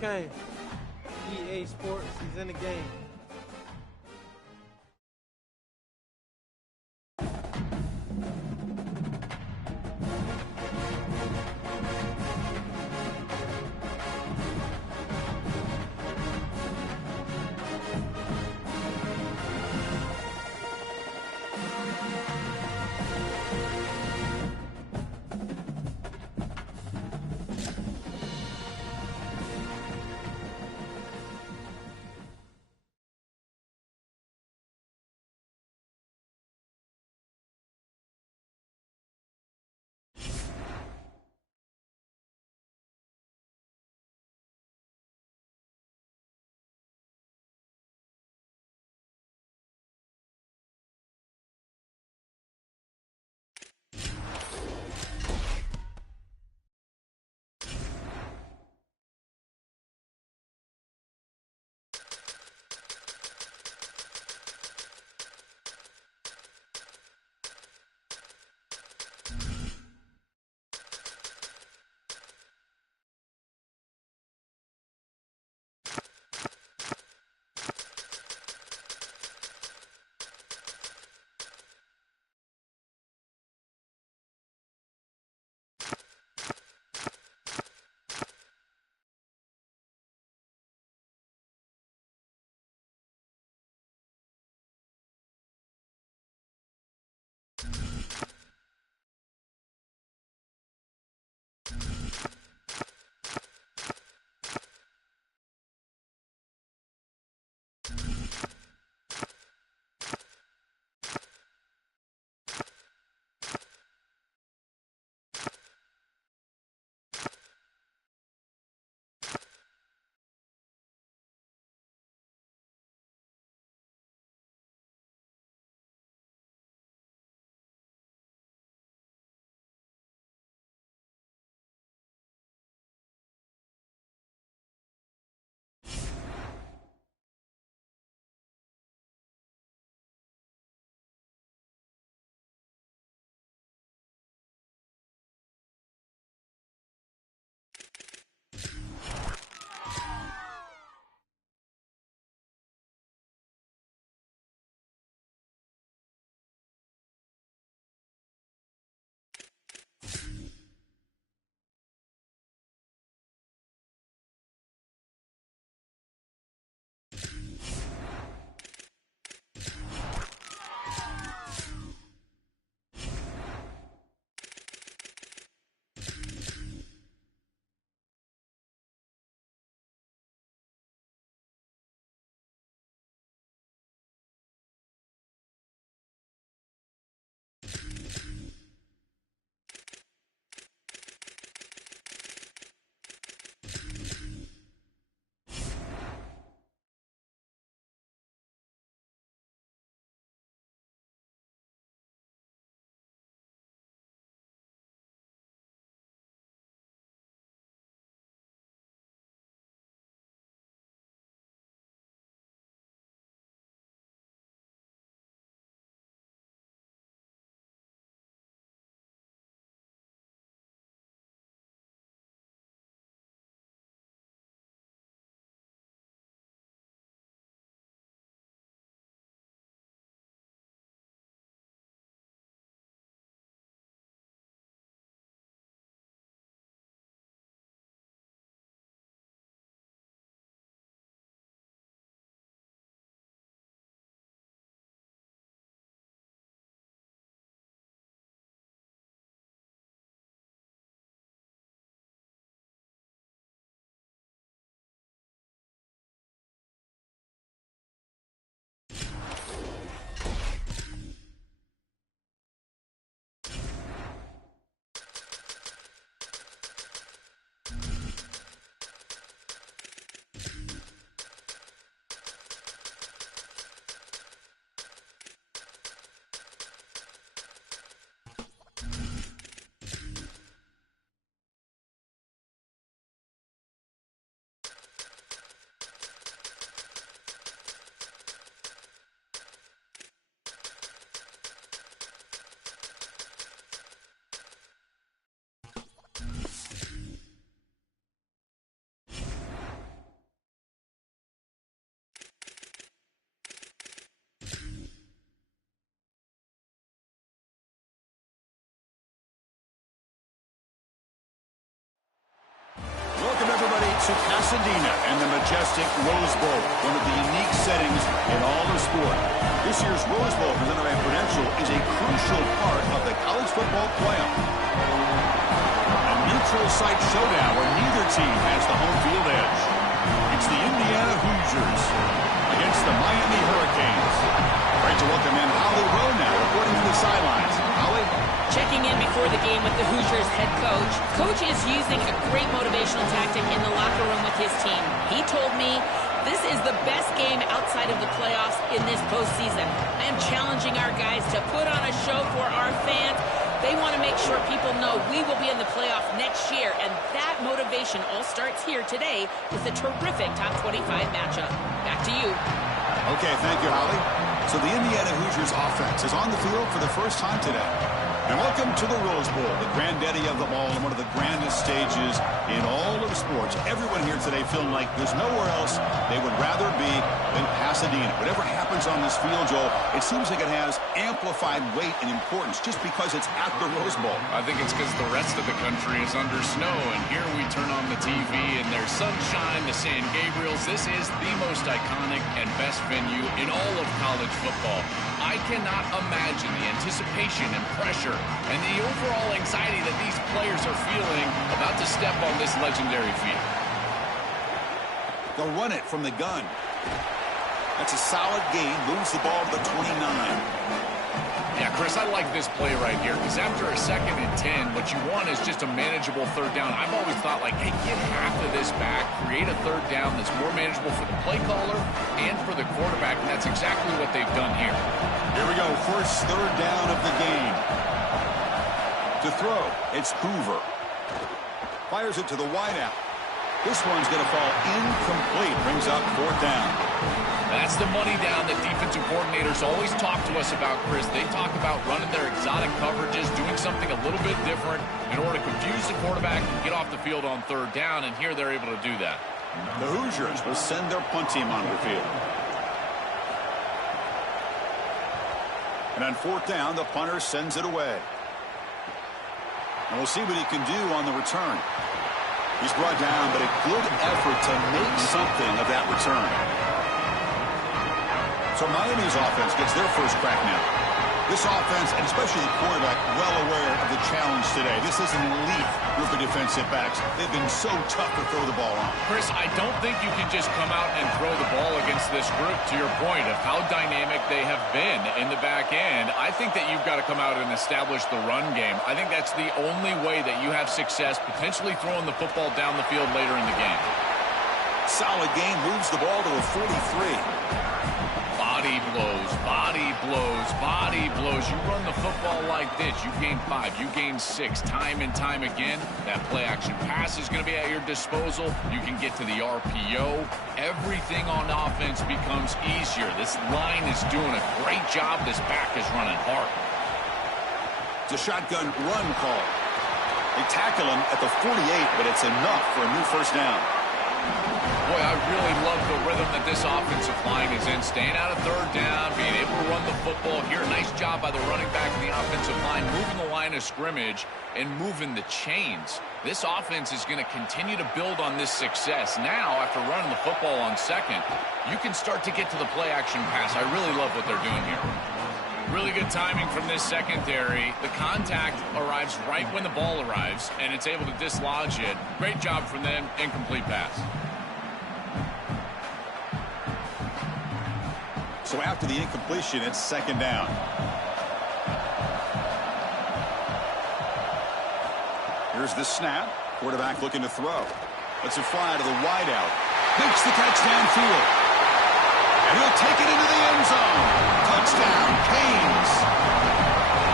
2K. EA Sports. He's in the game. to Pasadena and the majestic Rose Bowl, one of the unique settings in all of sport. This year's Rose Bowl presented by Prudential is a crucial part of the college football playoff. A neutral site showdown where neither team has the home field edge. It's the Indiana Hoosiers against the Miami Hurricanes. Great to welcome in Holly Rowe now, reporting from the sidelines. Holly? Checking in before the game with the Hoosiers head coach. Coach is using a great motivational tactic in the locker room with his team. He told me this is the best game outside of the playoffs in this postseason. I am challenging our guys to put on a show for our fans. They want to make sure people know we will be in the playoff next year, and that motivation all starts here today with a terrific top 25 matchup. Back to you. Okay, thank you, Holly. So the Indiana Hoosiers offense is on the field for the first time today. And welcome to the Rose Bowl, the granddaddy of them all and one of the grandest stages in all of sports. Everyone here today feeling like there's nowhere else they would rather be than Pasadena. Whatever happens on this field, Joel, it seems like it has amplified weight and importance just because it's at the Rose Bowl. I think it's because the rest of the country is under snow, and here we turn on the TV and there's sunshine, the San Gabriels. This is the most iconic and best venue in all of college football. I cannot imagine the anticipation and pressure and the overall anxiety that these players are feeling about to step on this legendary field. They'll run it from the gun. That's a solid gain. Moves the ball to the 29. Yeah, Chris, I like this play right here because after a 2nd and 10, what you want is just a manageable 3rd down. I've always thought, like, hey, get half of this back, create a 3rd down that's more manageable for the play caller and for the quarterback, and that's exactly what they've done here. Here we go, first 3rd down of the game. To throw, it's Hoover. Fires it to the wideout. This one's going to fall incomplete. Brings up 4th down. That's the money down that defensive coordinators always talk to us about, Chris. They talk about running their exotic coverages, doing something a little bit different in order to confuse the quarterback and get off the field on 3rd down, and here they're able to do that. The Hoosiers will send their punt team onto the field. And on 4th down, the punter sends it away. And we'll see what he can do on the return. He's brought down, but a good effort to make something of that return. So Miami's offense gets their first crack now. This offense, and especially the quarterback, well aware of the challenge today. This is an elite group of defensive backs. They've been so tough to throw the ball on. Chris, I don't think you can just come out and throw the ball against this group, to your point of how dynamic they have been in the back end. I think that you've got to come out and establish the run game. I think that's the only way that you have success, potentially throwing the football down the field later in the game. Solid game, moves the ball to a 43. Body blows, body blows, body blows. You run the football like this, you gain 5, you gain 6, time and time again. That play action pass is going to be at your disposal. You can get to the RPO. Everything on offense becomes easier. This line is doing a great job. This back is running hard. It's a shotgun run call. They tackle him at the 48, but it's enough for a new first down. Boy, I really love the rhythm that this offensive line is in. Staying out of 3rd down, being able to run the football here. Nice job by the running back and the offensive line, moving the line of scrimmage and moving the chains. This offense is going to continue to build on this success. Now, after running the football on 2nd, you can start to get to the play action pass. I really love what they're doing here. Really good timing from this secondary. The contact arrives right when the ball arrives, and it's able to dislodge it. Great job from them. Incomplete pass. So after the incompletion, it's 2nd down. Here's the snap. Quarterback looking to throw. Lets it fly to the wideout. Makes the catch downfield. And he'll take it into the end zone. Touchdown, Canes.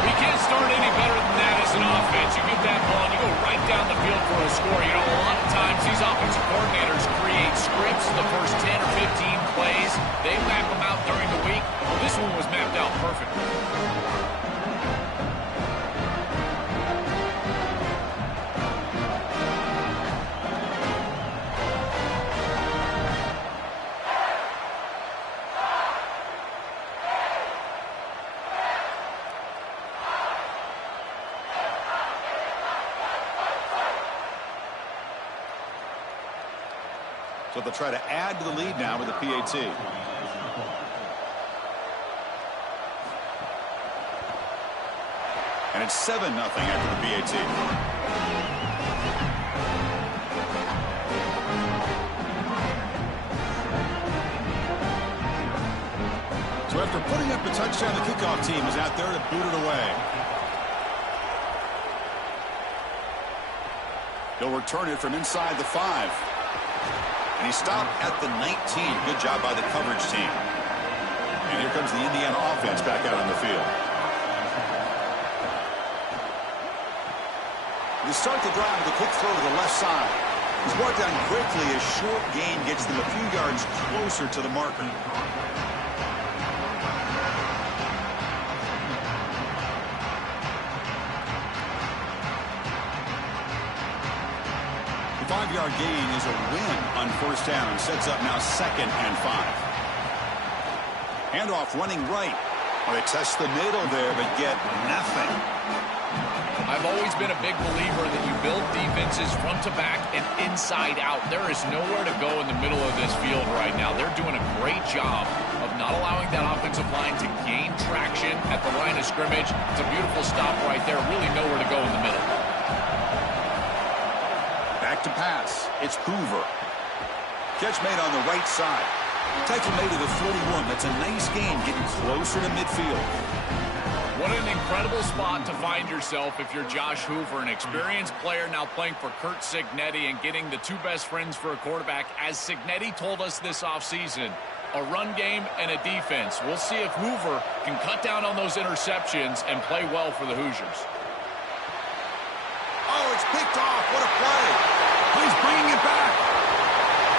We can't start any better than that as an offense. You get that ball and you go right down the field for a score. You know, a lot of times these offensive coordinators create scripts the first 10 or 15 plays. They map them out during the week. Well, this one was mapped out perfectly. So they'll try to add to the lead now with the PAT. And it's 7-0 after the PAT. So after putting up a touchdown, the kickoff team is out there to boot it away. He'll return it from inside the 5. And he stopped at the 19. Good job by the coverage team. And here comes the Indiana offense back out on the field. They start the drive with a quick throw to the left side. He's brought down quickly as short gain gets them a few yards closer to the marker. The 5-yard gain is a win on first down. Sets up now 2nd and 5. Handoff running right. Well, they test the middle there, but get nothing. I've always been a big believer that you build defenses front to back and inside out. There is nowhere to go in the middle of this field right now. They're doing a great job of not allowing that offensive line to gain traction at the line of scrimmage. It's a beautiful stop right there. Really nowhere to go in the middle. Back to pass. It's Hoover. Catch made on the right side. Tackle made at the 41. That's a nice gain, getting closer to midfield. What an incredible spot to find yourself if you're Josh Hoover, an experienced player now playing for Curt Cignetti and getting the two best friends for a quarterback. As Cignetti told us this offseason, a run game and a defense. We'll see if Hoover can cut down on those interceptions and play well for the Hoosiers. Oh, it's picked off. What a play. He's bringing it back.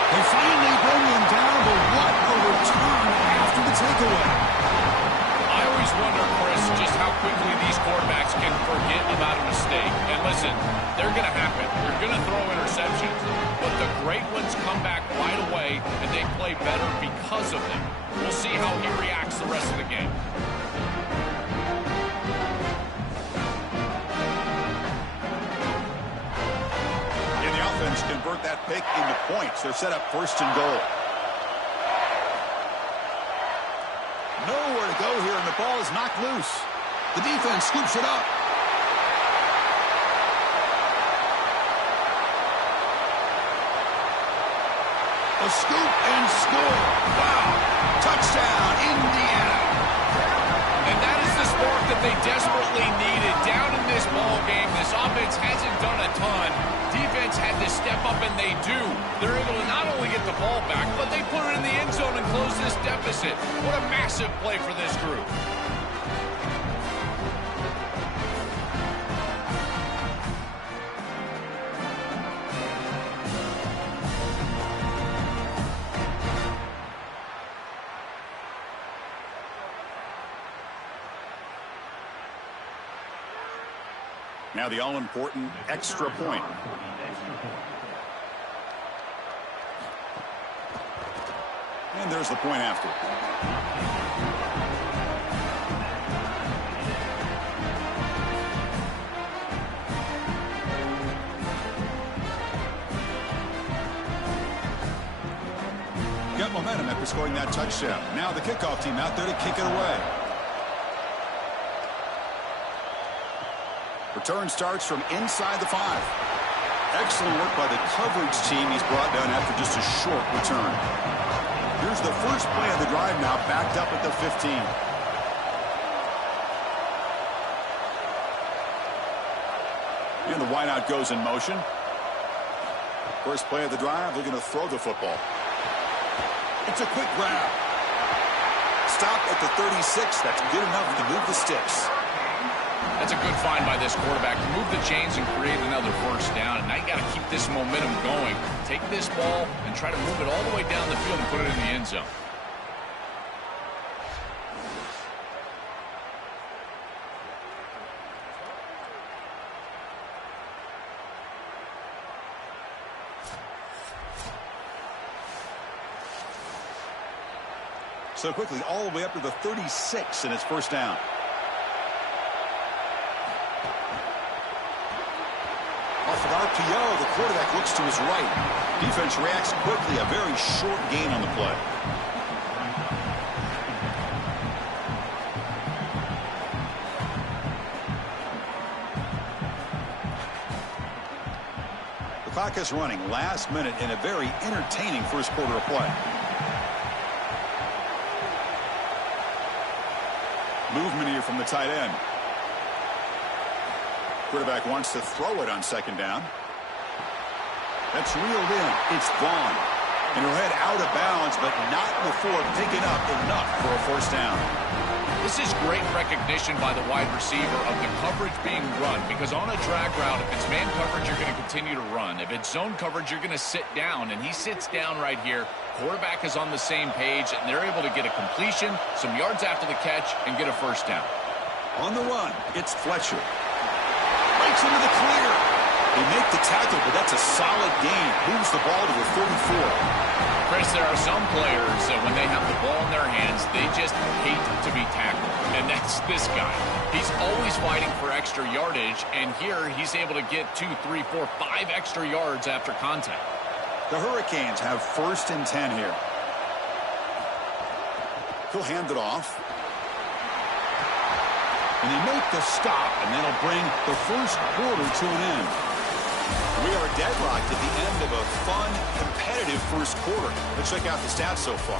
They finally bring him down, but what a return after the takeaway. I always wonder, Chris, just how quickly these quarterbacks can forget about a mistake. And listen, they're going to happen. You're going to throw interceptions. But the great ones come back right away, and they play better because of them. We'll see how he reacts the rest of the game. And the offense convert that pick into points. They're set up 1st and goal. Nowhere to go here, and the ball is knocked loose. The defense scoops it up. A scoop and score. Wow. Touchdown, Indiana. And that is the spark that they desperately needed down in this ball game. This offense hasn't done a ton. Defense had to step up, and they do. They're able to not only get the ball back, but they put it in the end zone and close this deficit. What a massive play for this group. Now the all-important extra point. And there's the point after. Got momentum after scoring that touchdown. Now the kickoff team out there to kick it away. Return starts from inside the 5. Excellent work by the coverage team. He's brought down after just a short return. Here's the first play of the drive now, backed up at the 15. And the wideout goes in motion. First play of the drive, they're going to throw the football. It's a quick grab. Stop at the 36. That's good enough to move the sticks. That's a good find by this quarterback to move the chains and create another first down. And now you got to keep this momentum going. Take this ball and try to move it all the way down the field and put it in the end zone. So quickly, all the way up to the 36 in his first down. Off the RPO. The quarterback looks to his right. Defense reacts quickly. A very short gain on the play. The clock is running. Last minute in a very entertaining first quarter of play. Movement here from the tight end. Quarterback wants to throw it on second down. That's reeled in. It's Vaughn. And he'll head out of bounds, but not before picking up enough for a first down. This is great recognition by the wide receiver of the coverage being run, because on a drag route, if it's man coverage, you're going to continue to run. If it's zone coverage, you're going to sit down, and he sits down right here. Quarterback is on the same page, and they're able to get a completion, some yards after the catch, and get a first down. On the run, it's Fletcher. Breaks into the clear. They make the tackle, but that's a solid gain. Moves the ball to the 34. Chris, there are some players that when they have the ball in their hands, they just hate to be tackled. And that's this guy. He's always fighting for extra yardage, and here he's able to get 2, 3, 4, 5 extra yards after contact. The Hurricanes have 1st and 10 here. He'll hand it off. And they make the stop, and that'll bring the first quarter to an end. We are deadlocked at the end of a fun, competitive first quarter. Let's check out the stats so far.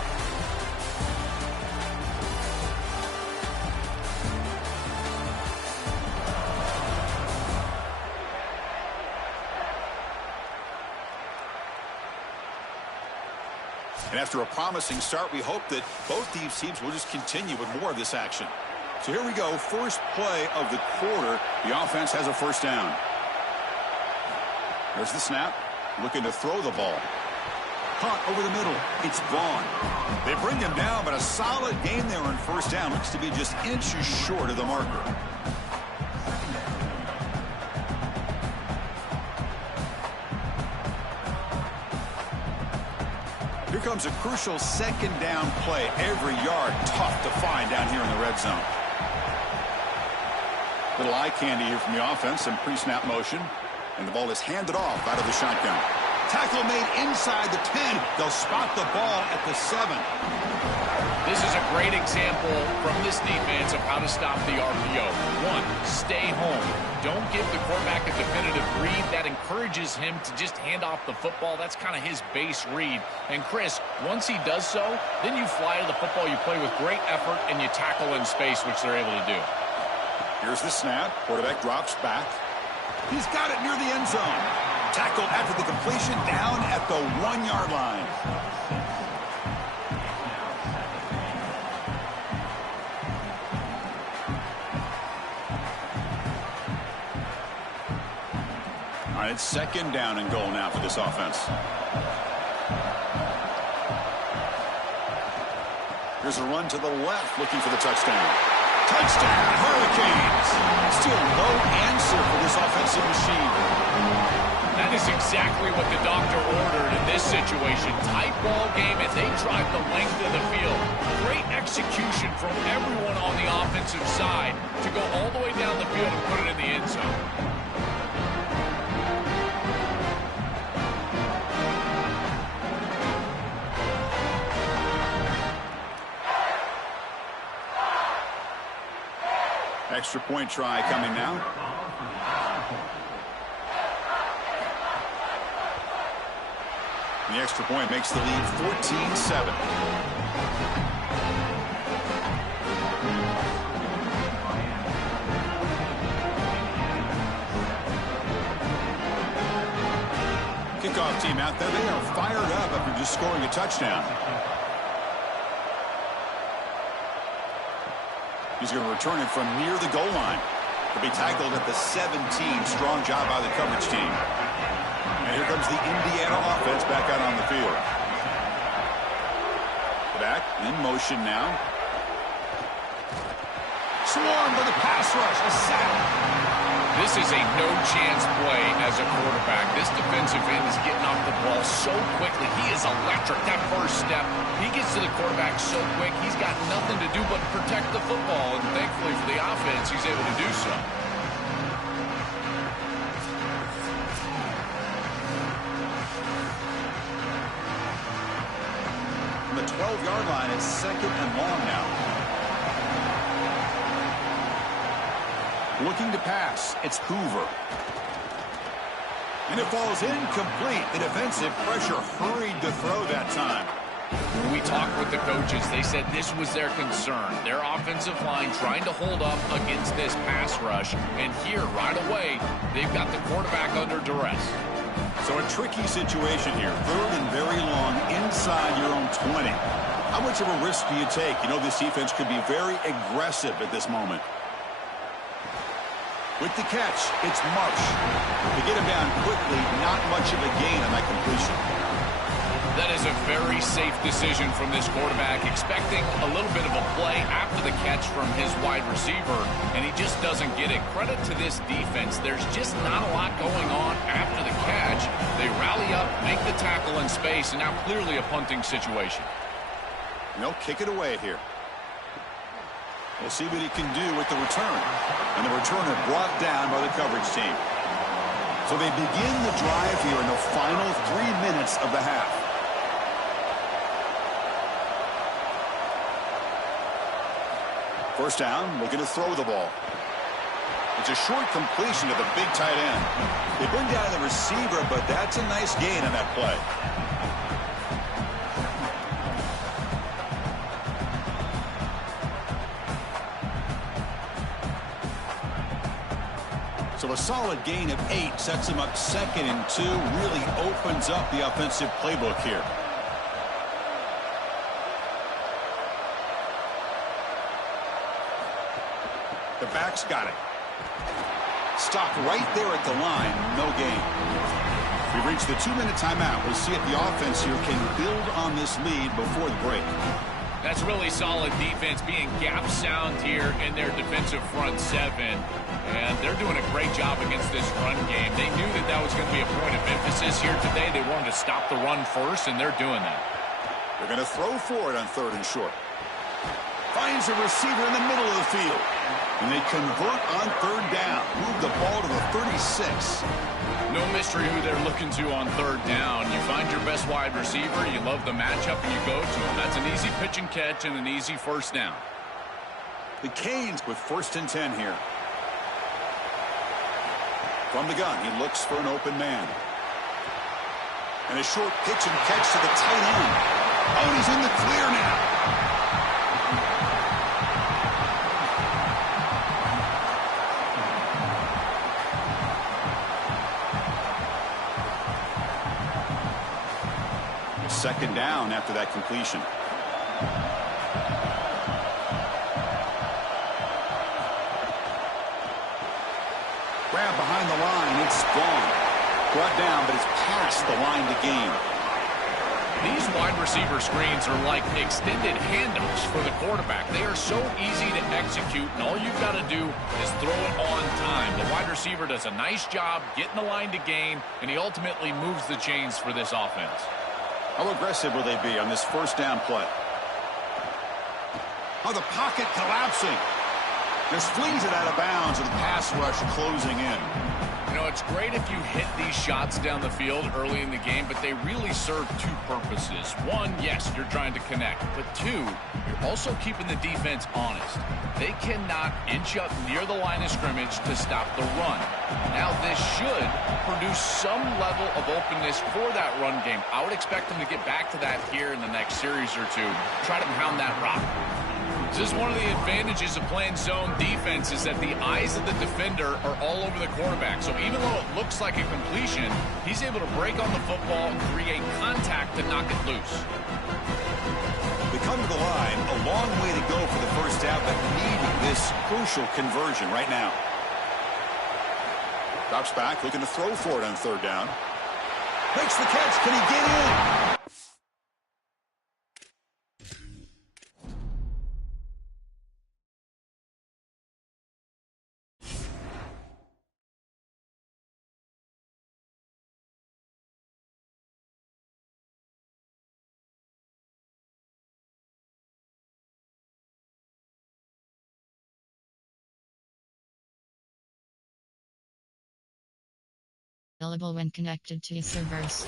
And after a promising start, we hope that both these teams will just continue with more of this action. So here we go, first play of the quarter. The offense has a first down. There's the snap, looking to throw the ball. Caught over the middle, it's Vaughn. They bring him down, but a solid gain there on first down. Looks to be just inches short of the marker. Here comes a crucial second down play. Every yard tough to find down here in the red zone. Little eye candy here from the offense, some pre-snap motion. And the ball is handed off out of the shotgun. Tackle made inside the 10. They'll spot the ball at the 7. This is a great example from this defense of how to stop the RPO. 1, stay home. Don't give the quarterback a definitive read. That encourages him to just hand off the football. That's kind of his base read. And Chris, once he does so, then you fly to the football. You play with great effort, and you tackle in space, which they're able to do. Here's the snap. Quarterback drops back. He's got it near the end zone. Tackled after the completion down at the 1-yard line. All right, it's second down and goal now for this offense. Here's a run to the left, looking for the touchdown. Touchdown, Hurricanes. Still no answer for this offensive machine. That is exactly what the doctor ordered in this situation. Tight ball game, and they drive the length of the field. Great execution from everyone on the offensive side to go all the way down the field and put it in the end zone. Extra point try coming now. The extra point makes the lead 14-7. Kickoff team out there. They are fired up after just scoring a touchdown. He's going to return it from near the goal line. He'll be tackled at the 17. Strong job by the coverage team. And here comes the Indiana offense back out on the field. Back in motion now. Swarmed by the pass rush. A sack. This is a no-chance play as a quarterback. This defensive end is getting off the ball so quickly. He is electric. That first step, he gets to the quarterback so quick, he's got nothing to do but protect the football. And thankfully for the offense, he's able to do so. the 12-yard line. It's second and long now. Looking to pass. It's Hoover. And it falls incomplete. The defensive pressure hurried to throw that time. When we talked with the coaches, they said this was their concern. Their offensive line trying to hold up against this pass rush. And here, right away, they've got the quarterback under duress. So a tricky situation here. Third and very long inside your own 20. How much of a risk do you take? You know this defense could be very aggressive at this moment. With the catch, it's Marsh. To get him down quickly, not much of a gain on that completion. That is a very safe decision from this quarterback, expecting a little bit of a play after the catch from his wide receiver, and he just doesn't get it. Credit to this defense. There's just not a lot going on after the catch. They rally up, make the tackle in space, and now clearly a punting situation. And they'll kick it away here. We'll see what he can do with the return. And the returner brought down by the coverage team. So they begin the drive here in the final 3 minutes of the half. First down, looking to throw the ball. It's a short completion to the big tight end. They bring down the receiver, but that's a nice gain on that play. So a solid gain of 8 sets him up second and 2, really opens up the offensive playbook here. The back's got it. Stopped right there at the line, no gain. We've reached the 2-minute timeout. We'll see if the offense here can build on this lead before the break. That's really solid defense, being gap sound here in their defensive front seven. And they're doing a great job against this run game. They knew that that was going to be a point of emphasis here today. They wanted to stop the run first, and they're doing that. They're going to throw for it on third and short. Finds a receiver in the middle of the field. And they convert on third down. Move the ball to the 36. No mystery who they're looking to on third down. You find your best wide receiver, you love the matchup, and you go to him. That's an easy pitch and catch and an easy first down. The Canes with 1st and 10 here. From the gun, he looks for an open man. And a short pitch and catch to the tight end. Oh, he's in the clear now. Second down after that completion. Grab behind the line. It's Vaughn. Brought down, but it's past the line to gain. These wide receiver screens are like extended handoffs for the quarterback. They are so easy to execute, and all you've got to do is throw it on time. The wide receiver does a nice job getting the line to gain, and he ultimately moves the chains for this offense. How aggressive will they be on this first down play? Oh, the pocket collapsing. Just flings it out of bounds with the pass rush closing in. You know, it's great if you hit these shots down the field early in the game, but they really serve two purposes. One, yes, you're trying to connect. But two, you're also keeping the defense honest. They cannot inch up near the line of scrimmage to stop the run. Now, this should produce some level of openness for that run game. I would expect them to get back to that here in the next series or two. Try to pound that rock. This is one of the advantages of playing zone defense is that the eyes of the defender are all over the quarterback. So even though it looks like a completion, he's able to break on the football and create contact to knock it loose. They come to the line, a long way to go for the first down, but needing this crucial conversion right now. Drops back, looking to throw for it on third down. Makes the catch. Can he get in? Available when connected to servers.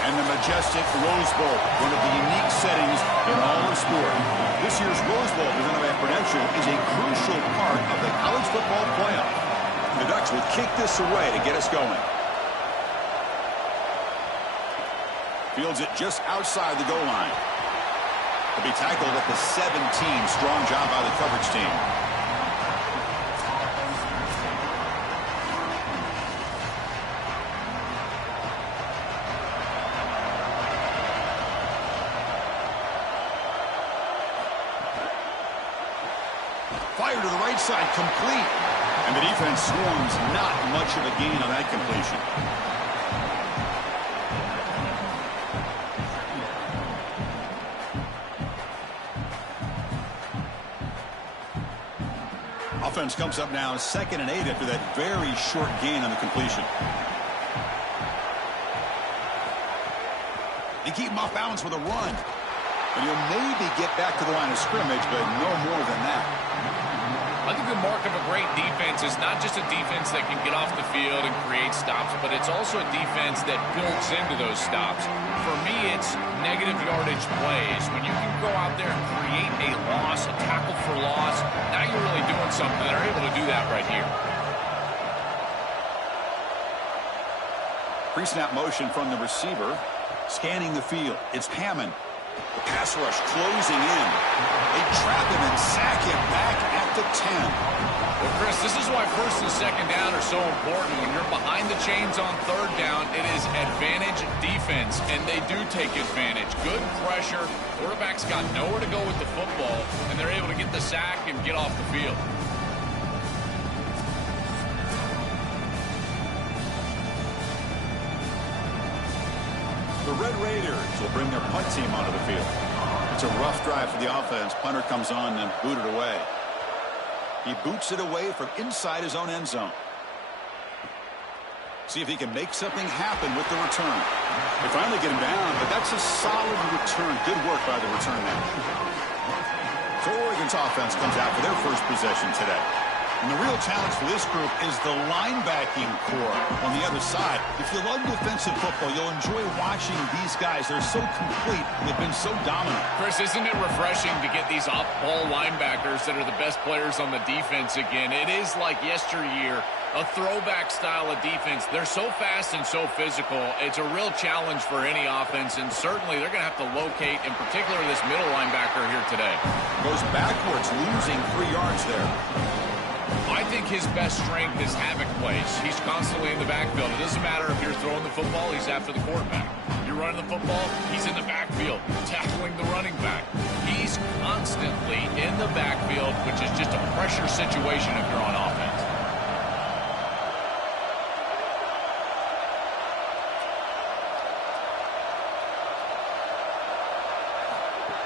And the majestic Rose Bowl, one of the unique settings in all of sport. This year's Rose Bowl, presented by Prudential, is a crucial part of the college football playoff. The Ducks will kick this away to get us going. Fields it just outside the goal line. To be tackled at the 17. Strong job by the coverage team. Fire to the right side, complete. And the defense swarms, not much of a gain on that completion. Offense comes up now 2nd and 8 after that very short gain on the completion. They keep him off balance with a run. And he'll maybe get back to the line of scrimmage, but no more than that. I think the mark of a great defense is not just a defense that can get off the field and create stops, but it's also a defense that builds into those stops. For me, it's negative yardage plays. When you can go out there and create a loss, a tackle for loss, now you're really doing something. They're able to do that right here. Pre-snap motion from the receiver. Scanning the field. It's Hammond. The pass rush closing in. They trap him and sack him back at the 10. Well, Chris, this is why 1st and 2nd down are so important. When you're behind the chains on 3rd down, it is advantage defense, and they do take advantage. Good pressure. Quarterback's got nowhere to go with the football, and they're able to get the sack and get off the field. The Red Raiders will bring their punt team onto the field. It's a rough drive for the offense. Punter comes on and booted away. He boots it away from inside his own end zone. See if he can make something happen with the return. They finally get him down, but that's a solid return. Good work by the return man. So Oregon's offense comes out for their first possession today. And the real challenge for this group is the linebacking core on the other side. If you love defensive football, you'll enjoy watching these guys. They're so complete. They've been so dominant. Chris, isn't it refreshing to get these off-ball linebackers that are the best players on the defense again? It is like yesteryear, a throwback style of defense. They're so fast and so physical. It's a real challenge for any offense, and certainly they're going to have to locate, in particular, this middle linebacker here today. Goes backwards, losing 3 yards there. I think his best strength is havoc plays. He's constantly in the backfield. It doesn't matter if you're throwing the football, he's after the quarterback. You're running the football, he's in the backfield, tackling the running back. He's constantly in the backfield, which is just a pressure situation if you're on offense.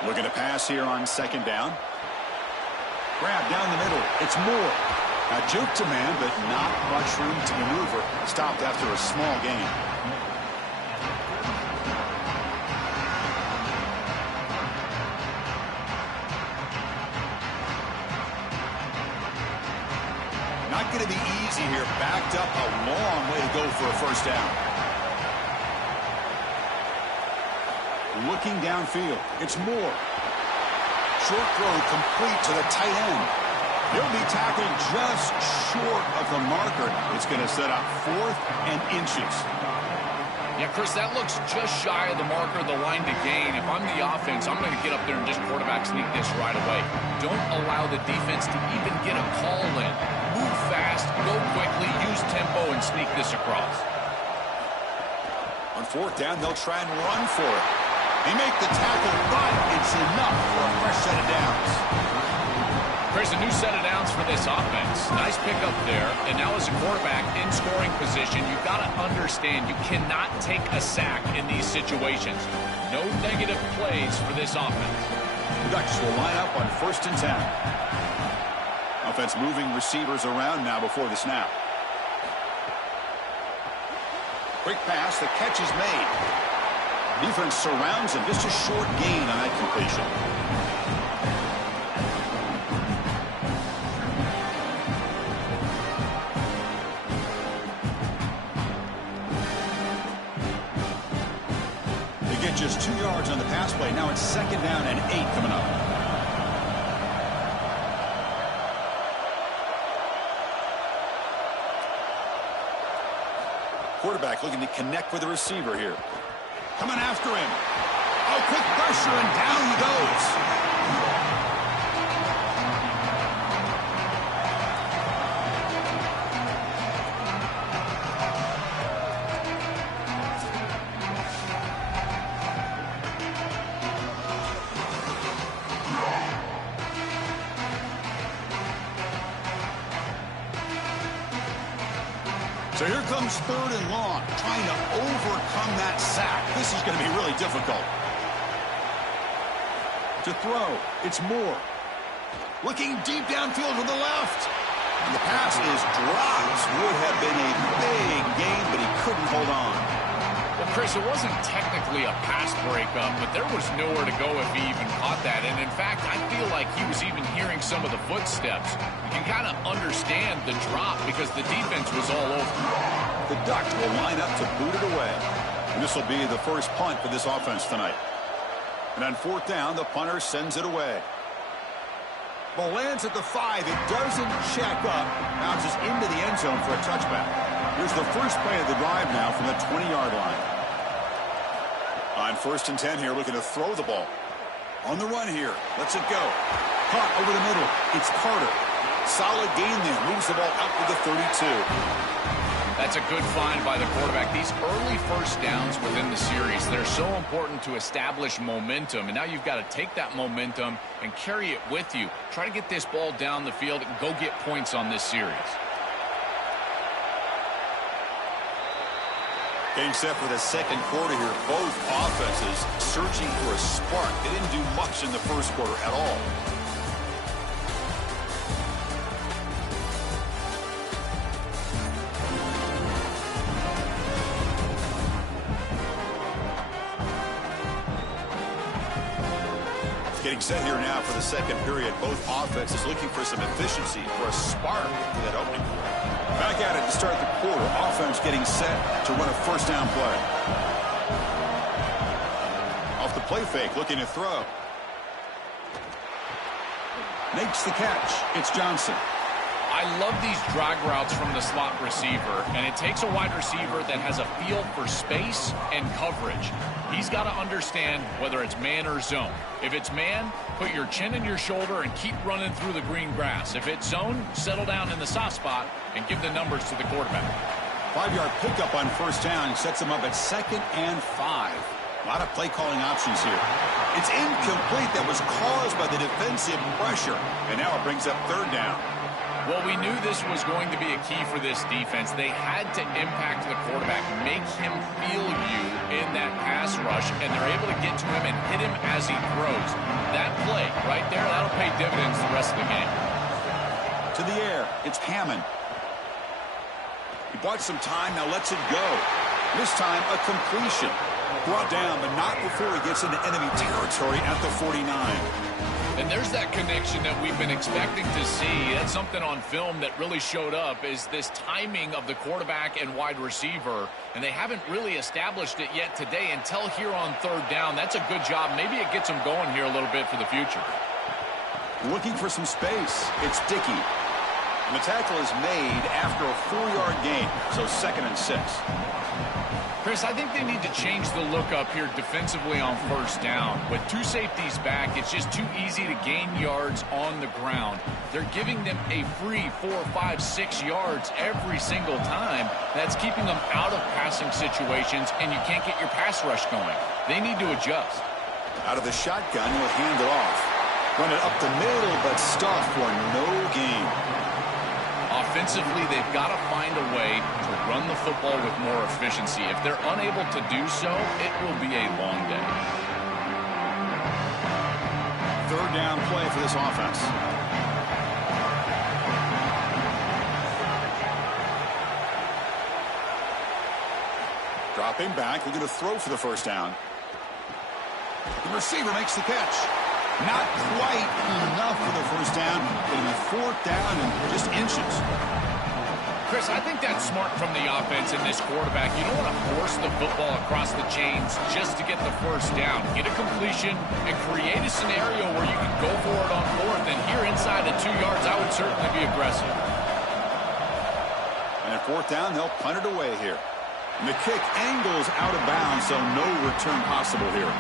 Looking to pass here on 2nd down. Grab down the middle. It's Moore. Now juke to man, but not much room to maneuver. Stopped after a small gain. Not going to be easy here. Backed up a long way to go for a 1st down. Looking downfield. It's Moore. Short throw complete to the tight end. He'll be tackled just short of the marker. It's going to set up 4th and inches. Yeah, Chris, that looks just shy of the marker, the line to gain. If I'm the offense, I'm going to get up there and just quarterback sneak this right away. Don't allow the defense to even get a call in. Move fast, go quickly, use tempo, and sneak this across. On 4th down, they'll try and run for it. They make the tackle, but it's enough for a fresh set of downs. There's a new set of downs for this offense. Nice pickup there. And now as a quarterback in scoring position, you've got to understand you cannot take a sack in these situations. No negative plays for this offense. The Ducks will line up on 1st and 10. Offense moving receivers around now before the snap. Quick pass, the catch is made. Defense surrounds him. Just a short gain on that completion. get just 2 yards on the pass play. Now it's 2nd down and 8 coming up. Quarterback looking to connect with the receiver here. Coming after him. Oh, quick pressure, and down he goes. So here comes 3rd and long, trying to overcome that sack. This is going to be really difficult. To throw, it's Moore. Looking deep downfield to the left. And the pass is dropped. Would have been a big game, but he couldn't hold on. Well, Chris, it wasn't technically a pass breakup, but there was nowhere to go if he even caught that. And, in fact, I feel like he was even hearing some of the footsteps. You can kind of understand the drop because the defense was all over. The Ducks will line up to boot it away. And this will be the first punt for this offense tonight. And on 4th down, the punter sends it away. Ball lands at the 5. It doesn't check up. Bounces into the end zone for a touchback. Here's the first play of the drive now from the 20-yard line. On 1st and 10 here, looking to throw the ball. On the run here. Lets it go. Caught over the middle. It's Carter. Solid gain there. Moves the ball out to the 32. That's a good find by the quarterback. These early first downs within the series, they're so important to establish momentum. And now you've got to take that momentum and carry it with you. Try to get this ball down the field and go get points on this series. Getting set for the 2nd quarter here. Both offenses searching for a spark. They didn't do much in the 1st quarter at all. Getting set here now for the 2nd period. Both offenses looking for some efficiency, for a spark for that opening quarter. Back at it to start the quarter. Offense getting set to run a 1st down play. Off the play fake, looking to throw. Makes the catch. It's Johnson. I love these drag routes from the slot receiver, and it takes a wide receiver that has a feel for space and coverage. He's got to understand whether it's man or zone. If it's man, put your chin in your shoulder and keep running through the green grass. If it's zone, settle down in the soft spot and give the numbers to the quarterback. 5-yard pickup on 1st down sets him up at 2nd and 5. A lot of play calling options here. It's incomplete. That was caused by the defensive pressure, and now it brings up 3rd down. Well, we knew this was going to be a key for this defense. They had to impact the quarterback, make him feel you in that pass rush, and they're able to get to him and hit him as he throws. That play right there, that'll pay dividends the rest of the game. To the air, it's Hammond. He bought some time, now lets it go. This time, a completion. Brought down, but not before he gets into enemy territory at the 49. And there's that connection that we've been expecting to see. That's something on film that really showed up, is this timing of the quarterback and wide receiver. And they haven't really established it yet today until here on 3rd down. That's a good job. Maybe it gets them going here a little bit for the future. Looking for some space. It's Dickey. And the tackle is made after a 4-yard gain, so 2nd and 6. Chris, I think they need to change the look up here defensively on 1st down. With 2 safeties back, it's just too easy to gain yards on the ground. They're giving them a free 4, 5, 6 yards every single time. That's keeping them out of passing situations, and you can't get your pass rush going. They need to adjust. Out of the shotgun, he'll hand it off. Run it up the middle, but stuffed for no gain. Offensively, they've got to find a way to run the football with more efficiency. If they're unable to do so, it will be a long day. 3rd down play for this offense. Dropping back, looking to throw for the 1st down. The receiver makes the catch. Not quite enough for the 1st down. It'll be 4th down and just inches. Chris, I think that's smart from the offense in this quarterback. You don't want to force the football across the chains just to get the first down. Get a completion and create a scenario where you can go for it on fourth. And here inside the 2 yards, I would certainly be aggressive. And at fourth down, they'll punt it away here. And the kick angles out of bounds, so no return possible here.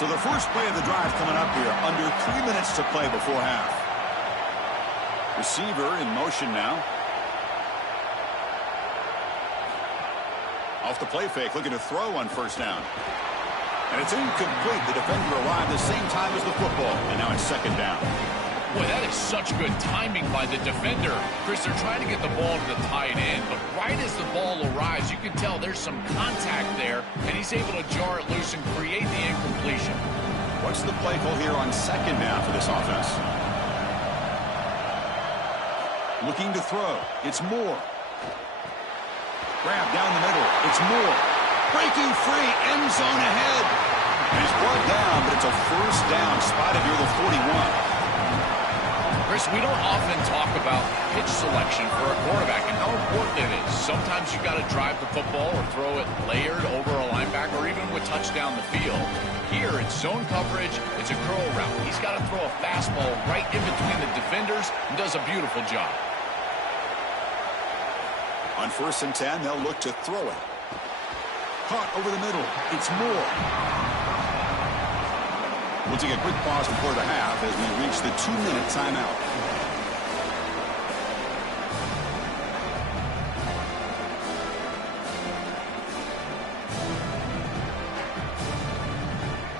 So the first play of the drive coming up here, under 3 minutes to play before half. Receiver in motion now. Off the play fake, looking to throw on first down. And it's incomplete. The defender arrived the same time as the football, and now it's second down. Boy, that is such good timing by the defender. Chris, they're trying to get the ball to the tight end, but right as the ball arrives, you can tell there's some contact there, and he's able to jar it loose and create the incompletion. What's the play call here on second down for this offense? Looking to throw. It's Moore. Grab down the middle. It's Moore. Breaking free. End zone ahead. And he's brought down, but it's a first down. Spotted near the 41. Chris, we don't often talk about pitch selection for a quarterback and how important it is. Sometimes you got to drive the football or throw it layered over a linebacker or even with touch down the field. Here, it's zone coverage. It's a curl route. He's got to throw a fastball right in between the defenders and does a beautiful job. On 1st and 10, they'll look to throw it. Caught over the middle. It's Moore. We'll take a quick pause before the half as we reach the 2-minute timeout.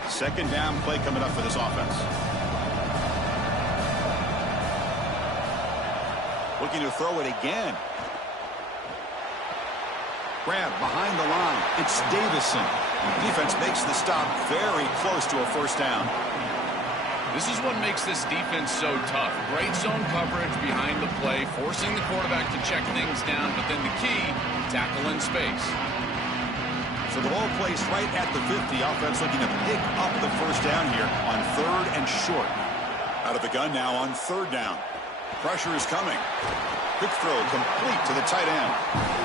Second down play coming up for this offense. Looking to throw it again. Grab behind the line. It's Davison. Defense makes the stop very close to a first down. This is what makes this defense so tough. Great zone coverage behind the play, forcing the quarterback to check things down, but then the key, tackle in space. So the ball placed right at the 50. Offense looking to pick up the first down here on 3rd and short. Out of the gun now on 3rd down. Pressure is coming. Quick throw complete to the tight end.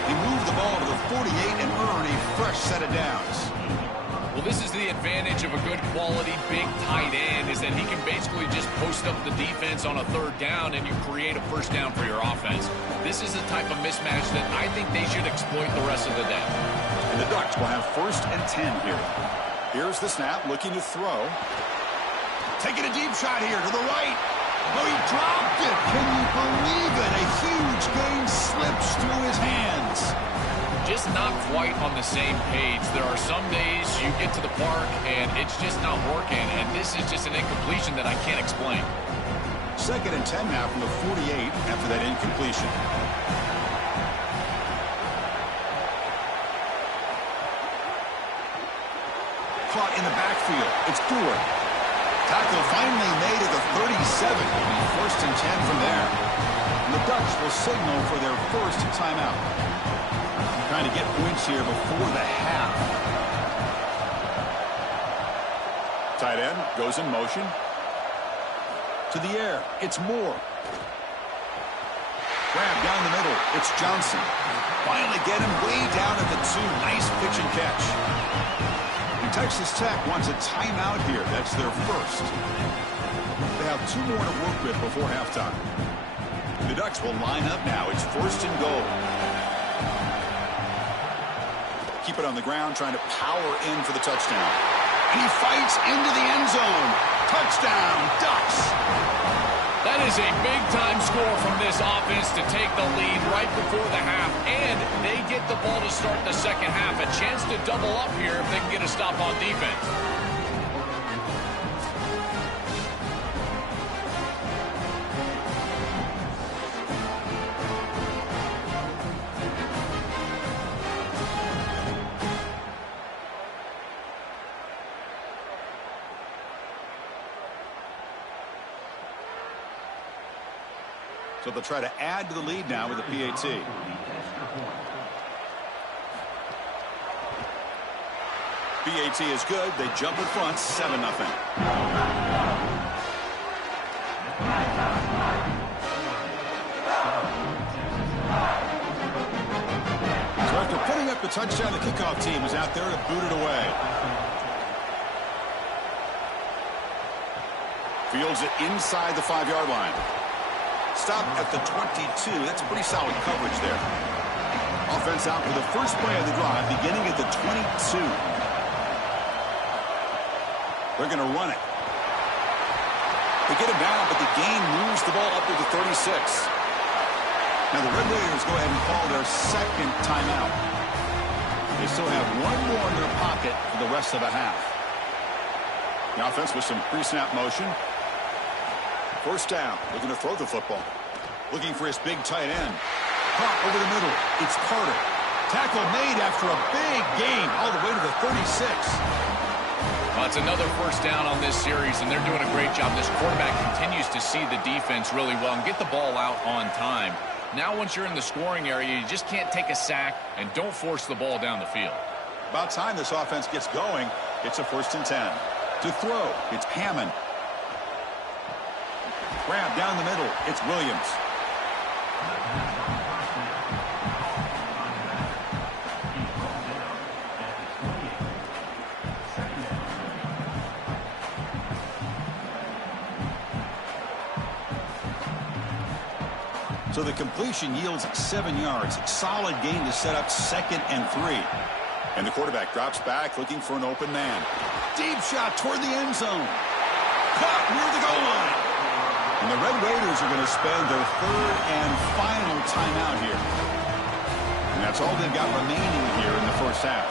He moved the ball to the 48 and earned a fresh set of downs. Well, this is the advantage of a good quality big tight end, is that he can basically just post up the defense on a 3rd down and you create a first down for your offense. This is the type of mismatch that I think they should exploit the rest of the day. And the Ducks will have 1st and 10 here. Here's the snap, looking to throw. Taking a deep shot here to the right. Oh, he dropped it. Can you believe it? A huge gain slips through his hands. Just not quite on the same page. There are some days you get to the park and it's just not working, and this is just an incompletion that I can't explain. 2nd and 10 now from the 48 after that incompletion. Caught in the backfield. It's Stewart. Tackle finally made at the 37. It'll be 1st and 10 from there. And the Ducks will signal for their first timeout. Trying to get points here before the half. Tight end goes in motion. To the air. It's Moore. Grab down the middle. It's Johnson. Finally get him way down at the 2. Nice pitch and catch. Texas Tech wants a timeout here. That's their first. They have 2 more to work with before halftime. The Ducks will line up now. It's 1st and goal. Keep it on the ground, trying to power in for the touchdown. And he fights into the end zone. Touchdown, Ducks. That is a big-time score from this offense to take the lead right before the half, and they get the ball to start the second half. A chance to double up here if they can get a stop on defense. So they'll try to add to the lead now with a PAT. PAT is good. They jump in front, 7-0. The touchdown, the kickoff team is out there to boot it away. Fields it inside the 5-yard line. Stop at the 22. That's pretty solid coverage there. Offense out for the first play of the drive, beginning at the 22. They're going to run it. They get him down, but the gain moves the ball up to the 36. Now the Red Raiders go ahead and call their second timeout. They still have one more in their pocket for the rest of the half. The offense with some pre-snap motion. First down, looking to throw the football. Looking for his big tight end. Caught over the middle. It's Carter. Tackle made after a big gain all the way to the 36. Well, it's another first down on this series, and they're doing a great job. This quarterback continues to see the defense really well and get the ball out on time. Now once you're in the scoring area, you just can't take a sack and don't force the ball down the field. About time this offense gets going. It's a 1st and 10. To throw, it's Hammond. Grab down the middle, it's Williams. So the completion yields 7 yards. Solid gain to set up 2nd and 3. And the quarterback drops back looking for an open man. Deep shot toward the end zone. Caught near the goal line. And the Red Raiders are going to spend their 3rd and final timeout here. And that's all they've got remaining here in the first half.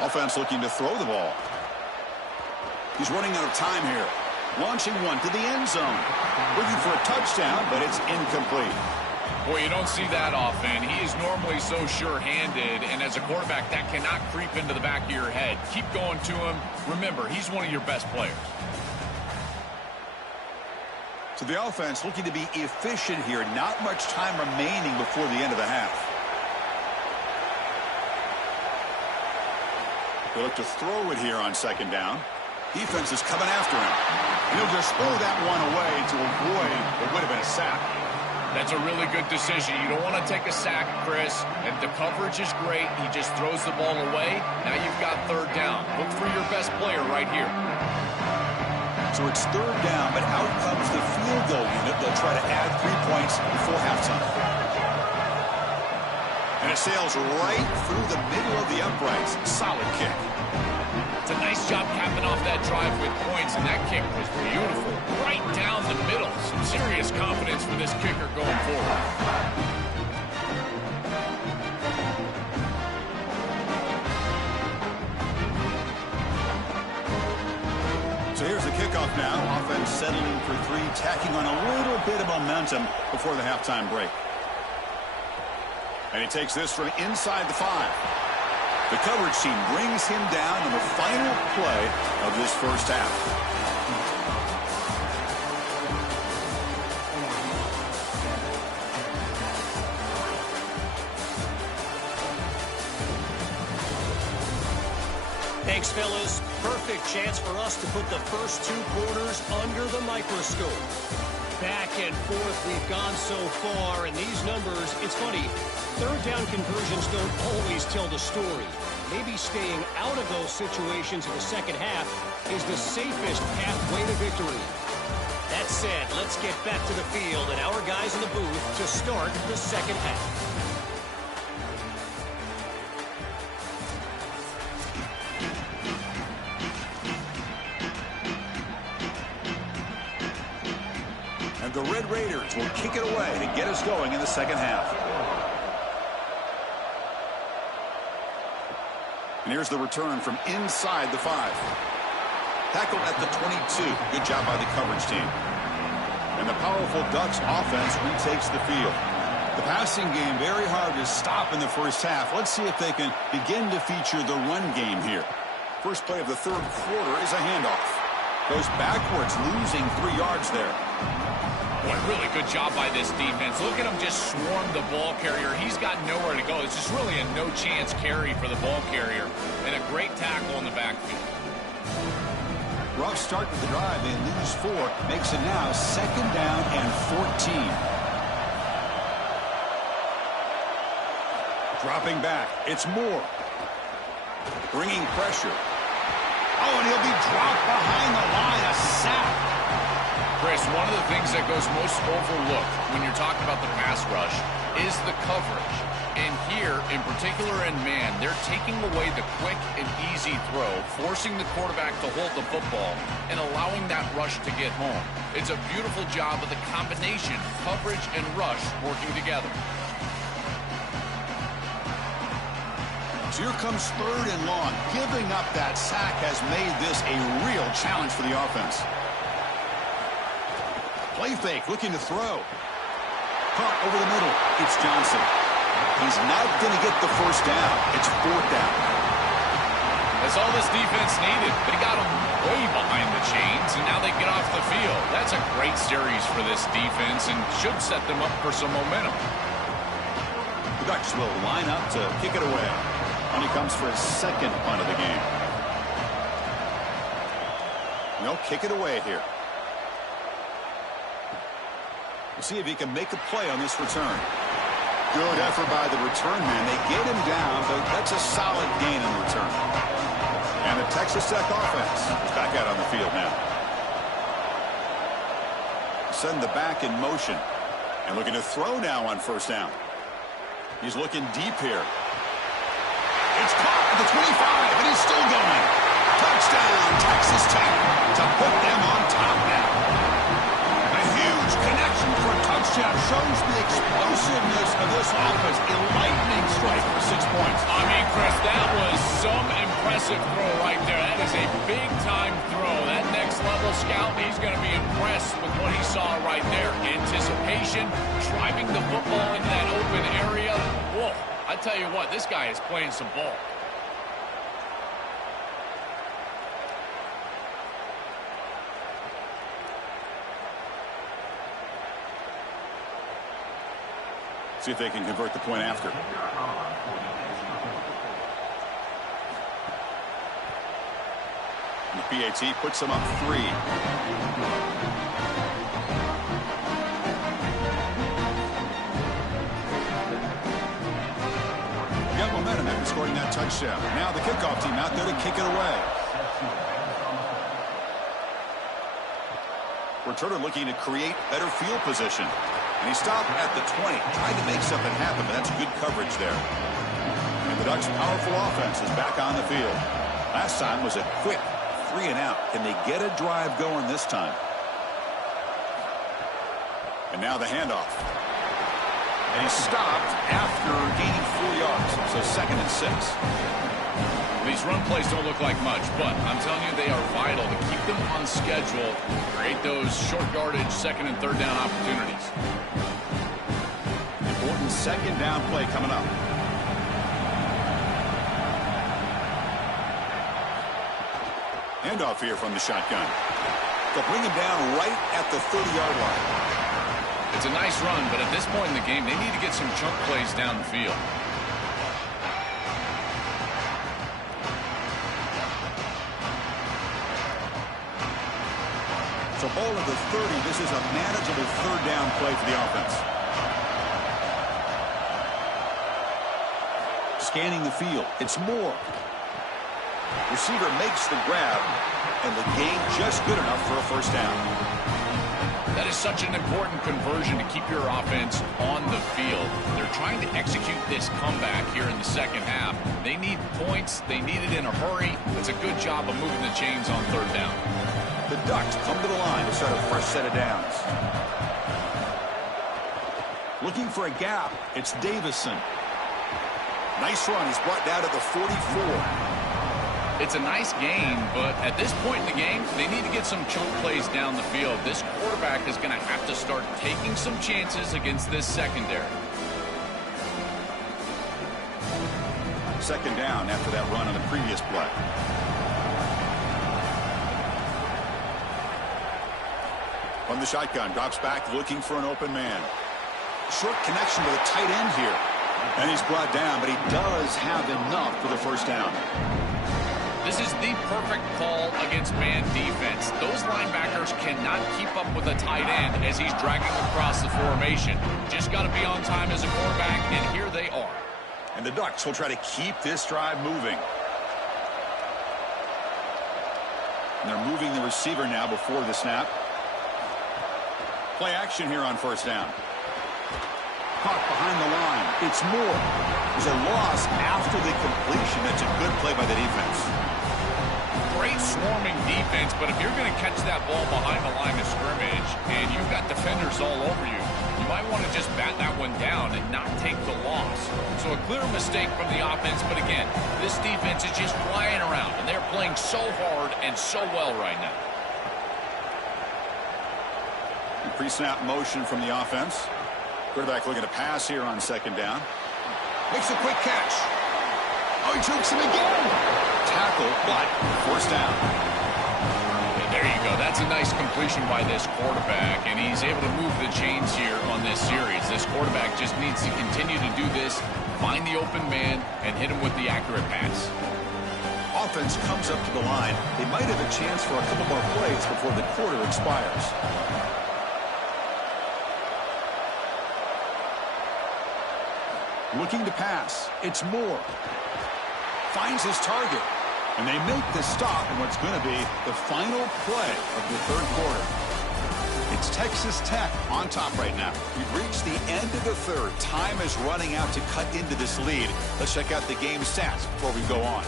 Offense looking to throw the ball. He's running out of time here. Launching one to the end zone. Looking for a touchdown, but it's incomplete. Boy, you don't see that often. He is normally so sure-handed, and as a quarterback, that cannot creep into the back of your head. Keep going to him. Remember, he's one of your best players. So the offense looking to be efficient here. Not much time remaining before the end of the half. They look to throw it here on 2nd down. Defense is coming after him. And he'll just throw that one away to avoid what would have been a sack. That's a really good decision. You don't want to take a sack, Chris. And the coverage is great. He just throws the ball away. Now you've got 3rd down. Look for your best player right here. So it's 3rd down, but out comes the field goal unit. They'll try to add 3 points before halftime. And it sails right through the middle of the uprights. Solid kick. It's a nice job capping off that drive with points, and that kick was beautiful. Right down the middle. Some serious confidence for this kicker going forward. So here's the kickoff now. Offense settling for 3, tacking on a little bit of momentum before the halftime break. And he takes this from inside the 5. The coverage team brings him down in the final play of this first half. Thanks, fellas. Perfect chance for us to put the first 2 quarters under the microscope. Back and forth we've gone so far, and these numbers, it's funny, 3rd down conversions don't always tell the story. Maybe staying out of those situations in the second half is the safest pathway to victory. That said, let's get back to the field and our guys in the booth to start the second half. And the Red Raiders will kick it away to get us going in the second half. And here's the return from inside the 5. Tackled at the 22. Good job by the coverage team. And the powerful Ducks offense retakes the field. The passing game very hard to stop in the first half. Let's see if they can begin to feature the run game here. First play of the 3rd quarter is a handoff. Goes backwards, losing 3 yards there. Boy, really good job by this defense. Look at him just swarm the ball carrier. He's got nowhere to go. It's just really a no-chance carry for the ball carrier. And a great tackle in the backfield. Rough start to the drive. They lose 4. Makes it now 2nd down and 14. Dropping back. It's Moore. Bringing pressure. Oh, and he'll be dropped behind the line. A sack. Chris, one of the things that goes most overlooked when you're talking about the pass rush is the coverage. And here, in particular in man, they're taking away the quick and easy throw, forcing the quarterback to hold the football and allowing that rush to get home. It's a beautiful job of the combination, coverage and rush working together. So here comes 3rd and long. Giving up that sack has made this a real challenge for the offense. Play fake, looking to throw. Caught over the middle. It's Johnson. He's not going to get the first down. It's 4th down. That's all this defense needed. They got them way behind the chains, and now they get off the field. That's a great series for this defense and should set them up for some momentum. The Ducks will line up to kick it away. And he comes for his 2nd punt of the game. They'll kick it away here. We'll see if he can make a play on this return. Good effort by the return man. They get him down, but that's a solid gain in return. And the Texas Tech offense is back out on the field now. Send the back in motion. And looking to throw now on 1st down. He's looking deep here. It's caught at the 25, and he's still going. Touchdown, Texas Tech, to put them on top now. A huge connection for a touchdown shows the explosiveness of this offense. A lightning strike for 6 points. I mean, Chris, that was some impressive throw right there. That is a big-time throw. That next-level scout, he's going to be impressed with what he saw right there. Anticipation, driving the football into that open area. Whoa. I tell you what, this guy is playing some ball. See if they can convert the point after. And the PAT puts them up 3. Got momentum after scoring that touchdown. Now the kickoff team out there to kick it away. Returner looking to create better field position. And he stopped at the 20, trying to make something happen, but that's good coverage there. And the Ducks' powerful offense is back on the field. Last time was a quick 3 and out. Can they get a drive going this time? And now the handoff. And he stopped after gaining 4 yards. So 2nd and 6. These run plays don't look like much, but I'm telling you they are vital to keep them on schedule, create those short yardage 2nd and 3rd down opportunities. Important 2nd down play coming up. Handoff here from the shotgun. They'll bring him down right at the 30-yard line. It's a nice run, but at this point in the game, they need to get some chunk plays down the field. So ball at the 30. This is a manageable 3rd down play for the offense. Scanning the field. It's Moore. Receiver makes the grab, and the gain just good enough for a 1st down. That is such an important conversion to keep your offense on the field. They're trying to execute this comeback here in the 2nd half. They need points. They need it in a hurry. It's a good job of moving the chains on 3rd down. The Ducks come to the line to start a fresh set of downs. Looking for a gap. It's Davison. Nice run. He's brought down to the 44. It's a nice gain, but at this point in the game, they need to get some chunk plays down the field. This quarterback is going to have to start taking some chances against this secondary. 2nd down after that run on the previous play. From the shotgun, drops back, looking for an open man. Short connection to the tight end here. And he's brought down, but he does have enough for the 1st down. This is the perfect call against man defense. Those linebackers cannot keep up with a tight end as he's dragging across the formation. Just got to be on time as a quarterback, and here they are. And the Ducks will try to keep this drive moving. And they're moving the receiver now before the snap. Play action here on first down. Caught behind the line. It's Moore. There's a loss after the completion. That's a good play by the defense. Great swarming defense, but if you're going to catch that ball behind the line of scrimmage and you've got defenders all over you, you might want to just bat that one down and not take the loss. So a clear mistake from the offense, but again, this defense is just flying around, and they're playing so hard and so well right now. Pre-snap motion from the offense. Quarterback looking to pass here on second down. Makes a quick catch. Oh, he jukes him again. Tackle, but first down. And there you go. That's a nice completion by this quarterback, and he's able to move the chains here on this series. This quarterback just needs to continue to do this, find the open man, and hit him with the accurate pass. Offense comes up to the line. They might have a chance for a couple more plays before the quarter expires. Looking to pass. It's Moore. Finds his target. And they make the stop in what's going to be the final play of the third quarter. It's Texas Tech on top right now. We've reached the end of the third. Time is running out to cut into this lead. Let's check out the game stats before we go on.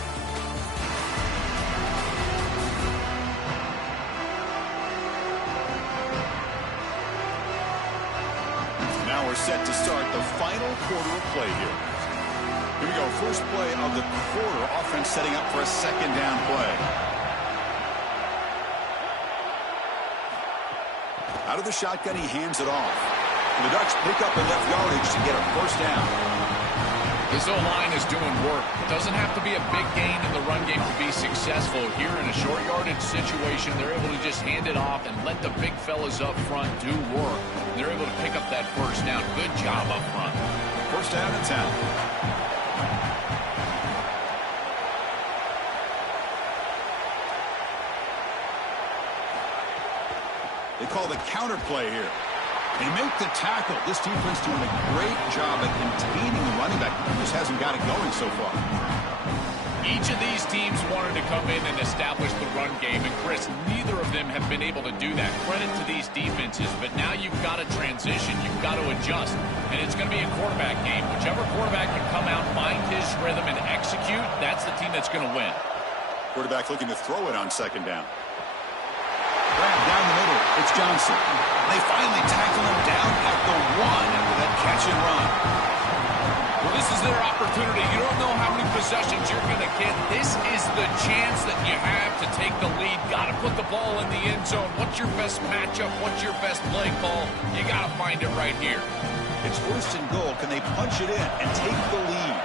Now we're set to start the final quarter of play here. Here we go. First play of the quarter. Offense setting up for a second down play. Out of the shotgun, he hands it off. And the Ducks pick up enough yardage to get a first down. This O-line is doing work. It doesn't have to be a big gain in the run game to be successful. Here in a short yardage situation, they're able to just hand it off and let the big fellas up front do work. They're able to pick up that first down. Good job up front. First down and 10. They call the counter play here. They make the tackle. This defense doing a great job at containing the running back. He just hasn't got it going so far. Each of these teams wanted to come in and establish the run game, and Chris, neither of them have been able to do that. Credit to these defenses, but now you've got to transition, you've got to adjust, and it's going to be a quarterback game. Whichever quarterback can come out, find his rhythm, and execute, that's the team that's going to win. Quarterback looking to throw it on second down. Grab down the middle. It's Johnson. They finally tackle him down at the 1 after that catch and run. Well, this is their opportunity. You don't know how many possessions you're going to get. This is the chance that you have to take the lead. Got to put the ball in the end zone. What's your best matchup? What's your best play call? You got to find it right here. It's first and goal. Can they punch it in and take the lead?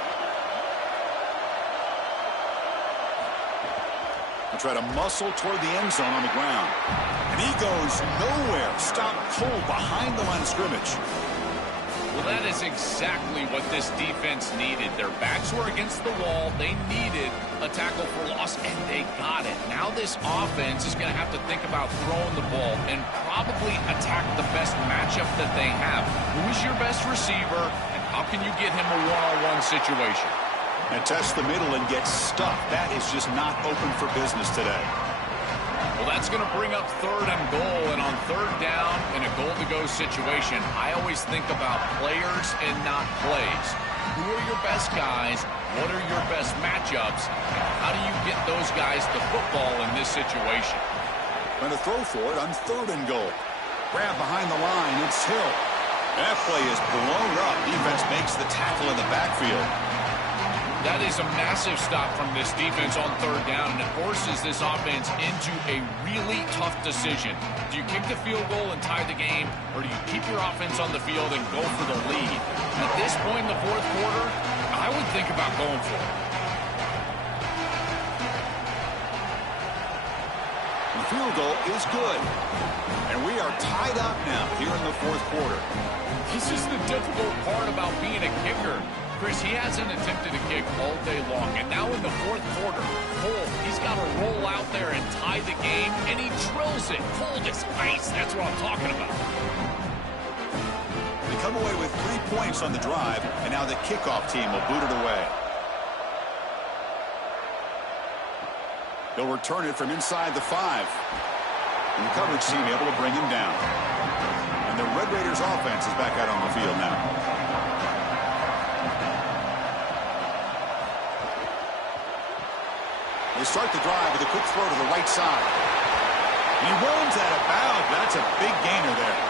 They'll try to muscle toward the end zone on the ground. And he goes nowhere. Stopped cold behind the line of scrimmage. Well, that is exactly what this defense needed. Their backs were against the wall. They needed a tackle for loss, and they got it. Now this offense is going to have to think about throwing the ball and probably attack the best matchup that they have. Who is your best receiver, and how can you get him a one-on-one situation? And test the middle and get stuffed. That is just not open for business today. Well, that's going to bring up third and goal, and on third down in a goal-to-go situation, I always think about players and not plays. Who are your best guys? What are your best matchups? And how do you get those guys the football in this situation? Going to throw for it on third and goal. Grab behind the line. It's Hill. That play is blown up. Defense makes the tackle in the backfield. That is a massive stop from this defense on third down, and it forces this offense into a really tough decision. Do you kick the field goal and tie the game, or do you keep your offense on the field and go for the lead? At this point in the fourth quarter, I would think about going for it. The field goal is good. And we are tied up now here in the fourth quarter. This is the difficult part about being a kicker. Chris, he hasn't attempted a kick all day long, and now in the fourth quarter, Cole, he's got to roll out there and tie the game, and he drills it. Cold as ice, that's what I'm talking about. The They come away with 3 points on the drive, and now the kickoff team will boot it away. He'll return it from inside the 5. And the coverage team able to bring him down. And the Red Raiders offense is back out on the field now. They start the drive with a quick throw to the right side. And he runs out of bounds. That's a big gainer there.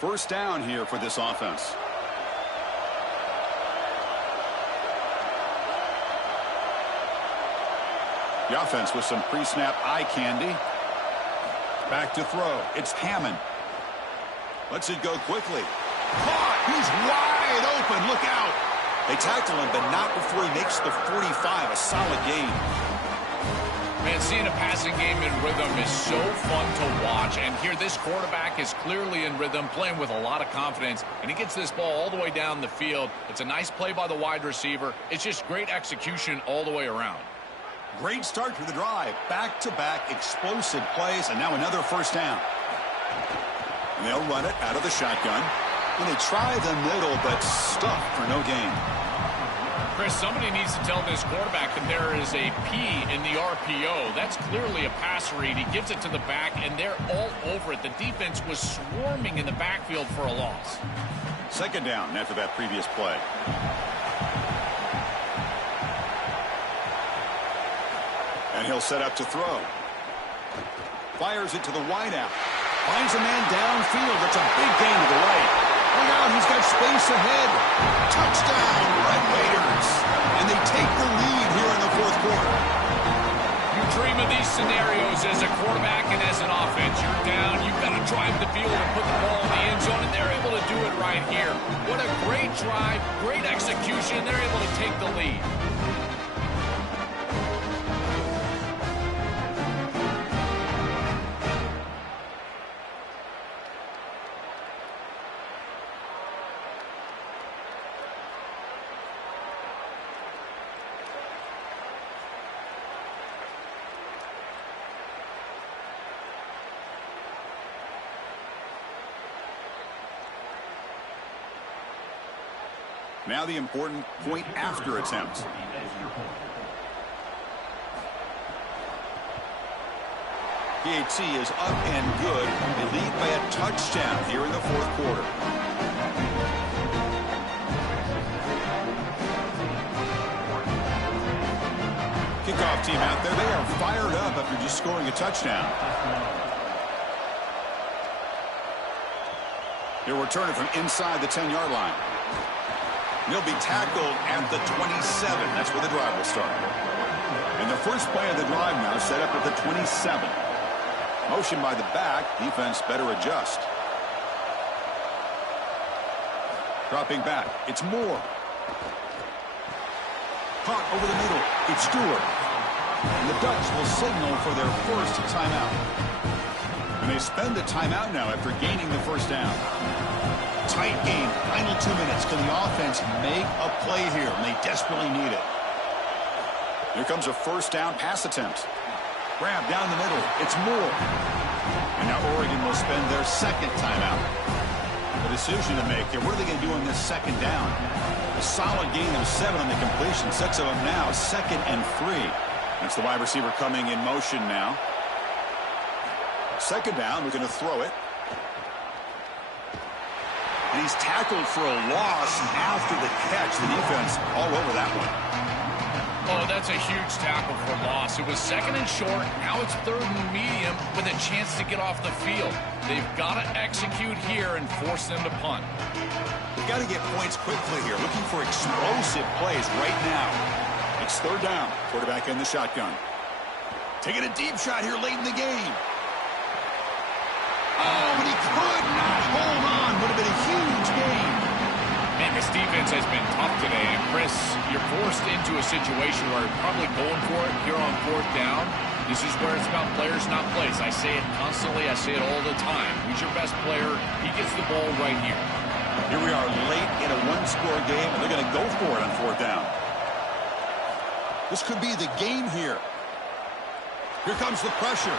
First down here for this offense. The offense with some pre-snap eye candy. Back to throw. It's Hammond. Lets it go quickly. Caught. He's wide open. Look out. They tackle him, but not before he makes the 45. A solid gain. Man, seeing a passing game in rhythm is so fun to watch. And here, this quarterback is clearly in rhythm, playing with a lot of confidence. And he gets this ball all the way down the field. It's a nice play by the wide receiver. It's just great execution all the way around. Great start to the drive. Back-to-back explosive plays, and now another first down. And they'll run it out of the shotgun. And they try the middle, but stuffed for no gain. Chris, somebody needs to tell this quarterback that there is a P in the RPO. That's clearly a pass read. He gives it to the back, and they're all over it. The defense was swarming in the backfield for a loss. Second down after that previous play. And he'll set up to throw. Fires it to the wideout. Finds a man downfield. That's a big gain to the right. Look out, he's got space ahead. Touchdown, Red Raiders. And they take the lead here in the fourth quarter. You dream of these scenarios as a quarterback and as an offense. You're down, you've got to drive the field and put the ball in the end zone, and they're able to do it right here. What a great drive, great execution. They're able to take the lead. Now the important point after attempt. PAT is up and good. They lead by a touchdown here in the fourth quarter. Kickoff team out there. They are fired up after just scoring a touchdown. He'll return it from inside the 10-yard line. He'll be tackled at the 27. That's where the drive will start. And the first play of the drive now set up at the 27. Motion by the back. Defense better adjust. Dropping back. It's Moore. Caught over the middle. It's Stewart. And the Ducks will signal for their first timeout. And they spend a timeout now after gaining the first down. Tight game, final 2 minutes. Can the offense make a play here? And they desperately need it. Here comes a first down pass attempt. Grab down the middle. It's Moore. And now Oregon will spend their second timeout. A decision to make here. What are they going to do on this second down? A solid gain of 7 on the completion. Sets them up now 2nd and 3. That's the wide receiver coming in motion now. Second down. We're going to throw it. And he's tackled for a loss after the catch. The defense all over that one. Oh, that's a huge tackle for loss. It was 2nd and short. Now it's 3rd and medium with a chance to get off the field. They've got to execute here and force them to punt. They've got to get points quickly here. Looking for explosive plays right now. It's 3rd down. Quarterback in the shotgun. Taking a deep shot here late in the game. Oh, but he could not hold on. Would have been a huge gain. Man, this defense has been tough today. And Chris, you're forced into a situation where you're probably going for it here on 4th down. This is where it's about players, not plays. I say it constantly. I say it all the time. Who's your best player? He gets the ball right here. Here we are late in a one-score game, and they're going to go for it on fourth down. This could be the game here. Here comes the pressure.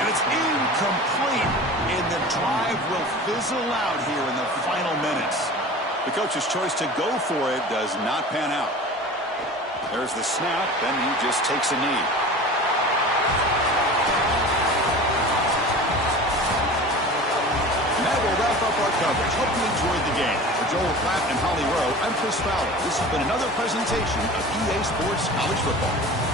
And it's incomplete. And the drive will fizzle out here in the final minutes. The coach's choice to go for it does not pan out. There's the snap, and he just takes a knee. And that will wrap up our coverage. Hope you enjoyed the game. For Joel Klatt and Holly Rowe, I'm Chris Fowler. This has been another presentation of EA Sports College Football.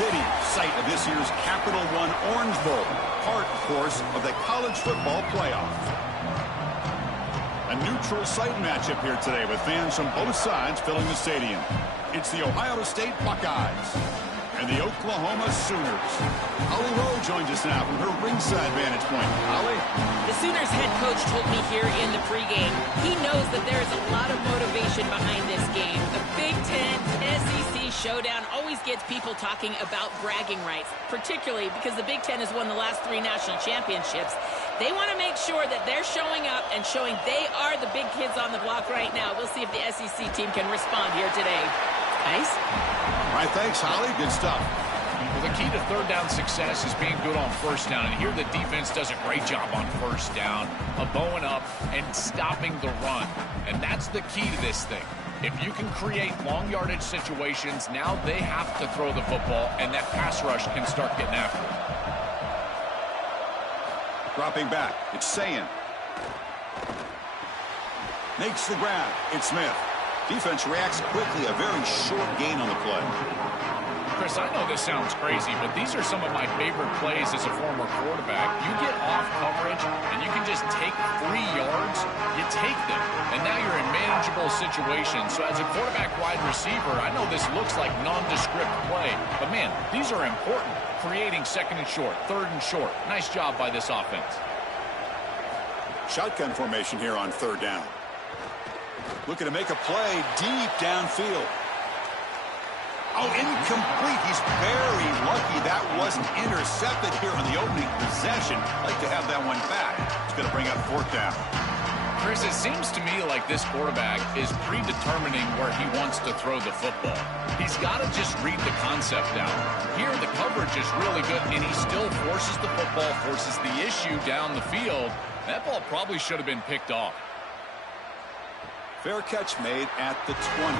City, site of this year's Capital One Orange Bowl, part, of course, of the college football playoff. A neutral site matchup here today with fans from both sides filling the stadium. It's the Ohio State Buckeyes and the Oklahoma Sooners. Holly Rowe joins us now from her ringside vantage point. Holly? The Sooners head coach told me here in the pregame he knows that there is a lot of motivation behind this game. The Big Ten SEC showdown always gets people talking about bragging rights, particularly because the Big Ten has won the last 3 national championships. They want to make sure that they're showing up and showing they are the big kids on the block right now. We'll see if the SEC team can respond here today. Ice? All right, thanks, Holly. Good stuff. Well, the key to third down success is being good on first down. And here the defense does a great job on first down of bowing up and stopping the run. And that's the key to this thing. If you can create long yardage situations, now they have to throw the football, and that pass rush can start getting after it. Dropping back, it's Sayin. Makes the grab, it's Smith. Defense reacts quickly, a very short gain on the play. Chris, I know this sounds crazy, but these are some of my favorite plays as a former quarterback. You get off coverage, and you can just take 3 yards. You take them, and now you're in manageable situations. So as a quarterback wide receiver, I know this looks like nondescript play, but man, these are important. Creating second and short, third and short. Nice job by this offense. Shotgun formation here on third down. Looking to make a play deep downfield. Oh, incomplete. He's very lucky that wasn't intercepted here on the opening possession. Like to have that one back. It's going to bring up 4th down. Chris, it seems to me like this quarterback is predetermining where he wants to throw the football. He's got to just read the concept out. Here, the coverage is really good, and he still forces the football, forces the issue down the field. That ball probably should have been picked off. Fair catch made at the 20.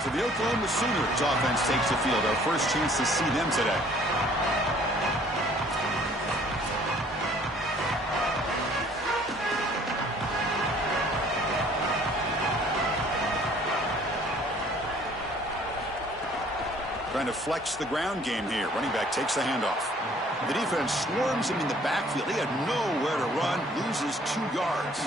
So the Oklahoma Sooners offense takes the field. Our first chance to see them today. Trying to flex the ground game here. Running back takes the handoff. The defense swarms him in the backfield. He had nowhere to run, loses 2 yards.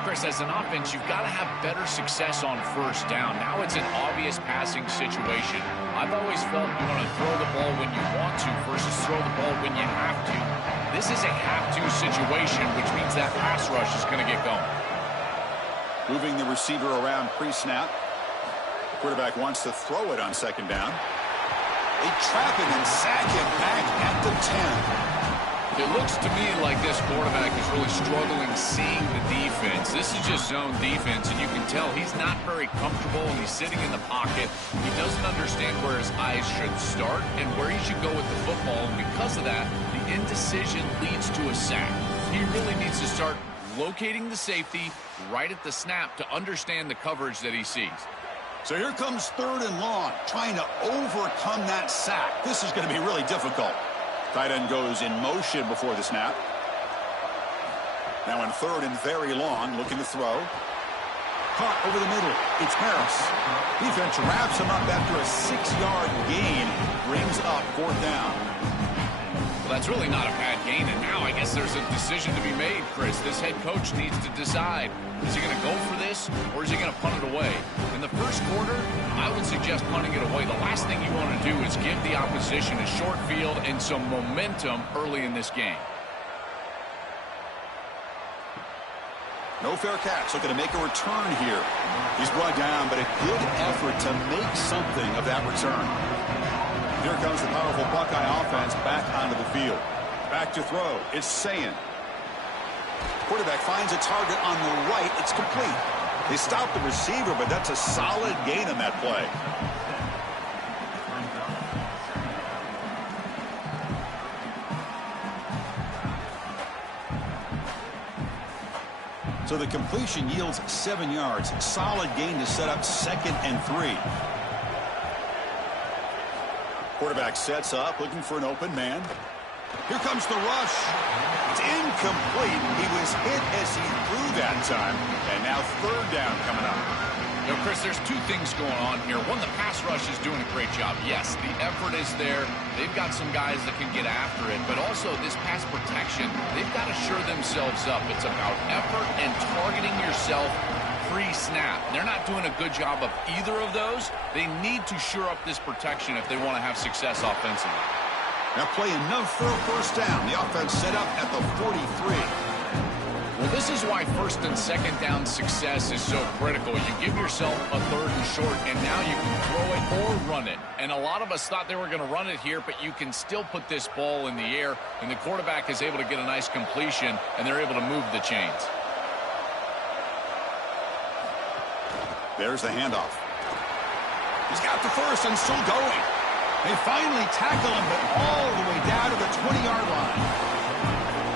Chris, as an offense, you've got to have better success on first down. Now it's an obvious passing situation. I've always felt you want to throw the ball when you want to versus throw the ball when you have to. This is a have-to situation, which means that pass rush is going to get going. Moving the receiver around pre-snap. Quarterback wants to throw it on second down. They trap him and sack him back at the 10. It looks to me like this quarterback is really struggling seeing the defense. This is just zone defense, and you can tell he's not very comfortable, and he's sitting in the pocket. He doesn't understand where his eyes should start and where he should go with the football, and because of that, the indecision leads to a sack. He really needs to start locating the safety right at the snap to understand the coverage that he sees. So here comes 3rd and long, trying to overcome that sack. This is going to be really difficult. Tight end goes in motion before the snap. Now in 3rd and very long, looking to throw. Caught over the middle. It's Harris. Defense wraps him up after a 6-yard gain. Brings up 4th down. Well, that's really not a bad gain, and now I guess there's a decision to be made, Chris. This head coach needs to decide. Is he going to go for this, or is he going to punt it away? In the first quarter, I would suggest punting it away. The last thing you want to do is give the opposition a short field and some momentum early in this game. No fair catch. Looking to make a return here. He's brought down, but a good effort to make something of that return. Here comes the powerful Buckeye offense back onto the field. Back to throw. It's Sayin. Quarterback finds a target on the right. It's complete. They stop the receiver, but that's a solid gain on that play. So the completion yields 7 yards. Solid gain to set up 2nd and 3. Quarterback sets up, looking for an open man. Here comes the rush. It's incomplete. He was hit as he threw that time. And now 3rd down coming up. You know, Chris, there's two things going on here. One, the pass rush is doing a great job. Yes, the effort is there. They've got some guys that can get after it. But also, this pass protection, they've got to shore themselves up. It's about effort and targeting yourself pre-snap. They're not doing a good job of either of those. They need to shore up this protection if they want to have success offensively. Now play enough for a first down. The offense set up at the 43. Well, this is why first and second down success is so critical. You give yourself a third and short, and now you can throw it or run it. And a lot of us thought they were going to run it here, but you can still put this ball in the air, and the quarterback is able to get a nice completion, and they're able to move the chains. There's the handoff. He's got the first and still going. They finally tackle him, but all the way down to the 20-yard line.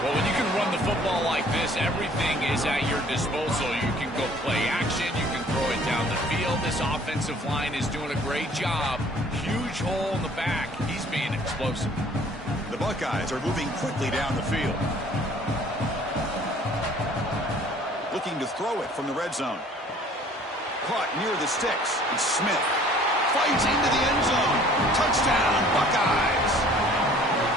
Well, when you can run the football like this, everything is at your disposal. You can go play action. You can throw it down the field. This offensive line is doing a great job. Huge hole in the back. He's being explosive. The Buckeyes are moving quickly down the field. Looking to throw it from the red zone. Caught near the sticks. And Smith fights into the end zone. Touchdown, Buckeyes.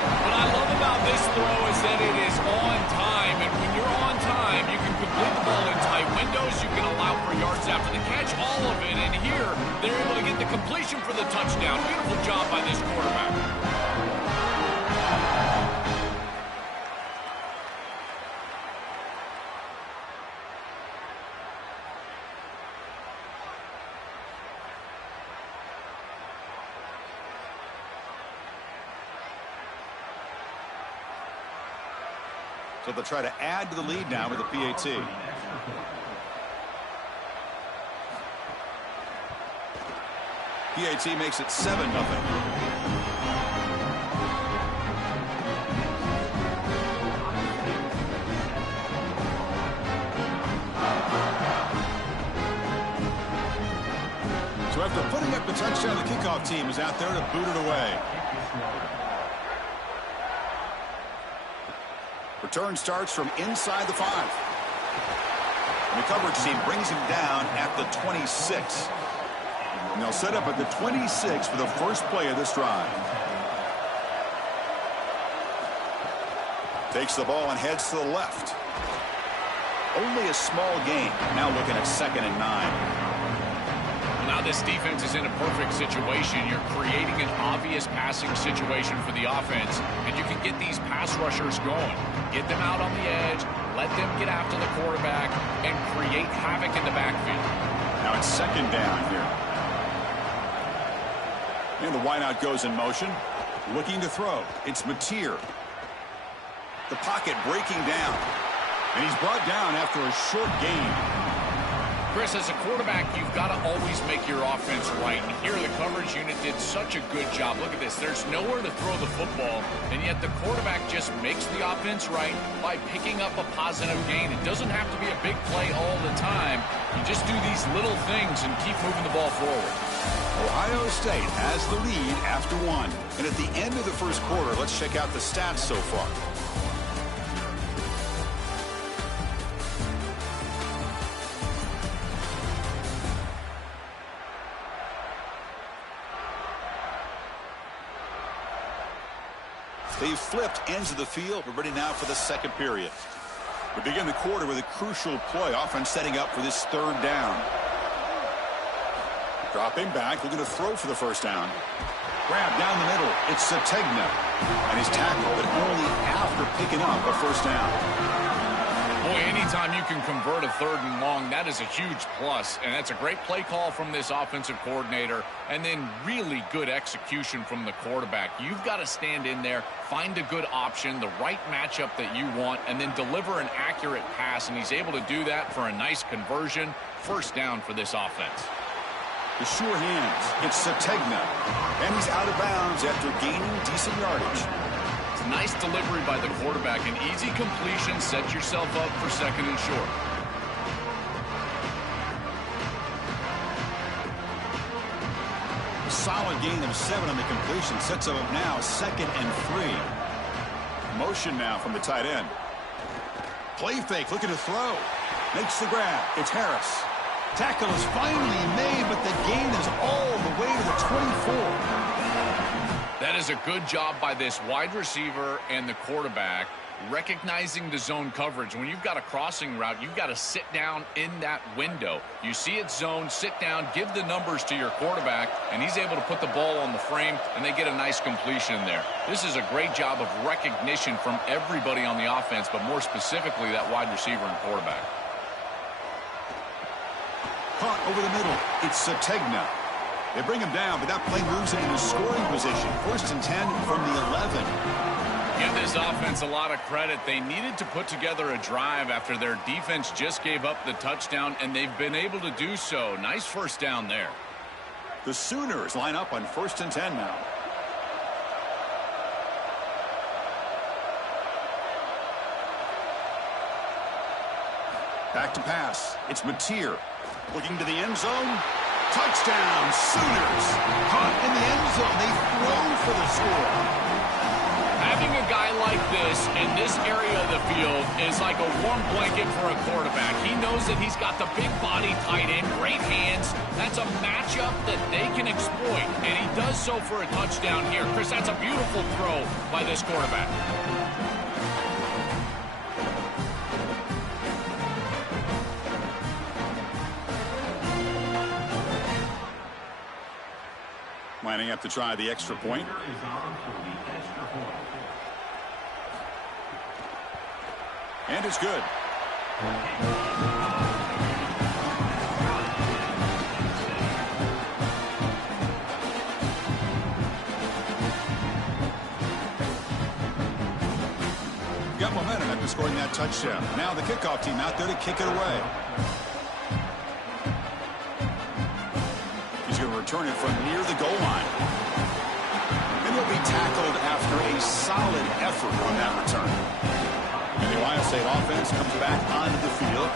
What I love about this throw is that it is on time, and when you're on time, you can complete the ball in tight windows. You can allow for yards after the catch, all of it, and here they're able to get the completion for the touchdown. Beautiful job by this quarterback. So they'll try to add to the lead now with the PAT. PAT makes it 7-0. So after putting up the touchdown, the kickoff team is out there to boot it away. Return starts from inside the 5. And the coverage team brings him down at the 26. And they'll set up at the 26 for the first play of this drive. Takes the ball and heads to the left. Only a small gain. Now looking at 2nd and 9. Now this defense is in a perfect situation. You're creating an obvious passing situation for the offense, and you can get these pass rushers going. Get them out on the edge, let them get after the quarterback, and create havoc in the backfield. Now it's 2nd down here. And the wideout goes in motion. Looking to throw. It's Mateer. The pocket breaking down. And he's brought down after a short gain. Chris, as a quarterback, you've got to always make your offense right. And here, the coverage unit did such a good job. Look at this. There's nowhere to throw the football, and yet the quarterback just makes the offense right by picking up a positive gain. It doesn't have to be a big play all the time. You just do these little things and keep moving the ball forward. Ohio State has the lead after 1. And at the end of the first quarter, let's check out the stats so far. They've flipped ends of the field. We're ready now for the second period. We begin the quarter with a crucial play. Offense setting up for this 3rd down. Dropping back, looking to throw for the first down. Grab down the middle. It's Sategna. And he's tackled, but only after picking up a first down. Boy, anytime you can convert a 3rd and long, that is a huge plus. And that's a great play call from this offensive coordinator. And then really good execution from the quarterback. You've got to stand in there, find a good option, the right matchup that you want, and then deliver an accurate pass. And he's able to do that for a nice conversion. First down for this offense. The sure hands. It's Sategna. And he's out of bounds after gaining decent yardage. Nice delivery by the quarterback. An easy completion. Set yourself up for 2nd and short. A solid gain of 7 on the completion. Sets him up now 2nd and 3. Motion now from the tight end. Play fake. Looking to throw. Makes the grab. It's Harris. Tackle is finally made, but the gain is all the way to the 24. That is a good job by this wide receiver and the quarterback recognizing the zone coverage. When you've got a crossing route, you've got to sit down in that window. You see it zone, sit down, give the numbers to your quarterback, and he's able to put the ball on the frame, and they get a nice completion there. This is a great job of recognition from everybody on the offense, but more specifically that wide receiver and quarterback. Caught over the middle. It's Sategna. They bring him down, but that play moves him into scoring position. 1st and 10 from the 11. Give this offense a lot of credit. They needed to put together a drive after their defense just gave up the touchdown, and they've been able to do so. Nice first down there. The Sooners line up on 1st and 10 now. Back to pass. It's Mateer. Looking to the end zone. Touchdown, Sooners. Caught in the end zone. They throw for the score. Having a guy like this in this area of the field is like a warm blanket for a quarterback. He knows that he's got the big body tight end, great hands. That's a matchup that they can exploit, and he does so for a touchdown here. Chris, that's a beautiful throw by this quarterback. Lining up to try the extra point. And it's good. Got momentum after scoring that touchdown. Now the kickoff team out there to kick it away. He's going to return it from near the goal line. And he'll be tackled after a solid effort on that return. And the Ohio State offense comes back onto the field.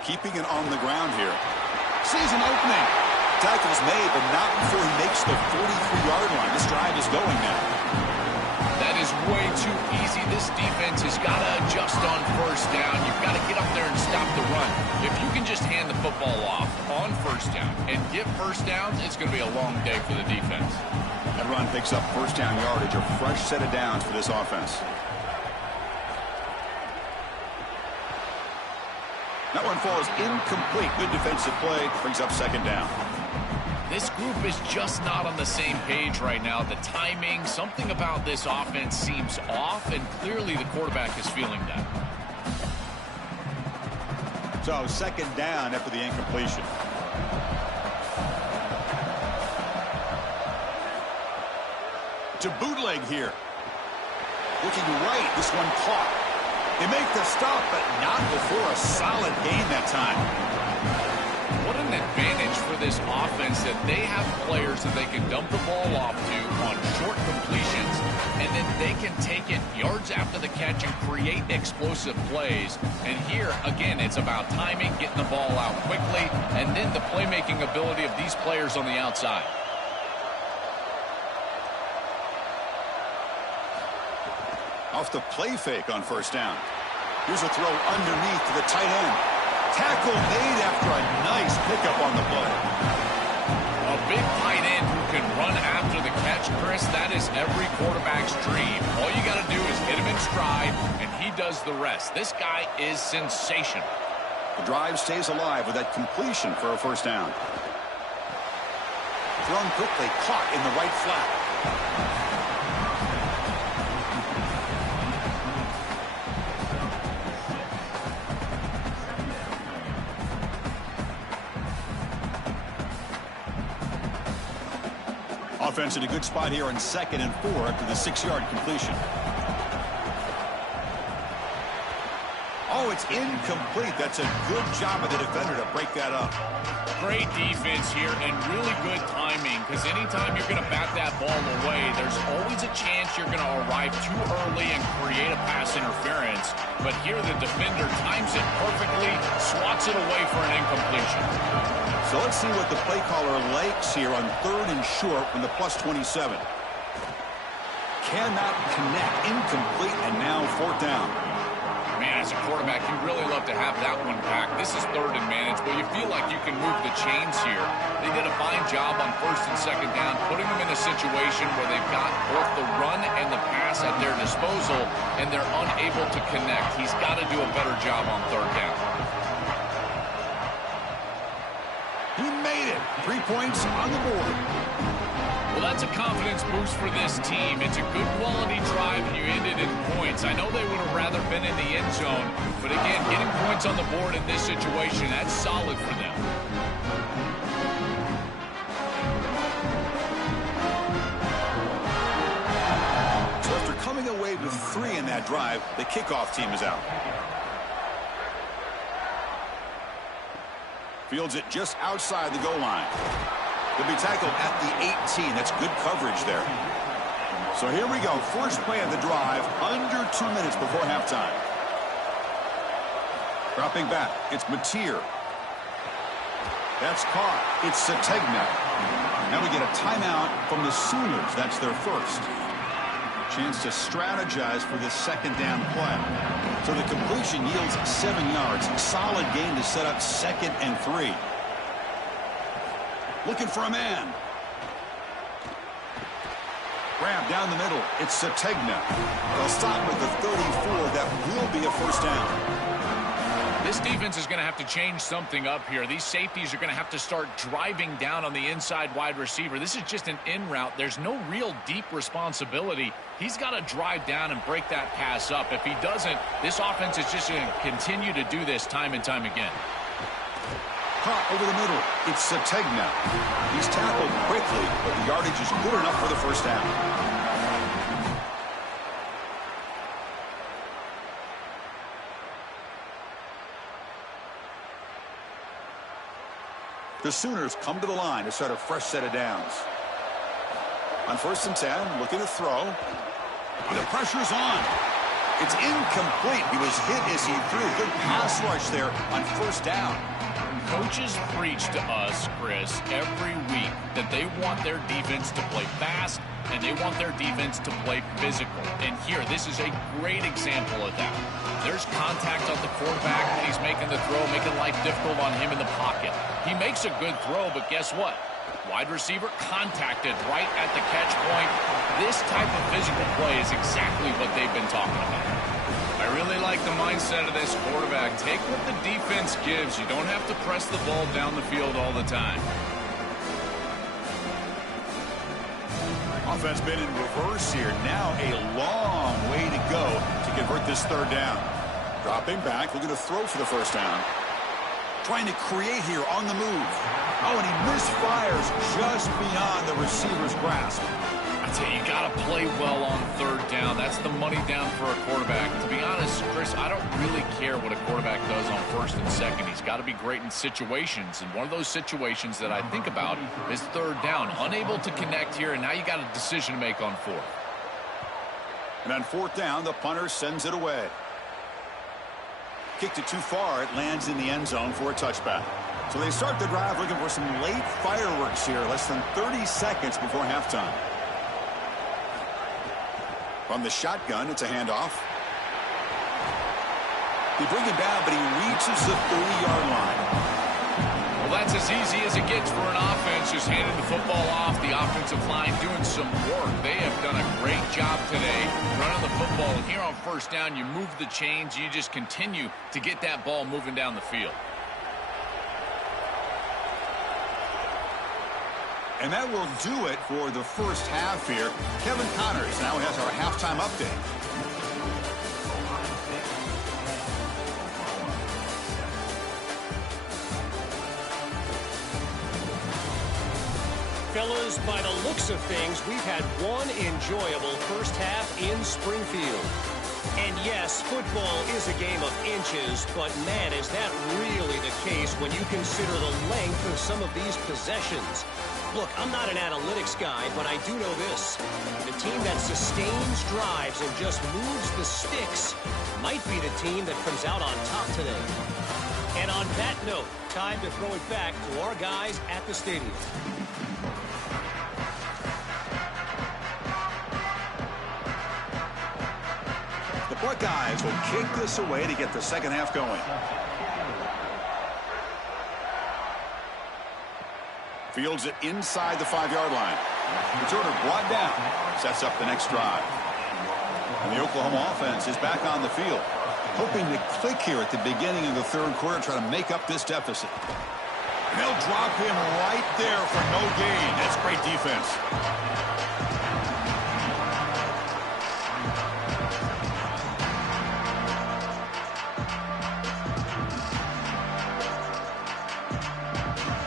Keeping it on the ground here. Sees an opening. Tackle's made, but not before he makes the 43-yard line. This drive is going now. That is way too easy. This defense has got to adjust on first down. You've got to get up there and stop the run. If you can just hand the football off on first down and get first downs, it's going to be a long day for the defense. That run picks up first down yardage, a fresh set of downs for this offense. That one falls incomplete. Good defensive play. Brings up 2nd down. This group is just not on the same page right now. The timing, something about this offense seems off, and clearly the quarterback is feeling that. So 2nd down after the incompletion. To bootleg here. Looking right. This one caught. They make the stop, but not before a solid gain that time. What an advantage for this offense that they have players that they can dump the ball off to on short completions, and then they can take it yards after the catch and create explosive plays. And here, again, it's about timing, getting the ball out quickly, and then the playmaking ability of these players on the outside. Off the play fake on first down. Here's a throw underneath to the tight end. Tackle made after a nice pickup on the play. A big tight end who can run after the catch, Chris, that is every quarterback's dream. All you got to do is hit him in stride, and he does the rest. This guy is sensational. The drive stays alive with that completion for a first down. Thrown quickly, caught in the right flat. Offense in a good spot here on 2nd and 4 after the 6-yard completion. Oh, it's incomplete. That's a good job of the defender to break that up. Great defense here and really good timing, because anytime you're going to bat that ball away, there's always a chance you're going to arrive too early and create a pass interference. But here the defender times it perfectly, swats it away for an incompletion. So let's see what the play caller likes here on 3rd and short from the +27. Cannot connect. Incomplete, and now 4th down. Man, as a quarterback, you really love to have that one back. This is third and manageable. You feel like you can move the chains here. They did a fine job on first and second down, putting them in a situation where they've got both the run and the pass at their disposal, and they're unable to connect. He's got to do a better job on third down. He made it. 3 points on the board. Well, that's a confidence boost for this team. It's a good quality drive, and you ended in points. I know they would have rather been in the end zone, but again, getting points on the board in this situation, that's solid for them. So after coming away with 3 in that drive, the kickoff team is out. Fields it just outside the goal line. He'll be tackled at the 18. That's good coverage there. So here we go. First play of the drive, under 2 minutes before halftime. Dropping back, it's Mateer. That's caught. It's Sategna. Now we get a timeout from the Sooners. That's their first. Chance to strategize for this second down play. So the completion yields 7 yards. Solid gain to set up 2nd and 3. Looking for a man. Grab down the middle. It's Sategna. They'll stop with the 34. That will be a first down. This defense is going to have to change something up here. These safeties are going to have to start driving down on the inside wide receiver. This is just an in route. There's no real deep responsibility. He's got to drive down and break that pass up. If he doesn't, this offense is just going to continue to do this time and time again. Caught over the middle. It's Sategna. He's tackled quickly, but the yardage is good enough for the first down. The Sooners come to the line to start a fresh set of downs. On 1st and 10, looking to throw. The pressure's on. It's incomplete. He was hit as he threw. Good pass rush there on 1st down. Coaches preach to us, Chris, every week that they want their defense to play fast and they want their defense to play physical. And here, this is a great example of that. There's contact on the quarterback when he's making the throw, making life difficult on him in the pocket. He makes a good throw, but guess what? Wide receiver contacted right at the catch point. This type of physical play is exactly what they've been talking about. I really like the mindset of this quarterback. Take what the defense gives. You don't have to press the ball down the field all the time. Offense been in reverse here. Now a long way to go to convert this 3rd down. Dropping back, looking to throw for the first down. Trying to create here on the move. Oh, and he misfires just beyond the receiver's grasp. I tell you, you got to play well on 3rd down. That's the money down for a quarterback. To be honest, Chris, I don't really care what a quarterback does on 1st and 2nd. He's got to be great in situations. And one of those situations that I think about is 3rd down. Unable to connect here, and now you got a decision to make on 4th. And on 4th down, the punter sends it away. Kicked it too far. It lands in the end zone for a touchback. So they start the drive looking for some late fireworks here. Less than 30 seconds before halftime. From the shotgun, it's a handoff. They bring him down, but he reaches the 30-yard line. Well, that's as easy as it gets for an offense, just handing the football off. The offensive line doing some work. They have done a great job today running the football. And here on 1st down, you move the chains. You just continue to get that ball moving down the field. And that will do it for the first half here. Kevin Connors now has our halftime update. Fellas, by the looks of things, we've had one enjoyable first half in Springfield. And yes, football is a game of inches, but man, is that really the case when you consider the length of some of these possessions. Look, I'm not an analytics guy, but I do know this. The team that sustains drives and just moves the sticks might be the team that comes out on top today. And on that note, time to throw it back to our guys at the stadium. The Buckeyes will kick this away to get the second half going. Fields it inside the 5-yard line. Returner brought down. Sets up the next drive. And the Oklahoma offense is back on the field, hoping to click here at the beginning of the third quarter, try to make up this deficit. And they'll drop him right there for no gain. That's great defense.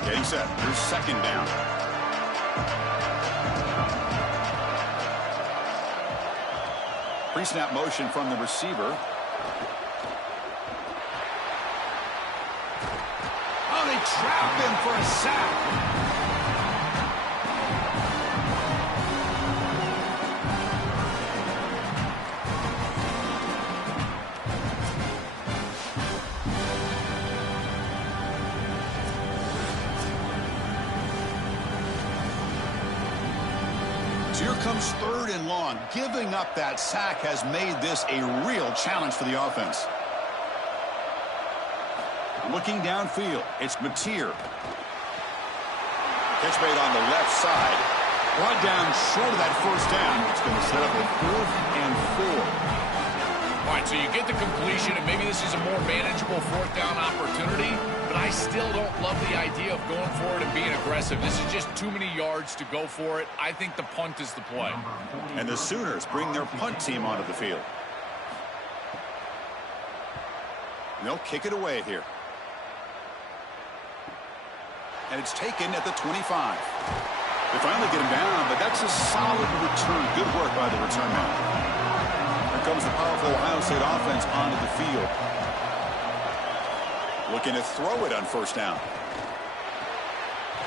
Getting set. Here's second down. Pre-snap motion from the receiver. Oh, they trap him for a sack. Here comes third and long. Giving up that sack has made this a real challenge for the offense. Looking downfield, it's Mateer. Catch made on the left side. Brought down short of that first down. It's going to set up a 4th and 4. All right, so you get the completion, and maybe this is a more manageable 4th down opportunity, but I still don't love the idea of going for it and being aggressive. This is just too many yards to go for it. I think the punt is the play. And the Sooners bring their punt team onto the field. And they'll kick it away here. And it's taken at the 25. They finally get him down, but that's a solid return. Good work by the return man. Here comes the powerful Ohio State offense onto the field. Looking to throw it on first down.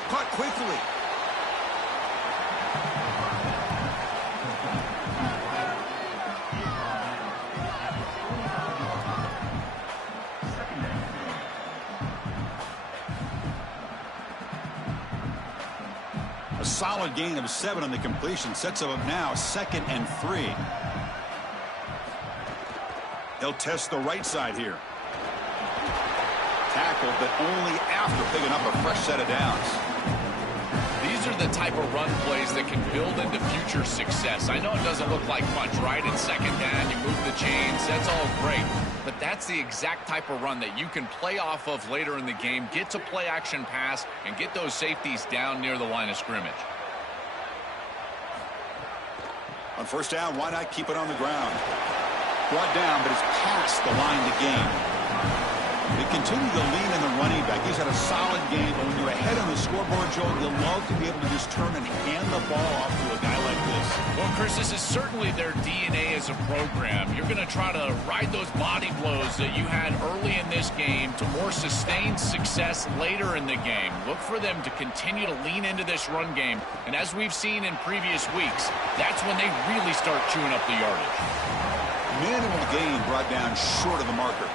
Caught quickly. A solid gain of 7 on the completion. Sets them up now 2nd and 3. They'll test the right side here. Tackled, but only after picking up a fresh set of downs. These are the type of run plays that can build into future success. I know it doesn't look like much, right? In second down, you move the chains. That's all great. But that's the exact type of run that you can play off of later in the game, get to play action pass, and get those safeties down near the line of scrimmage. On first down, why not keep it on the ground? Brought down, but it's past the line to gain. They continue to lean in the running back. He's had a solid game, but when you're ahead on the scoreboard, Joe, you'll love to be able to just turn and hand the ball off to a guy like this. Well, Chris, this is certainly their DNA as a program. You're going to try to ride those body blows that you had early in this game to more sustained success later in the game. Look for them to continue to lean into this run game. And as we've seen in previous weeks, that's when they really start chewing up the yardage. Minimal gain brought down short of the marker.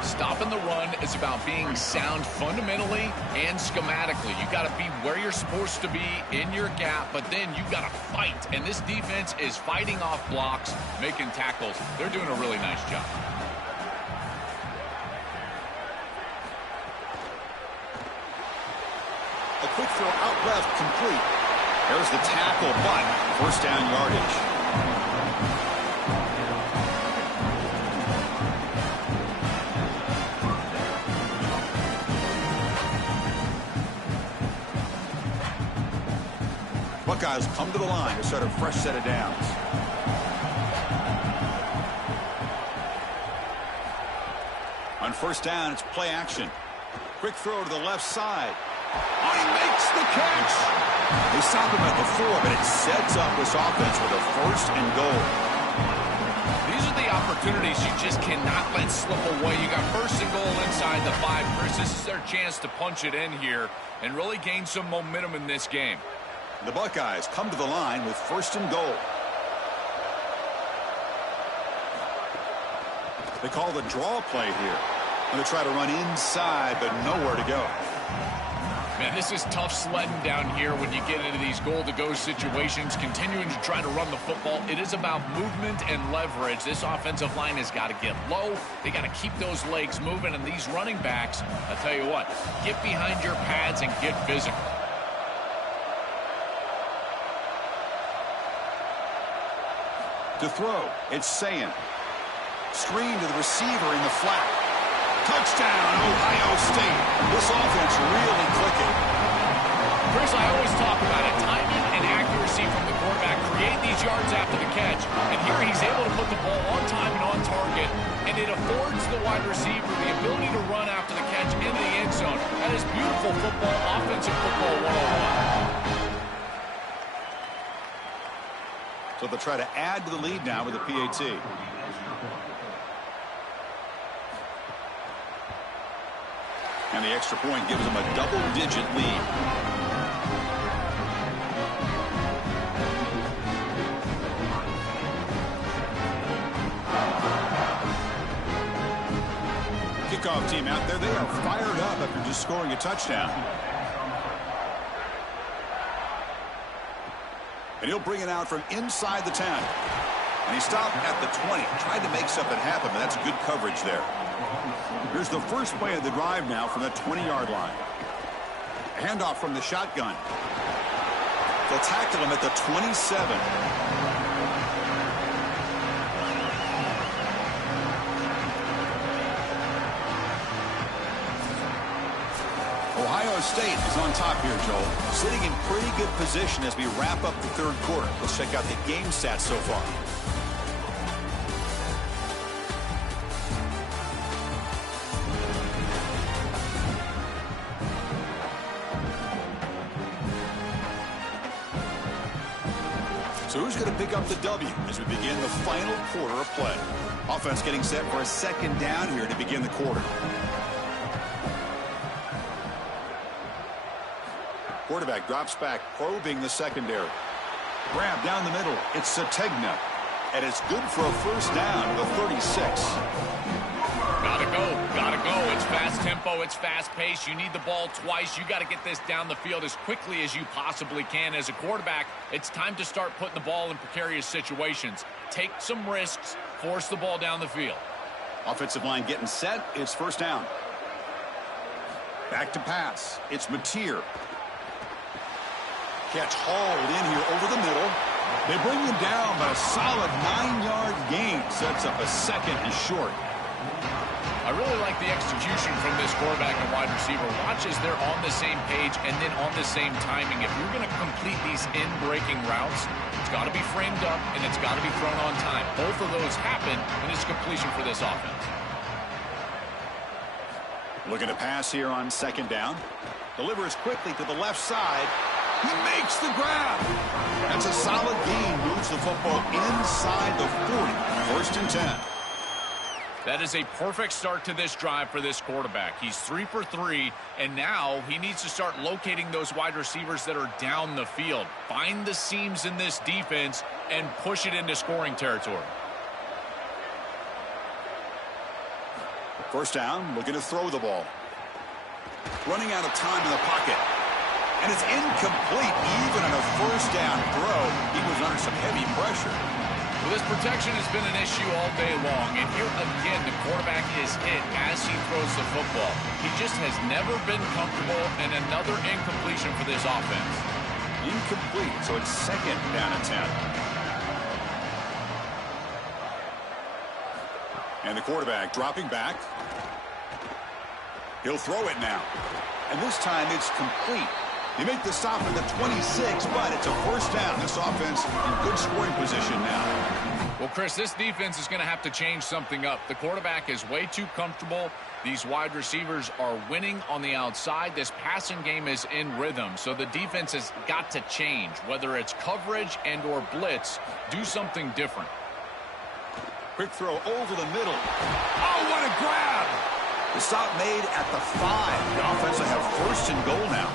Stopping the run is about being sound fundamentally and schematically. You got to be where you're supposed to be in your gap, but then you got to fight. And this defense is fighting off blocks, making tackles. They're doing a really nice job. A quick throw out left, complete. There's the tackle, but first down yardage. Buckeyes come to the line to start a fresh set of downs. On first down, it's play action. Quick throw to the left side. Oh, he makes the catch. They stop him at the 4, but it sets up this offense with a 1st and goal. These are the opportunities you just cannot let slip away. You got 1st and goal inside the 5, Chris. This is their chance to punch it in here and really gain some momentum in this game. The Buckeyes come to the line with 1st and goal. They call the draw play here. And they try to run inside, but nowhere to go. Man, this is tough sledding down here when you get into these goal-to-go situations, continuing to try to run the football. It is about movement and leverage. This offensive line has got to get low. They got to keep those legs moving, and these running backs, I'll tell you what, get behind your pads and get physical. To throw, it's Sayin. Screen to the receiver in the flat. Touchdown, Ohio State. This offense really clicking. Chris, I always talk about it. Timing and accuracy from the quarterback create these yards after the catch. And here he's able to put the ball on time and on target. And it affords the wide receiver the ability to run after the catch into the end zone. That is beautiful football, offensive football 101. So they'll try to add to the lead now with the PAT. And the extra point gives them a double-digit lead. Kickoff team out there. They are fired up after just scoring a touchdown. And he'll bring it out from inside the 10. And he stopped at the 20. Tried to make something happen, but that's good coverage there. Here's the first play of the drive now from the 20-yard line. A handoff from the shotgun. They'll tackle him at the 27. Ohio State is on top here, Joel. Sitting in pretty good position as we wrap up the third quarter. Let's check out the game stats so far. So who's going to pick up the W as we begin the final quarter of play? Offense getting set for a second down here to begin the quarter. Quarterback drops back, probing the secondary. Grab down the middle. It's Sategna. And it's good for a first down to the 36. Gotta go. Gotta go. It's fast tempo. It's fast pace. You need the ball twice. You got to get this down the field as quickly as you possibly can. As a quarterback, it's time to start putting the ball in precarious situations. Take some risks. Force the ball down the field. Offensive line getting set. It's first down. Back to pass. It's Mateer. Catch hauled in here over the middle. They bring him down, but a solid 9-yard gain sets up a second and short. I really like the execution from this quarterback and wide receiver. Watch as they're on the same page and then on the same timing. If you're going to complete these in-breaking routes, it's got to be framed up and it's got to be thrown on time. Both of those happen, and it's completion for this offense. Looking to pass here on second down. Delivers quickly to the left side. He makes the grab. That's a solid gain. Moves the football inside the 40. First and 10. That is a perfect start to this drive for this quarterback. He's 3 for 3, and now he needs to start locating those wide receivers that are down the field. Find the seams in this defense and push it into scoring territory. First down, looking to throw the ball. Running out of time in the pocket. And it's incomplete, even on a first down throw. He was under some heavy pressure. Well, this protection has been an issue all day long, and here again the quarterback is hit as he throws the football. He just has never been comfortable, and another incompletion for this offense. Incomplete, so it's second down and 10. And the quarterback dropping back. He'll throw it now. And this time it's complete. They make the stop at the 26, but it's a first down. This offense in good scoring position now. Well, Chris, this defense is going to have to change something up. The quarterback is way too comfortable. These wide receivers are winning on the outside. This passing game is in rhythm, so the defense has got to change. Whether it's coverage and or blitz, do something different. Quick throw over the middle. Oh, what a grab! The stop made at the 5. The offense will have first and goal now.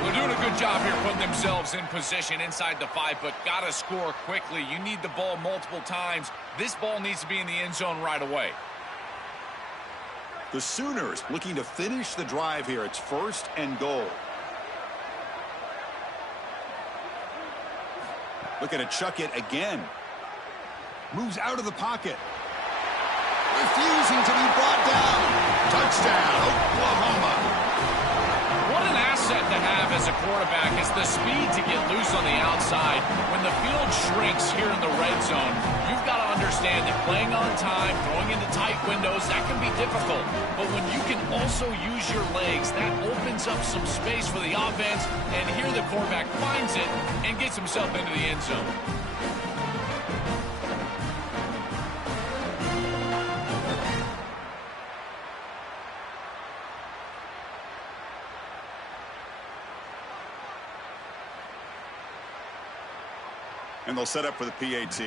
They're doing a good job here putting themselves in position inside the 5, but got to score quickly. You need the ball multiple times. This ball needs to be in the end zone right away. The Sooners looking to finish the drive here. It's 1st and goal. Looking to chuck it again. Moves out of the pocket. Refusing to be brought down. Touchdown, Oklahoma. What an asset to have as a quarterback is the speed to get loose on the outside. When the field shrinks here in the red zone, you've got to understand that playing on time, throwing into tight windows, that can be difficult. But when you can also use your legs, that opens up some space for the offense. And here the quarterback finds it and gets himself into the end zone. And they'll set up for the PAT.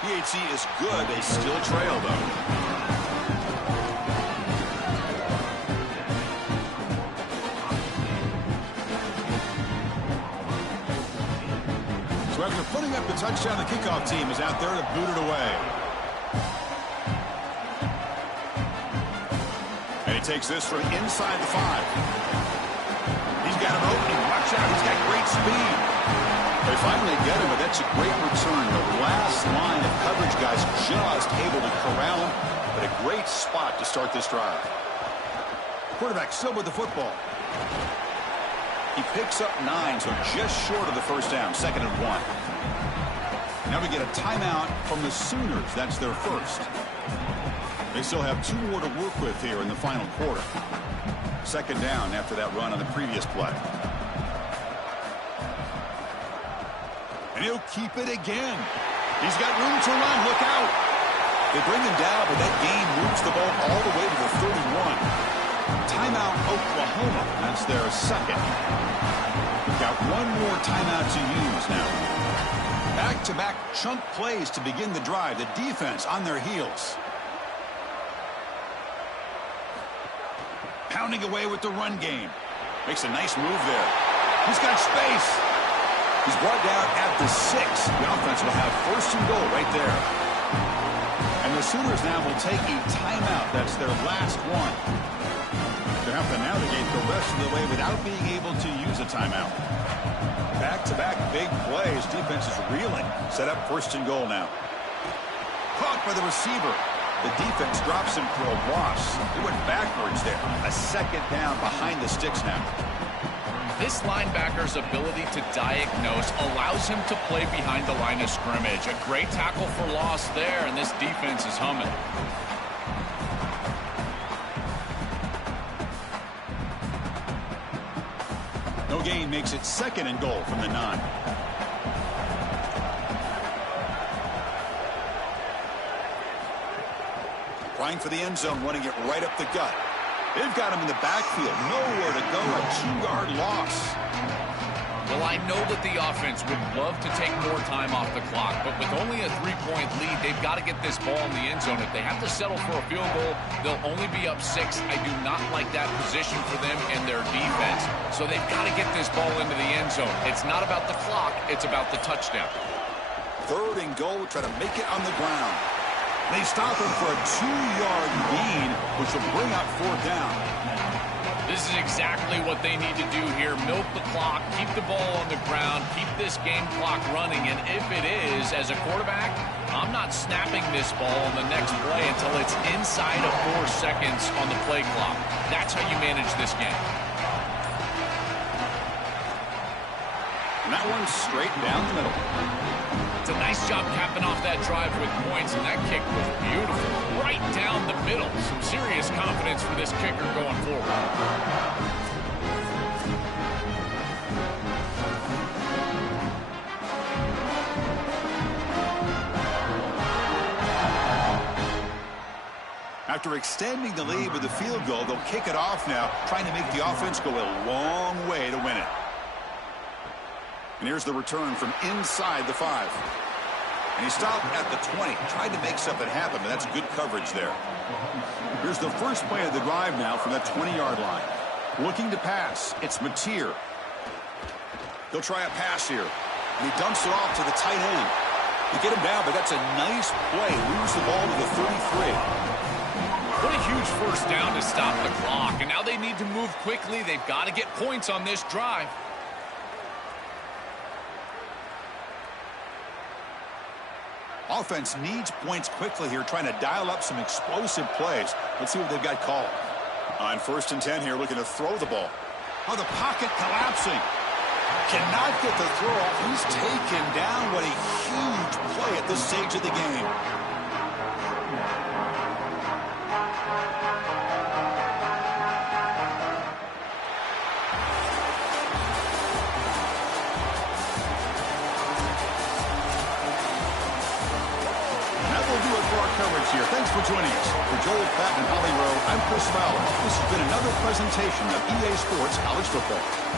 PAT is good. They still trail, though. So after putting up the touchdown, the kickoff team is out there to boot it away. And he takes this from inside the 5. He's got an opening. Watch out. He's got great speed. They finally get him, but that's a great return. The last line of coverage guys just able to corral him, but a great spot to start this drive. Quarterback still with the football. He picks up 9, so just short of the first down. 2nd and 1. Now we get a timeout from the Sooners. That's their first. They still have 2 more to work with here in the final quarter. 2nd down after that run on the previous play. And he'll keep it again. He's got room to run. Look out. They bring him down, but that gain moves the ball all the way to the 31. Timeout, Oklahoma. That's their 2nd. Got 1 more timeout to use now. Back-to-back chunk plays to begin the drive. The defense on their heels. Pounding away with the run game. Makes a nice move there. He's got space. He's brought down at the 6. The offense will have 1st and goal right there. And the Sooners now will take a timeout. That's their last one. They have to navigate the rest of the way without being able to use a timeout. Back-to-back big plays. Defense is reeling. Set up 1st and goal now. Caught by the receiver. The defense drops him for a loss. He went backwards there. A 2nd down behind the sticks now. This linebacker's ability to diagnose allows him to play behind the line of scrimmage. A great tackle for loss there, and this defense is humming. No gain makes it 2nd and goal from the 9. Trying for the end zone, running it right up the gut. They've got him in the backfield. Nowhere to go. A 2-yard loss. Well, I know that the offense would love to take more time off the clock, but with only a 3-point lead, they've got to get this ball in the end zone. If they have to settle for a field goal, they'll only be up 6. I do not like that position for them and their defense. So they've got to get this ball into the end zone. It's not about the clock. It's about the touchdown. 3rd and goal. Try to make it on the ground. They stop him for a 2-yard gain, which will bring up 4th down. This is exactly what they need to do here. Milk the clock, keep the ball on the ground, keep this game clock running. And if it is, as a quarterback, I'm not snapping this ball on the next play until it's inside of 4 seconds on the play clock. That's how you manage this game. And that one's straight down the middle. It's a nice job capping off that drive with points, and that kick was beautiful. Right down the middle. Some serious confidence for this kicker going forward. After extending the lead with the field goal, they'll kick it off now, trying to make the offense go a long way to win it. And here's the return from inside the 5. And he stopped at the 20. Tried to make something happen, but that's good coverage there. Here's the first play of the drive now from that 20-yard line. Looking to pass. It's Mateer. He'll try a pass here. And he dumps it off to the tight end. To get him down, but that's a nice play. Lose the ball to the 33. What a huge first down to stop the clock. And now they need to move quickly. They've got to get points on this drive. Offense needs points quickly here, trying to dial up some explosive plays. Let's see what they've got called. On 1st and 10 here, looking to throw the ball. Oh, the pocket collapsing. Cannot get the throw off. He's taken down. What a huge play at this stage of the game. Coverage here. Thanks for joining us. For Joel Patton and Holly Rowe, I'm Chris Fowler. This has been another presentation of EA Sports College Football.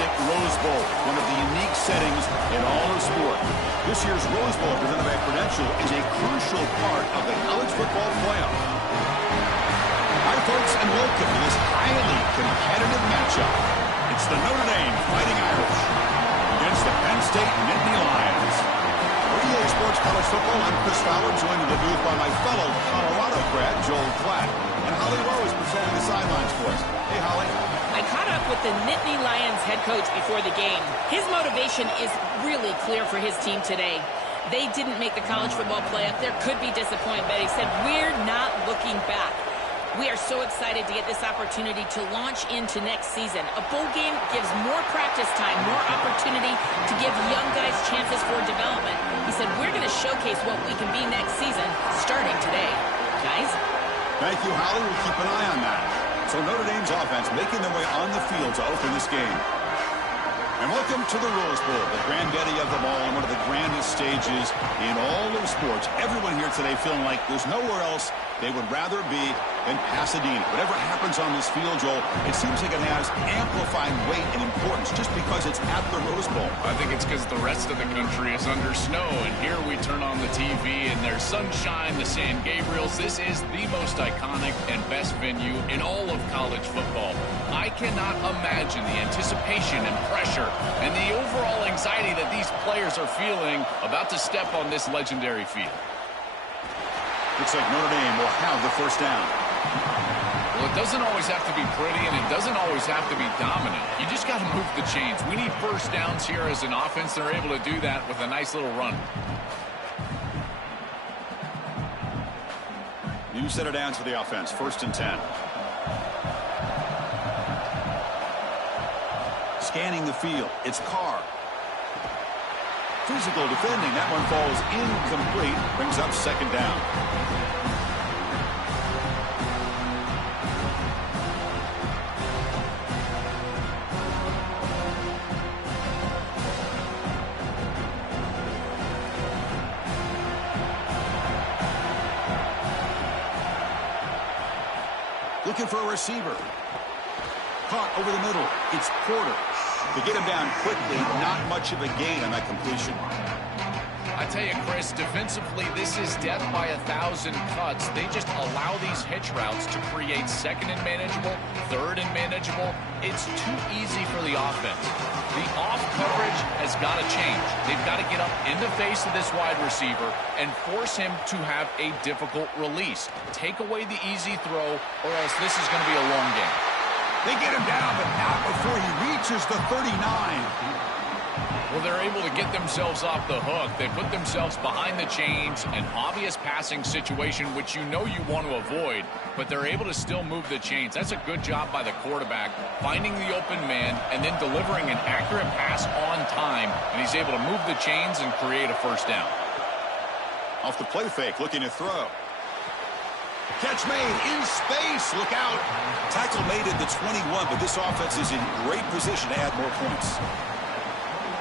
majestic Rose Bowl, one of the unique settings in all of sport. This year's Rose Bowl, presented by Prudential, is a crucial part of the college football playoff. Hi, folks, and welcome to this highly competitive matchup. It's the Notre Dame Fighting Irish against the Penn State Nittany Lions. For EA Sports College Football, I'm Chris Fowler, joined in the booth by my fellow Colorado grad, Joel Klatt. And Holly Rowe is patrolling the sidelines for us. Hey, Holly. I caught up with the Nittany Lions head coach before the game. His motivation is really clear for his team today. They didn't make the college football playoff. There could be disappointment, but he said, we're not looking back. We are so excited to get this opportunity to launch into next season. A bowl game gives more practice time, more opportunity to give young guys chances for development. He said, we're going to showcase what we can be next season, starting today. Guys? Thank you, Holly. We'll keep an eye on that. So Notre Dame's offense making their way on the field to open this game. And welcome to the Rose Bowl, the granddaddy of them all, and one of the grandest stages in all of sports. Everyone here today feeling like there's nowhere else they would rather be than Pasadena. Whatever happens on this field, Joel, it seems like it has amplified weight and importance just because it's at the Rose Bowl. I think it's because the rest of the country is under snow, and here we turn on the TV and there's sunshine, the San Gabriels. This is the most iconic and best venue in all of college football. I cannot imagine the anticipation and pressure and the overall anxiety that these players are feeling about to step on this legendary field. Looks like Notre Dame will have the first down. Well, it doesn't always have to be pretty, and it doesn't always have to be dominant. You just got to move the chains. We need first downs here as an offense. They're able to do that with a nice little run. New set of downs for the offense. 1st and 10. Scanning the field. It's Carr. Physical defending. That one falls incomplete. Brings up 2nd down. Looking for a receiver. Caught over the middle. It's Porter. To get him down quickly, not much of a gain on that completion. I tell you, Chris, defensively, this is death by 1,000 cuts. They just allow these hitch routes to create 2nd and manageable, 3rd and manageable. It's too easy for the offense. The off coverage has got to change. They've got to get up in the face of this wide receiver and force him to have a difficult release. Take away the easy throw, or else this is going to be a long game. They get him down, but not before he reaches the 39. Well, they're able to get themselves off the hook. They put themselves behind the chains, an obvious passing situation, which you know you want to avoid, but they're able to still move the chains. That's a good job by the quarterback, finding the open man and then delivering an accurate pass on time, and he's able to move the chains and create a first down. Off the play fake, looking to throw. Catch made in space. Look out. Tackle made at the 21, but this offense is in great position to add more points.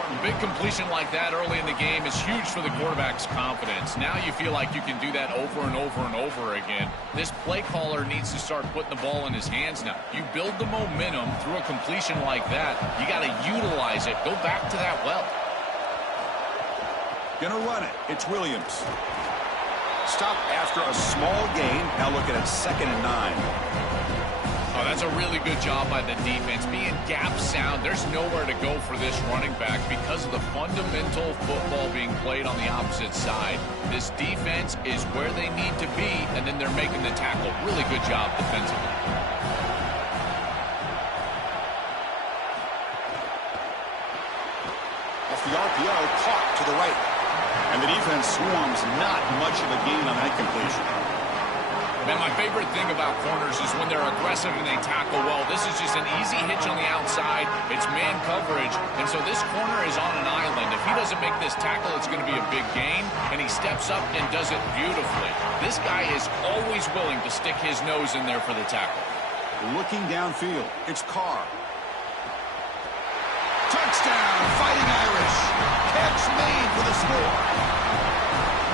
A big completion like that early in the game is huge for the quarterback's confidence. Now you feel like you can do that over and over and over again. This play caller needs to start putting the ball in his hands now. You build the momentum through a completion like that. You got to utilize it. Go back to that well. Gonna run it. It's Williams. Stop after a small gain. Now looking at 2nd and 9. Oh, that's a really good job by the defense. Being gap sound, there's nowhere to go for this running back because of the fundamental football being played on the opposite side. This defense is where they need to be, and then they're making the tackle. Really good job defensively. Off the RPO, caught to the right. And the defense swarms, not much of a gain on that completion. Man, my favorite thing about corners is when they're aggressive and they tackle well. This is just an easy hitch on the outside. It's man coverage, and so this corner is on an island. If he doesn't make this tackle, it's going to be a big gain, and he steps up and does it beautifully. This guy is always willing to stick his nose in there for the tackle. Looking downfield, it's Carr. Touchdown, Fighting Irish. Catch made for the score.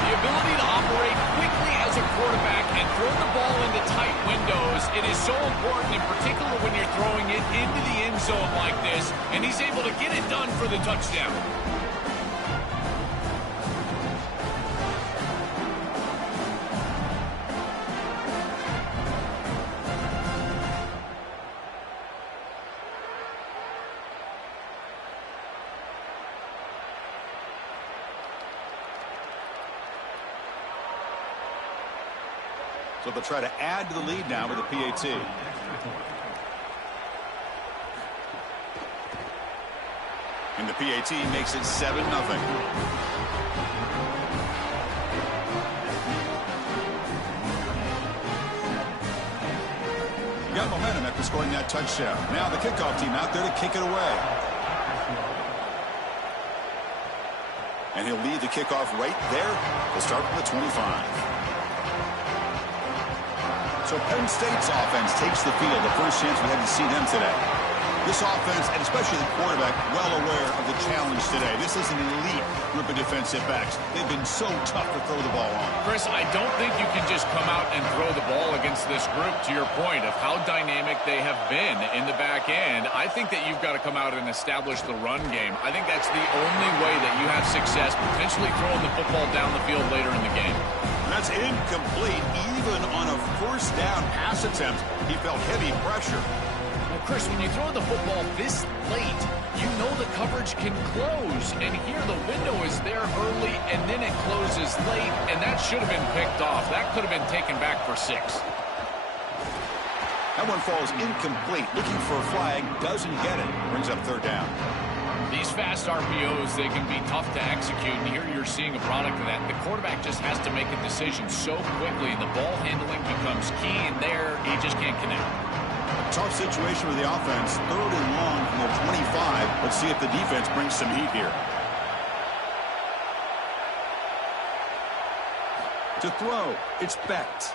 The ability to operate quickly as a quarterback and throw the ball into tight windows, it is so important, in particular when you're throwing it into the end zone like this, and he's able to get it done for the touchdown. So they'll try to add to the lead now with the PAT. And the PAT makes it 7-0. Got momentum after scoring that touchdown. Now the kickoff team out there to kick it away. And he'll lead the kickoff right there. He'll start from the 25. So Penn State's offense takes the field, the first chance we had to see them today. This offense, and especially the quarterback, well aware of the challenge today. This is an elite group of defensive backs. They've been so tough to throw the ball on. Chris, I don't think you can just come out and throw the ball against this group, to your point of how dynamic they have been in the back end. I think that you've got to come out and establish the run game. I think that's the only way that you have success, potentially throwing the football down the field later in the game. That's incomplete. Even on a first down pass attempt, he felt heavy pressure. Well, Chris, when you throw the football this late, you know the coverage can close. And here the window is there early, and then it closes late, and that should have been picked off. That could have been taken back for 6. That one falls incomplete. Looking for a flag, doesn't get it. Brings up third down. These fast RPOs, they can be tough to execute, and here you're seeing a product of that. The quarterback just has to make a decision so quickly. The ball handling becomes key, and there he just can't connect. Tough situation with the offense. 3rd and long from the 25. Let's see if the defense brings some heat here. To throw, it's Becht.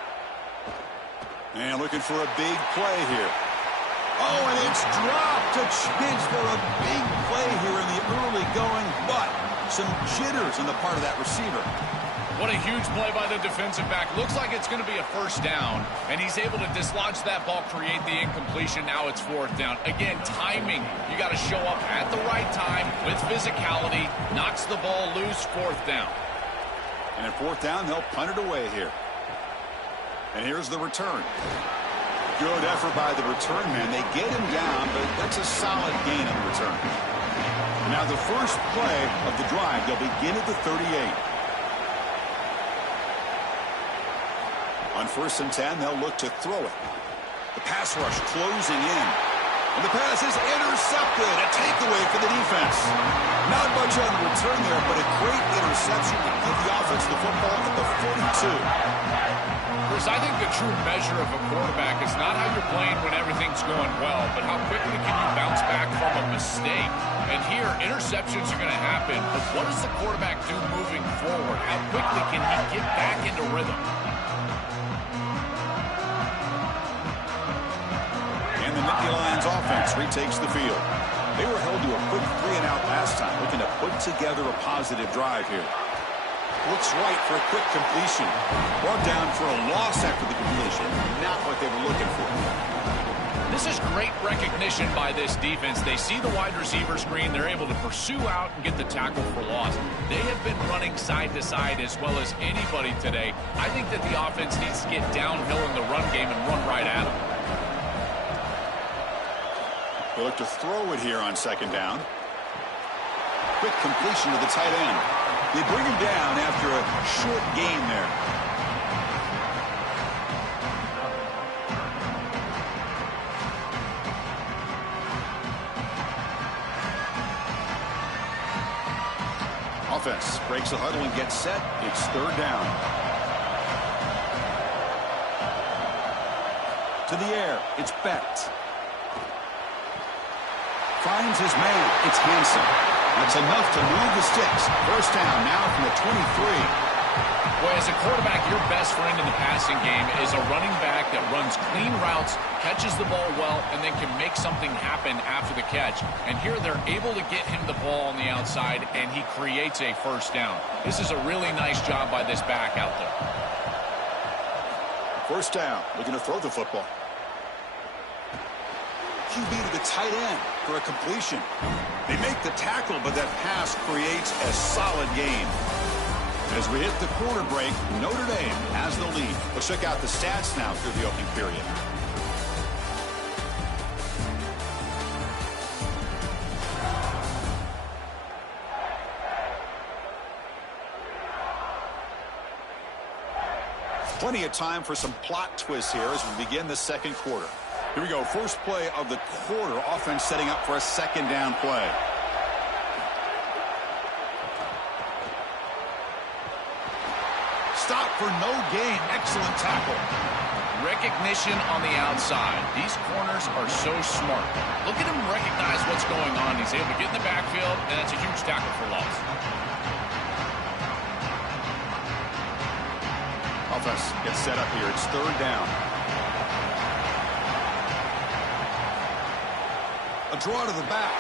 And looking for a big play here. Oh, and it's dropped. A chance for a big play here in the early going, but some jitters on the part of that receiver. What a huge play by the defensive back. Looks like it's going to be a first down, and he's able to dislodge that ball, create the incompletion. Now it's 4th down. Again, timing. You got to show up at the right time with physicality. Knocks the ball loose, 4th down. And at 4th down, they'll punt it away here. And here's the return. Good effort by the return man. They get him down, but that's a solid gain on the return. And now the first play of the drive, they'll begin at the 38. On 1st and 10, they'll look to throw it. The pass rush closing in. And the pass is intercepted. A takeaway for the defense. Not much on the return there, but a great interception to give the offense the football at the 42. Chris, I think the true measure of a quarterback is not how you're playing when everything's going well, but how quickly can you bounce back from a mistake. And here, interceptions are going to happen, but what does the quarterback do moving forward? How quickly can he get back into rhythm? And the Nittany Lions offense retakes the field. They were held to a quick 3-and-out last time, looking to put together a positive drive here. Looks right for a quick completion. Brought down for a loss after the completion. Not what they were looking for. This is great recognition by this defense. They see the wide receiver screen. They're able to pursue out and get the tackle for loss. They have been running side to side as well as anybody today. I think that the offense needs to get downhill in the run game and run right at them. They look to throw it here on 2nd down. Quick completion to the tight end. They bring him down after a short gain there. Offense breaks the huddle and gets set. It's 3rd down. To the air. It's Becht. Finds his man. It's Hansen. That's enough to move the sticks. 1st down now from the 23. Boy, as a quarterback, your best friend in the passing game is a running back that runs clean routes, catches the ball well, and then can make something happen after the catch. And here they're able to get him the ball on the outside, and he creates a 1st down. This is a really nice job by this back out there. 1st down, looking to throw the football. QB to the tight end. after a completion. They make the tackle, but that pass creates a solid gain. As we hit the quarter break, Notre Dame has the lead. Let's check out the stats now through the opening period. Plenty of time for some plot twists here as we begin the second quarter. Here we go. First play of the quarter. Offense setting up for a second down play. Stop for no gain. Excellent tackle. Recognition on the outside. These corners are so smart. Look at him recognize what's going on. He's able to get in the backfield, and that's a huge tackle for loss. Offense gets set up here. It's third down. A draw to the back.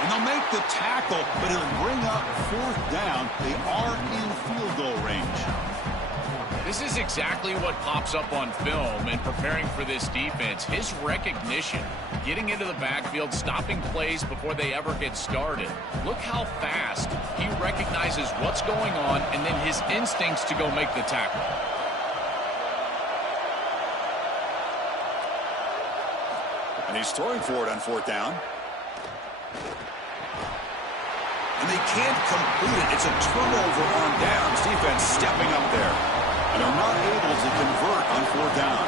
And they'll make the tackle, but it'll bring up fourth down. They are in field goal range. This is exactly what pops up on film in preparing for this defense. His recognition, getting into the backfield, stopping plays before they ever get started. Look how fast he recognizes what's going on and then his instincts to go make the tackle. And he's throwing for it on fourth down. And they can't complete it. It's a turnover on downs. Defense stepping up there. And are not able to convert on fourth down.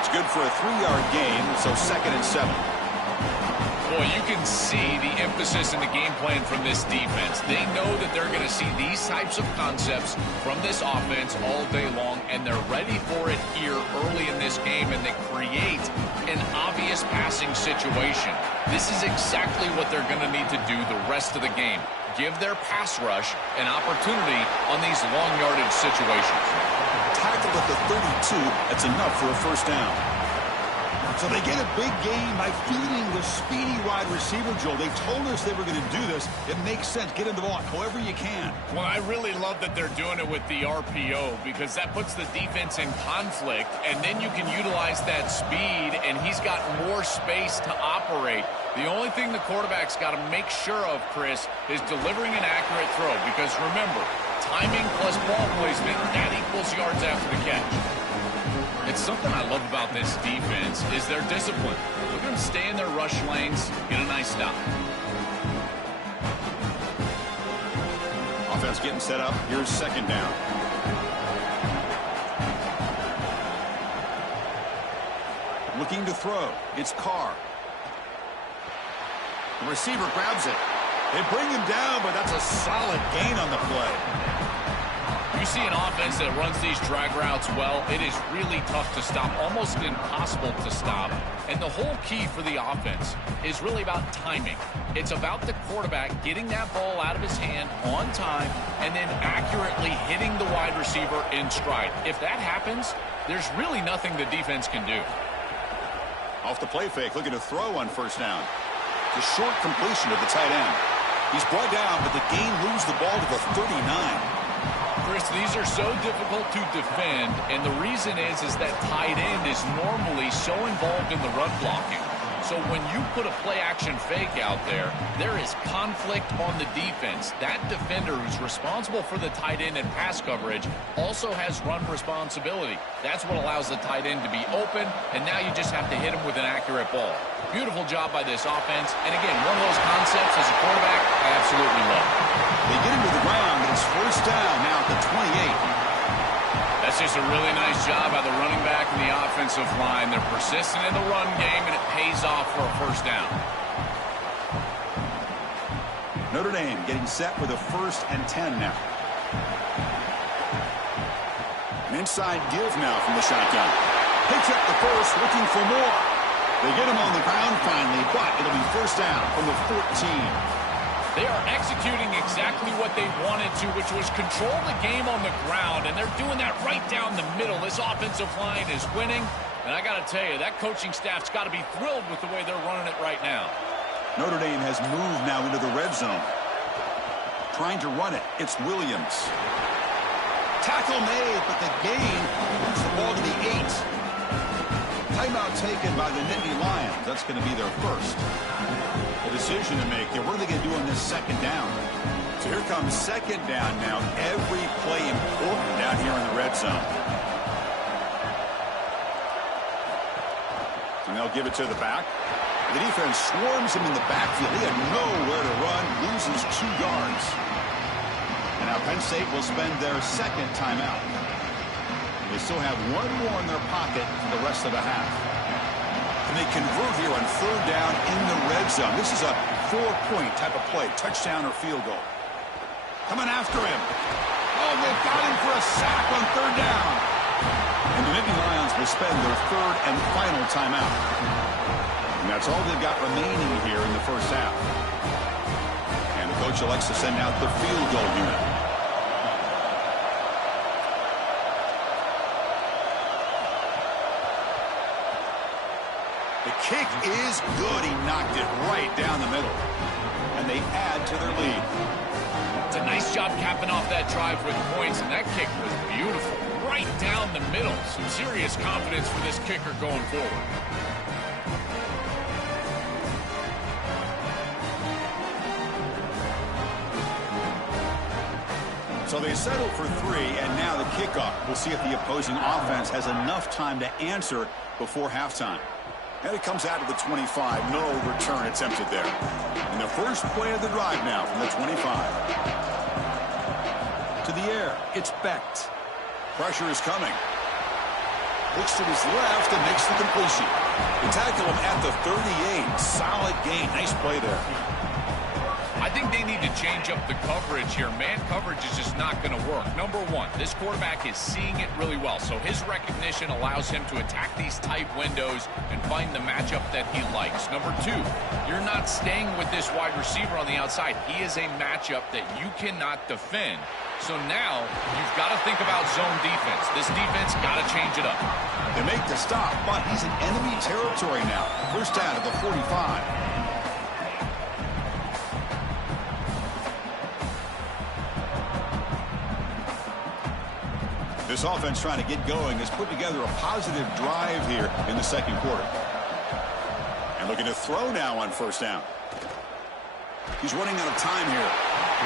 It's good for a 3-yard gain, so 2nd and 7. Boy, you can see the emphasis in the game plan from this defense. They know that they're going to see these types of concepts from this offense all day long, and they're ready for it here early in this game, and they create an obvious passing situation. This is exactly what they're going to need to do the rest of the game. Give their pass rush an opportunity on these long yardage situations. Tackled at the 32, that's enough for a first down. So they get a big gain by feeding the speedy wide receiver, Joel. They told us they were going to do this. It makes sense. Get in the ball however you can. Well, I really love that they're doing it with the RPO because that puts the defense in conflict, and then you can utilize that speed, and he's got more space to operate. The only thing the quarterback's got to make sure of, Chris, is delivering an accurate throw because, remember, timing plus ball placement, that equals yards after the catch. It's something I love about this defense is their discipline. Look at them stay in their rush lanes, get a nice stop. Offense getting set up. Here's second down. Looking to throw. It's Carr. The receiver grabs it. They bring him down, but that's a solid gain on the play. You see an offense that runs these drag routes well, it is really tough to stop, almost impossible to stop. And the whole key for the offense is really about timing. It's about the quarterback getting that ball out of his hand on time and then accurately hitting the wide receiver in stride. If that happens, there's really nothing the defense can do. Off the play fake, looking to throw on first down. The short completion to the tight end. He's brought down, but the gain moves the ball to the 39. Chris, these are so difficult to defend, and the reason is that tight end is normally so involved in the run blocking. So when you put a play-action fake out there, there is conflict on the defense. That defender who's responsible for the tight end and pass coverage also has run responsibility. That's what allows the tight end to be open, and now you just have to hit him with an accurate ball. Beautiful job by this offense, and again, one of those concepts as a quarterback I absolutely love. They get him to the ground, and it's first down now at the 28. That's just a really nice job by the running back and the offensive line. They're persistent in the run game, and it pays off for a first down. Notre Dame getting set with a 1st and 10 now. An inside give now from the shotgun. Picks up the first, looking for more. They get him on the ground finally, but it'll be first down from the 14. They are executing exactly what they wanted to, which was control the game on the ground, and they're doing that right down the middle. This offensive line is winning, and I got to tell you, that coaching staff's got to be thrilled with the way they're running it right now. Notre Dame has moved now into the red zone. Trying to run it, it's Williams. Tackle made, but the gain moves the ball to the 8. Timeout taken by the Nittany Lions. That's going to be their first. A decision to make here. What are they going to do on this second down? So here comes second down now. Every play important down here in the red zone. And they'll give it to the back. The defense swarms him in the backfield. He had nowhere to run, loses 2 yards. And now Penn State will spend their second timeout. They still have 1 more in their pocket for the rest of the half. And they convert here on third down in the red zone. This is a 4-point type of play, touchdown or field goal. Coming after him. Oh, they've got him for a sack on third down. And the Nittany Lions will spend their third and final timeout. And that's all they've got remaining here in the first half. And the coach elects to send out the field goal unit. The kick is good. He knocked it right down the middle. And they add to their lead. It's a nice job capping off that drive with points, and that kick was beautiful. Right down the middle. Some serious confidence for this kicker going forward. So they settle for 3, and now the kickoff. We'll see if the opposing offense has enough time to answer before halftime. And it comes out of the 25. No return attempted there. And the first play of the drive now from the 25. To the air. It's Becht. Pressure is coming. Looks to his left and makes the completion. They tackle him at the 38. Solid gain. Nice play there. I think they need to change up the coverage here. Man coverage is just not going to work. Number 1, this quarterback is seeing it really well, so his recognition allows him to attack these tight windows and find the matchup that he likes. Number 2, you're not staying with this wide receiver on the outside. He is a matchup that you cannot defend. So now you've got to think about zone defense. This defense got to change it up. They make the stop, but he's in enemy territory now. First down at the 45. This offense trying to get going has put together a positive drive here in the second quarter. And looking to throw now on first down. He's running out of time here.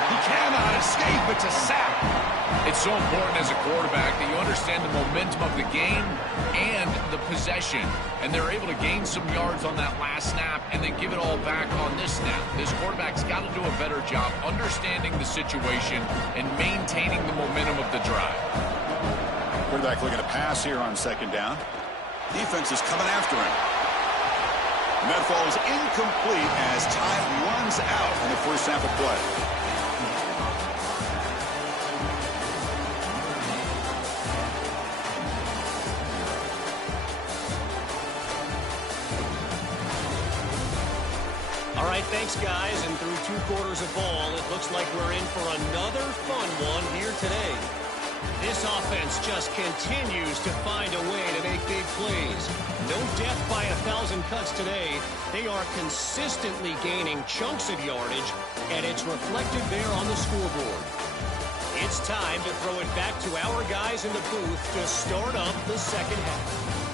He cannot escape. It's a sack. It's so important as a quarterback that you understand the momentum of the game and the possession. And they're able to gain some yards on that last snap and then give it all back on this snap. This quarterback's got to do a better job understanding the situation and maintaining the momentum of the drive. Quarterback looking to pass here on second down. Defense is coming after him. And that falls incomplete as time runs out in the first half of play. All right, thanks, guys. And through 2 quarters of ball, it looks like we're in for another fun one here today. This offense just continues to find a way to make big plays. No death by 1,000 cuts today. They are consistently gaining chunks of yardage, and it's reflected there on the scoreboard. It's time to throw it back to our guys in the booth to start up the second half.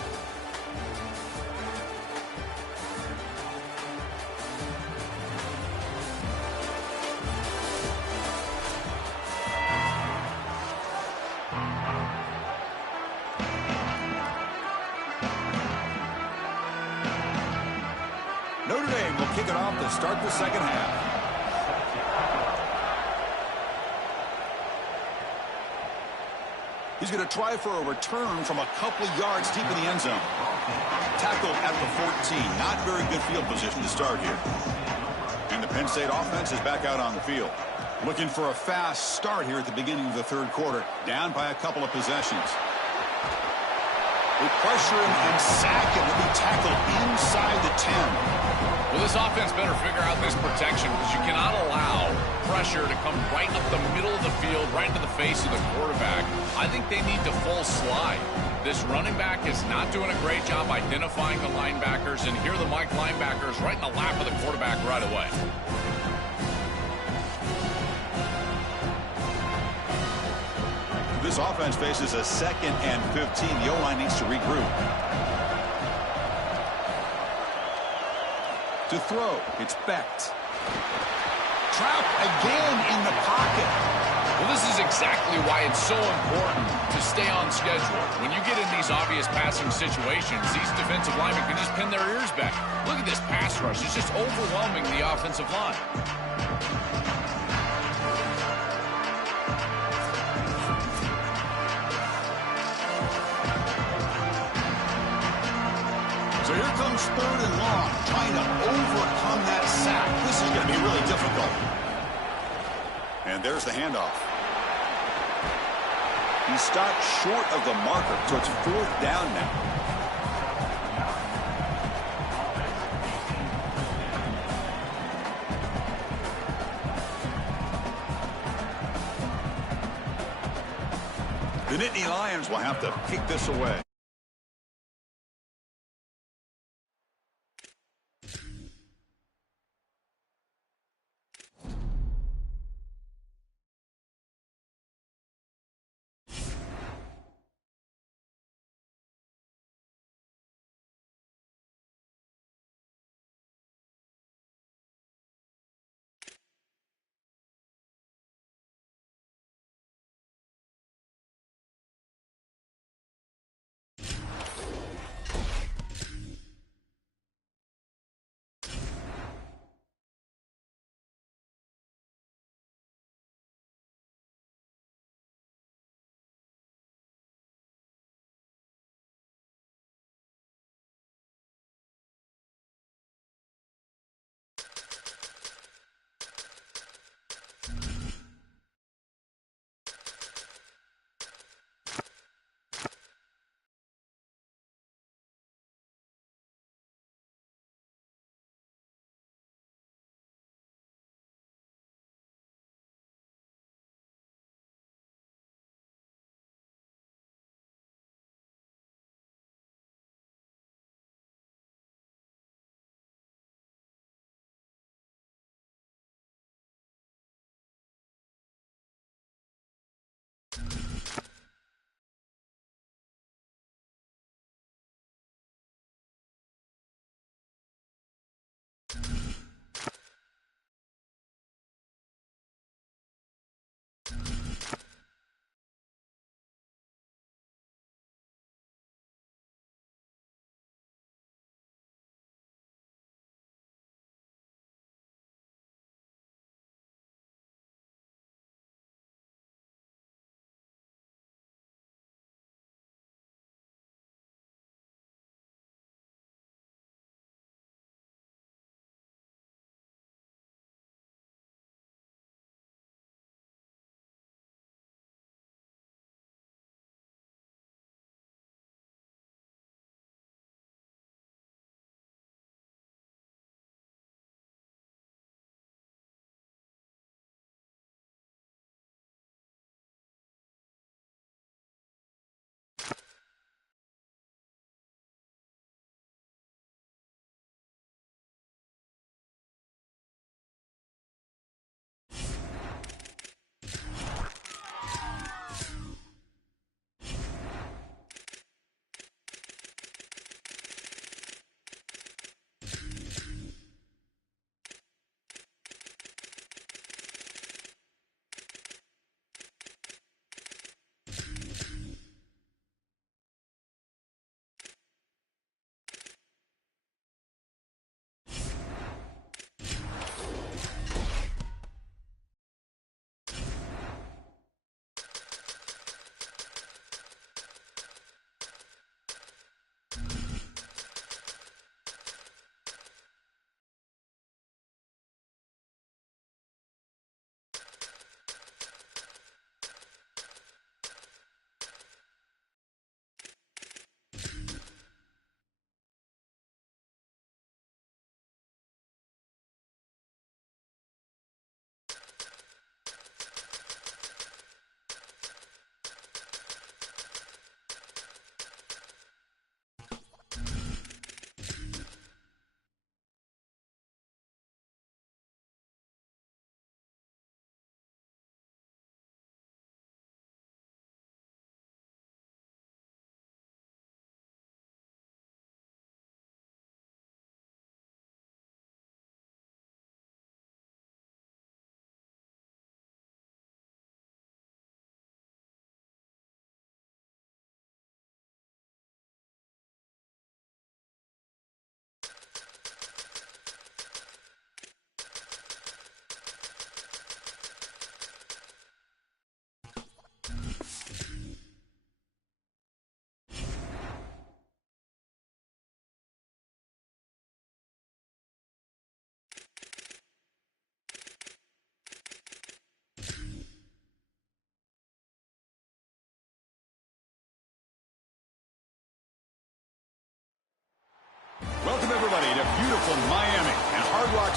Notre Dame will kick it off to start the second half. He's going to try for a return from a couple of yards deep in the end zone. Tackle at the 14. Not very good field position to start here. And the Penn State offense is back out on the field. Looking for a fast start here at the beginning of the third quarter. Down by a couple of possessions. They pressure him and sack him. He'll be tackled inside the 10. Well, this offense better figure out this protection because you cannot allow pressure to come right up the middle of the field, right into the face of the quarterback. I think they need to full slide. This running back is not doing a great job identifying the linebackers, and here are the Mike linebackers right in the lap of the quarterback right away. This offense faces a 2nd and 15. The O-line needs to regroup. To throw, it's Becht. Trout again in the pocket. Well, this is exactly why it's so important to stay on schedule. When you get in these obvious passing situations, these defensive linemen can just pin their ears back. Look at this pass rush. It's just overwhelming the offensive line. So here comes 3rd and long, trying to overcome that sack. This is going to be really difficult. And there's the handoff. He stopped short of the marker, so it's 4th down now. The Nittany Lions will have to kick this away.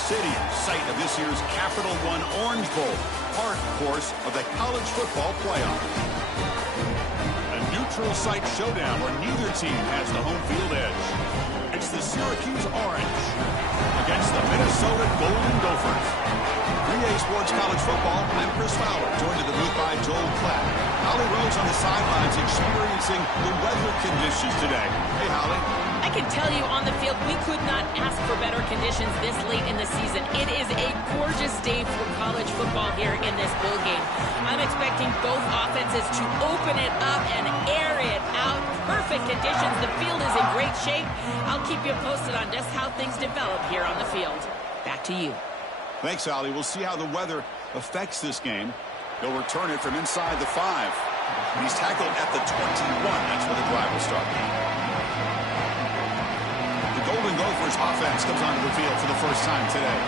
Stadium, site of this year's Capital One Orange Bowl, part, of course, of the college football playoff. A neutral site showdown where neither team has the home field edge. It's the Syracuse Orange against the Minnesota Golden Gophers. 3A Sports College Football, I'm Chris Fowler, joined in the booth by Joel Klatt. Holly Rose on the sidelines experiencing the weather conditions today. Hey, Holly. I can tell you on the field, we could not ask for better conditions this late in the season. It is a gorgeous day for college football here in this bowl game. I'm expecting both offenses to open it up and air it out. Perfect conditions. The field is in great shape. I'll keep you posted on just how things develop here on the field. Back to you. Thanks, Holly. We'll see how the weather affects this game. He'll return it from inside the 5. He's tackled at the 21. That's where the drive will start. The Golden Gophers offense comes onto the field for the first time today.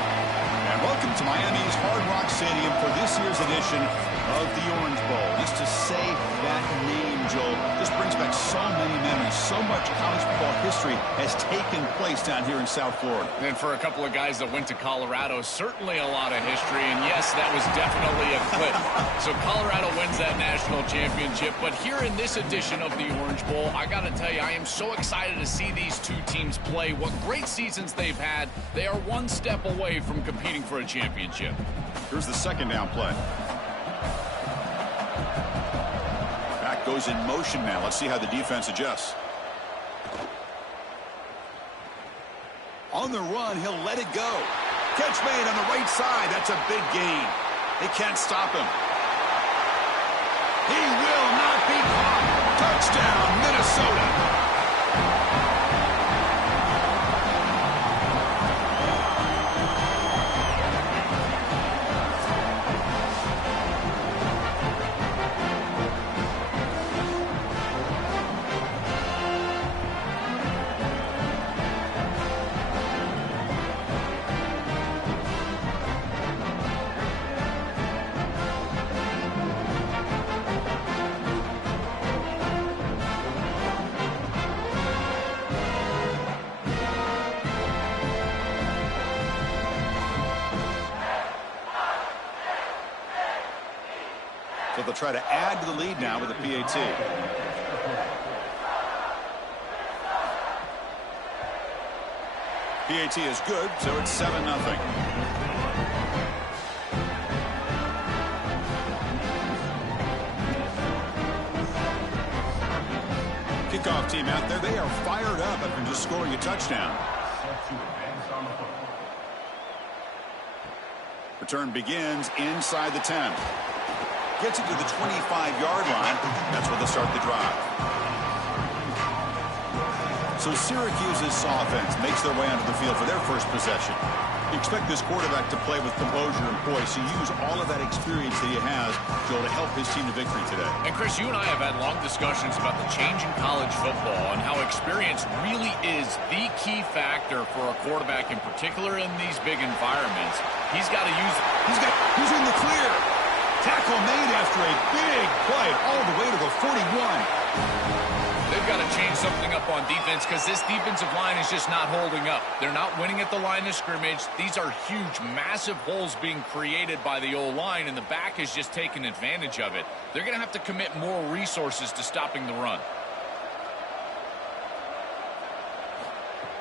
And welcome to Miami's Hard Rock Stadium for this year's edition of the Orange Bowl. Just to say that name, Joel, just brings back so many memories. So much college football history has taken place down here in South Florida. And for a couple of guys that went to Colorado, certainly a lot of history. And yes, that was definitely a clip. So Colorado wins that national championship. But here in this edition of the Orange Bowl, I got to tell you, I am so excited to see these two teams play. What great seasons they've had. They are one step away from competing for a championship. Here's the second down play. Back goes in motion now. Let's see how the defense adjusts. On the run, he'll let it go. Catch made on the right side. That's a big gain. They can't stop him. He will not be caught. Touchdown, Minnesota. So they'll try to add to the lead now with a PAT. PAT is good, so it's 7-0. Kickoff team out there, they are fired up after just scoring a touchdown. Return begins inside the 10. Gets it to the 25-yard line. That's where they'll start the drive. So Syracuse's offense makes their way onto the field for their first possession. You expect this quarterback to play with composure and poise, so use all of that experience that he has, Joel, to help his team to victory today. And Chris, you and I have had long discussions about the change in college football and how experience really is the key factor for a quarterback, in particular in these big environments. He's got to use it. He's in the clear. Tackle made after a big play all the way to the 41. They've got to change something up on defense because this defensive line is just not holding up. They're not winning at the line of scrimmage. These are huge, massive holes being created by the O-line, and the back is just taking advantage of it. They're going to have to commit more resources to stopping the run.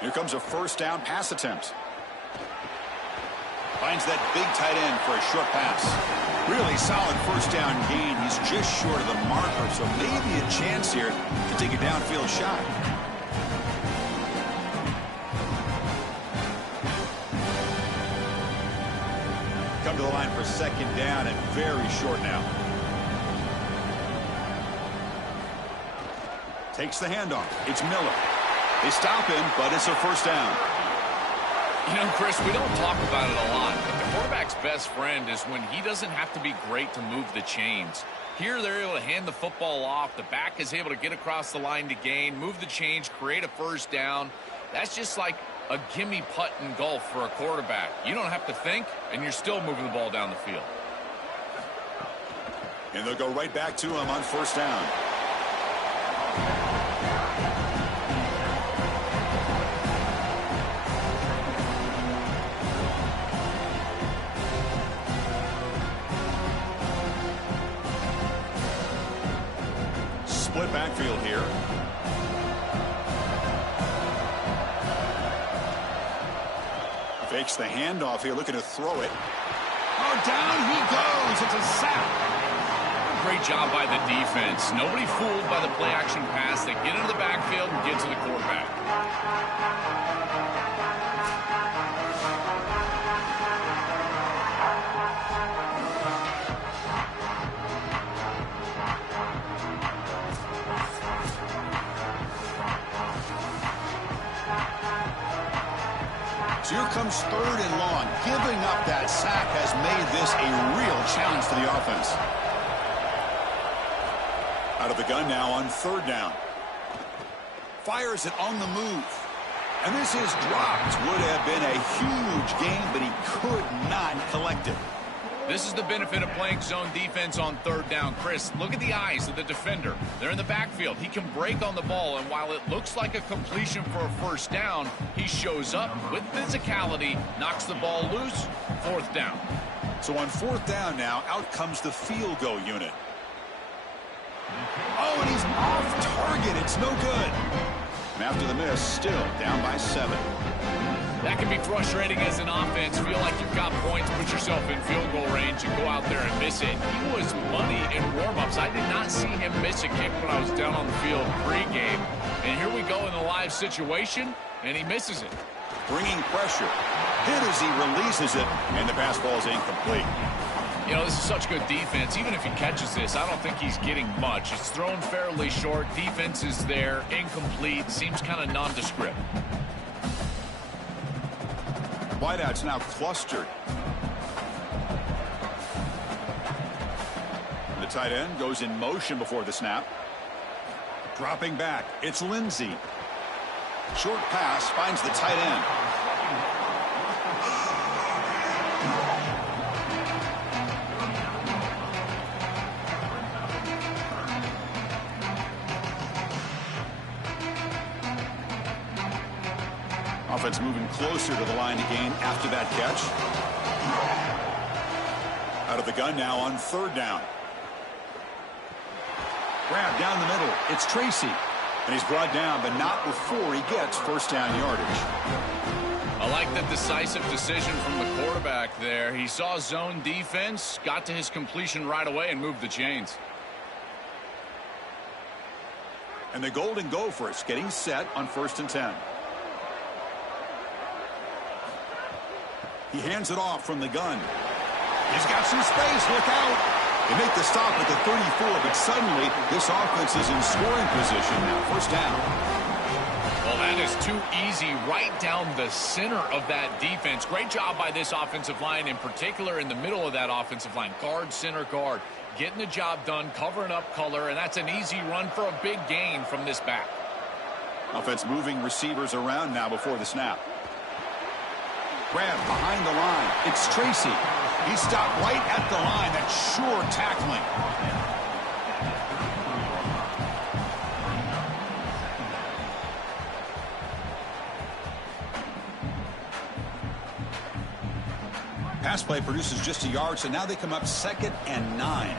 Here comes a first down pass attempt. Finds that big tight end for a short pass. Really solid first down gain. He's just short of the marker, so maybe a chance here to take a downfield shot. Come to the line for second down and very short now. Takes the handoff. It's Miller. They stop him, but it's a first down. You know, Chris, we don't talk about it a lot, but the quarterback's best friend is when he doesn't have to be great to move the chains. Here, they're able to hand the football off. The back is able to get across the line to gain, move the chains, create a first down. That's just like a gimme putt in golf for a quarterback. You don't have to think, and you're still moving the ball down the field. And they'll go right back to him on first down. backfield here. Fakes the handoff here, looking to throw it. Oh, down he goes. It's a sack. Great job by the defense. Nobody fooled by the play-action pass. They get into the backfield and get to the quarterback. So here comes 3rd and long. Giving up that sack has made this a real challenge to the offense. Out of the gun now on 3rd down. Fires it on the move. And this is dropped. Would have been a huge gain, but he could not collect it. This is the benefit of playing zone defense on 3rd down. Chris, look at the eyes of the defender. They're in the backfield. He can break on the ball, and while it looks like a completion for a 1st down, he shows up with physicality, knocks the ball loose, 4th down. So on 4th down now, out comes the field goal unit. Oh, and he's off target. It's no good. And after the miss, still down by 7. That can be frustrating as an offense. Feel like you've got points, put yourself in field goal range, and go out there and miss it. He was money in warm-ups. I did not see him miss a kick when I was down on the field pregame. And here we go in the live situation, and he misses it. Bringing pressure. Hit as he releases it, and the pass ball is incomplete. You know, this is such good defense. Even if he catches this, I don't think he's getting much. It's thrown fairly short. Defense is there. Incomplete. Seems kind of nondescript. Wideouts now clustered. The tight end goes in motion before the snap. Dropping back. It's Lindsey. Short pass finds the tight end. Offense moving closer to the line to gain after that catch. Out of the gun now on 3rd down. Grab down the middle. It's Tracy. And he's brought down, but not before he gets 1st down yardage. I like the decisive decision from the quarterback there. He saw zone defense, got to his completion right away, and moved the chains. And the Golden Gophers getting set on 1st and 10. He hands it off from the gun. He's got some space. Look out. They make the stop at the 34, but suddenly this offense is in scoring position now. 1st down. Well, that is too easy right down the center of that defense. Great job by this offensive line, in particular in the middle of that offensive line. Guard, center, guard. Getting the job done, covering up color, and that's an easy run for a big gain from this back. Offense moving receivers around now before the snap. Grab behind the line. It's Tracy. He stopped right at the line. That's sure tackling. Pass play produces just a yard, so now they come up 2nd and 9.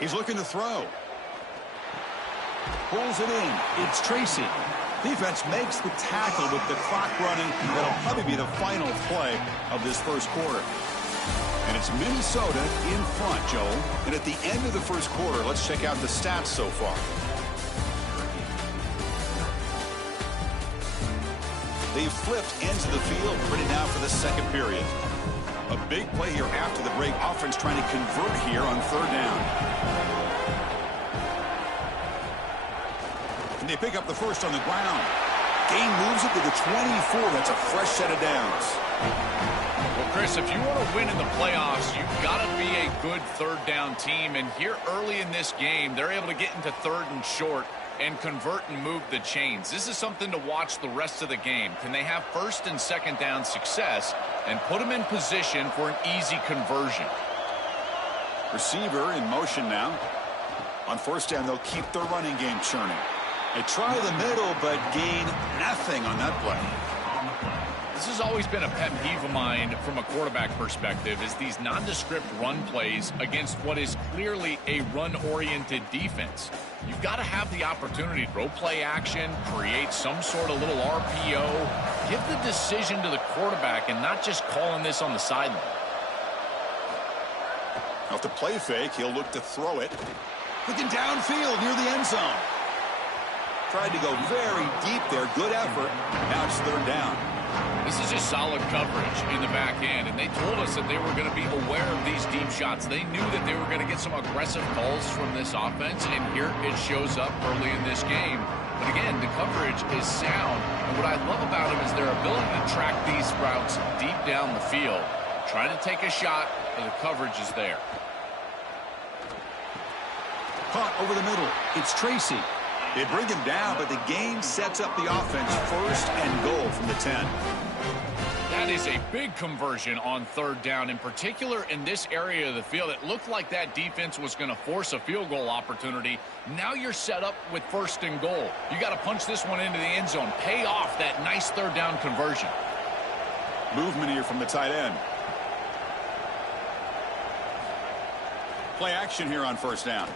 He's looking to throw. Pulls it in. It's Tracy. Defense makes the tackle with the clock running. That'll probably be the final play of this 1st quarter. And it's Minnesota in front, Joel. And at the end of the 1st quarter, let's check out the stats so far. They've flipped into the field, ready now for the 2nd period. A big play here after the break. Offense trying to convert here on 3rd down. And they pick up the 1st on the ground. Gain moves it to the 24. That's a fresh set of downs. Well, Chris, if you want to win in the playoffs, you've got to be a good 3rd down team. And here early in this game, they're able to get into 3rd and short and convert and move the chains. This is something to watch the rest of the game. Can they have 1st and 2nd down success and put them in position for an easy conversion? Receiver in motion now. On 1st down, they'll keep their running game churning. They try the middle, but gain nothing on that play. This has always been a pet peeve of mine from a quarterback perspective, is these nondescript run plays against what is clearly a run-oriented defense. You've got to have the opportunity to throw play action, create some sort of little RPO, give the decision to the quarterback and not just calling this on the sideline. Off the play fake, he'll look to throw it. Looking downfield near the end zone. Tried to go very deep there. Good effort. Now it's third down. This is just solid coverage in the back end, and they told us that they were going to be aware of these deep shots. They knew that they were going to get some aggressive calls from this offense, and here it shows up early in this game. But again, the coverage is sound, and what I love about them is their ability to track these routes deep down the field. Trying to take a shot, and the coverage is there. Caught over the middle. It's Tracy. They bring him down, but the game sets up the offense first and goal from the 10. That is a big conversion on third down, in particular in this area of the field. It looked like that defense was going to force a field goal opportunity. Now you're set up with first and goal. You got to punch this one into the end zone. Pay off that nice third down conversion. Movement here from the tight end. Play action here on first down.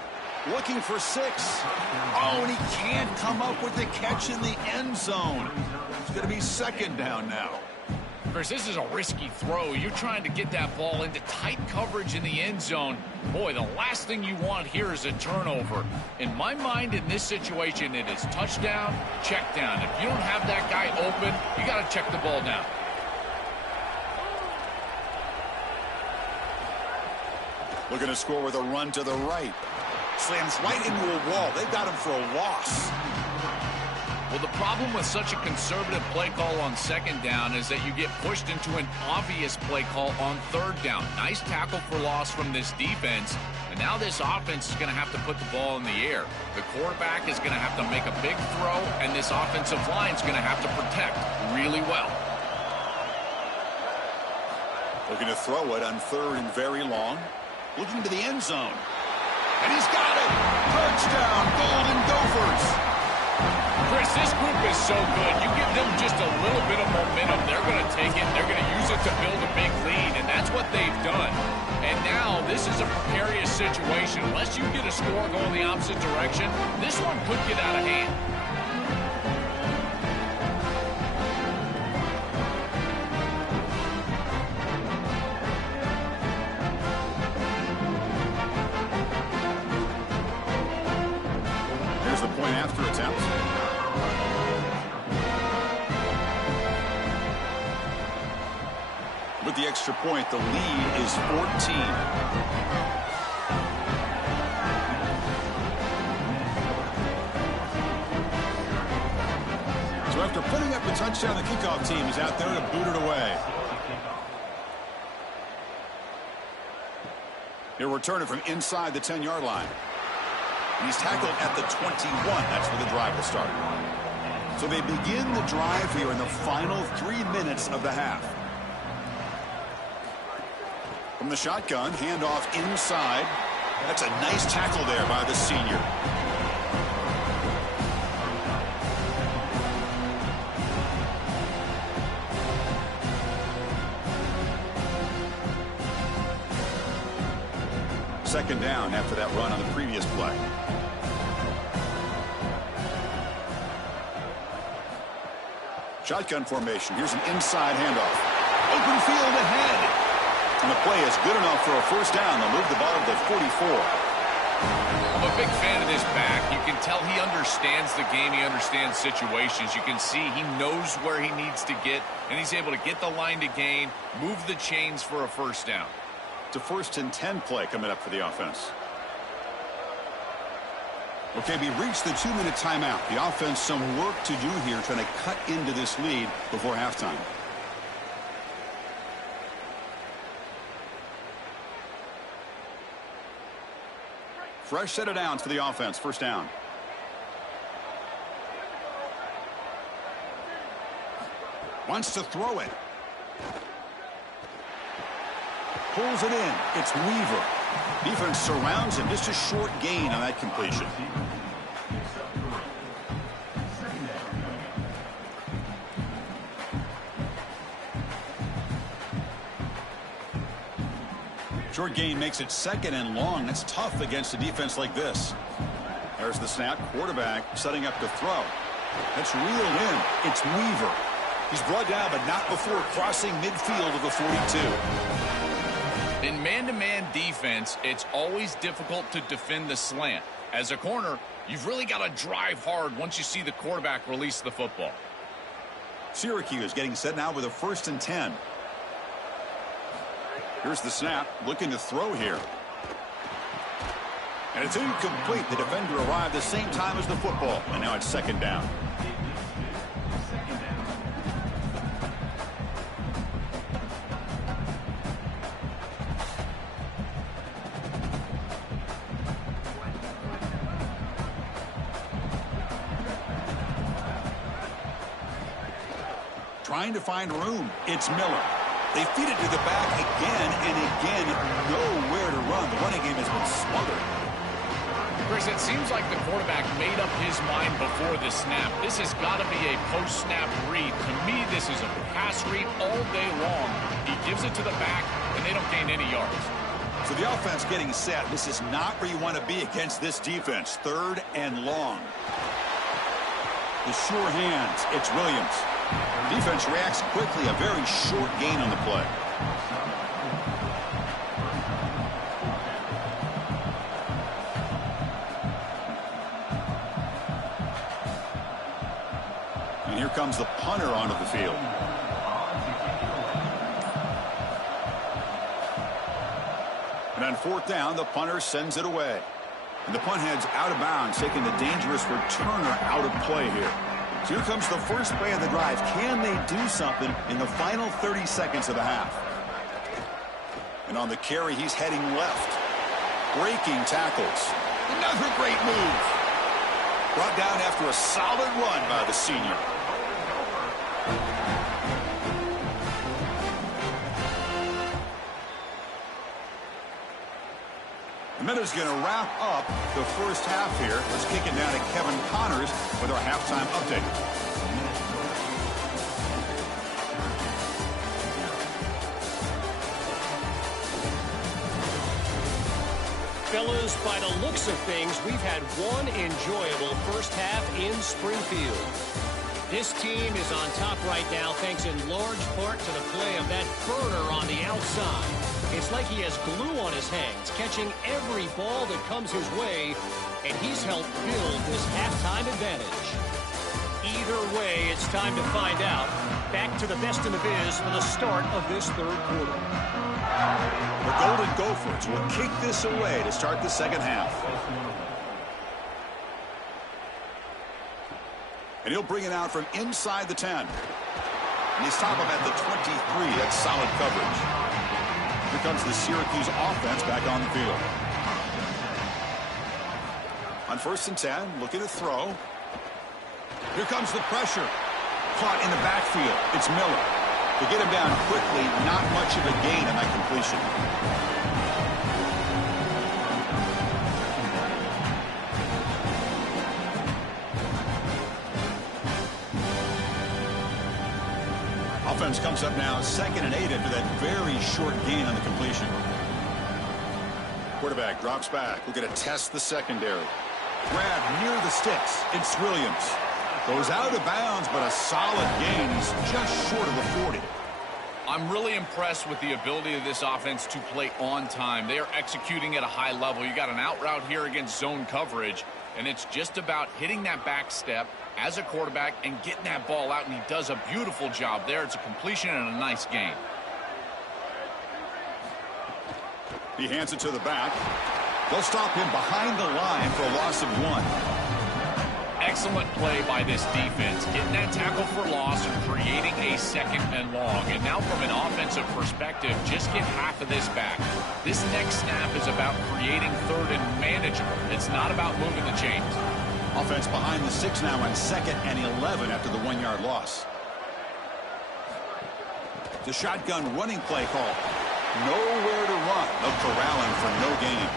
Looking for 6. Oh, and he can't come up with the catch in the end zone. It's going to be second down now. Chris, this is a risky throw. You're trying to get that ball into tight coverage in the end zone. Boy, the last thing you want here is a turnover. In my mind, in this situation, it is touchdown, check down. If you don't have that guy open, you got to check the ball down. Looking to score with a run to the right. Slams right into a wall. They've got him for a loss. Well, the problem with such a conservative play call on second down is that you get pushed into an obvious play call on third down. Nice tackle for loss from this defense. And now this offense is going to have to put the ball in the air. The quarterback is going to have to make a big throw, and this offensive line is going to have to protect really well. Looking to throw it on third and very long. Looking to the end zone. And he's got it. Touchdown, Golden Gophers. Chris, this group is so good. You give them just a little bit of momentum, they're going to take it. They're going to use it to build a big lead, and that's what they've done. And now this is a precarious situation. Unless you get a score going the opposite direction, this one could get out of hand. Here's the point after attempt. With the extra point, the lead is 14. So after putting up the touchdown, the kickoff team is out there to boot it away. He'll return it from inside the 10-yard line. And he's tackled at the 21. That's where the drive will start. So they begin the drive here in the final 3 minutes of the half. From the shotgun, handoff inside. That's a nice tackle there by the senior. Second down after that run on the previous play. Shotgun formation. Here's an inside handoff. Open field ahead. And the play is good enough for a first down. They'll move the ball to the 44. I'm a big fan of this back. You can tell he understands the game. He understands situations. You can see he knows where he needs to get, and he's able to get the line to gain, move the chains for a first down. It's a 1st and 10 play coming up for the offense. Okay, we reached the 2-minute timeout. The offense some work to do here trying to cut into this lead before halftime. Fresh set of downs for the offense. First down. Wants to throw it. Pulls it in. It's Weaver. Defense surrounds him. Just a short gain on that completion. Short gain makes it 2nd and long. That's tough against a defense like this. There's the snap. Quarterback setting up to throw. That's reeled in. It's Weaver. He's brought down, but not before crossing midfield of the 42. In man-to-man defense, it's always difficult to defend the slant. As a corner, you've really got to drive hard once you see the quarterback release the football. Syracuse getting set now with a 1st and 10. Here's the snap, looking to throw here. And it's incomplete. The defender arrived the same time as the football, and now it's 2nd down. Trying to find room. It's Miller. They feed it to the back again and again. Nowhere to run. The running game has been smothered. Chris, it seems like the quarterback made up his mind before the snap. This has got to be a post-snap read. To me, this is a pass read all day long. He gives it to the back, and they don't gain any yards. So the offense getting set. This is not where you want to be against this defense. 3rd and long. The sure hands. It's Williams. Defense reacts quickly. A very short gain on the play. And here comes the punter onto the field. And on 4th down, the punter sends it away. And the punt heads out of bounds, taking the dangerous returner out of play here. So here comes the first play of the drive. Can they do something in the final 30 seconds of the half? And on the carry, he's heading left. Breaking tackles. Another great move. Brought down after a solid run by the senior. The Minutes going to wrap up the first half here. Let's kick it down to Kevin Connors with our halftime update. Fellas, by the looks of things, we've had one enjoyable first half in Springfield. This team is on top right now thanks in large part to the play of that burner on the outside. It's like he has glue on his hands, catching every ball that comes his way, and he's helped build this halftime advantage. Either way, it's time to find out. Back to the best in the biz for the start of this 3rd quarter. The Golden Gophers will kick this away to start the 2nd half. And he'll bring it out from inside the 10. And he's top him at the 23. That's solid coverage. Here comes the Syracuse offense back on the field. On 1st and 10, looking to throw. Here comes the pressure. Caught in the backfield. It's Miller. To get him down quickly, not much of a gain on that completion. Offense comes up now 2nd and 8 after that very short gain on the completion. Quarterback drops back. We're going to test the secondary. Grab near the sticks. It's Williams. Goes out of bounds, but a solid gain. He's just short of the 40. I'm really impressed with the ability of this offense to play on time. They are executing at a high level. You got an out route here against zone coverage, and it's just about hitting that back step as a quarterback and getting that ball out, and he does a beautiful job there. It's a completion and a nice gain. He hands it to the back. They'll stop him behind the line for a loss of 1. Excellent play by this defense, getting that tackle for loss and creating a 2nd and long. And now from an offensive perspective, just get half of this back. This next snap is about creating 3rd and manageable. It's not about moving the chains. Offense behind the 6 now on 2nd and 11 after the 1-yard loss. The shotgun running play call. Nowhere to run. No corralling for no gain.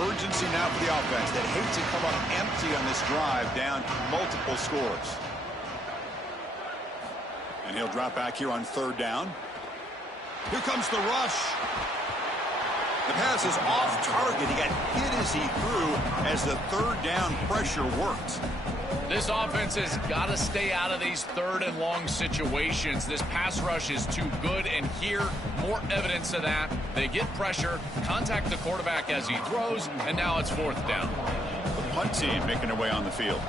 Urgency now for the offense that hates to come up empty on this drive, down multiple scores. And he'll drop back here on third down. Here comes the rush. The pass is off target. He got hit as he threw as the third down pressure worked. This offense has got to stay out of these third and long situations. This pass rush is too good, and here, more evidence of that. They get pressure, contact the quarterback as he throws, and now it's fourth down. The punt team making their way on the field.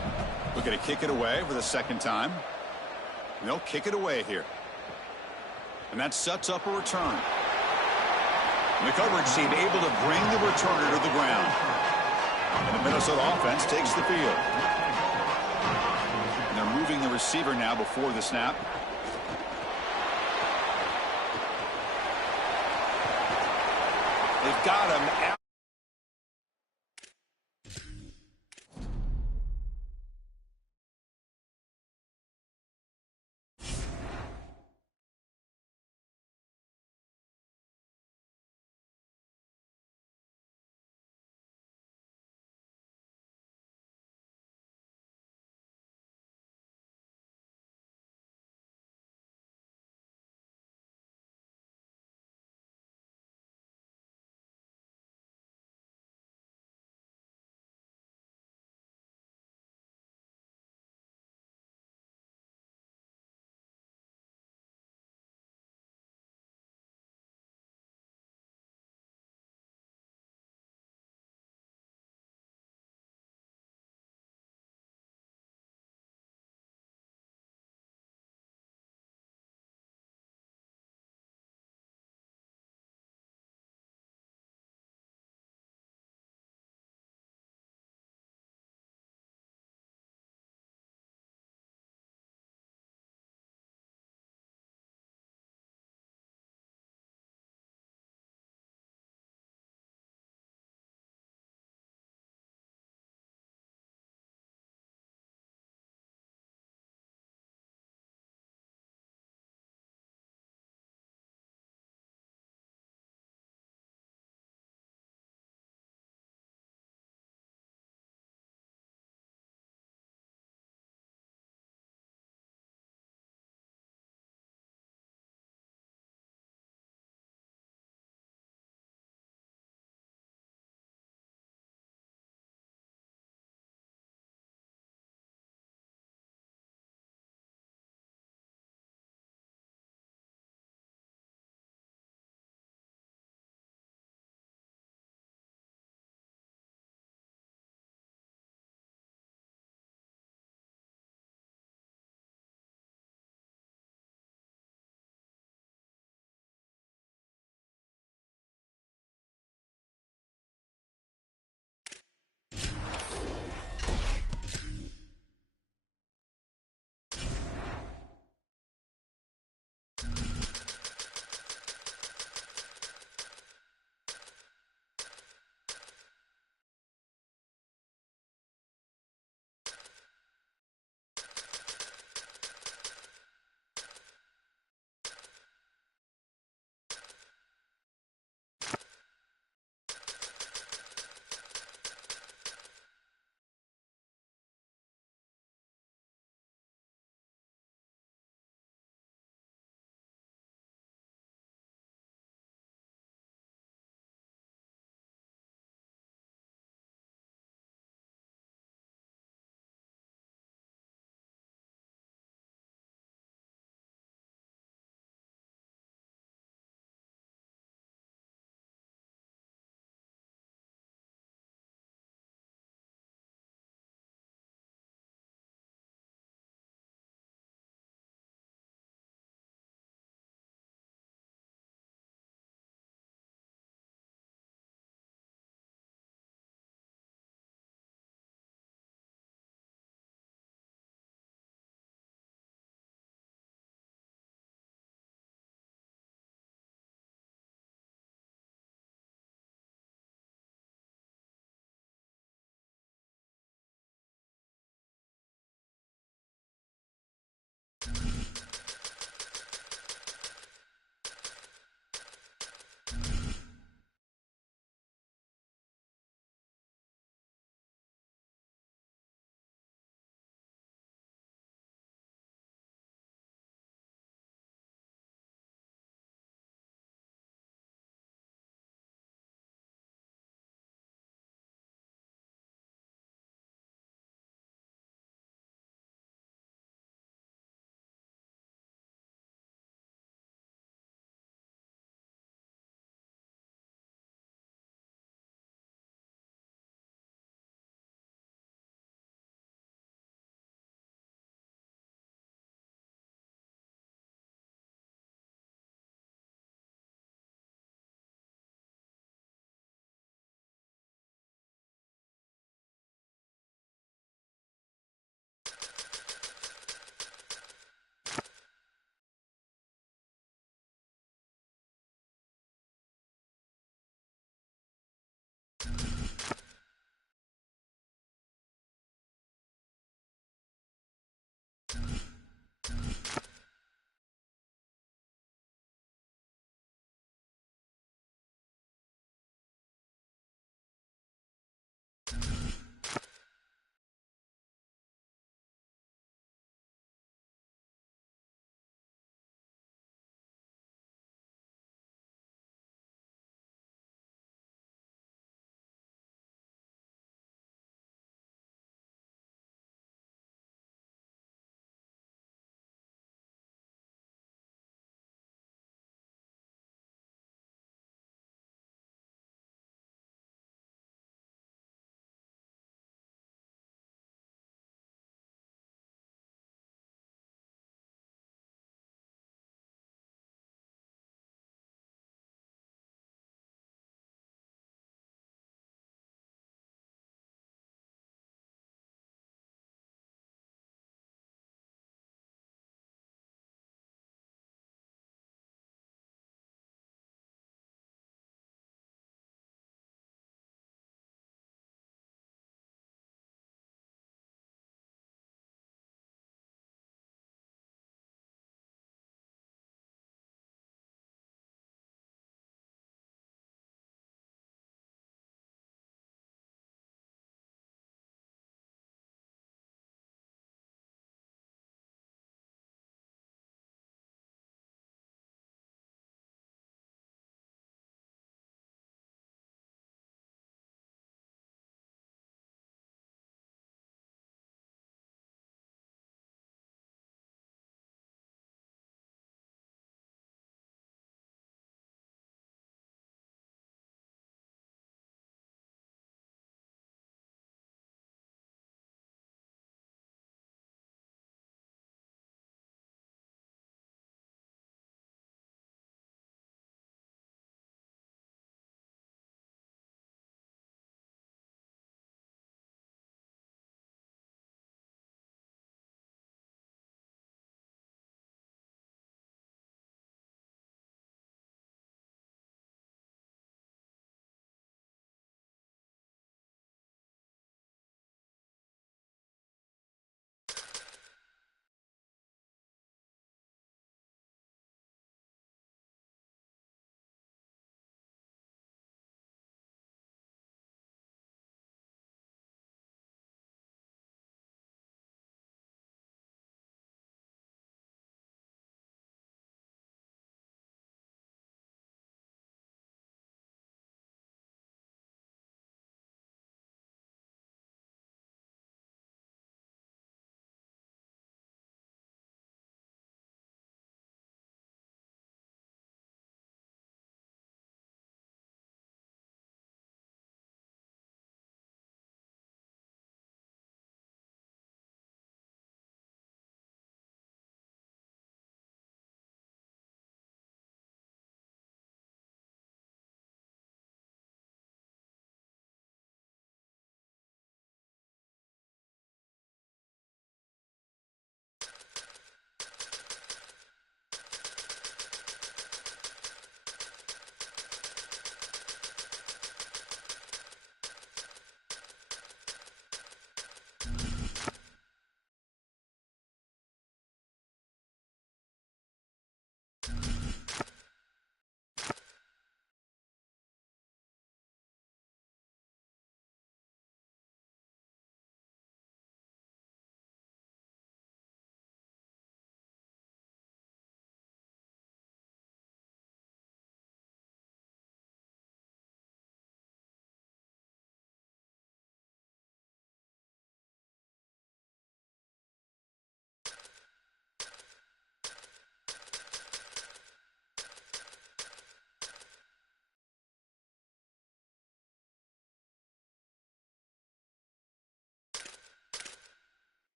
Looking to kick it away for the second time. And they'll kick it away here. And that sets up a return. And the coverage team able to bring the returner to the ground. And the Minnesota offense takes the field. And they're moving the receiver now before the snap. They've got him out.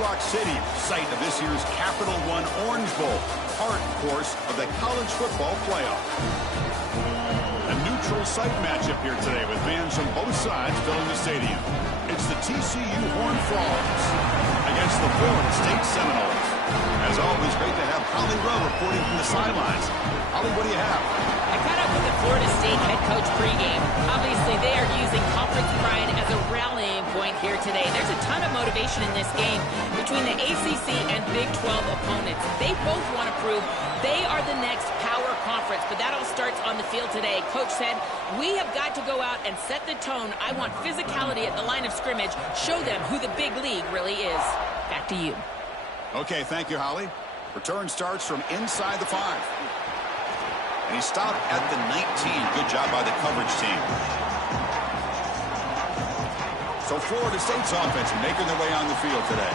Rock City, site of this year's Capital One Orange Bowl, part, of course, of the college football playoff. A neutral site matchup here today with fans from both sides filling the stadium. It's the TCU Horned Frogs against the Florida State Seminoles. As always, great to have Holly Rowe reporting from the sidelines. Holly, what do you have? I caught up with the Florida State head coach pregame. Obviously, they are using conference pride as a rallying point here today. There's a ton of motivation in this game between the ACC and Big 12 opponents. They both want to prove they are the next power conference, but that all starts on the field today. Coach said, we have got to go out and set the tone. I want physicality at the line of scrimmage. Show them who the big league really is. Back to you. Okay, thank you, Holly. Return starts from inside the 5. And he stopped at the 19. Good job by the coverage team. So Florida State's offense making their way on the field today.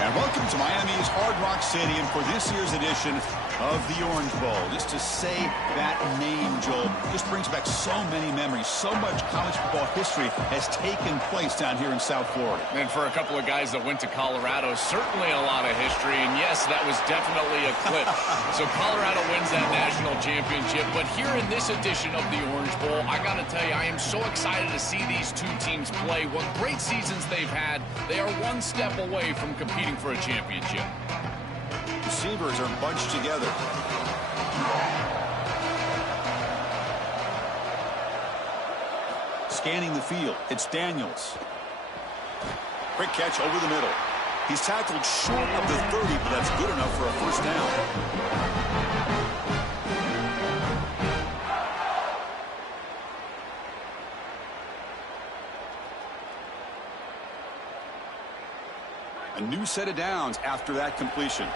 And welcome to Miami's Hard Rock Stadium for this year's edition of the Orange Bowl. Just to say that name, Joel, just brings back so many memories. So much college football history has taken place down here in South Florida. And for a couple of guys that went to Colorado, certainly a lot of history. And yes, that was definitely a clip. So Colorado wins that national championship. But here in this edition of the Orange Bowl, I got to tell you, I am so excited to see these two teams play. What great seasons they've had. They are one step away from competing for a championship. Receivers are bunched together. Scanning the field, it's Daniels. Quick catch over the middle. He's tackled short of the 30, but that's good enough for a first down. A new set of downs after that completion.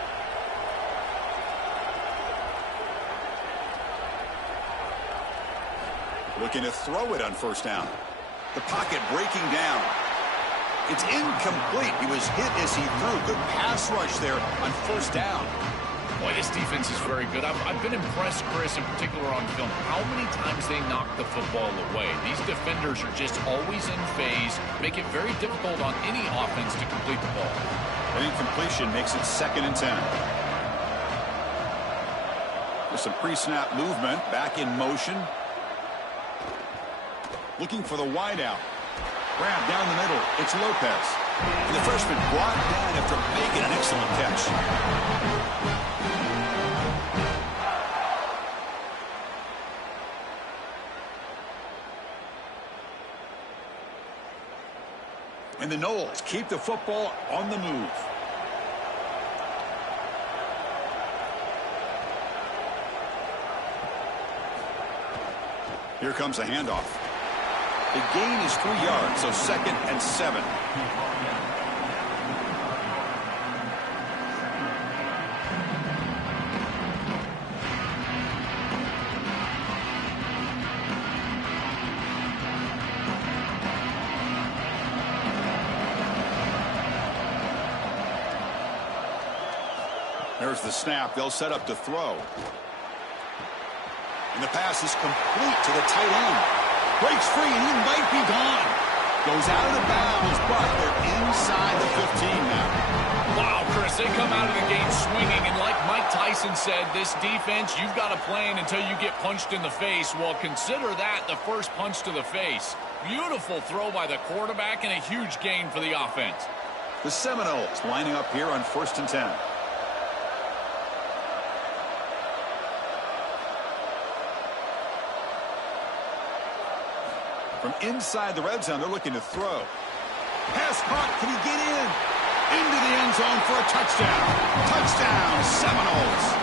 Looking to throw it on first down. The pocket breaking down. It's incomplete. He was hit as he threw. Good pass rush there on first down. Boy, this defense is very good. I've been impressed, Chris, in particular on film, how many times they knock the football away. These defenders are just always in phase, make it very difficult on any offense to complete the ball. An incompletion makes it 2nd and 10. There's some pre-snap movement, back in motion. Looking for the wideout. Grab down the middle. It's Lopez. And the freshman brought down after making an excellent catch. And the Noles keep the football on the move. Here comes a handoff. The gain is 3 yards, so 2nd and 7. There's the snap. They'll set up to throw. And the pass is complete to the tight end. Breaks free, and he might be gone. Goes out of bounds, but they're inside the 15 now. Wow, Chris, they come out of the game swinging, and like Mike Tyson said, this defense, you've got to play in until you get punched in the face. Well, consider that the first punch to the face. Beautiful throw by the quarterback and a huge gain for the offense. The Seminoles lining up here on 1st and 10. From inside the red zone, they're looking to throw. Pass caught. Can he get in? Into the end zone for a touchdown. Touchdown, Seminoles.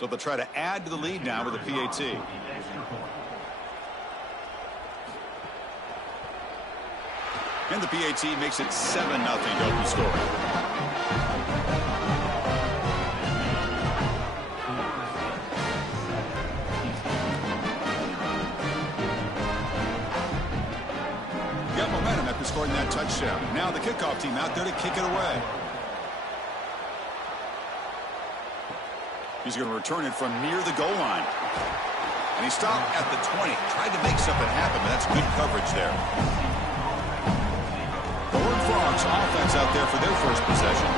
So they'll try to add to the lead now with a PAT. And the PAT makes it 7-0 to open scoring. Got momentum after scoring that touchdown. Now the kickoff team out there to kick it away. He's going to return it from near the goal line. And he stopped at the 20. Tried to make something happen, but that's good coverage there. The Horned Frogs offense out there for their first possession.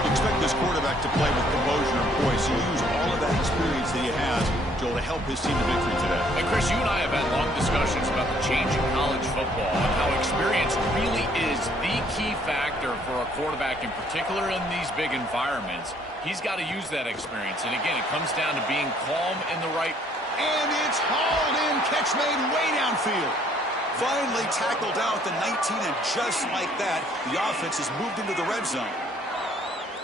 You expect this quarterback to play with composure and poise. He used all of that experience that he has, Joel, to help his team to victory today. And Chris, you and I have had long discussions about the change in college football and how experience really is the key factor for a quarterback, in particular in these big environments. He's got to use that experience. And again, it comes down to being calm in the right. And it's hauled in. Catch made way downfield. Finally tackled down at the 19, and just like that, the offense has moved into the red zone.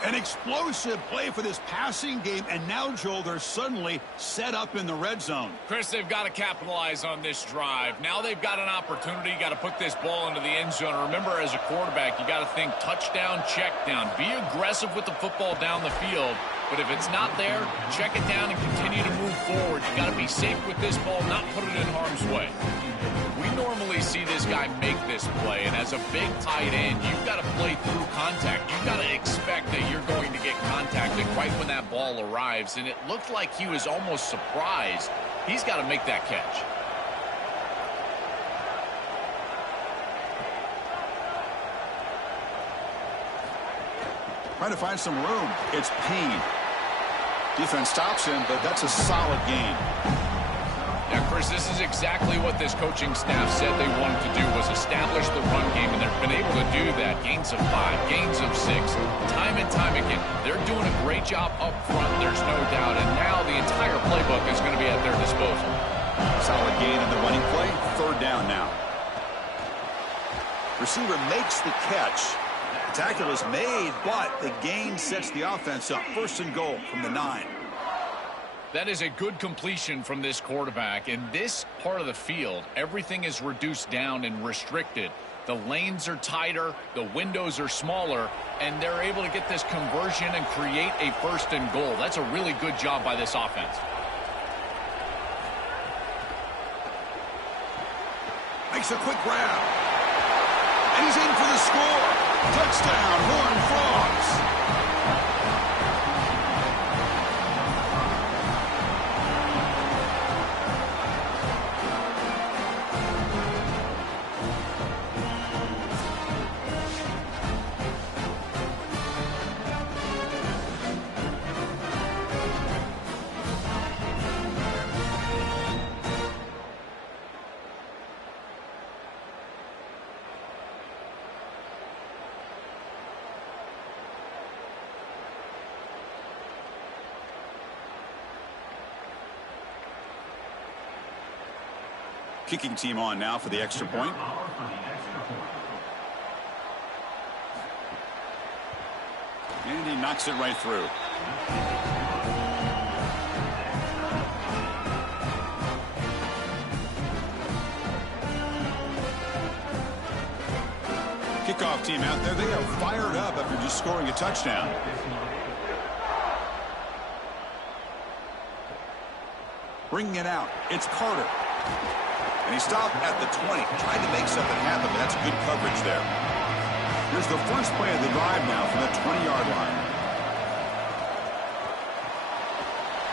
An explosive play for this passing game, and now, Joel, they're suddenly set up in the red zone. Chris, they've got to capitalize on this drive. Now they've got an opportunity. You got to put this ball into the end zone. Remember, as a quarterback, you got to think touchdown, check down. Be aggressive with the football down the field. But if it's not there, check it down and continue to move forward. You got to be safe with this ball, not put it in harm's way. We normally see this guy make this play, and as a big tight end, you've got to play through contact. You've got to expect that you're going to get contacted right when that ball arrives, and it looked like he was almost surprised. He's got to make that catch. Trying to find some room. It's Payne. Defense stops him, but that's a solid gain. Yeah, Chris, this is exactly what this coaching staff said they wanted to do, was establish the run game, and they've been able to do that. Gains of 5, gains of 6, time and time again. They're doing a great job up front, there's no doubt, and now the entire playbook is going to be at their disposal. Solid gain in the running play. Third down now. Receiver makes the catch. The tackle is made, but the gain sets the offense up. First and goal from the 9. That is a good completion from this quarterback. In this part of the field, everything is reduced down and restricted. The lanes are tighter, the windows are smaller, and they're able to get this conversion and create a first and goal. That's a really good job by this offense. Makes a quick grab. And he's in for the score. Touchdown, Horned Frogs. Kicking team on now for the extra point. And he knocks it right through. Kickoff team out there. They are fired up after just scoring a touchdown. Bringing it out. It's Carter. And he stopped at the 20. Tried to make something happen, but that's good coverage there. Here's the first play of the drive now from the 20-yard line.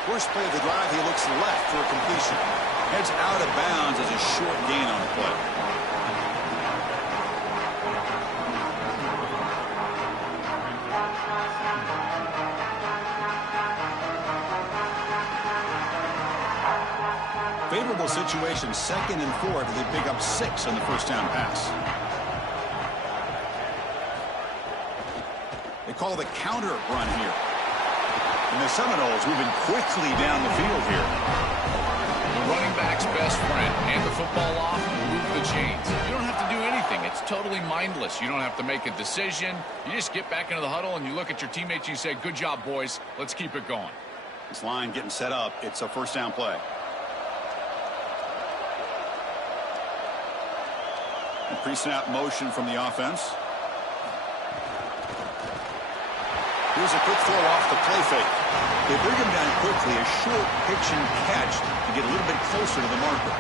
First play of the drive, he looks left for a completion. Heads out of bounds as a short gain on the play. Favorable situation, 2nd and 4, but they pick up 6 on the first down pass. They call the counter run here. And the Seminoles moving quickly down the field here. The running back's best friend, hand the football off, move the chains. You don't have to do anything. It's totally mindless. You don't have to make a decision. You just get back into the huddle and you look at your teammates and you say, good job, boys. Let's keep it going. This line getting set up. It's a first down play. Pre-snap motion from the offense. Here's a quick throw off the play fake. They bring him down quickly, a short pitch and catch to get a little bit closer to the marker.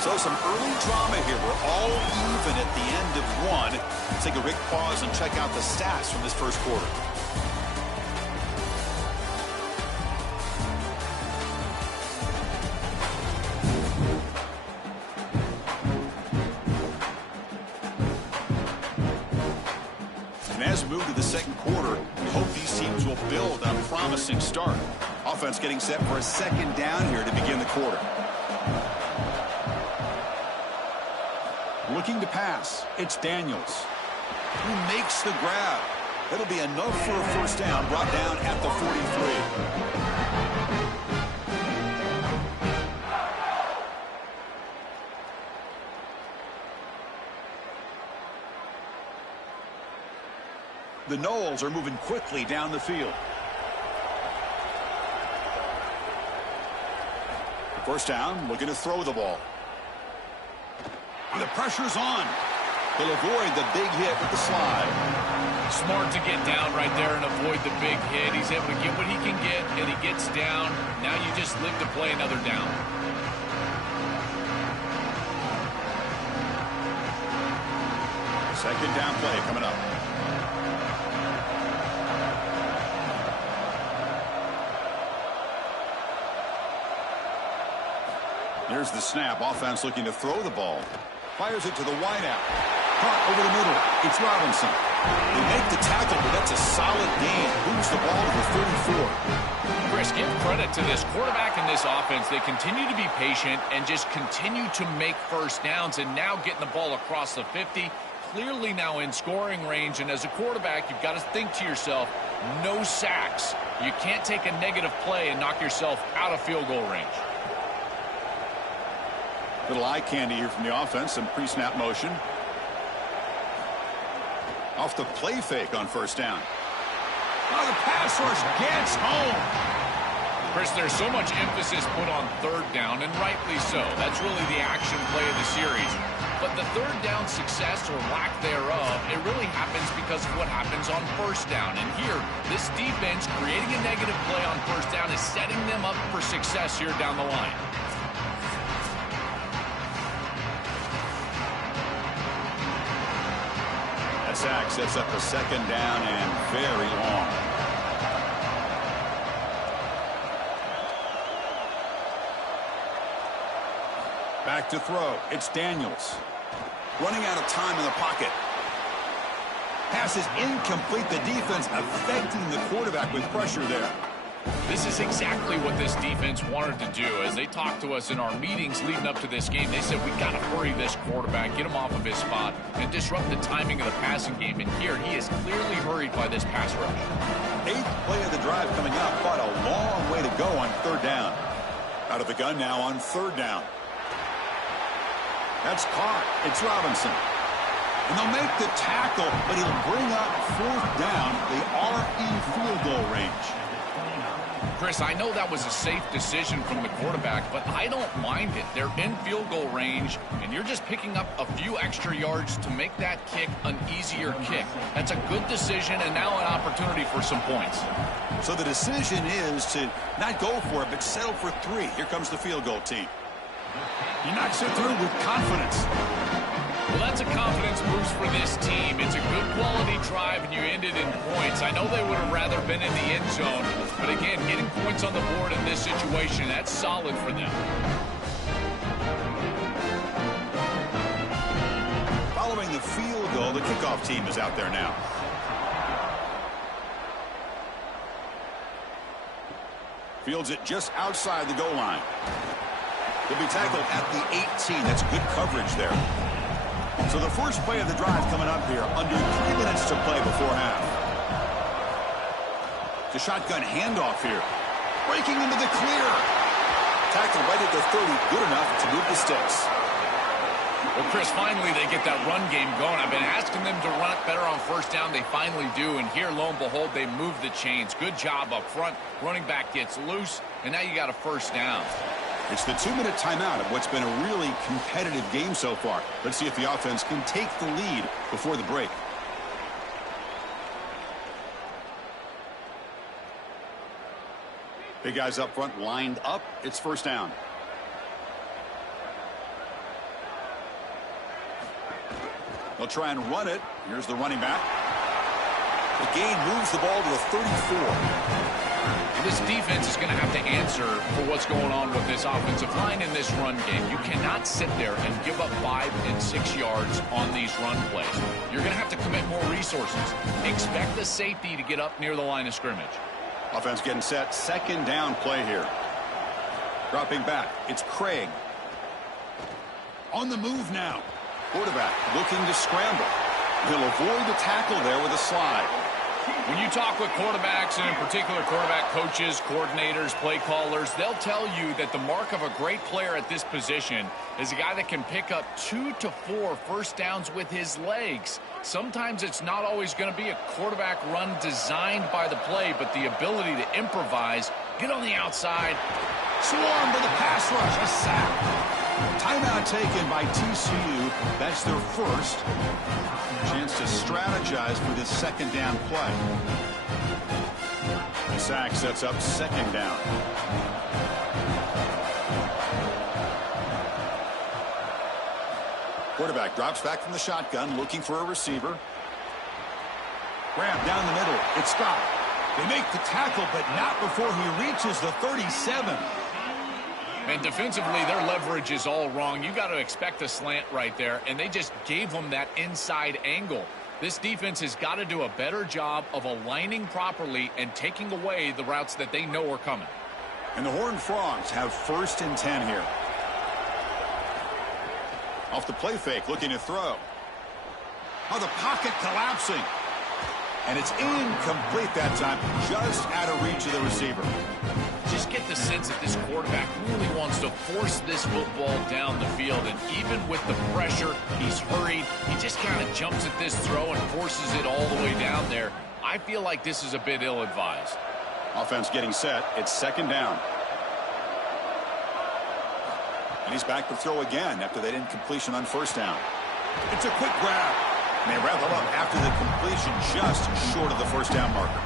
So some early drama here. We're all even at the end of one. Let's take a quick pause and check out the stats from this first quarter. As we move to the second quarter, we hope these teams will build on a promising start. Offense getting set for a second down here to begin the quarter. Looking to pass, it's Daniels. He makes the grab. That'll be enough for a first down, brought down at the 43. The Noles are moving quickly down the field. First down, looking to throw the ball. The pressure's on. He'll avoid the big hit with the slide. Smart to get down right there and avoid the big hit. He's able to get what he can get, and he gets down. Now you just live to play another down. Second down play coming up. Here's the snap. Offense looking to throw the ball. Fires it to the wideout. Caught over the middle. It's Robinson. They make the tackle, but that's a solid gain. Moves the ball to the 34. Chris, give credit to this quarterback and this offense. They continue to be patient and just continue to make first downs, and now getting the ball across the 50. Clearly now in scoring range, and as a quarterback, you've got to think to yourself, no sacks. You can't take a negative play and knock yourself out of field goal range. Little eye candy here from the offense. Some pre-snap motion. Off the play fake on first down. Oh, the pass rush gets home. Chris, there's so much emphasis put on third down, and rightly so. That's really the action play of the series. But the third down success or lack thereof, it really happens because of what happens on first down. And here, this defense creating a negative play on first down is setting them up for success here down the line. Sack sets up a second down and very long. Back to throw. It's Daniels. Running out of time in the pocket. Pass is incomplete. The defense affecting the quarterback with pressure there. This is exactly what this defense wanted to do. As they talked to us in our meetings leading up to this game, they said, we got to hurry this quarterback, get him off of his spot, and disrupt the timing of the passing game. And here, he is clearly hurried by this pass rush. 8th play of the drive coming up, but a long way to go on third down. Out of the gun now on third down. That's caught. It's Robinson. And they'll make the tackle, but he'll bring up fourth down. They are in field goal range. Chris, I know that was a safe decision from the quarterback, but I don't mind it. They're in field goal range, and you're just picking up a few extra yards to make that kick an easier kick. That's a good decision, and now an opportunity for some points. So the decision is to not go for it, but settle for 3. Here comes the field goal team. He knocks it through with confidence. Well, that's a confidence boost for this team. It's a good quality drive, and you end it in points. I know they would have rather been in the end zone, but again, getting points on the board in this situation, that's solid for them. Following the field goal, the kickoff team is out there now. Fields it just outside the goal line. He'll be tackled at the 18. That's good coverage there. So the first play of the drive coming up here, under 3 minutes to play before half. The shotgun handoff here. Breaking into the clear. Tackled right at the 30, good enough to move the sticks. Well, Chris, finally they get that run game going. I've been asking them to run it better on first down. They finally do, and here, lo and behold, they move the chains. Good job up front. Running back gets loose, and now you got a first down. It's the 2-minute timeout of what's been a really competitive game so far. Let's see if the offense can take the lead before the break. Big guys up front lined up. It's first down. They'll try and run it. Here's the running back. The gain moves the ball to the 34. This defense is going to have to answer for what's going on with this offensive line in this run game. You cannot sit there and give up 5 and 6 yards on these run plays. You're going to have to commit more resources. Expect the safety to get up near the line of scrimmage. Offense getting set. Second down play here. Dropping back. It's Craig. On the move now. Quarterback looking to scramble. He'll avoid the tackle there with a slide. When you talk with quarterbacks, and in particular quarterback coaches, coordinators, play callers, they'll tell you that the mark of a great player at this position is a guy that can pick up 2 to 4 first downs with his legs. Sometimes it's not always going to be a quarterback run designed by the play, but the ability to improvise, get on the outside. Swarm to the pass rush. A sack. Timeout taken by TCU. That's their first. Chance to strategize for this second down play. The sack sets up second down. Quarterback drops back from the shotgun, looking for a receiver. Grab down the middle. It's Scott. They make the tackle, but not before he reaches the 37. And defensively, their leverage is all wrong. You got to expect a slant right there, and they just gave them that inside angle. This defense has got to do a better job of aligning properly and taking away the routes that they know are coming. And the Horned Frogs have first and 10 here. Off the play fake, looking to throw. Oh, the pocket collapsing. And it's incomplete that time, just out of reach of the receiver. Just get the sense that this quarterback really wants to force this football down the field. And even with the pressure, he's hurried. He just kind of jumps at this throw and forces it all the way down there. I feel like this is a bit ill-advised. Offense getting set. It's second down. And he's back to throw again after that incompletion on first down. It's a quick grab. And they wrap him up after the completion just short of the first down marker.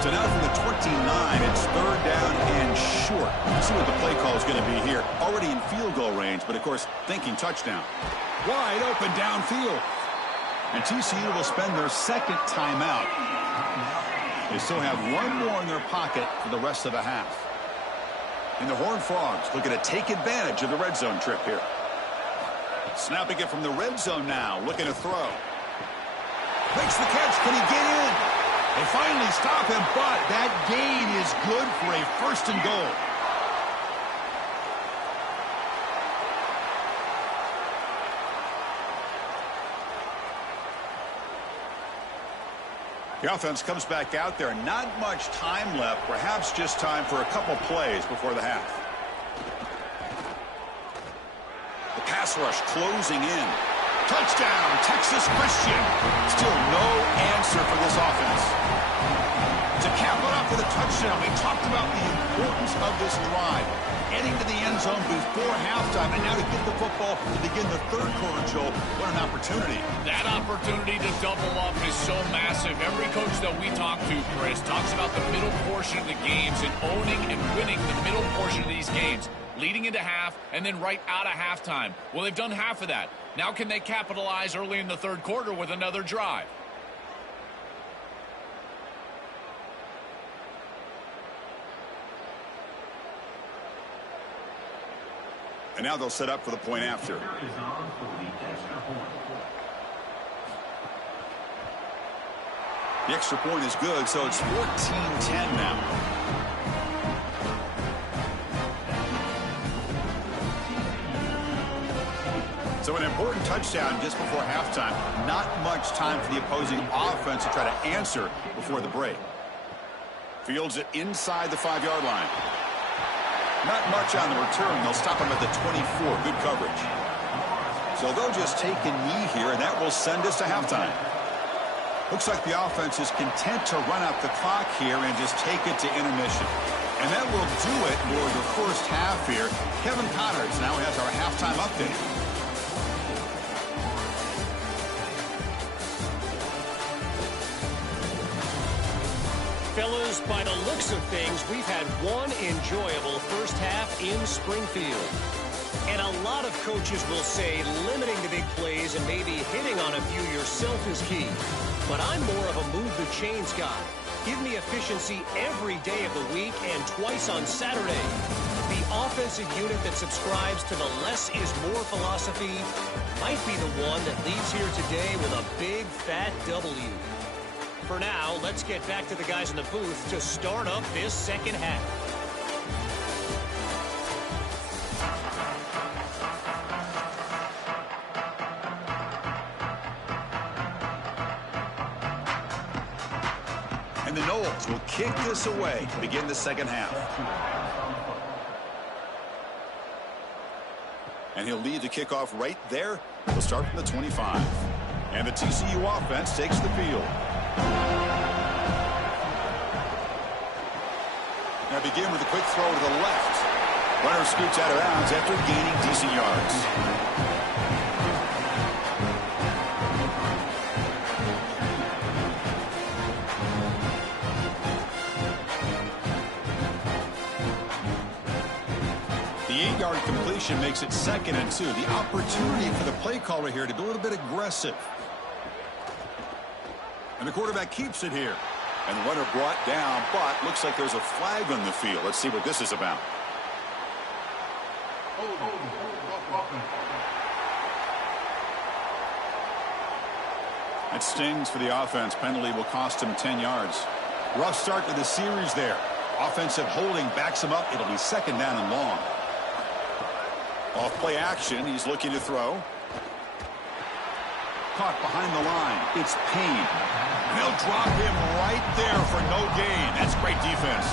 So now from the 29, it's third down and short. Let's see what the play call is going to be here. Already in field goal range, but of course thinking touchdown. Wide open downfield. And TCU will spend their second timeout. They still have one more in their pocket for the rest of the half. And the Horned Frogs looking to take advantage of the red zone trip here. Snapping it from the red zone now, looking to throw. Makes the catch. Can he get in? They finally stop him, but that gain is good for a first and goal. The offense comes back out there. Not much time left. Perhaps just time for a couple plays before the half. The pass rush closing in. Touchdown, Texas Christian. Still no answer for this offense. To cap it up with a touchdown, we talked about the importance of this drive. Getting to the end zone before halftime, and now to get the football to begin the third quarter, Joel. What an opportunity. That opportunity to double up is so massive. Every coach that we talk to, Chris, talks about the middle portion of the games and owning and winning the middle portion of these games, leading into half and then right out of halftime. Well, they've done half of that. Now can they capitalize early in the third quarter with another drive? And now they'll set up for the point after. The extra point is good, so it's 14-10 now. So an important touchdown just before halftime. Not much time for the opposing offense to try to answer before the break. Fields it inside the 5-yard line. Not much on the return. They'll stop him at the 24. Good coverage. So they'll just take a knee here, and that will send us to halftime. Looks like the offense is content to run out the clock here and just take it to intermission. And that will do it for the first half here. Kevin Connors now has our halftime update. Fellas, by the looks of things, we've had one enjoyable first half in Springfield. And a lot of coaches will say limiting the big plays and maybe hitting on a few yourself is key. But I'm more of a move the chains guy. Give me efficiency every day of the week and twice on Saturday. The offensive unit that subscribes to the less is more philosophy might be the one that leaves here today with a big fat W. For now, let's get back to the guys in the booth to start up this second half. And the Noles will kick this away to begin the second half. And he'll lead the kickoff right there. We'll start from the 25. And the TCU offense takes the field. Now begin with a quick throw to the left. Runner scoots out of bounds after gaining decent yards. The 8-yard completion makes it 2nd and 2. The opportunity for the play caller here to be a little bit aggressive. And the quarterback keeps it here. And the runner brought down, but looks like there's a flag on the field. Let's see what this is about. It stings for the offense. Penalty will cost him 10 yards. Rough start to the series there. Offensive holding backs him up. It'll be 2nd down and long. Off play action. He's looking to throw. Caught behind the line. It's Payne. They'll drop him right there for no gain. That's great defense.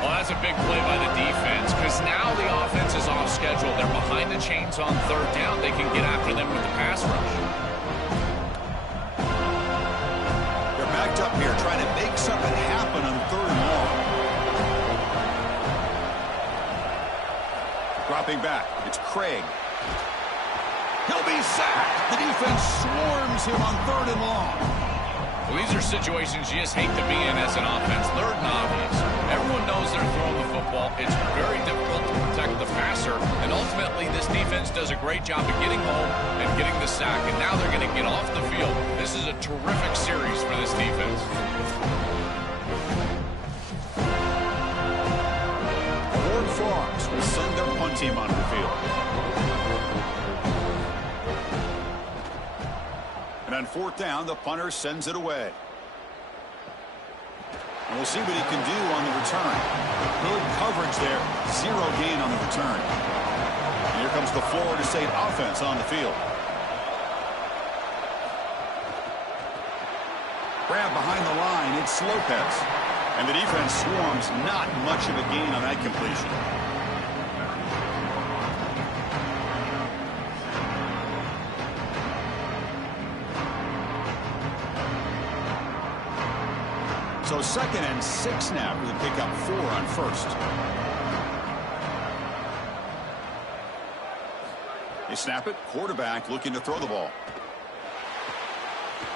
Well, that's a big play by the defense because now the offense is off schedule. They're behind the chains on 3rd down. They can get after them with the pass rush. They're backed up here trying to make something happen on 3rd and long. Dropping back. It's Craig. He'll be sacked. The defense swarms him on 3rd and long. Well, these are situations you just hate to be in as an offense. 3rd and obvious. Everyone knows they're throwing the football. It's very difficult to protect the passer. And ultimately, this defense does a great job of getting home and getting the sack. And now they're going to get off the field. This is a terrific series for this defense. Horned Frogs will send their punt team onto the field. And on 4th down, the punter sends it away. And we'll see what he can do on the return. Good coverage there. 0 gain on the return. And here comes the Florida State offense on the field. Grab behind the line. It's Lopez. And the defense swarms. Not much of a gain on that completion. So 2nd and 6 now. We pick up 4 on 1st. They snap it. Quarterback looking to throw the ball.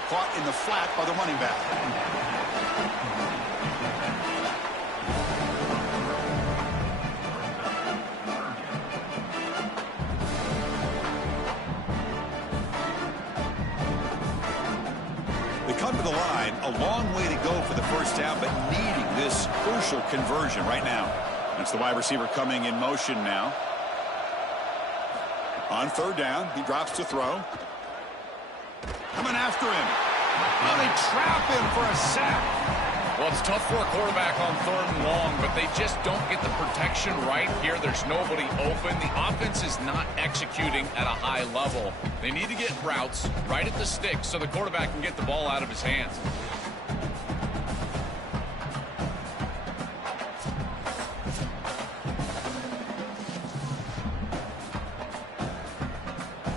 Caught in the flat by the running back. Come to the line, a long way to go for the first down, but needing this crucial conversion right now. That's the wide receiver coming in motion now. On 3rd down, he drops to throw. Coming after him. Well, they trap him for a sack. Well, it's tough for a quarterback on 3rd and long, but they just don't get the protection right here. There's nobody open. The offense is not executing at a high level. They need to get routes right at the stick so the quarterback can get the ball out of his hands.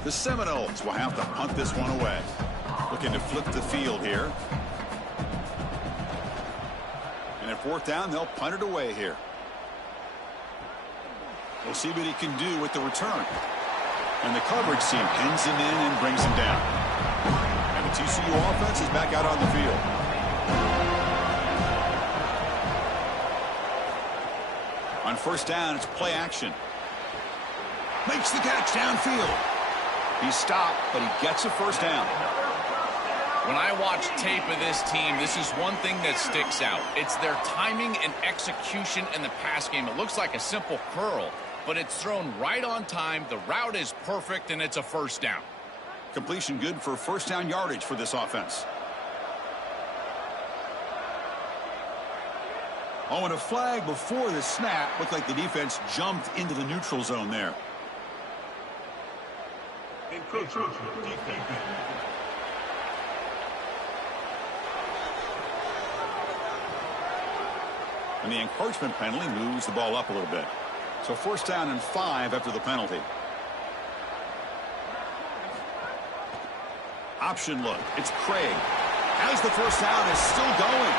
The Seminoles will have to punt this one away. Looking to flip the field here. And at 4th down, they'll punt it away here. We'll see what he can do with the return. And the coverage team pins him in and brings him down. And the TCU offense is back out on the field. On 1st down, it's play action. Makes the catch downfield. He's stopped, but he gets a 1st down. When I watch tape of this team, this is one thing that sticks out. It's their timing and execution in the pass game. It looks like a simple curl, but it's thrown right on time. The route is perfect, and it's a 1st down. Completion good for 1st down yardage for this offense. Oh, and a flag before the snap. Looked like the defense jumped into the neutral zone there. And the encroachment penalty moves the ball up a little bit. So 1st down and 5 after the penalty. Option look. It's Craig. As the 1st down is still going.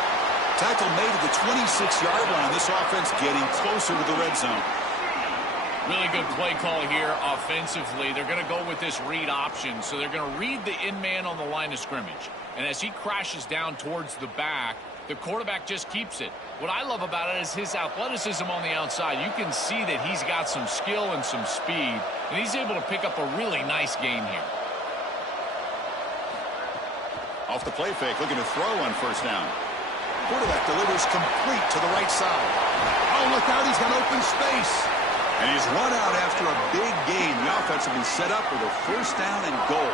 Tackle made at the 26-yard line. This offense getting closer to the red zone. Really good play call here offensively. They're going to go with this read option. So they're going to read the in-man on the line of scrimmage. And as he crashes down towards the back, the quarterback just keeps it. What I love about it is his athleticism on the outside. You can see that he's got some skill and some speed, and he's able to pick up a really nice gain here. Off the play fake, looking to throw on 1st down. Quarterback delivers complete to the right side. Oh, look out, he's got open space. And he's run out after a big gain. The offense will be set up with a 1st down and goal.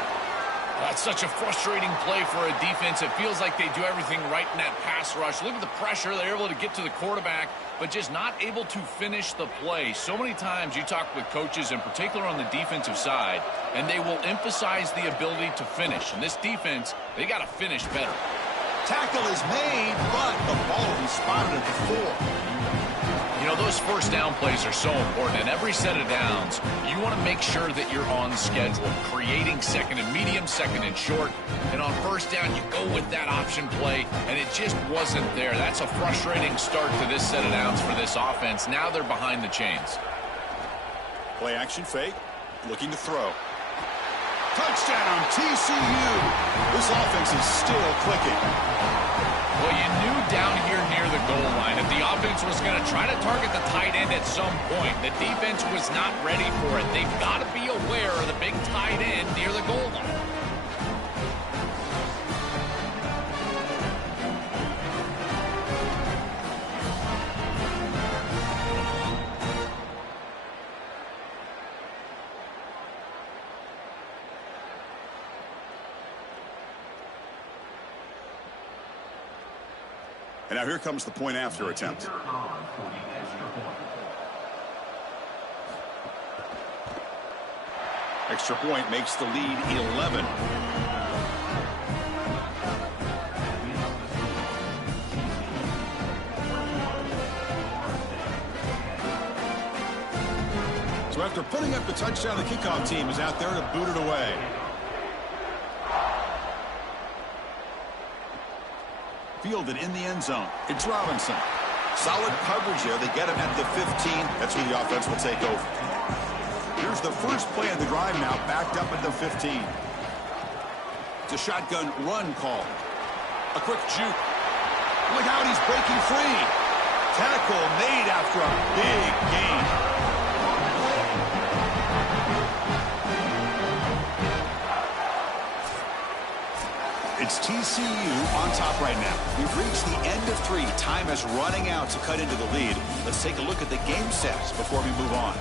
That's such a frustrating play for a defense. It feels like they do everything right in that pass rush. Look at the pressure. They're able to get to the quarterback, but just not able to finish the play. So many times you talk with coaches, in particular on the defensive side, and they will emphasize the ability to finish. And this defense, they got to finish better. Tackle is made, but the ball will be spotted at the 4. You know, those 1st down plays are so important. In every set of downs, you want to make sure that you're on schedule, creating 2nd and medium, 2nd and short. And on 1st down, you go with that option play, and it just wasn't there. That's a frustrating start to this set of downs for this offense. Now they're behind the chains. Play action fake, looking to throw. Touchdown, TCU. This offense is still clicking. Well, you knew down here near the goal line that the offense was going to try to target the tight end at some point. The defense was not ready for it. They've got to be aware of the big tight end near the goal line. And now here comes the point after attempt. Extra point makes the lead 11. So after putting up the touchdown, the kickoff team is out there to boot it away. Fielded in the end zone. It's Robinson. Solid coverage there. They get him at the 15. That's where the offense will take over. Here's the first play of the drive now, backed up at the 15. It's a shotgun run call. A quick juke. Look out, he's breaking free. Tackle made after a big gain. It's TCU on top right now. We've reached the end of 3. Time is running out to cut into the lead. Let's take a look at the game stats before we move on.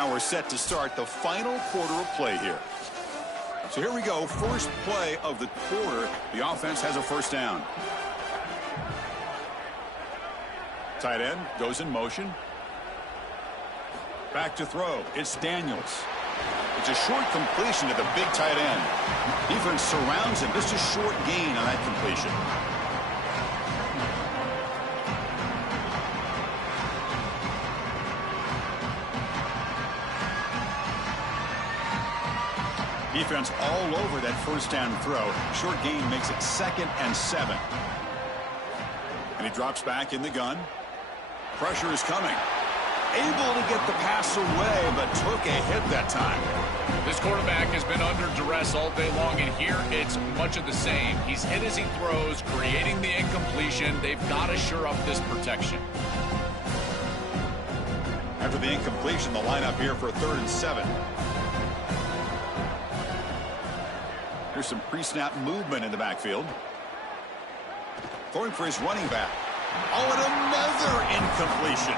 Now we're set to start the final quarter of play here. So here we go. First play of the quarter. The offense has a first down. Tight end goes in motion. Back to throw. It's Daniels. It's a short completion to the big tight end. Defense surrounds him. Just a short gain on that completion. Defense all over that first down throw. Short gain makes it 2nd and 7. And he drops back in the gun. Pressure is coming. Able to get the pass away, but took a hit that time. This quarterback has been under duress all day long, and here it's much of the same. He's hit as he throws, creating the incompletion. They've got to shore up this protection. After the incompletion, the lineup here for 3rd and 7. Here's some pre-snap movement in the backfield. Throwing for his running back. Oh, and another incompletion.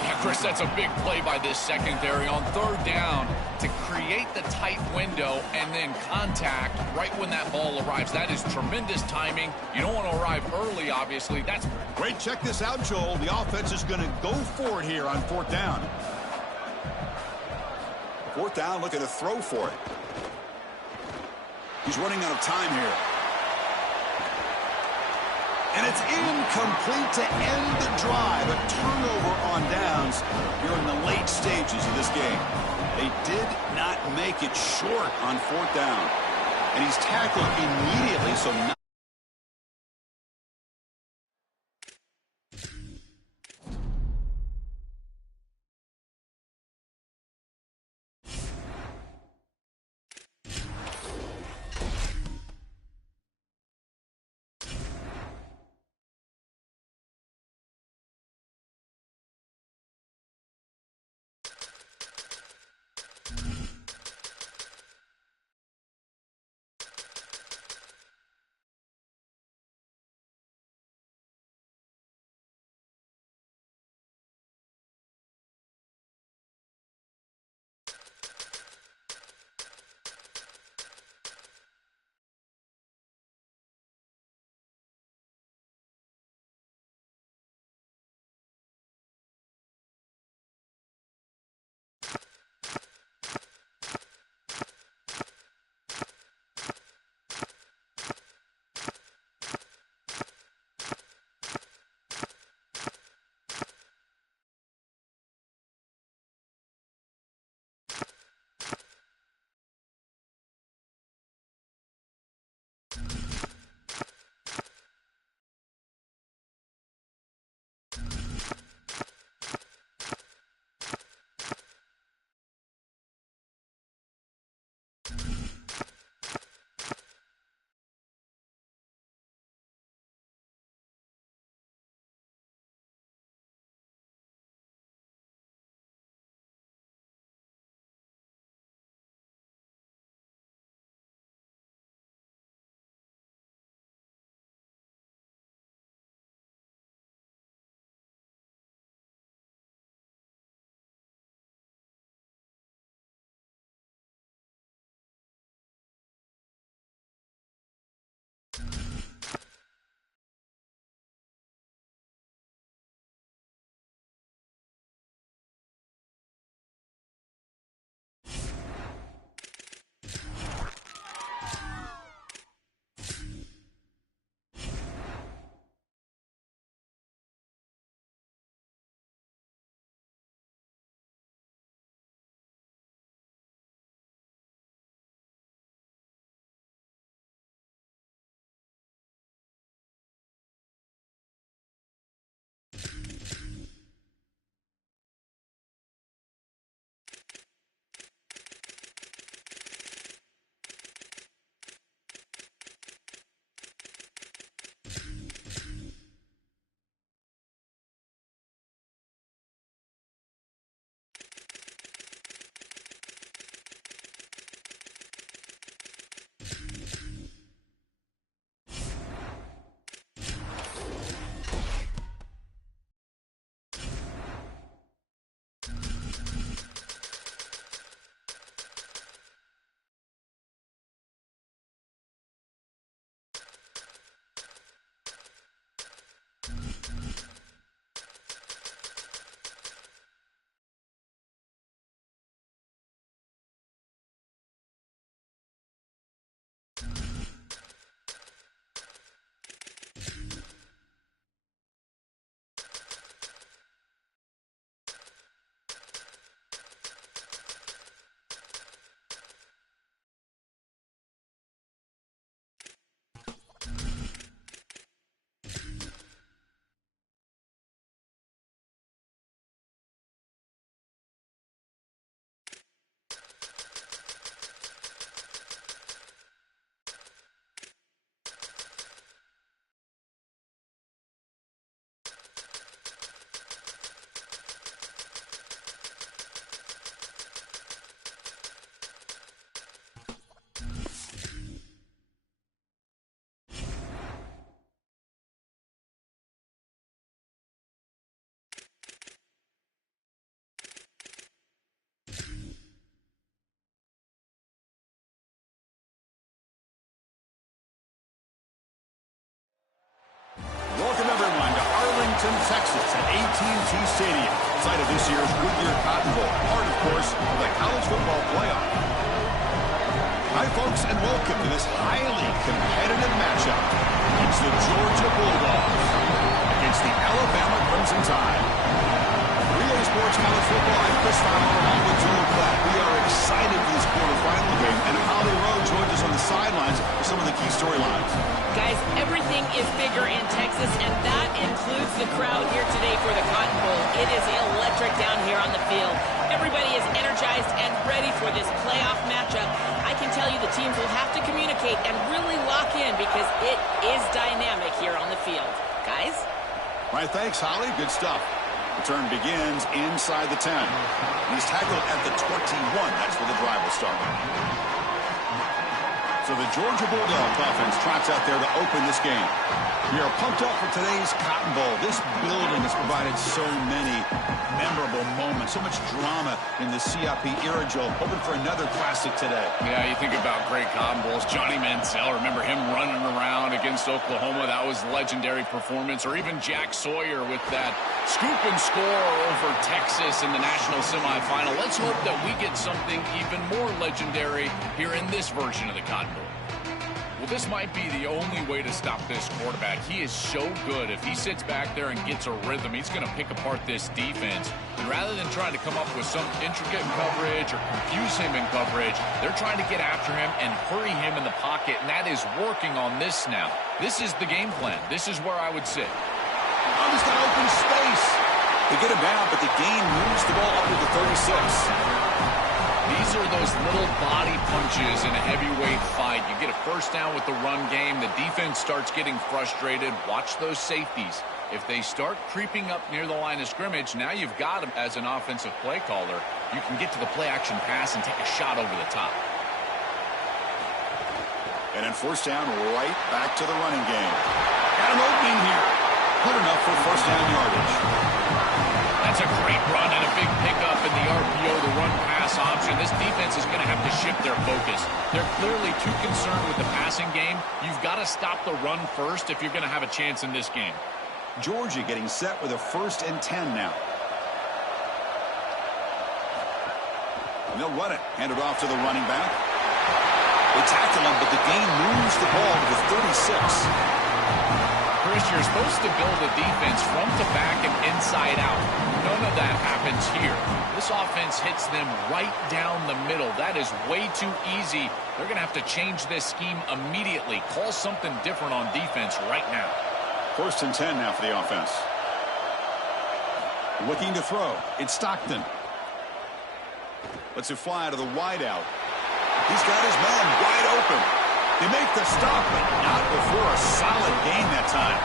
Yeah, Chris, that's a big play by this secondary on 3rd down to create the tight window and then contact right when that ball arrives. That is tremendous timing. You don't want to arrive early, obviously. That's great. Check this out, Joel. The offense is going to go for it here on 4th down. 4th down, looking to throw for it. He's running out of time here. And it's incomplete to end the drive. A turnover on downs here in the late stages of this game. They did not make it short on 4th down. And he's tackled immediately, so Austin, Texas at AT&T Stadium, site of this year's Goodyear Cotton Bowl, part, of course, of the college football playoff. Hi, folks, and welcome to this highly competitive matchup. It's the Georgia Bulldogs against the Alabama Crimson Tide. 3A Sports College Football, I'm Chris Fowler along with Joel Klatt. We are excited for this quarterfinal game, and Holly Rowe joins us on the sidelines for some of the key storylines. Guys, everything is bigger in Texas, and that includes the crowd here today for the Cotton Bowl. It is electric down here on the field. Everybody is energized and ready for this playoff matchup. I can tell you the teams will have to communicate and really lock in because it is dynamic here on the field. Guys? All right, thanks, Holly. Good stuff. Return begins inside the 10. He's tackled at the 21. That's where the drive will start. So the Georgia Bulldogs offense trots out there to open this game. We are pumped up for today's Cotton Bowl. This building has provided so many memorable moments, so much drama in the CIP era, Joel. Hoping for another classic today. Yeah, you think about great Cotton Bowls. Johnny Manziel, remember him running around against Oklahoma? That was a legendary performance. Or even Jack Sawyer with that scoop and score over Texas in the national semifinal. Let's hope that we get something even more legendary here in this version of the Cotton Bowl. Well, this might be the only way to stop this quarterback. He is so good. If he sits back there and gets a rhythm, he's going to pick apart this defense. And rather than trying to come up with some intricate coverage or confuse him in coverage, they're trying to get after him and hurry him in the pocket, and that is working on this snap. This is the game plan. This is where I would sit. Oh, he's got open space. They get him down, but the gain moves the ball up to the 36. These are those little body punches in a heavyweight fight. You get a first down with the run game. The defense starts getting frustrated. Watch those safeties. If they start creeping up near the line of scrimmage, now you've got them as an offensive play caller. You can get to the play-action pass and take a shot over the top. And then first down, right back to the running game. Got an opening here. Good enough for first down yardage. That's a great run and a big pickup in the RPO, the run-pass option. This defense is going to have to shift their focus. They're clearly too concerned with the passing game. You've got to stop the run first if you're going to have a chance in this game. Georgia getting set with a 1st and 10 now. And they'll run it. Hand it off to the running back. They tackle him, but the gain moves the ball to the 36. Chris, you're supposed to build a defense front to back and inside out. None of that happens here. This offense hits them right down the middle. That is way too easy. They're going to have to change this scheme immediately. Call something different on defense right now. 1st and 10 now for the offense. Looking to throw. It's Stockton. Lets it fly to the wideout. He's got his man wide open. They make the stop, but not before a solid gain that time.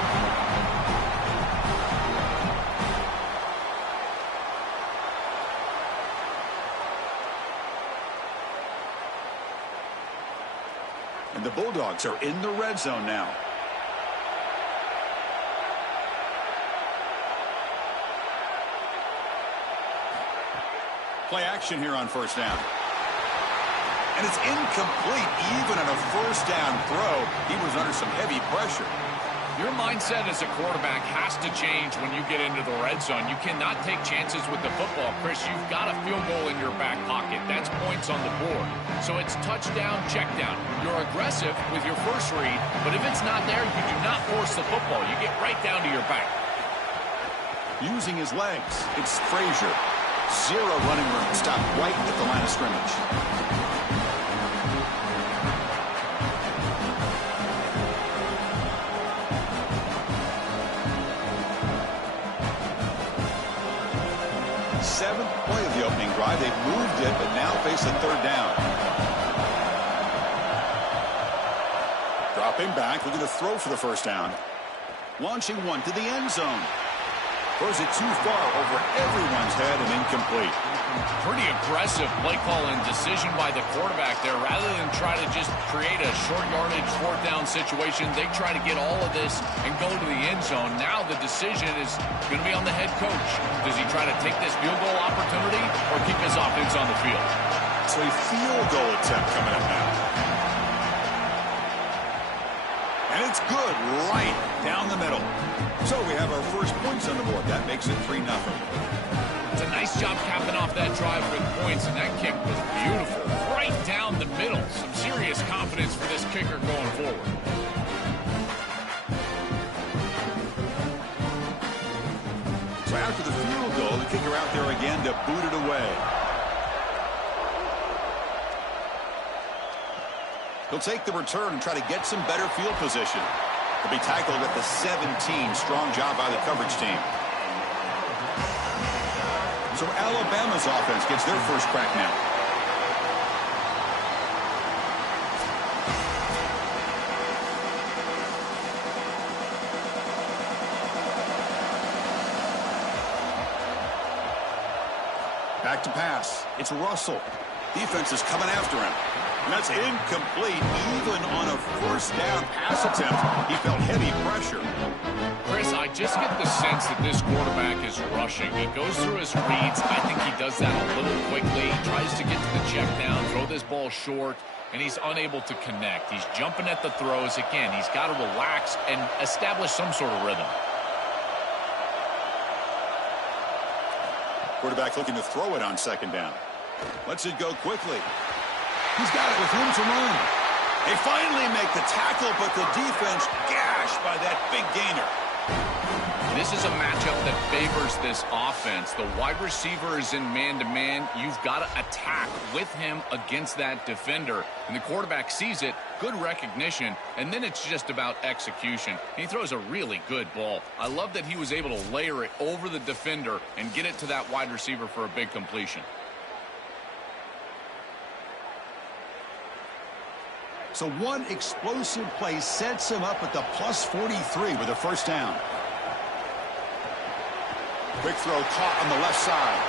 And the Bulldogs are in the red zone now. Play action here on first down. And it's incomplete. Even on a first down throw, he was under some heavy pressure. Your mindset as a quarterback has to change when you get into the red zone. You cannot take chances with the football, Chris. You've got a field goal in your back pocket. That's points on the board. So it's touchdown, check down. You're aggressive with your first read, but if it's not there, you do not force the football. You get right down to your back. Using his legs, it's Frazier. Zero running room. Stopped right at the line of scrimmage. Seventh play of the opening drive. They've moved it, but now face a third down. Dropping back, looking to throw for the first down. Launching one to the end zone. Throws it too far over everyone's head and incomplete. Pretty aggressive play call and decision by the quarterback there. Rather than try to just create a short yardage, fourth down situation, they try to get all of this and go to the end zone. Now the decision is going to be on the head coach. Does he try to take this field goal opportunity or keep his offense on the field? So a field goal attempt coming up now. And it's good right down the middle. So we have our first points on the board. That makes it 3-0. It's a nice job capping off that drive with points, and that kick was beautiful. Right down the middle. Some serious confidence for this kicker going forward. So after the field goal, the kicker out there again to boot it away. He'll take the return and try to get some better field position. He'll be tackled at the 17. Strong job by the coverage team. So Alabama's offense gets their first crack now. Back to pass. It's Russell. Defense is coming after him. And that's incomplete. Even on a first down pass attempt, he felt heavy pressure. Chris, I just get the sense that this quarterback is rushing. He goes through his reads. I think he does that a little quickly. He tries to get to the check down, throw this ball short, and he's unable to connect. He's jumping at the throws. Again, he's got to relax and establish some sort of rhythm. Quarterback looking to throw it on second down. Lets it go quickly. He's got it with room to run. They finally make the tackle, but the defense gashed by that big gainer. This is a matchup that favors this offense. The wide receiver is in man-to-man. You've got to attack with him against that defender. And the quarterback sees it, good recognition, and then it's just about execution. He throws a really good ball. I love that he was able to layer it over the defender and get it to that wide receiver for a big completion. So one explosive play sets him up at the plus 43 with a first down. Quick throw caught on the left side,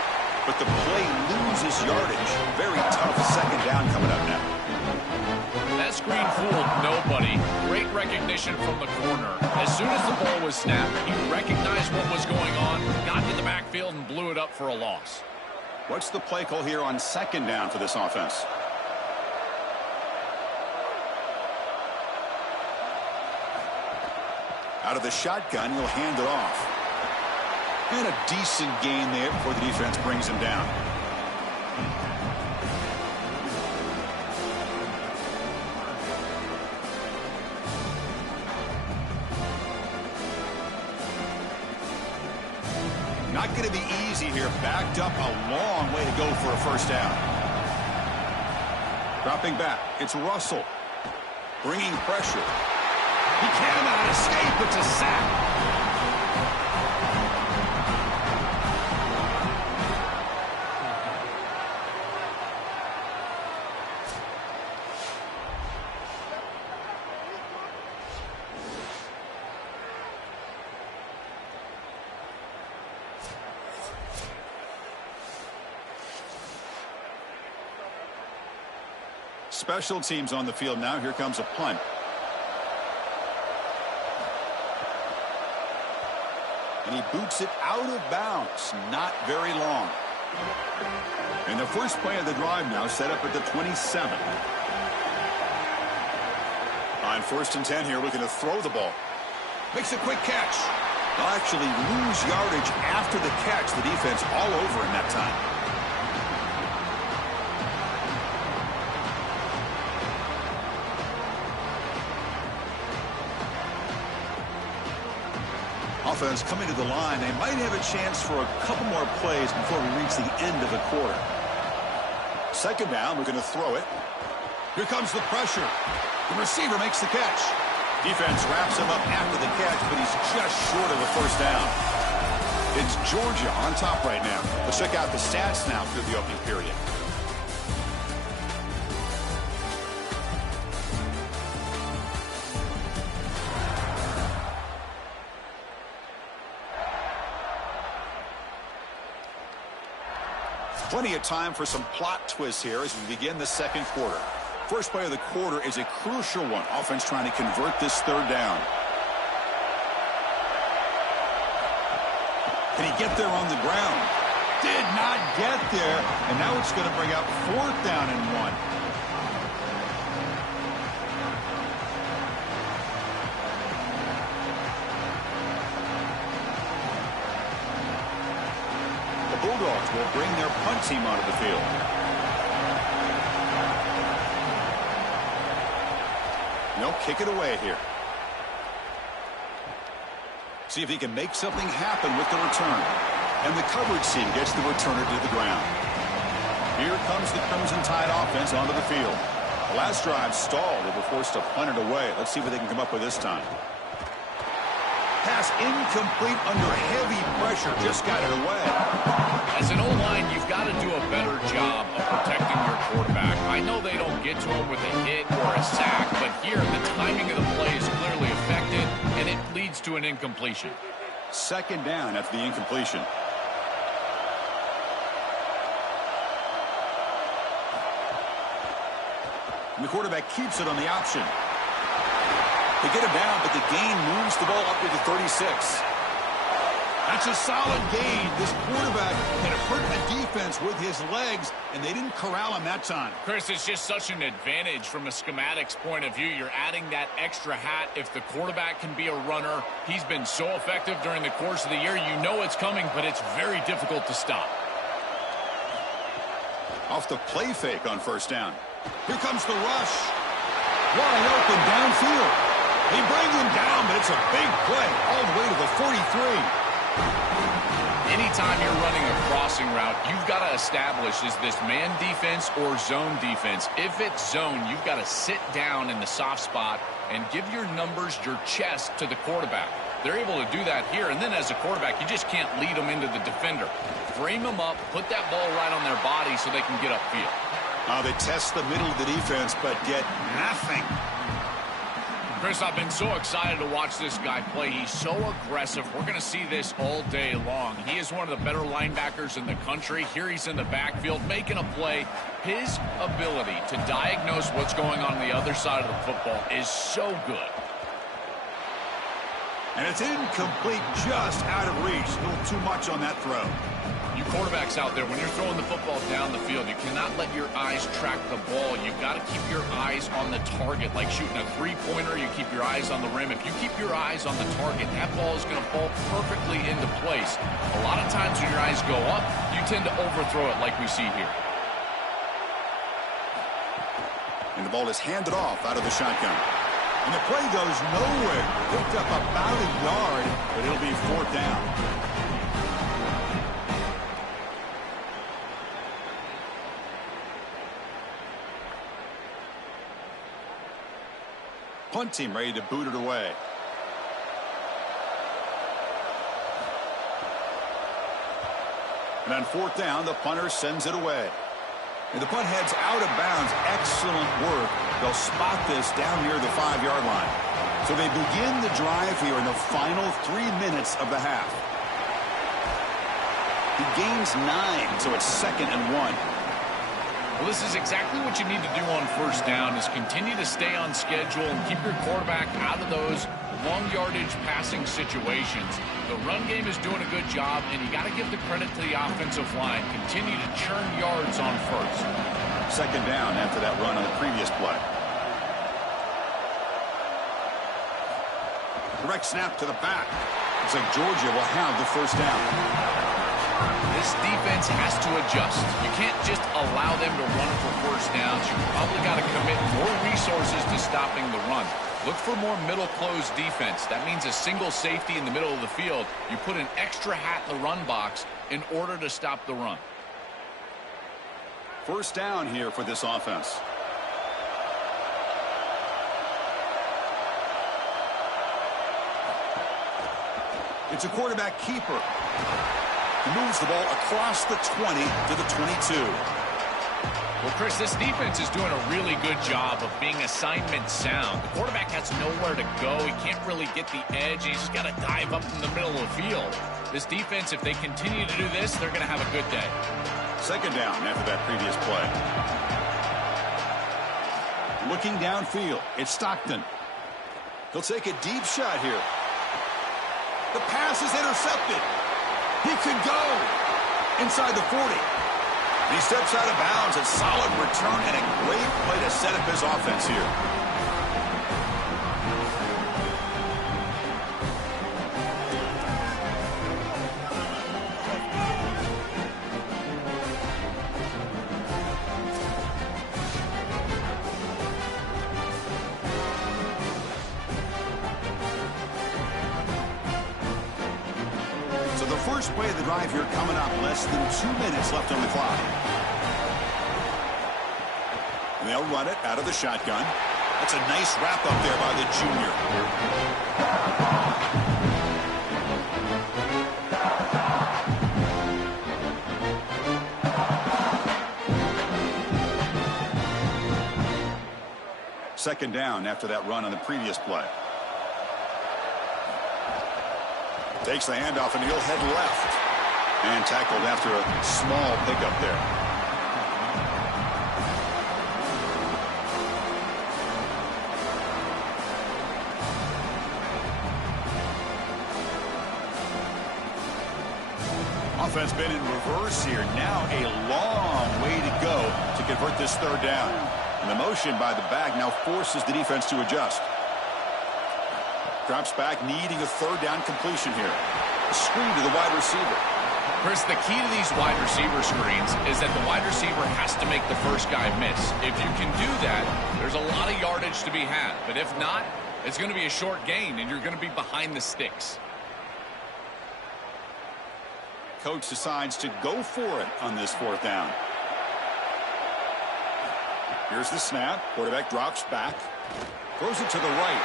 but the play loses yardage. Very tough second down coming up now. That screen fooled nobody. Great recognition from the corner. As soon as the ball was snapped, he recognized what was going on, got into the backfield, and blew it up for a loss. What's the play call here on second down for this offense? Out of the shotgun, he'll hand it off. And a decent gain there before the defense brings him down. Not going to be easy here. Backed up a long way to go for a first down. Dropping back, it's Russell. Bringing pressure. He cannot escape. It's a sack. Special teams on the field now. Here comes a punt. And he boots it out of bounds. Not very long. And the first play of the drive now set up at the 27. On 1st and 10 here, looking to throw the ball. Makes a quick catch. They'll actually lose yardage after the catch. The defense all over in that time. Offense coming to the line. They might have a chance for a couple more plays before we reach the end of the quarter. Second down, we're going to throw it. Here comes the pressure. The receiver makes the catch. Defense wraps him up after the catch, but he's just short of a first down. It's Georgia on top right now. Let's check out the stats now through the opening period. Plenty of time for some plot twists here as we begin the second quarter. First play of the quarter is a crucial one. Offense trying to convert this third down. Can he get there on the ground? Did not get there, and now it's going to bring up 4th down and 1. Bulldogs will bring their punt team onto the field. They'll kick it away here. See if he can make something happen with the return. And the coverage team gets the returner to the ground. Here comes the Crimson Tide offense onto the field. The last drive stalled. They were forced to punt it away. Let's see what they can come up with this time. Pass incomplete under heavy pressure. Just got it away. As an O-line, you've got to do a better job of protecting your quarterback. I know they don't get to him with a hit or a sack, but here the timing of the play is clearly affected, and it leads to an incompletion. Second down after the incompletion. And the quarterback keeps it on the option. They get him down, but the gain moves the ball up to the 36. That's a solid gain. This quarterback can hurt the defense with his legs, and they didn't corral him that time. Chris, it's just such an advantage from a schematics point of view. You're adding that extra hat. If the quarterback can be a runner, he's been so effective during the course of the year. You know it's coming, but it's very difficult to stop. Off the play fake on first down. Here comes the rush. Wide open downfield. They bring him down, but it's a big play all the way to the 43. Anytime you're running a crossing route, you've got to establish, is this man defense or zone defense? If it's zone, you've got to sit down in the soft spot and give your numbers, your chest to the quarterback. They're able to do that here, and then as a quarterback, you just can't lead them into the defender. Frame them up, put that ball right on their body so they can get upfield. They test the middle of the defense, but get nothing. Chris, I've been so excited to watch this guy play. He's so aggressive. We're going to see this all day long. He is one of the better linebackers in the country. Here he's in the backfield making a play. His ability to diagnose what's going on the other side of the football is so good. And it's incomplete, just out of reach. A little too much on that throw. You quarterbacks out there, when you're throwing the football down the field, you cannot let your eyes track the ball. You've got to keep your eyes on the target. Like shooting a three-pointer, you keep your eyes on the rim. If you keep your eyes on the target, that ball is going to fall perfectly into place. A lot of times when your eyes go up, you tend to overthrow it like we see here. And the ball is handed off out of the shotgun. And the play goes nowhere. Picked up about a yard, but it'll be fourth down. Punt team ready to boot it away. And on fourth down, the punter sends it away. And the punt heads out of bounds. Excellent work. They'll spot this down near the 5-yard line. So they begin the drive here in the final 3 minutes of the half. He gains 9, so it's 2nd and 1. Well, this is exactly what you need to do on first down, is continue to stay on schedule and keep your quarterback out of those long yardage passing situations. The run game is doing a good job, and you got to give the credit to the offensive line. Continue to churn yards on first. 2nd down after that run on the previous play. Direct snap to the back. Looks like Georgia will have the first down. This defense has to adjust. You can't just allow them to run for first downs. You've probably got to commit more resources to stopping the run. Look for more middle close defense. That means a single safety in the middle of the field. You put an extra hat in the run box in order to stop the run. First down here for this offense. It's a quarterback keeper. He moves the ball across the 20 to the 22. Well, Chris, this defense is doing a really good job of being assignment sound. The quarterback has nowhere to go. He can't really get the edge. He's just got to dive up in the middle of the field. This defense, if they continue to do this, they're going to have a good day. 2nd down after that previous play. Looking downfield, it's Stockton. He'll take a deep shot here. The pass is intercepted. He could go inside the 40. He steps out of bounds. A solid return and a great play to set up his offense here. So the first play of the drive here coming up, less than 2 minutes left on the clock. And they'll run it out of the shotgun. That's a nice wrap up there by the junior. Second down after that run on the previous play. Takes the handoff and he'll head left. And tackled after a small pickup there. Offense been in reverse here. Now a long way to go to convert this third down. And the motion by the back now forces the defense to adjust. Drops back, needing a third down completion here. A screen to the wide receiver. Chris, the key to these wide receiver screens is that the wide receiver has to make the first guy miss. If you can do that, there's a lot of yardage to be had. But if not, it's going to be a short gain, and you're going to be behind the sticks. Coach decides to go for it on this fourth down. Here's the snap. Quarterback drops back. Throws it to the right.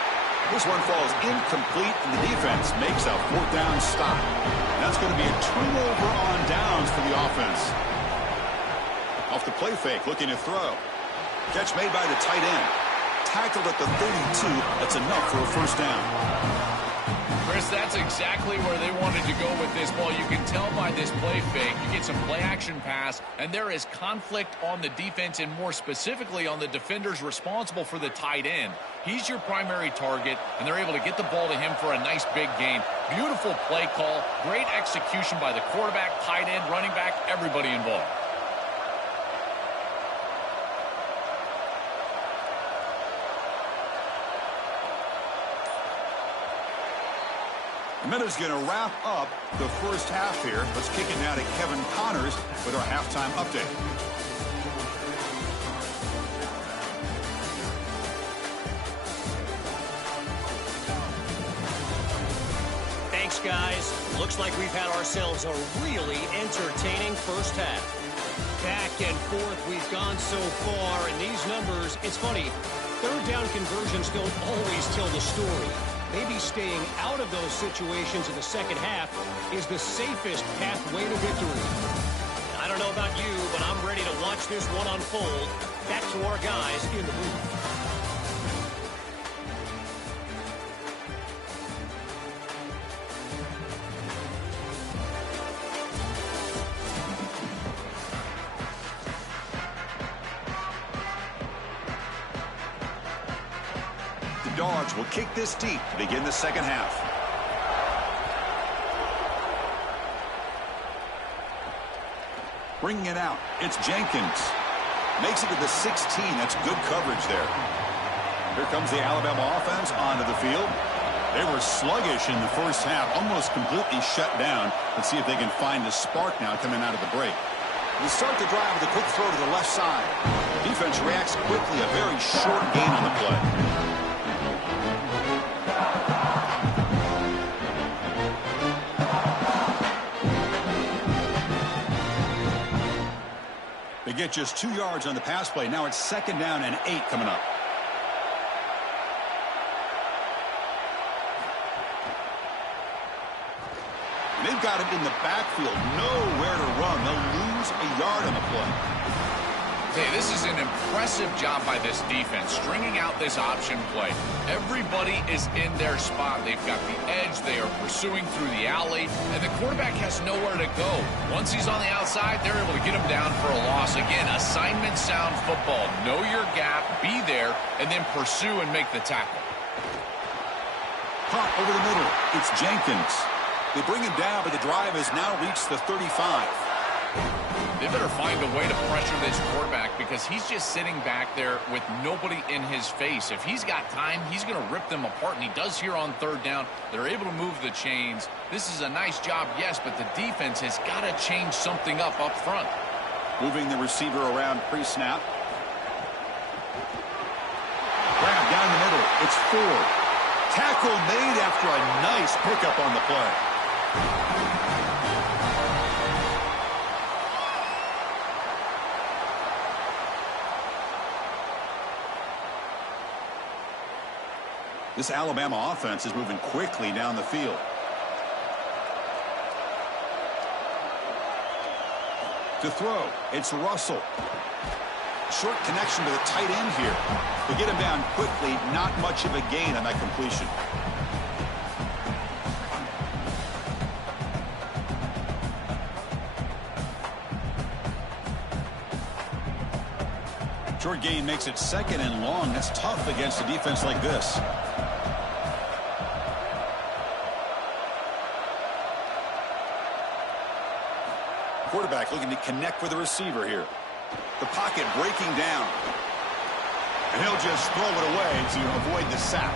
This one falls incomplete, and the defense makes a fourth down stop. And that's going to be a turnover on downs for the offense. Off the play fake, looking to throw. Catch made by the tight end. Tackled at the 32. That's enough for a first down. Chris, that's exactly where they wanted to go with this ball. You can tell by this play fake. You get some play action pass, and there is conflict on the defense, and more specifically on the defenders responsible for the tight end. He's your primary target, and they're able to get the ball to him for a nice big gain. Beautiful play call, great execution by the quarterback, tight end, running back, everybody involved. The Meadows going to wrap up the first half here. Let's kick it now to Kevin Connors with our halftime update. Thanks, guys. Looks like we've had ourselves a really entertaining first half. Back and forth we've gone so far, and these numbers, it's funny, third down conversions don't always tell the story. Maybe staying out of those situations in the second half is the safest pathway to victory. I don't know about you, but I'm ready to watch this one unfold. Back to our guys in the booth. Dogs will kick this deep to begin the second half. Bringing it out, it's Jenkins. Makes it to the 16. That's good coverage there. Here comes the Alabama offense onto the field. They were sluggish in the first half, almost completely shut down. Let's see if they can find a spark now coming out of the break. They start the drive with a quick throw to the left side. The defense reacts quickly, a very short gain on the play. They get just 2 yards on the pass play. Now it's second down and 8 coming up. They've got him in the backfield. Nowhere to run. They'll lose a yard on the play. Hey, this is an impressive job by this defense, stringing out this option play. Everybody is in their spot. They've got the edge. They are pursuing through the alley, and the quarterback has nowhere to go. Once he's on the outside, they're able to get him down for a loss. Again, assignment sound football. Know your gap, be there, and then pursue and make the tackle. Hot over the middle. It's Jenkins. They bring him down, but the drive has now reached the 35. They better find a way to pressure this quarterback because he's just sitting back there with nobody in his face. If he's got time, he's going to rip them apart, and he does here on third down. They're able to move the chains. This is a nice job, yes, but the defense has got to change something up front. Moving the receiver around pre-snap. Grab down the middle. It's Ford. Tackle made after a nice pickup on the play. This Alabama offense is moving quickly down the field. To throw, it's Russell. Short connection to the tight end here. They get him down quickly, not much of a gain on that completion. Short gain makes it 2nd and long. That's tough against a defense like this. Quarterback looking to connect with the receiver here. The pocket breaking down. And he'll just throw it away to avoid the sack.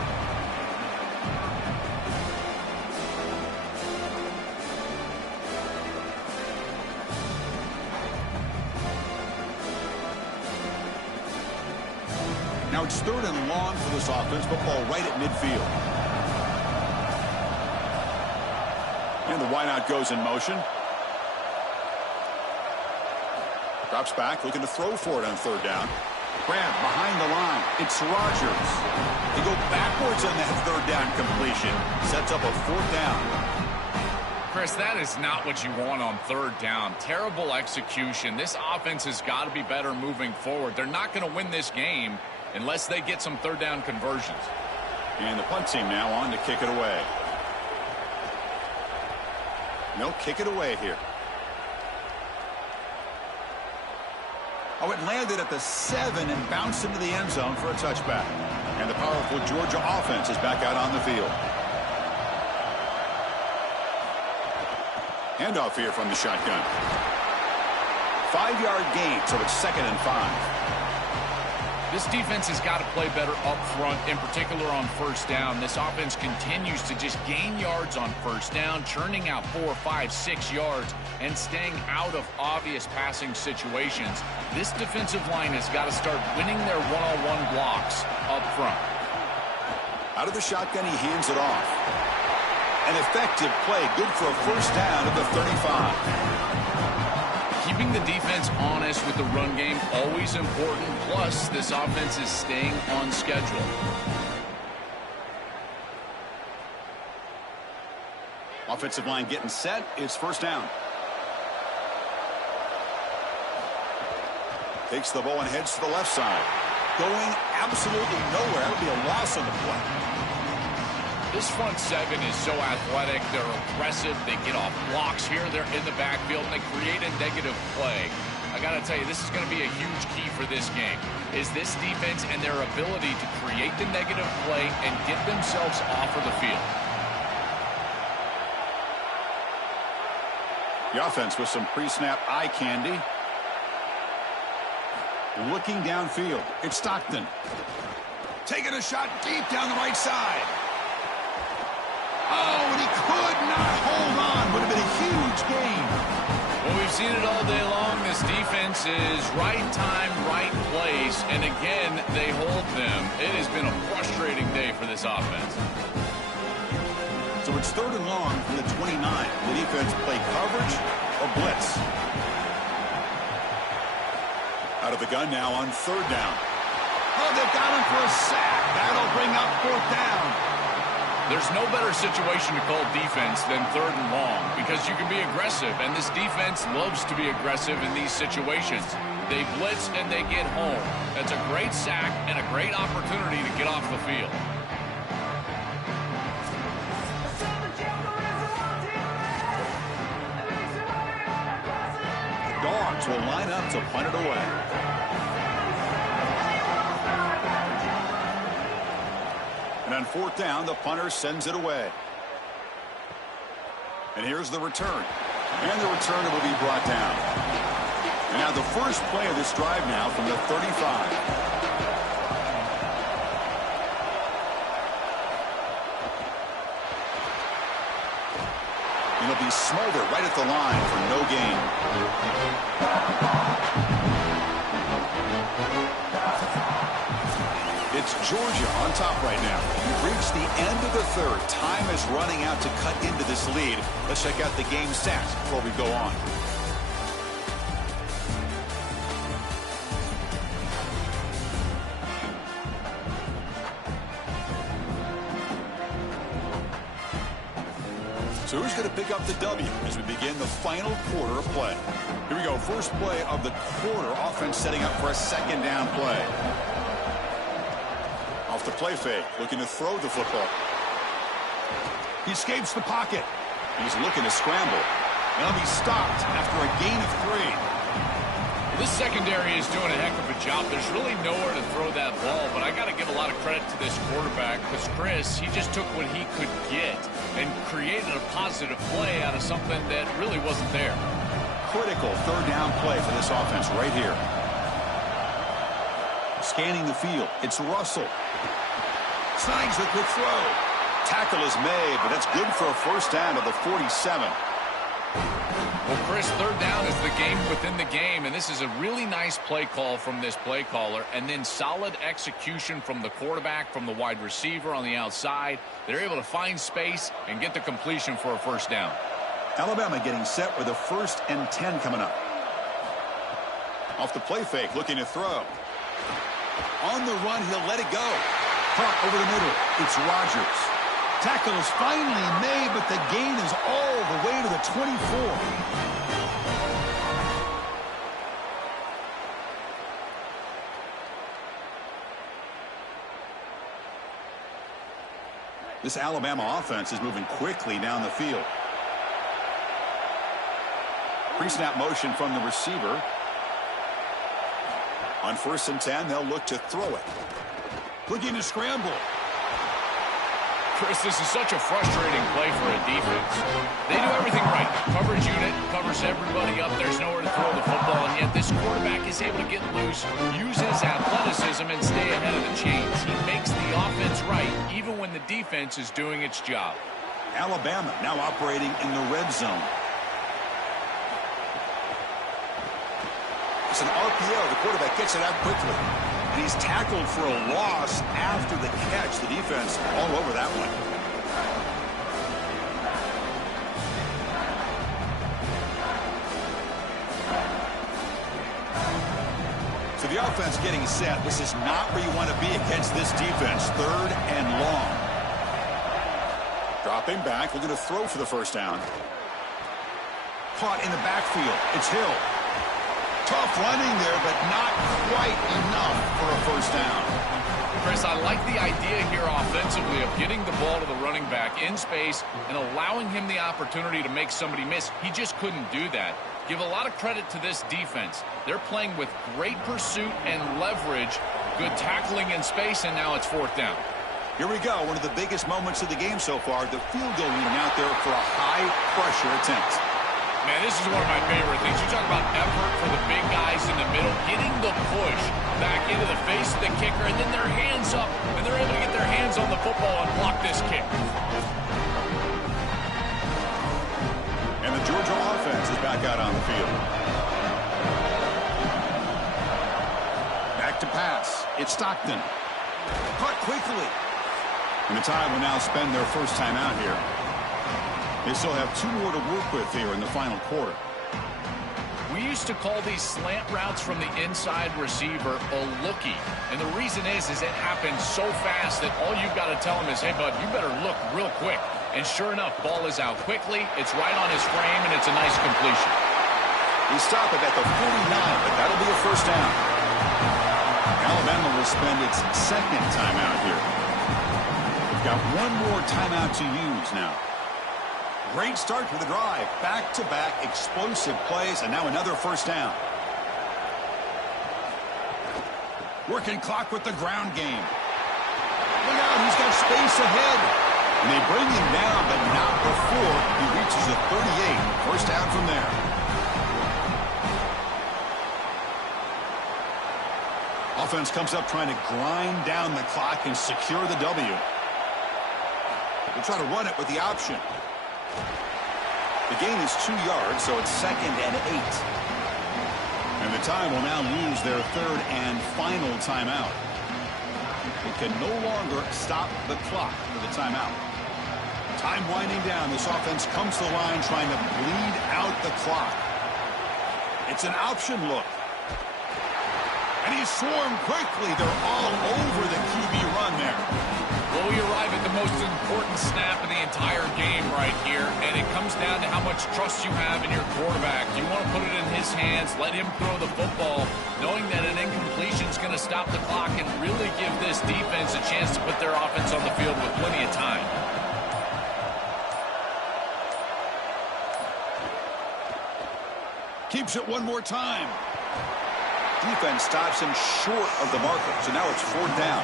Now it's 3rd and long for this offense. Football right at midfield. And the wideout goes in motion. Drops back, looking to throw for it on 3rd down. Grab behind the line. It's Rodgers. They go backwards on that 3rd down completion. Sets up a 4th down. Chris, that is not what you want on 3rd down. Terrible execution. This offense has got to be better moving forward. They're not going to win this game unless they get some 3rd down conversions. And the punt team now on to kick it away. No, kick it away here. Oh, it landed at the 7 and bounced into the end zone for a touchback. And the powerful Georgia offense is back out on the field. Handoff here from the shotgun. 5-yard gain, so it's 2nd and 5. This defense has got to play better up front, in particular on 1st down. This offense continues to just gain yards on 1st down, churning out 4, 5, 6 yards, and staying out of obvious passing situations. This defensive line has got to start winning their one-on-one blocks up front. Out of the shotgun, he hands it off. An effective play, good for a 1st down at the 35. Keeping the defense honest with the run game, always important. Plus, this offense is staying on schedule. Offensive line getting set. It's 1st down. Takes the ball and heads to the left side. Going absolutely nowhere. That would be a loss on the play. This front 7 is so athletic. They're aggressive. They get off blocks here. They're in the backfield, and they create a negative play. I got to tell you, this is going to be a huge key for this game, is this defense and their ability to create the negative play and get themselves off of the field. The offense with some pre-snap eye candy. Looking downfield. It's Stockton. Taking a shot deep down the right side. Oh, and he could not hold on. Would have been a huge gain. Well, we've seen it all day long. This defense is right time, right place, and again, they hold them. It has been a frustrating day for this offense. So it's 3rd and long from the 29. The defense play coverage or blitz. Out of the gun now on 3rd down. Oh, they've got him for a sack. That'll bring up 4th down. There's no better situation to call defense than 3rd and long because you can be aggressive, and this defense loves to be aggressive in these situations. They blitz and they get home. That's a great sack and a great opportunity to get off the field. Dogs will line up to punt it away. And on 4th down, the punter sends it away. And here's the return. And the returner will be brought down. And now the first play of this drive now from the 35. And it'll be Smolder right at the line for no gain. It's Georgia on top right now. We've reached the end of the 3rd. Time is running out to cut into this lead. Let's check out the game stats before we go on. So who's going to pick up the W as we begin the final quarter of play? Here we go. First play of the quarter. Offense setting up for a second down play. Off the play fake. Looking to throw the football. He escapes the pocket. He's looking to scramble. Now he's stopped after a gain of 3. This secondary is doing a heck of a job. There's really nowhere to throw that ball, but I got to give a lot of credit to this quarterback because Chris, he just took what he could get and created a positive play out of something that really wasn't there. Critical third down play for this offense right here. Scanning the field. It's Russell. Snags the quick throw. Tackle is made, but that's good for a first down to the 47. Well, Chris, third down is the game within the game, and this is a really nice play call from this play caller, and then solid execution from the quarterback, from the wide receiver on the outside. They're able to find space and get the completion for a first down. Alabama getting set with a 1st and 10 coming up. Off the play fake, looking to throw. On the run, he'll let it go. Caught over the middle. It's Rodgers. Tackle is finally made, but the gain is all the way to the 24. This Alabama offense is moving quickly down the field. Pre-snap motion from the receiver. On 1st and 10, they'll look to throw it. Looking to scramble. Chris, this is such a frustrating play for a defense. They do everything right. Coverage unit covers everybody up. There's nowhere to throw the football, and yet this quarterback is able to get loose, use his athleticism, and stay ahead of the chains. He makes the offense right, even when the defense is doing its job. Alabama now operating in the red zone. It's an RPO. The quarterback gets it out quickly. And he's tackled for a loss after the catch. The defense all over that one. So the offense getting set. This is not where you want to be against this defense. 3rd and long. Dropping back, looking to throw for the first down. Caught in the backfield. It's Hill. Tough running there, but not quite enough for a first down. Chris, I like the idea here offensively of getting the ball to the running back in space and allowing him the opportunity to make somebody miss. He just couldn't do that. Give a lot of credit to this defense. They're playing with great pursuit and leverage, good tackling in space, and now it's 4th down. Here we go. One of the biggest moments of the game so far. The field goal unit out there for a high-pressure attempt. Man, this is one of my favorite things. You talk about effort for the big guys in the middle, getting the push back into the face of the kicker, and then their hands up, and they're able to get their hands on the football and block this kick. And the Georgia offense is back out on the field. Back to pass. It's Stockton. Caught quickly. And the Tide will now spend their first time out here. They still have 2 more to work with here in the final quarter. We used to call these slant routes from the inside receiver a lookie. And the reason is it happens so fast that all you've got to tell him is, hey, bud, you better look real quick. And sure enough, ball is out quickly. It's right on his frame, and it's a nice completion. He stopped it at the 49, but that'll be a first down. Alabama will spend its 2nd timeout here. They've got 1 more timeout to use now. Great start to the drive. Back-to-back explosive plays, and now another first down. Working clock with the ground game. Look out, he's got space ahead. And they bring him down, but not before he reaches the 38. First down from there. Offense comes up trying to grind down the clock and secure the W. They'll try to run it with the option. The gain is 2 yards, so it's 2nd and 8. And the Tide will now lose their 3rd and final timeout. They can no longer stop the clock with the timeout. Time winding down. This offense comes to the line trying to bleed out the clock. It's an option look. And he's swarmed quickly. They're all over the QB run there. Well, we arrive at the most important snap of the entire game right here, and it comes down to how much trust you have in your quarterback. You want to put it in his hands, let him throw the football, knowing that an incompletion is going to stop the clock and really give this defense a chance to put their offense on the field with plenty of time. Keeps it one more time. Defense stops him short of the marker, so now it's 4th down.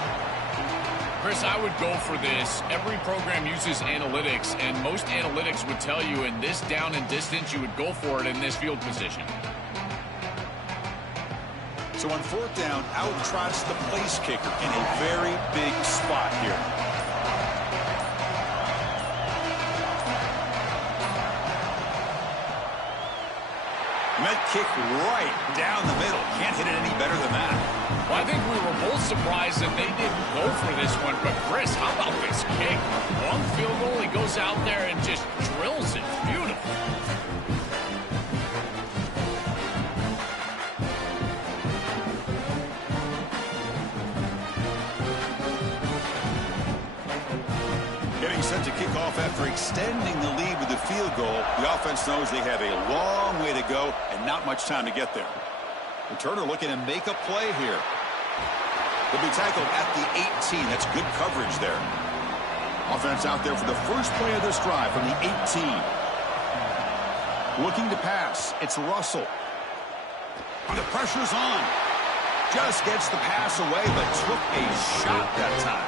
Chris, I would go for this. Every program uses analytics, and most analytics would tell you in this down and distance, you would go for it in this field position. So on 4th down, out trots the place kicker in a very big spot here. Met kick right down the middle. Can't hit it any better than that. Well, I think we were both surprised that they didn't go for this one. But, Chris, how about this kick? Long field goal, he goes out there and just drills it. Beautiful. Getting set to kick off after extending the lead with the field goal. The offense knows they have a long way to go and not much time to get there. Returner looking to make a play here. He'll be tackled at the 18. That's good coverage there. Offense out there for the first play of this drive from the 18. Looking to pass. It's Russell. The pressure's on. Just gets the pass away, but took a shot that time.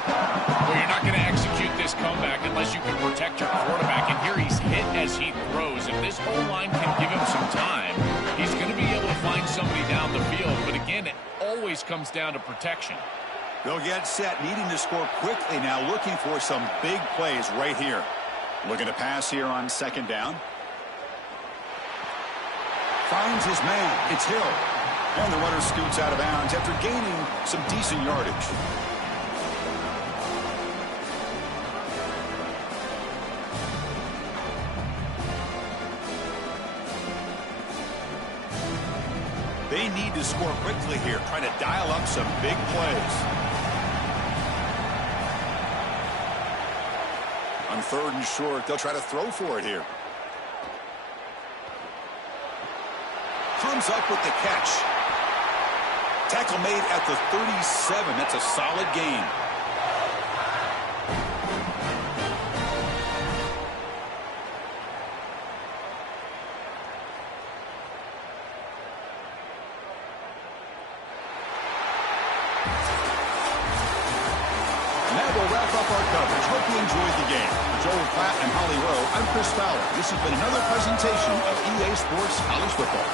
Well, you're not going to execute this comeback unless you can protect your quarterback. And here he's hit as he throws. If this O-line can give him some time, he's going to be able to find somebody down the field. But again, it always comes down to protection. They'll get set, needing to score quickly now, looking for some big plays right here. Looking to pass here on 2nd down. Finds his man. It's Hill. And the runner scoots out of bounds after gaining some decent yardage. They need to score quickly here, trying to dial up some big plays. On 3rd and short, they'll try to throw for it here. Comes up with the catch. Tackle made at the 37. That's a solid gain. And that will wrap up our coverage. Hope you enjoyed the game. For Joel Klatt and Holly Rowe, I'm Chris Fowler. This has been another presentation of EA Sports College Football.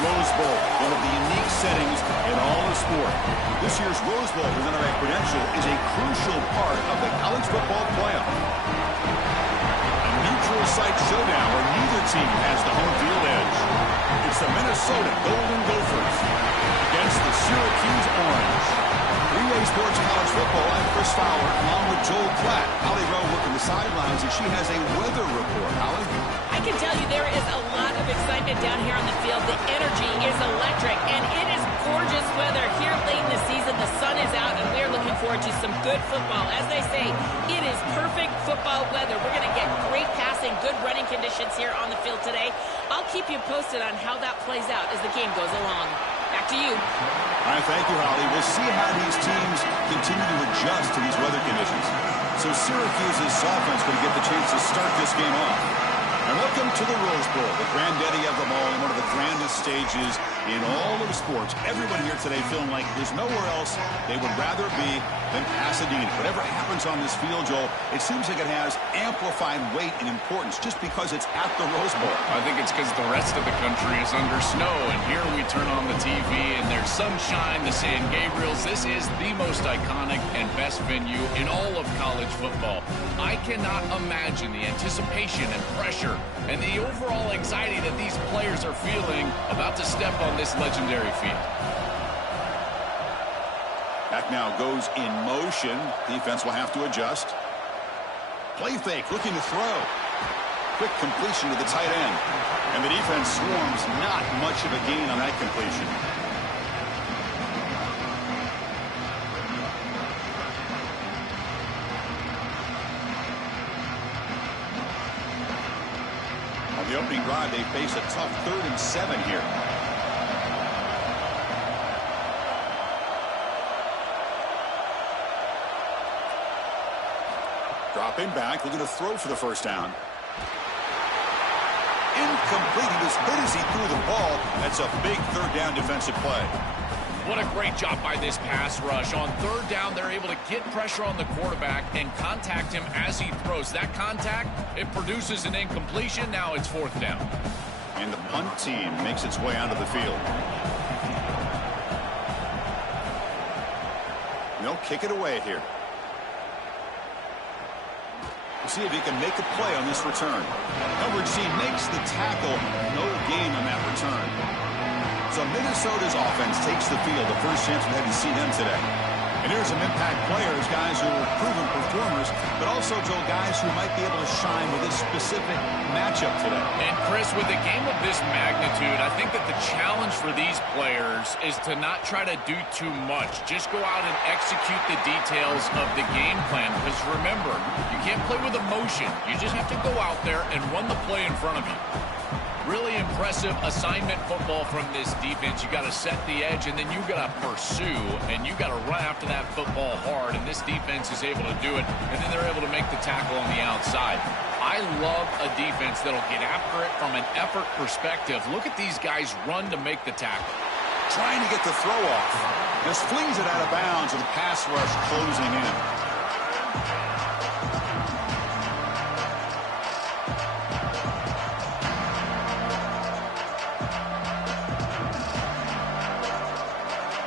Rose Bowl, one of the unique settings in all of sport. This year's Rose Bowl presented by Prudential is a crucial part of the college football playoff. A neutral site showdown where neither team has the home field edge. It's the Minnesota Golden Gophers against the Syracuse Orange. 3A Sports College Football, I'm Chris Fowler, along with Joel Klatt. Holly Rowe working the sidelines, and she has a weather report. Holly? I can tell you there is a lot of excitement down here on the field. The energy is electric, and it is gorgeous weather here late in the season. The sun is out, and we are looking forward to some good football. As they say, it is perfect football weather. We're going to get great passing, good running conditions here on the field today. I'll keep you posted on how that plays out as the game goes along. Back to you. All right, thank you, Holly. We'll see how these teams continue to adjust to these weather conditions. So Syracuse's offense going to get the chance to start this game off. And welcome to the Rose Bowl, the granddaddy of them all, and one of the grandest stages in all of sports. Everyone here today feeling like there's nowhere else they would rather be than Pasadena. Whatever happens on this field, Joel, it seems like it has amplified weight and importance just because it's at the Rose Bowl. I think it's because the rest of the country is under snow, and here we turn on the TV, and there's sunshine, the San Gabriels. This is the most iconic and best venue in all of college football. I cannot imagine the anticipation and pressure and the overall anxiety that these players are feeling about to step on this legendary field. Back now goes in motion. Defense will have to adjust. Play fake, looking to throw. Quick completion to the tight end. And the defense swarms, not much of a gain on that completion. On the opening drive, they face a tough 3rd and 7 here. Dropping back, looking to throw for the first down. Incomplete. He was hit as he threw the ball. That's a big 3rd down defensive play. What a great job by this pass rush. On 3rd down, they're able to get pressure on the quarterback and contact him as he throws. That contact, it produces an incompletion. Now it's 4th down. And the punt team makes its way onto the field. They'll kick it away here. We'll see if he can make a play on this return. Coverage team makes the tackle. No gain on that return. So Minnesota's offense takes the field. The first chance we had to see them today. And here's some impact players, guys who are proven performers, but also, Joel, guys who might be able to shine with this specific matchup today. And, Chris, with a game of this magnitude, I think that the challenge for these players is to not try to do too much. Just go out and execute the details of the game plan. Because, remember, you can't play with emotion. You just have to go out there and run the play in front of you. Really impressive assignment football from this defense. You got to set the edge, and then you got to pursue, and you got to run after that football hard, and this defense is able to do it, and then they're able to make the tackle on the outside. I love a defense that'll get after it from an effort perspective. Look at these guys run to make the tackle. Trying to get the throw off. Just flings it out of bounds with the pass rush closing in.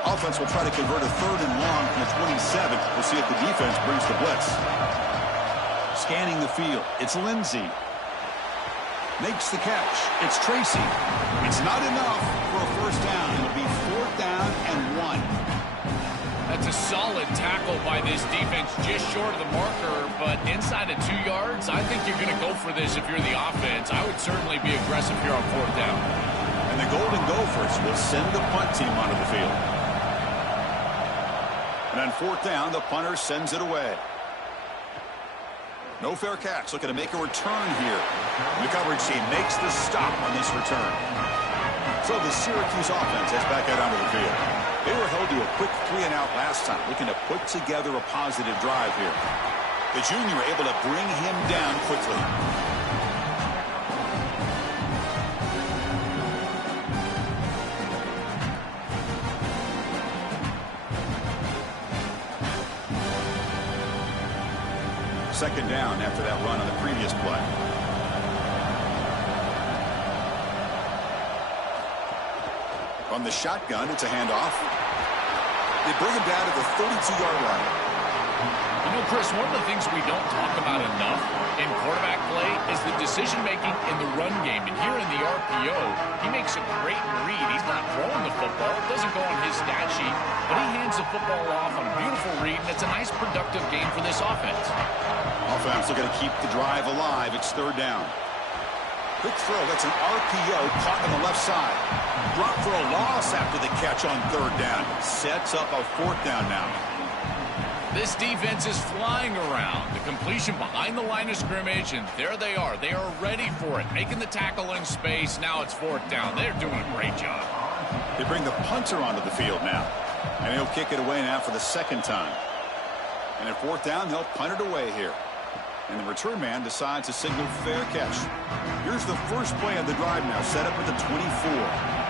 Offense will try to convert a 3rd and long from the 27. We'll see if the defense brings the blitz. Scanning the field. It's Lindsey. Makes the catch. It's Tracy. It's not enough for a first down. It'll be 4th down and 1. That's a solid tackle by this defense, just short of the marker, but inside of 2 yards, I think you're going to go for this if you're the offense. I would certainly be aggressive here on 4th down. And the Golden Gophers will send the punt team onto the field. And on 4th down, the punter sends it away. No fair catch. Looking to make a return here. The coverage team makes the stop on this return. So the Syracuse offense heads back out onto the field. They were held to a quick 3-and-out last time, looking to put together a positive drive here. The junior able to bring him down quickly. Second down after that run on the previous play. From the shotgun, it's a handoff. They bring him down to the 32-yard line. You know, Chris, one of the things we don't talk about enough in quarterback play is the decision-making in the run game. And here in the RPO, he makes a great read. He's not throwing the football. It doesn't go on his stat sheet, but he hands the football off on a beautiful read, and it's a nice, productive game for this offense. Offense looking to keep the drive alive. It's third down. Quick throw. That's an RPO caught on the left side. Drop for a loss after the catch on third down. Sets up a fourth down now. This defense is flying around. The completion behind the line of scrimmage, and there they are. They are ready for it, making the tackle in space. Now it's fourth down. They're doing a great job. They bring the punter onto the field now, and he'll kick it away now for the second time. And at fourth down, they'll punt it away here. And the return man decides to signal fair catch. Here's the first play of the drive now, set up at the 24.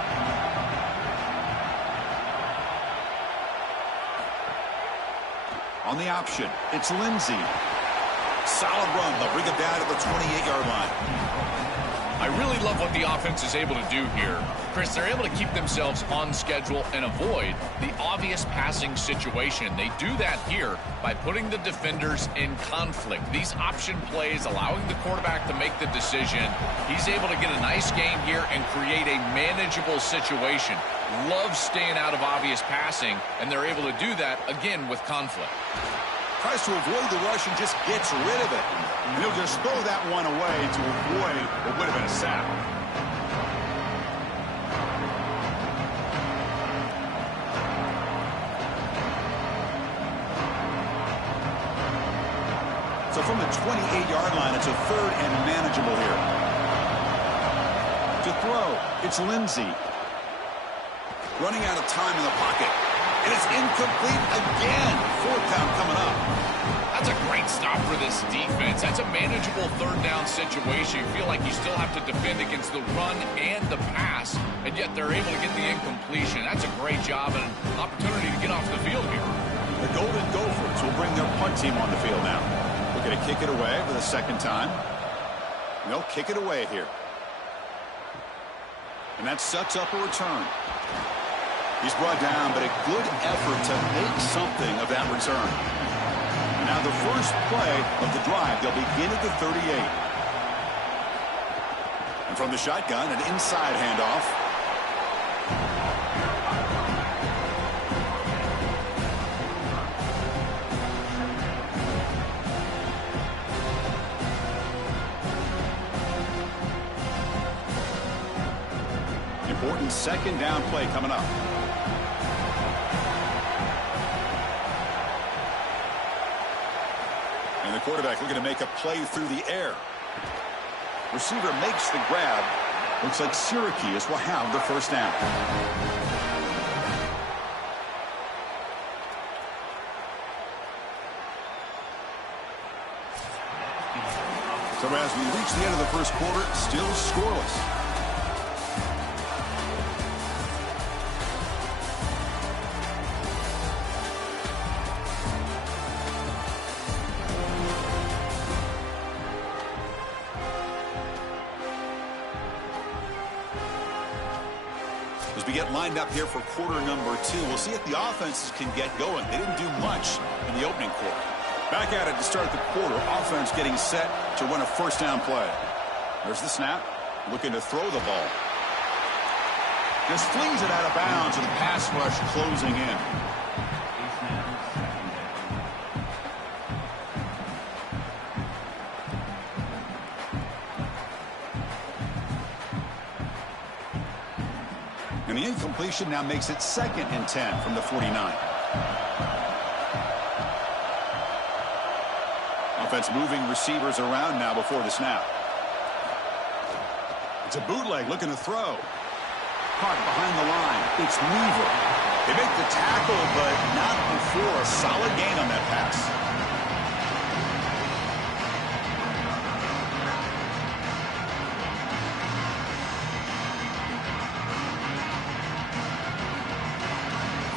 On the option, it's Lindsey. Solid run. They'll bring it down to the 28-yard line. I really love what the offense is able to do here. Chris, they're able to keep themselves on schedule and avoid the obvious passing situation. They do that here by putting the defenders in conflict. These option plays allowing the quarterback to make the decision. He's able to get a nice game here and create a manageable situation. Loves staying out of obvious passing, and they're able to do that, again, with conflict. Tries to avoid the rush and just gets rid of it. And he'll just throw that one away to avoid what would have been a sack. So from the 28-yard line, it's a third and manageable here. To throw, it's Lindsey. Running out of time in the pocket. And it's incomplete again. Fourth down coming up. That's a great stop for this defense. That's a manageable third down situation. You feel like you still have to defend against the run and the pass, and yet they're able to get the incompletion. That's a great job and an opportunity to get off the field here. The Golden Gophers will bring their punt team on the field now. Looking to kick it away for the second time. And they'll kick it away here. And that sets up a return. He's brought down, but a good effort to make something of that return. And now the first play of the drive, they'll begin at the 38. And from the shotgun, an inside handoff. Important second down play coming up. And the quarterback looking to make a play through the air. Receiver makes the grab. Looks like Syracuse will have the first down. So as we reach the end of the first quarter, still scoreless. As we get lined up here for quarter number 2, we'll see if the offenses can get going. They didn't do much in the opening quarter. Back at it to start the quarter. Offense getting set to run a first down play. There's the snap. Looking to throw the ball. Just flings it out of bounds, and the pass rush closing in. And the incompletion now makes it 2nd and 10 from the 49. Offense moving receivers around now before the snap. It's a bootleg looking to throw. Caught behind the line. It's Weaver. They make the tackle, but not before a solid gain on that pass.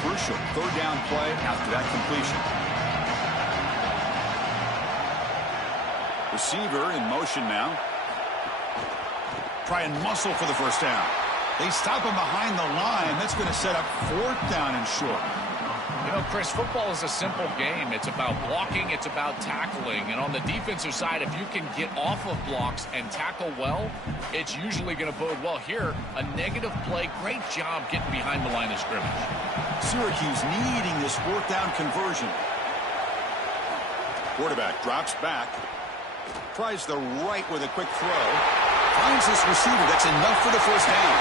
Crucial third down play after that completion. Receiver in motion now. Try and muscle for the first down. They stop him behind the line. That's going to set up 4th down and short. You know, Chris, football is a simple game. It's about blocking. It's about tackling. And on the defensive side, if you can get off of blocks and tackle well, it's usually going to bode well. Here, a negative play. Great job getting behind the line of scrimmage. Syracuse needing this 4th down conversion. Quarterback drops back. Tries the right with a quick throw. Finds this receiver. That's enough for the first down.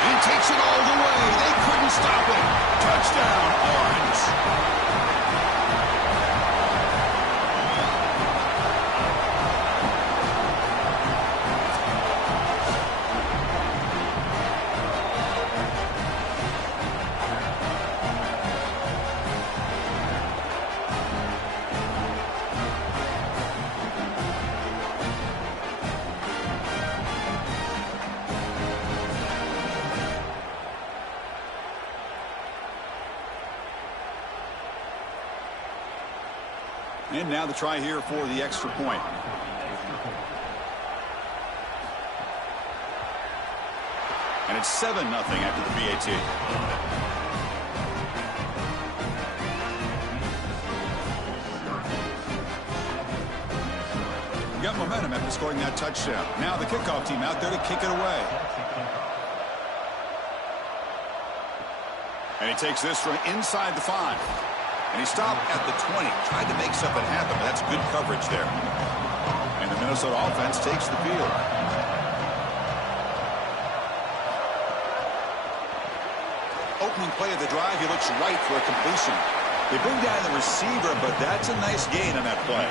He takes it all the way. They couldn't stop him. Touchdown, Orange. And now the try here for the extra point. And it's 7-0 after the PAT. Got momentum after scoring that touchdown. Now the kickoff team out there to kick it away. And he takes this from inside the 5. And he stopped at the 20. Tried to make something happen, but that's good coverage there. And the Minnesota offense takes the field. Opening play of the drive, he looks right for a completion. They bring down the receiver, but that's a nice gain on that play.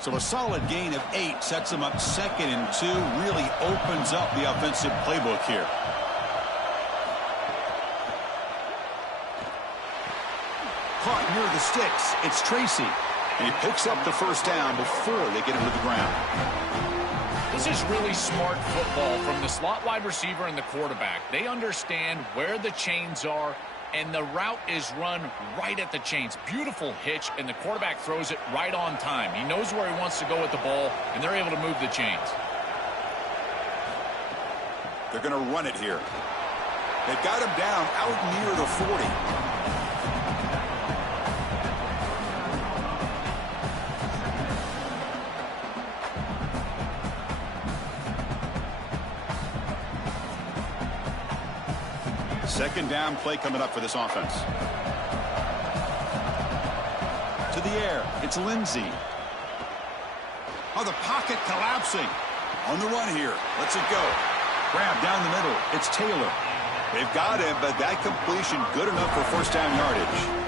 So a solid gain of 8 sets him up 2nd and 2. Really opens up the offensive playbook here. Caught near the sticks. It's Tracy. And he picks up the first down before they get him to the ground. This is really smart football from the slot wide receiver and the quarterback. They understand where the chains are, and the route is run right at the chains. Beautiful hitch, and the quarterback throws it right on time. He knows where he wants to go with the ball, and they're able to move the chains. They're going to run it here. They've got him down out near the 40. Second down play coming up for this offense. To the air. It's Lindsey. Oh, the pocket collapsing. On the run here. Let's it go. Grab down the middle. It's Taylor. They've got him, but that completion good enough for first down yardage.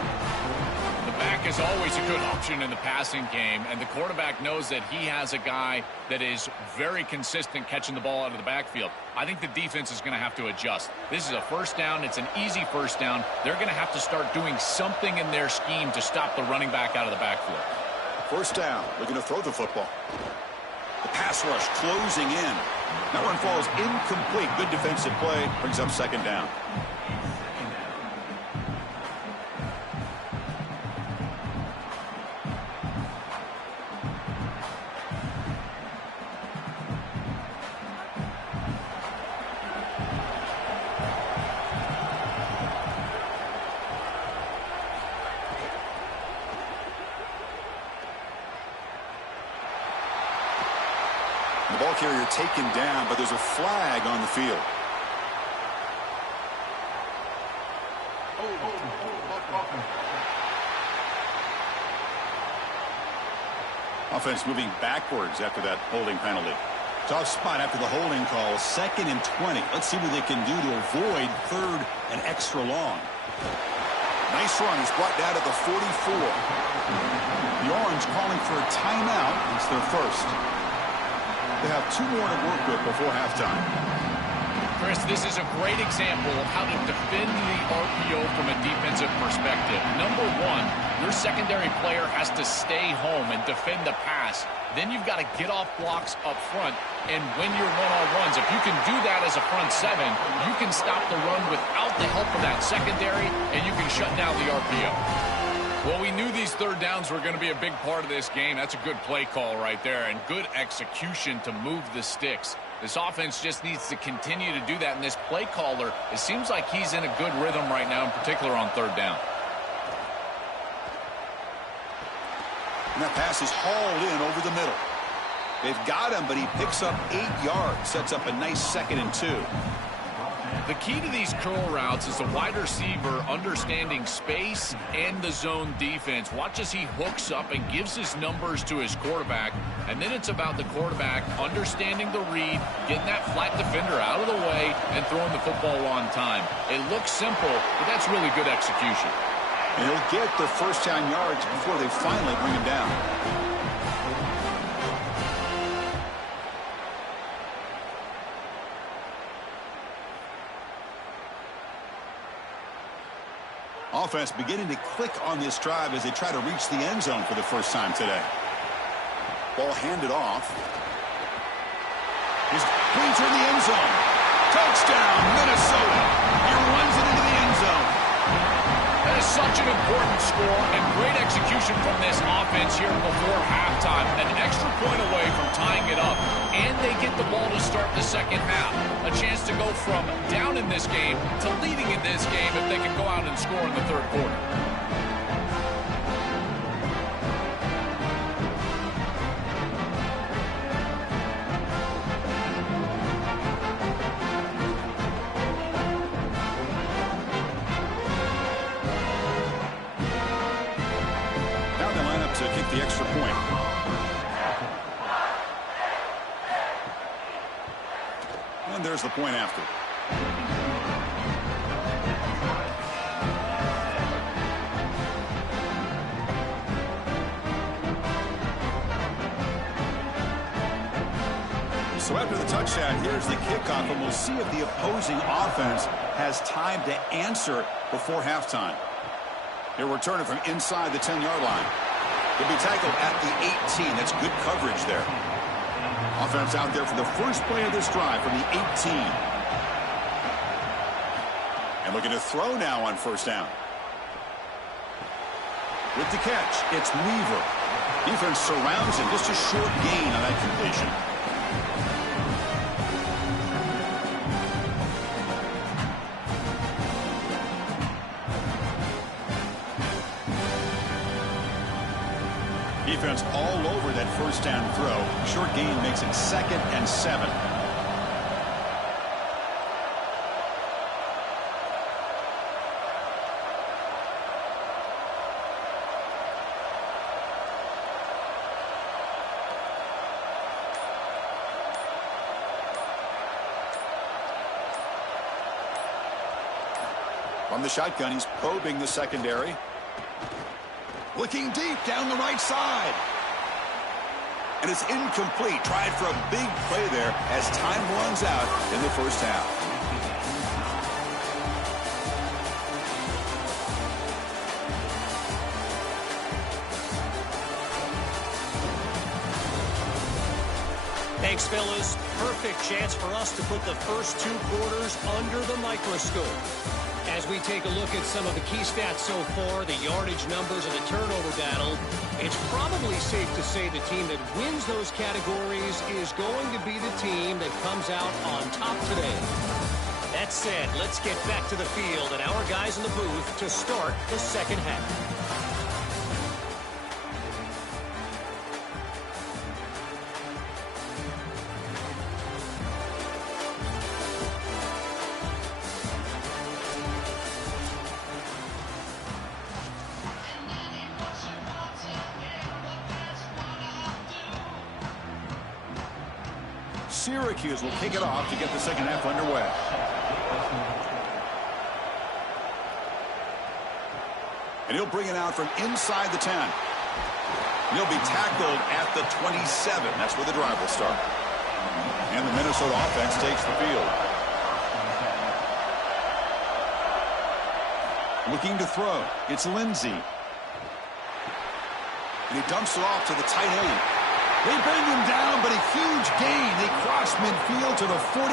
The back is always a good option in the passing game, and the quarterback knows that he has a guy that is very consistent catching the ball out of the backfield. I think the defense is going to have to adjust. This is a first down. It's an easy first down. They're going to have to start doing something in their scheme to stop the running back out of the backfield. First down. Looking to throw the football. The pass rush closing in. That one falls incomplete. Good defensive play. Brings up second down. The ball carrier taken down, but there's a flag on the field. Offense moving backwards after that holding penalty. Tough spot after the holding call. 2nd and 20. Let's see what they can do to avoid 3rd and extra long. Nice run. He's brought down at the 44. The Orange calling for a timeout. It's their first. They have 2 more to work with before halftime. Chris, this is a great example of how to defend the RPO from a defensive perspective. Number 1, your secondary player has to stay home and defend the pass. Then you've got to get off blocks up front and win your one-on-ones. If you can do that as a front 7, you can stop the run without the help of that secondary, and you can shut down the RPO. Well, we knew these third downs were going to be a big part of this game. That's a good play call right there, and good execution to move the sticks. This offense just needs to continue to do that, and this play caller, it seems like he's in a good rhythm right now, in particular on third down. And that pass is hauled in over the middle. They've got him, but he picks up 8 yards, sets up a nice 2nd and 2. The key to these curl routes is the wide receiver understanding space and the zone defense. Watch as he hooks up and gives his numbers to his quarterback. And then it's about the quarterback understanding the read, getting that flat defender out of the way, and throwing the football on time. It looks simple, but that's really good execution. And he'll get the first down yards before they finally bring him down. Offense beginning to click on this drive as they try to reach the end zone for the first time today. Ball handed off. He's brings her in the end zone. Touchdown, Minnesota. He runs it into the end zone. That is such an important score and great execution from this offense here before halftime. An extra point away from tying it up, and they get the ball to start the second half. A chance to go from down in this game to leading in this game if they can go out and score in the third quarter. To kick the extra point. And there's the point after. So after the touchdown, here's the kickoff, and we'll see if the opposing offense has time to answer before halftime. They're returning from inside the 10-yard line. He'll be tackled at the 18. That's good coverage there. Offense out there for the first play of this drive from the 18. And looking to throw now on first down. With the catch, it's Weaver. Defense surrounds him. Just a short gain on that completion. Defense all over that first down throw. Short gain makes it 2nd and 7. From the shotgun, he's probing the secondary. Looking deep down the right side. And it's incomplete. Tried for a big play there as time runs out in the first half. Thanks, fellas. Perfect chance for us to put the first 2 quarters under the microscope. As we take a look at some of the key stats so far, the yardage numbers and the turnover battle, it's probably safe to say the team that wins those categories is going to be the team that comes out on top today. That said, let's get back to the field and our guys in the booth to start the second half. Syracuse will kick it off to get the second half underway. And he'll bring it out from inside the 10. He'll be tackled at the 27. That's where the drive will start. And the Minnesota offense takes the field. Looking to throw. It's Lindsey. And he dumps it off to the tight end. They bring him down, but a huge gain. They cross midfield to the 49.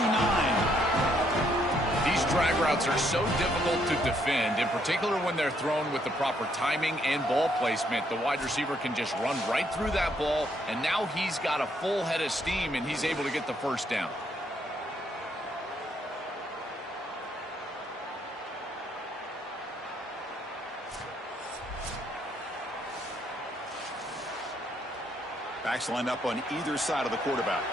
These drag routes are so difficult to defend, in particular when they're thrown with the proper timing and ball placement. The wide receiver can just run right through that ball, and now he's got a full head of steam, and he's able to get the first down. Backs lined up on either side of the quarterback.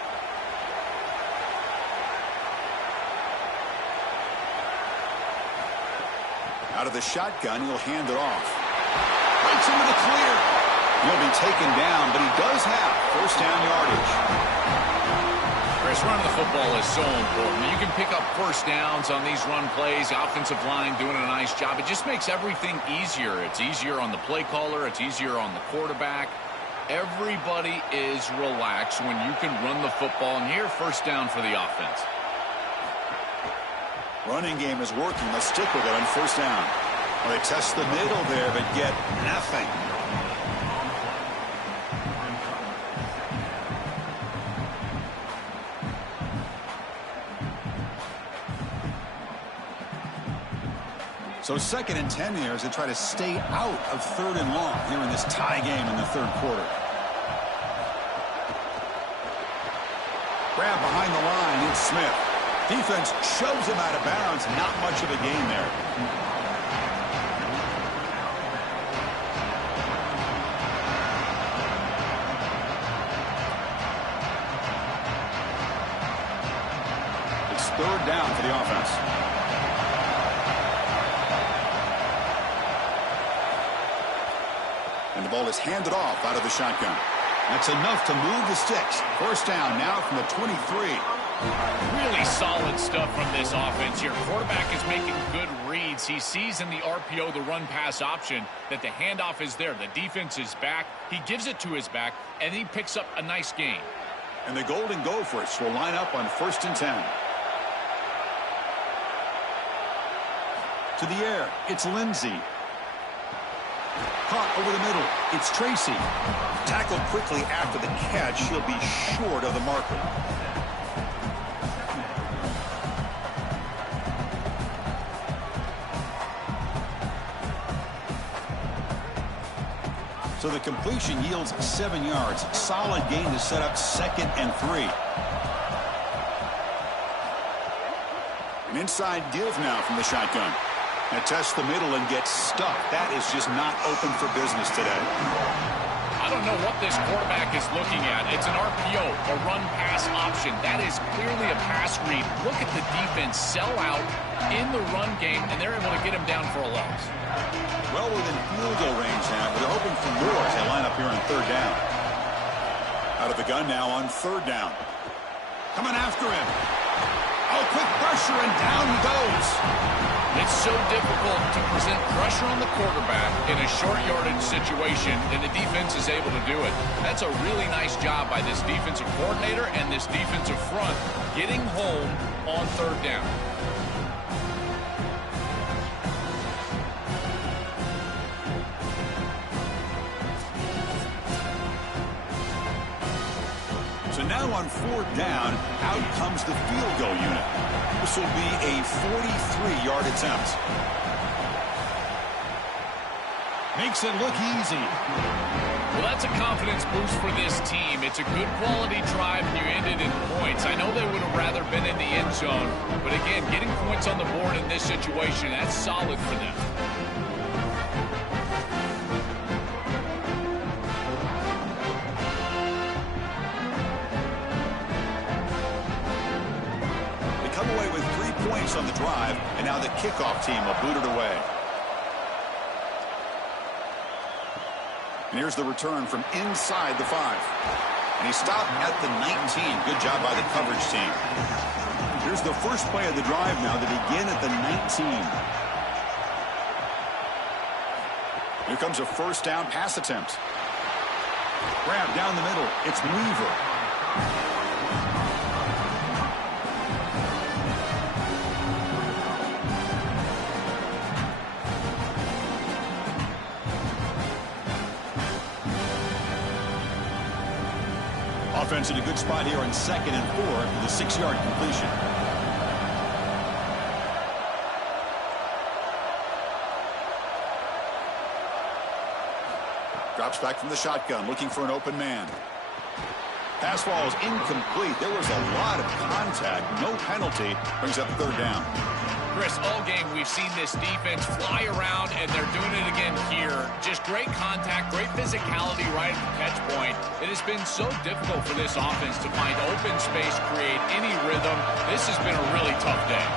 Out of the shotgun, he'll hand it off. Breaks into the clear. He'll be taken down, but he does have first down yardage. Chris, running the football is so important. You can pick up first downs on these run plays. The offensive line doing a nice job. It just makes everything easier. It's easier on the play caller. It's easier on the quarterback. Everybody is relaxed when you can run the football, and here, first down for the offense. Running game is working. Let's stick with it on first down. Well, they test the middle there, but get nothing. So 2nd and 10 here as they try to stay out of 3rd and long here in this tie game in the 3rd quarter. Grab behind the line, it's Smith. Defense shoves him out of bounds. Not much of a gain there. It's 3rd down for the offense. And the ball is handed off out of the shotgun. That's enough to move the sticks. First down now from the 23. Really solid stuff from this offense here. Quarterback is making good reads. He sees in the RPO, the run-pass option, that the handoff is there. The defense is back. He gives it to his back, and he picks up a nice gain. And the Golden Gophers will line up on 1st and 10. To the air, it's Lindsey. Caught over the middle, it's Tracy. Tackled quickly after the catch. He'll be short of the marker. So the completion yields 7 yards. Solid gain to set up 2nd and 3. An inside give now from the shotgun. Now test the middle and gets stuck. That is just not open for business today. I don't know what this quarterback is looking at. It's an RPO, a run-pass option. That is clearly a pass read. Look at the defense sell out in the run game, and they're able to get him down for a loss. Well within field goal range now, but they're hoping for more as they line up here on 3rd down. Out of the gun now on 3rd down. Coming after him. Oh, quick pressure, and down he goes. It's so difficult to present pressure on the quarterback in a short yardage situation, and the defense is able to do it. That's a really nice job by this defensive coordinator and this defensive front getting home on 3rd down. So now on 4th down, out comes the field goal unit. This will be a 43-yard attempt. Makes it look easy. Well, that's a confidence boost for this team. It's a good quality drive, and you ended in points. I know they would have rather been in the end zone, but again, getting points on the board in this situation, that's solid for them. On the drive, and now the kickoff team will boot it away. And here's the return from inside the 5. And he stopped at the 19. Good job by the coverage team. Here's the first play of the drive now to begin at the 19. Here comes a first down pass attempt. Grab down the middle. It's Weaver. Offense in a good spot here on 2nd and 4 with a 6-yard completion. Drops back from the shotgun, looking for an open man. Pass falls incomplete. There was a lot of contact. No penalty. Brings up third down. Chris, all game we've seen this defense fly around, and they're doing it again here. Just great contact, great physicality right at the catch point. It has been so difficult for this offense to find open space, create any rhythm. This has been a really tough day.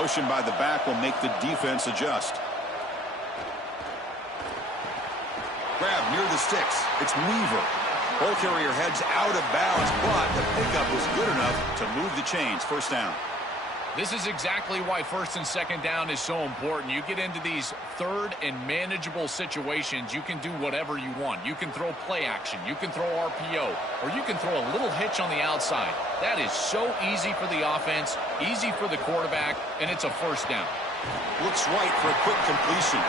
Motion by the back will make the defense adjust. Grab near the sticks. It's Weaver. Ball carrier heads out of bounds, but the pickup was good enough to move the chains. First down. This is exactly why first and second down is so important. You get into these third and manageable situations, you can do whatever you want. You can throw play action, you can throw RPO, or you can throw a little hitch on the outside. That is so easy for the offense, easy for the quarterback, and it's a first down. Looks right for a quick completion.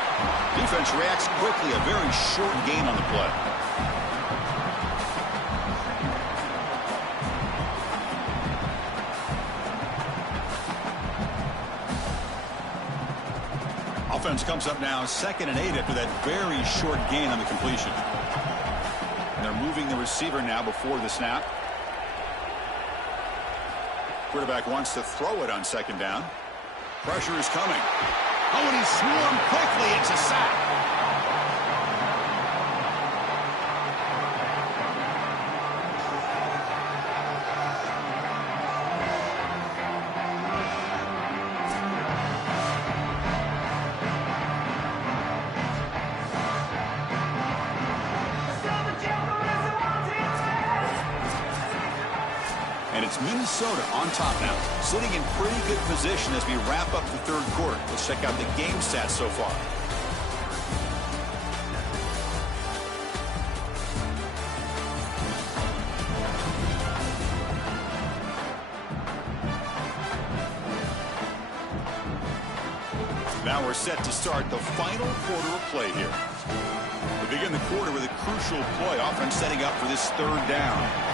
Defense reacts quickly. A very short gain on the play. Offense comes up now 2nd and 8 after that very short gain on the completion. And they're moving the receiver now before the snap. Quarterback wants to throw it on 2nd down. Pressure is coming. Oh, and he swarmed quickly. It's a sack. And it's Minnesota on top now, sitting in pretty good position as we wrap up the third quarter. Let's check out the game stats so far. Now we're set to start the final quarter of play here. We begin the quarter with a crucial play. Offense setting up for this third down.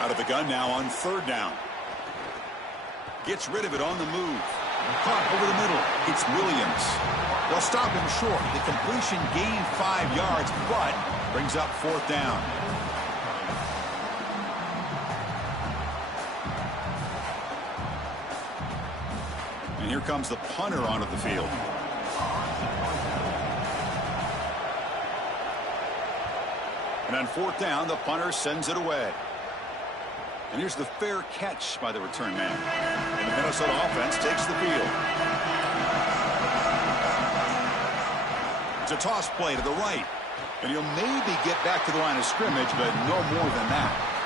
Out of the gun now on third down. Gets rid of it on the move. Caught over the middle. It's Williams. They'll stop him short. The completion gained 5 yards, but brings up fourth down. And here comes the punter onto the field. And on fourth down, the punter sends it away. And here's the fair catch by the return man. And the Minnesota offense takes the field. It's a toss play to the right. And he'll maybe get back to the line of scrimmage, but no more than that.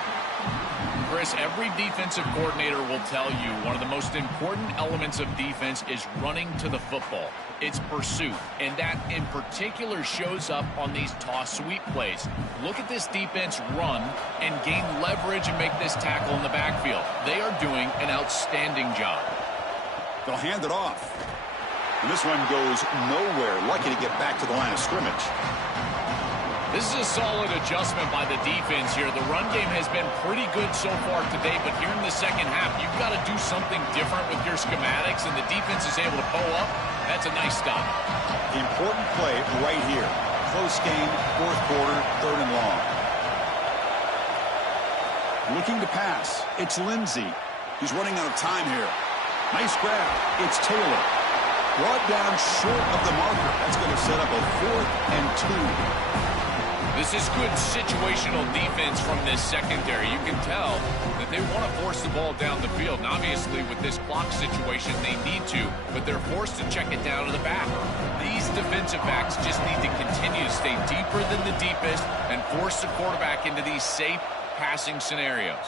Chris, every defensive coordinator will tell you one of the most important elements of defense is running to the football. It's pursuit, and that in particular shows up on these toss sweep plays. Look at this defense run and gain leverage and make this tackle in the backfield. They are doing an outstanding job. They'll hand it off. And this one goes nowhere. Lucky to get back to the line of scrimmage. This is a solid adjustment by the defense here. The run game has been pretty good so far today, but here in the second half, you've got to do something different with your schematics, and the defense is able to pull up. That's a nice stop. The important play right here. Close game, fourth quarter, third and long. Looking to pass. It's Lindsey. He's running out of time here. Nice grab. It's Taylor. Brought down short of the marker. That's going to set up a 4th and 2. This is good situational defense from this secondary. You can tell that they want to force the ball down the field. And obviously, with this clock situation, they need to, but they're forced to check it down to the back. These defensive backs just need to continue to stay deeper than the deepest and force the quarterback into these safe passing scenarios.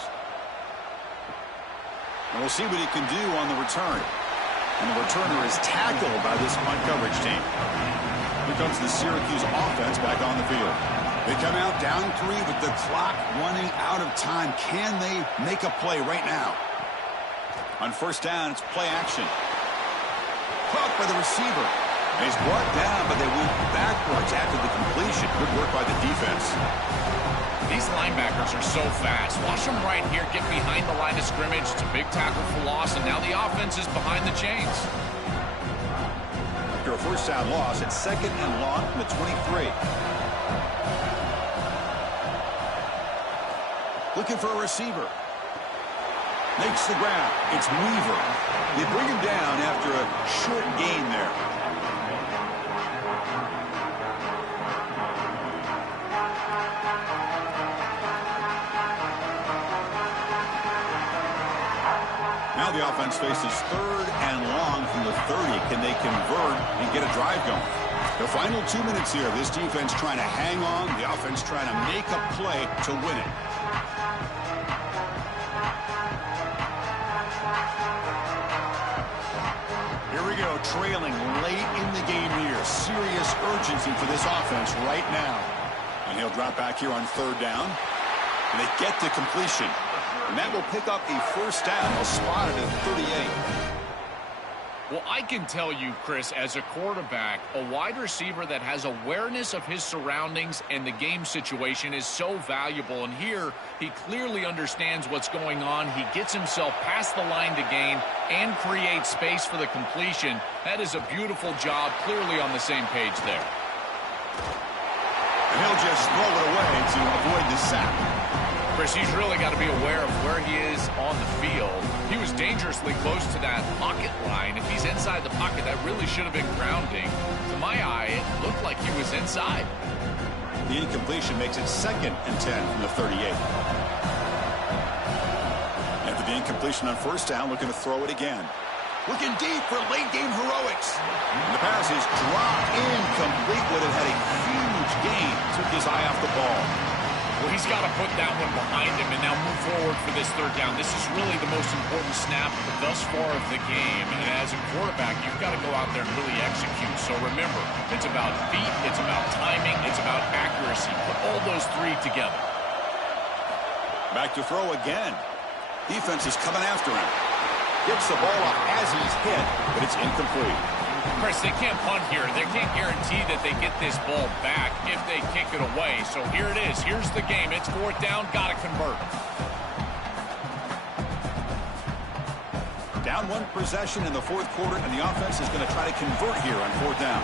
And we'll see what he can do on the return. And the returner is tackled by this punt coverage team. Here comes the Syracuse offense back on the field. They come out down 3 with the clock running out of time. Can they make a play right now? On first down, it's play action. Caught by the receiver. And he's brought down, but they went backwards after the completion. Good work by the defense. These linebackers are so fast. Watch them right here get behind the line of scrimmage. It's a big tackle for loss, and now the offense is behind the chains. After a first down loss, it's 2nd and long from the 23. Looking for a receiver. Makes the grab. It's Weaver. They bring him down after a short gain there. Now the offense faces 3rd and long from the 30. Can they convert and get a drive going? The final 2 minutes here. This defense trying to hang on. The offense trying to make a play to win it. Here we go, trailing late in the game here. Serious urgency for this offense right now. And he'll drop back here on 3rd down. And they get to completion. And that will pick up a first down. They'll spot it at 38. Well, I can tell you, Chris, as a quarterback, a wide receiver that has awareness of his surroundings and the game situation is so valuable. And here, he clearly understands what's going on. He gets himself past the line to gain and creates space for the completion. That is a beautiful job, clearly on the same page there. And he'll just throw it away to avoid the sack. Chris, he's really got to be aware of where he is on the field. He was dangerously close to that pocket line. If he's inside the pocket, that really should have been grounding. To my eye, it looked like he was inside. The incompletion makes it 2nd and 10 from the 38. After the incompletion on first down, looking to throw it again. Looking deep for late game heroics. And the pass is dropped incomplete. Would have had a huge gain. Took his eye off the ball. Well, he's got to put that one behind him and now move forward for this 3rd down. This is really the most important snap thus far of the game. And as a quarterback, you've got to go out there and really execute. So remember, it's about feet, it's about timing, it's about accuracy. Put all those 3 together. Back to throw again. Defense is coming after him. Gets the ball off as he's hit, but it's incomplete. Chris, they can't punt here. They can't guarantee that they get this ball back if they kick it away. So here it is. Here's the game. It's 4th down. Got to convert. Down 1 possession in the 4th quarter, and the offense is going to try to convert here on 4th down.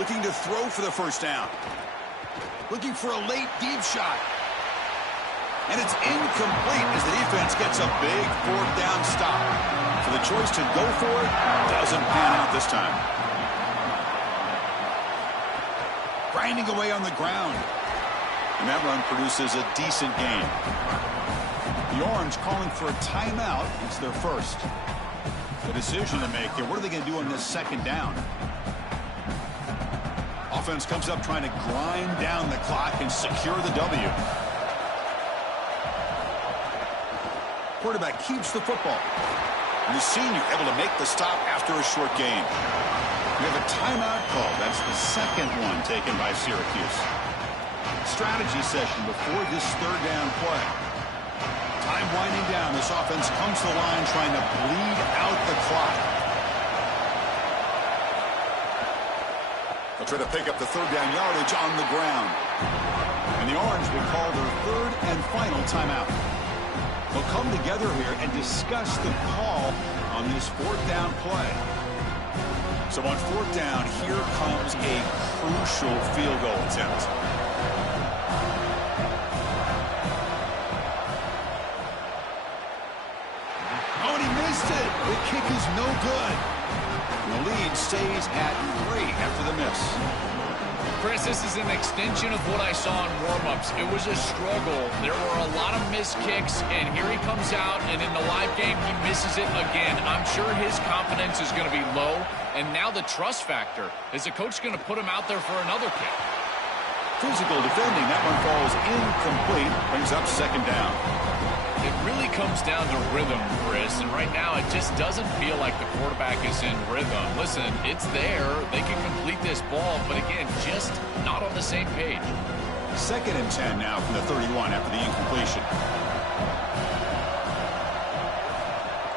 Looking to throw for the first down. Looking for a late deep shot. And it's incomplete as the defense gets a big 4th down stop. So the choice to go for it doesn't pan out this time. Grinding away on the ground. And that run produces a decent gain. The Orange calling for a timeout. It's their first. The decision to make here. What are they going to do on this 2nd down? Offense comes up trying to grind down the clock and secure the W. Quarterback keeps the football. And the senior able to make the stop after a short gain. We have a timeout call. That's the 2nd one taken by Syracuse. Strategy session before this 3rd down play. Time winding down. This offense comes to the line trying to bleed out the clock. They'll try to pick up the 3rd down yardage on the ground. And the Orange will call their 3rd and final timeout. They'll come together here and discuss the call on this 4th down play. So on 4th down, here comes a crucial field goal attempt. Oh, and he missed it. The kick is no good. And the lead stays at 3 after the miss. Chris, this is an extension of what I saw in warm-ups. It was a struggle. There were a lot of missed kicks, and here he comes out, and in the live game, he misses it again. I'm sure his confidence is going to be low, and now the trust factor. Is the coach going to put him out there for another kick? Physical defending. That one falls incomplete. Brings up 2nd down. It really comes down to rhythm, Chris, and right now it just doesn't feel like the quarterback is in rhythm. Listen, it's there. They can complete this ball, but again, just not on the same page. 2nd and 10 now from the 31 after the incompletion.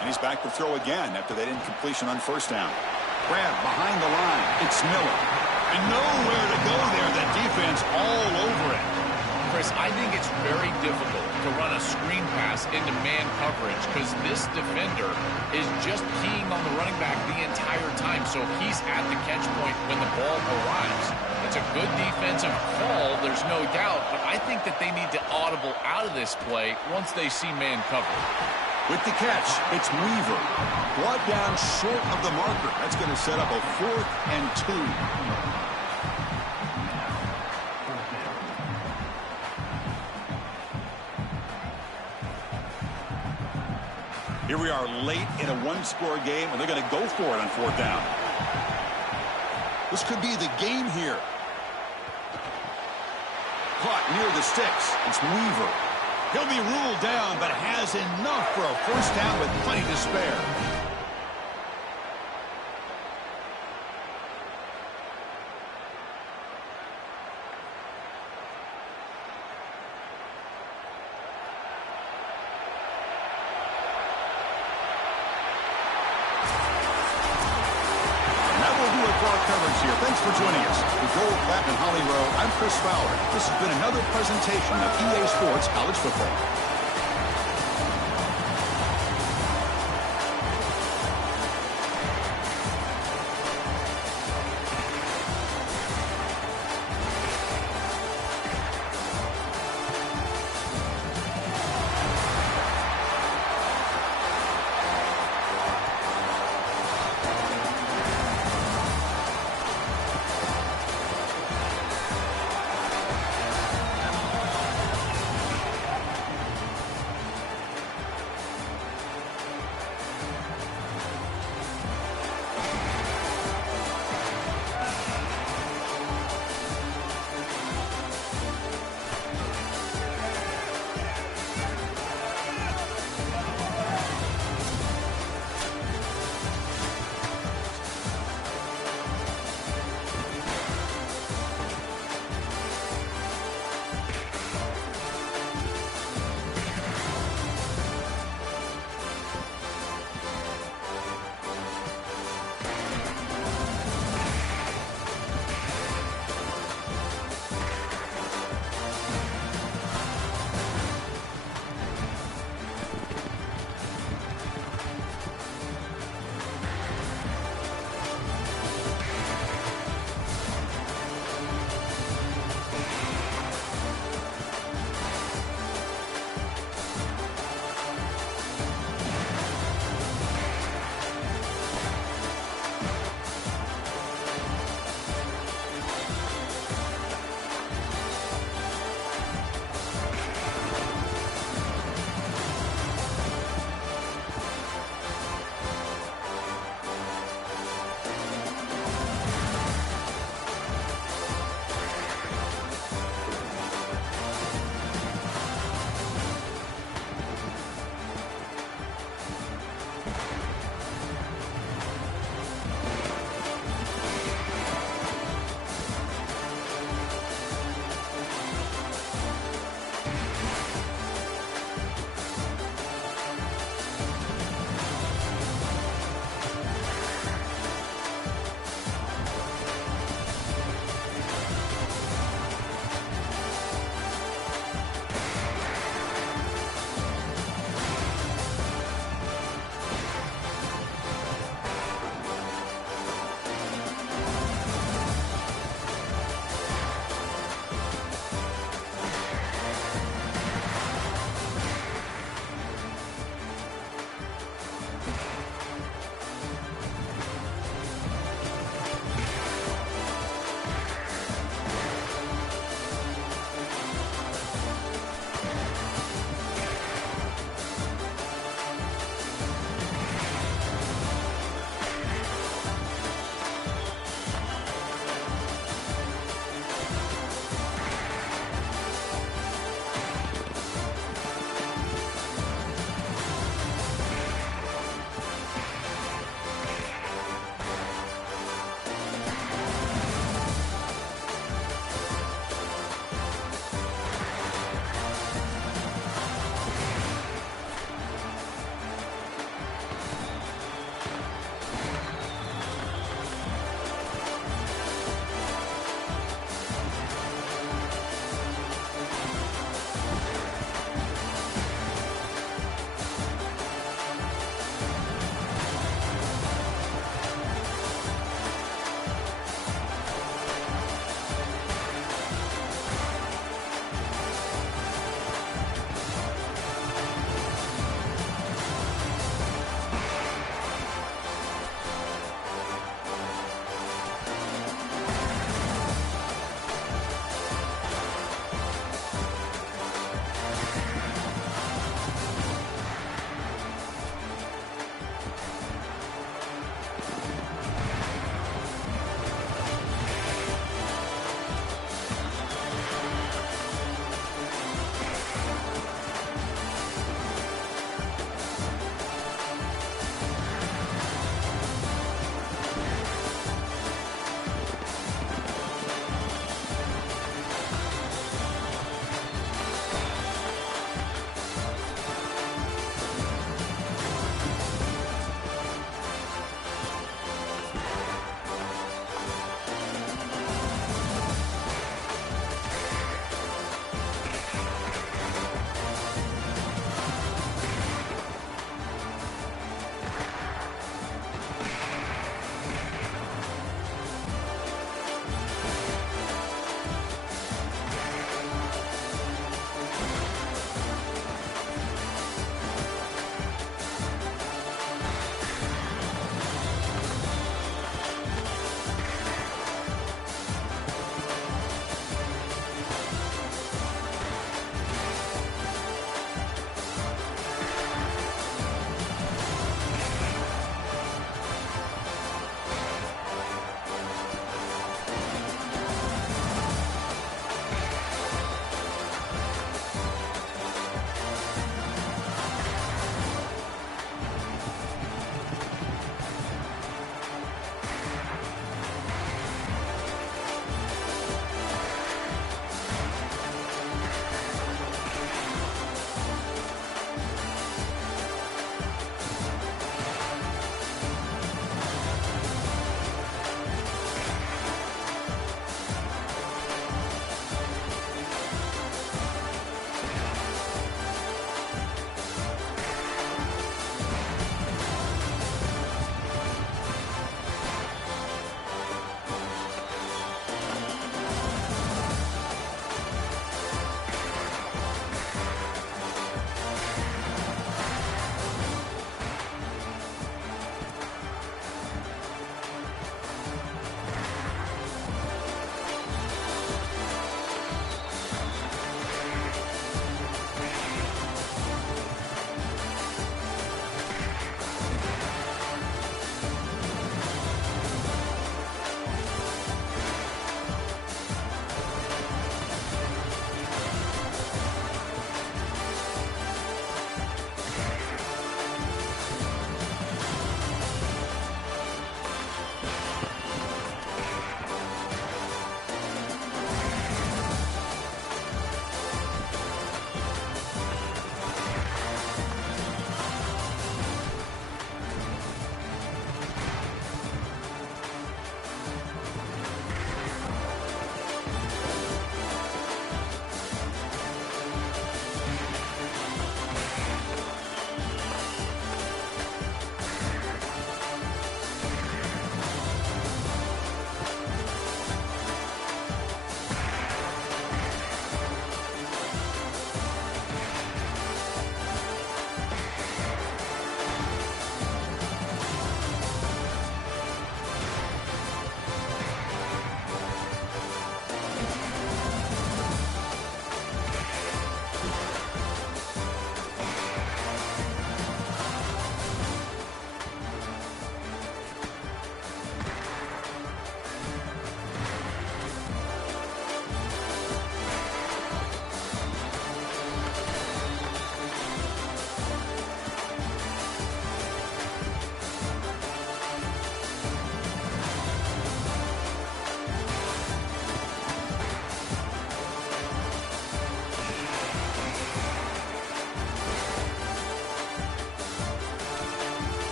And he's back to throw again after that incompletion on first down. Grab behind the line. It's Miller. nowhere to go there. The defense all over it. Chris, I think it's very difficult to run a screen pass into man coverage because this defender is just keying on the running back the entire time, so he's at the catch point when the ball arrives. It's a good defensive call, there's no doubt, but I think that they need to audible out of this play once they see man cover. With the catch, it's Weaver. Brought down short of the marker. That's going to set up a 4th and 2. Here we are late in a one-score game, and they're going to go for it on 4th down. This could be the game here. Caught near the sticks. It's Weaver. He'll be ruled down, but has enough for a 1st down with plenty to spare. Coverage here. Thanks for joining us. With Gold, Platinum, and Holly Rowe, I'm Chris Fowler. This has been another presentation of EA Sports College Football.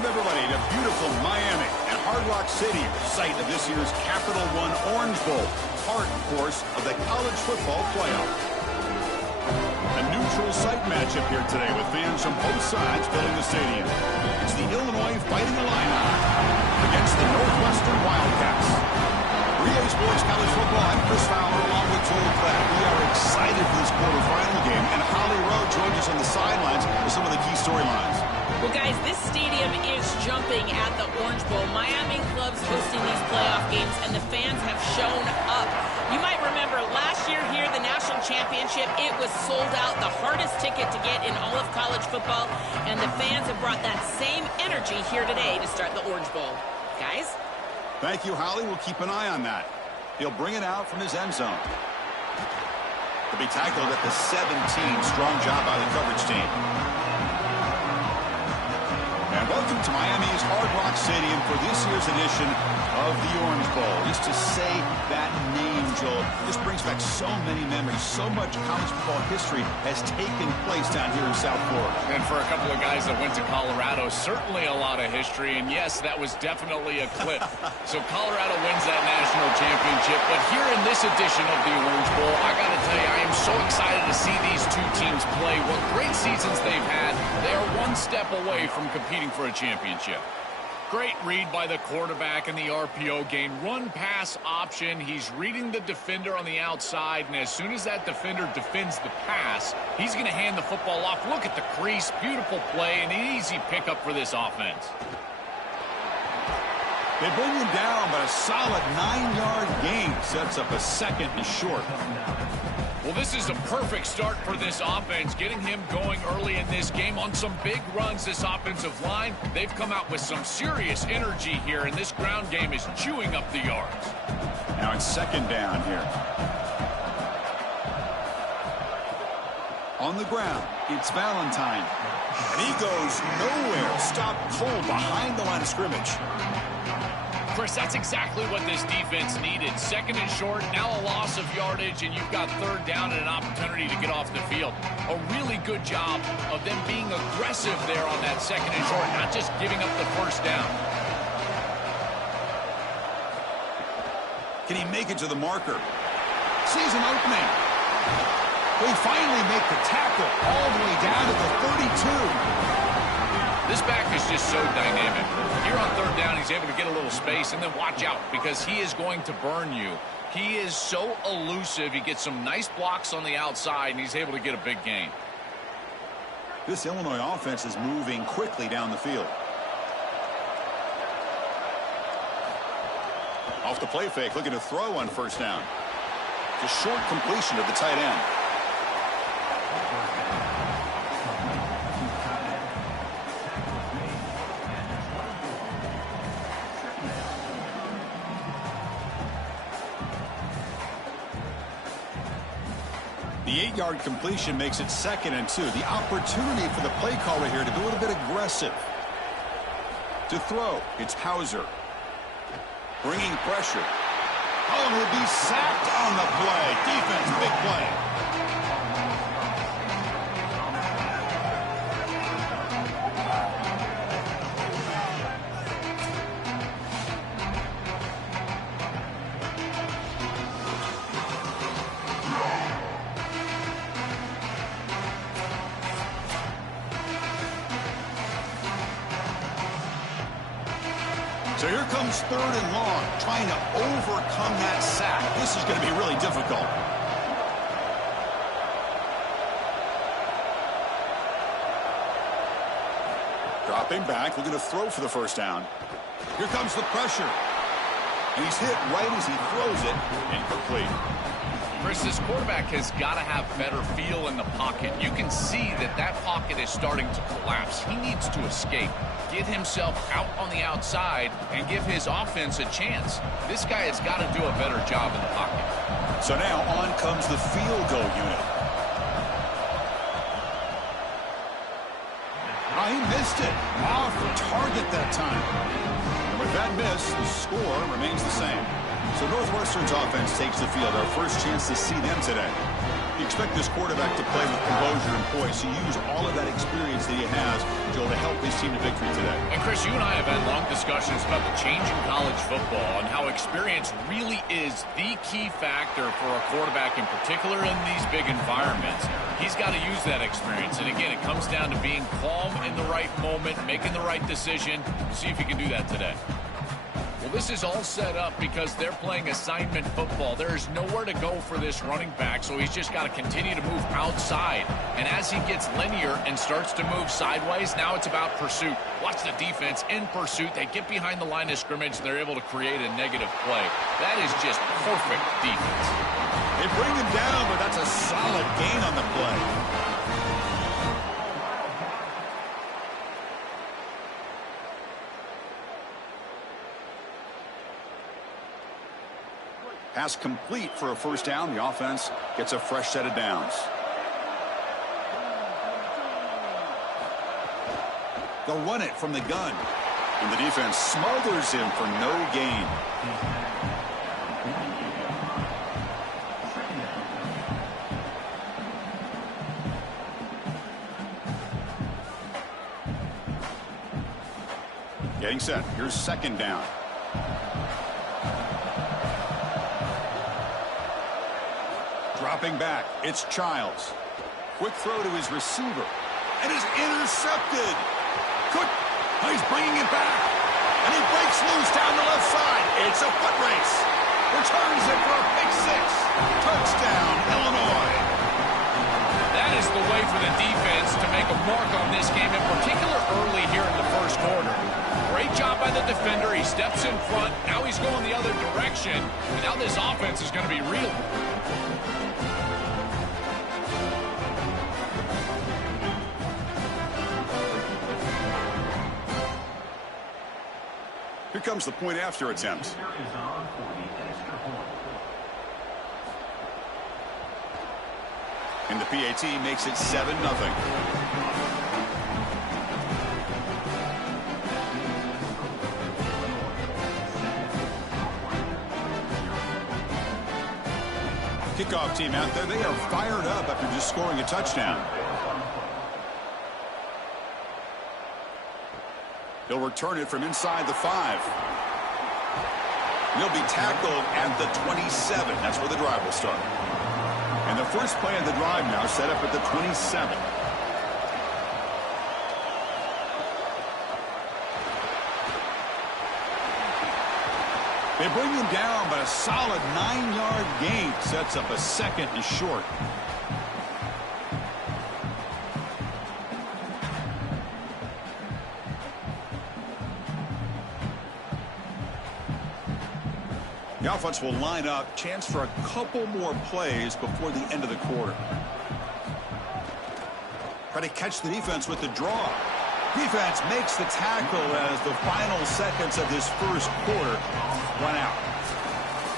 Welcome, everybody, to beautiful Miami and Hard Rock Stadium, site of this year's Capital One Orange Bowl, part, of course, of the college football playoff. A neutral site matchup here today with fans from both sides filling the stadium. It's the Illinois Fighting Illini against the Northwestern Wildcats. EA Sports College Football, I'm Chris Fowler along with Joel Klatt. We are excited for this quarterfinal game, and Holly Rowe joins us on the sidelines with some of the key storylines. Well, guys, this stadium is jumping at the Orange Bowl. Miami loves hosting these playoff games, and the fans have shown up. You might remember last year here, the national championship, it was sold out, the hardest ticket to get in all of college football, and the fans have brought that same energy here today to start the Orange Bowl. Guys? Thank you, Holly. We'll keep an eye on that. He'll bring it out from his end zone. To be tackled at the 17. Strong job by the coverage team. And welcome to Miami's Hard Rock Stadium for this year's edition of the Orange Bowl. Just to say that name, Joel, this brings back so many memories. So much college football history has taken place down here in South Florida. And for a couple of guys that went to Colorado, certainly a lot of history. And yes, that was definitely a clip. So Colorado wins that national championship. But here in this edition of the Orange Bowl, I got to tell you, I am so excited to see these two teams play. What great seasons they've had. They are one step away from competing for a championship. Great read by the quarterback in the RPO game. Run-pass option. He's reading the defender on the outside, and as soon as that defender defends the pass, he's going to hand the football off. Look at the crease. Beautiful play and an easy pickup for this offense. They bring him down, but a solid 9-yard gain sets up a second and short. Well, this is a perfect start for this offense, getting him going early in this game on some big runs. This offensive line, they've come out with some serious energy here, and this ground game is chewing up the yards. Now it's second down here. On the ground, it's Valentine. And he goes nowhere. Stop cold behind the line of scrimmage. Chris, that's exactly what this defense needed. Second and short, now a loss of yardage, and you've got third down and an opportunity to get off the field. A really good job of them being aggressive there on that second and short, not just giving up the first down. Can he make it to the marker? Sees an opening. We finally make the tackle all the way down to the 32. This back is just so dynamic. Here on third down, he's able to get a little space, and then watch out because he is going to burn you. He is so elusive. He gets some nice blocks on the outside, and he's able to get a big gain. This Illinois offense is moving quickly down the field. Off the play fake, looking to throw on first down. It's a short completion to the tight end. The 8-yard completion makes it 2nd and 2. The opportunity for the play caller here to be a little bit aggressive. To throw, it's Hauser. Bringing pressure. Oh, and he'll be sacked on the play. Defense, big play. So here comes third and long, trying to overcome that sack. This is going to be really difficult. Dropping back, looking to throw for the first down. Here comes the pressure. And he's hit right as he throws it. Incomplete. Chris, this quarterback has got to have better feel in the pocket. You can see that that pocket is starting to collapse. He needs to escape, get himself out on the outside, and give his offense a chance. This guy has got to do a better job in the pocket. So now on comes the field goal unit. Oh, he missed it. Off the target that time. And with that miss, the score remains the same. So Northwestern's offense takes the field. Our first chance to see them today. You expect this quarterback to play with composure. Hoosier employs to use all of that experience that he has, Joel, to help his team to victory today. And Chris, you and I have had long discussions about the change in college football and how experience really is the key factor for a quarterback, in particular in these big environments. He's got to use that experience. And again, it comes down to being calm in the right moment, making the right decision. We'll see if he can do that today. Well, this is all set up because they're playing assignment football. There's nowhere to go for this running back, so he's just got to continue to move outside. And as he gets linear and starts to move sideways, now it's about pursuit. Watch the defense in pursuit. They get behind the line of scrimmage, and they're able to create a negative play. That is just perfect defense. They bring him down, but that's a solid gain on the play. Pass complete for a first down. The offense gets a fresh set of downs. They'll run it from the gun. And the defense smothers him for no gain. Getting set. Here's second down. Dropping back, it's Childs. Quick throw to his receiver. And is intercepted. Cook, he's bringing it back. And he breaks loose down the left side. It's a foot race. Returns it for a pick six. Touchdown, Illinois. That is the way for the defense to make a mark on this game, in particular early here in the first quarter. Great job by the defender. He steps in front. Now he's going the other direction. And now this offense is going to be real. Here comes the point after attempt. And the PAT makes it 7-0. Kickoff team out there, they are fired up after just scoring a touchdown. He'll return it from inside the 5. He'll be tackled at the 27. That's where the drive will start. And the first play of the drive now set up at the 27. They bring him down, but a solid 9-yard gain sets up a second and short. The offense will line up. Chance for a couple more plays before the end of the quarter. Try to catch the defense with the draw. Defense makes the tackle as the final seconds of this first quarter run out.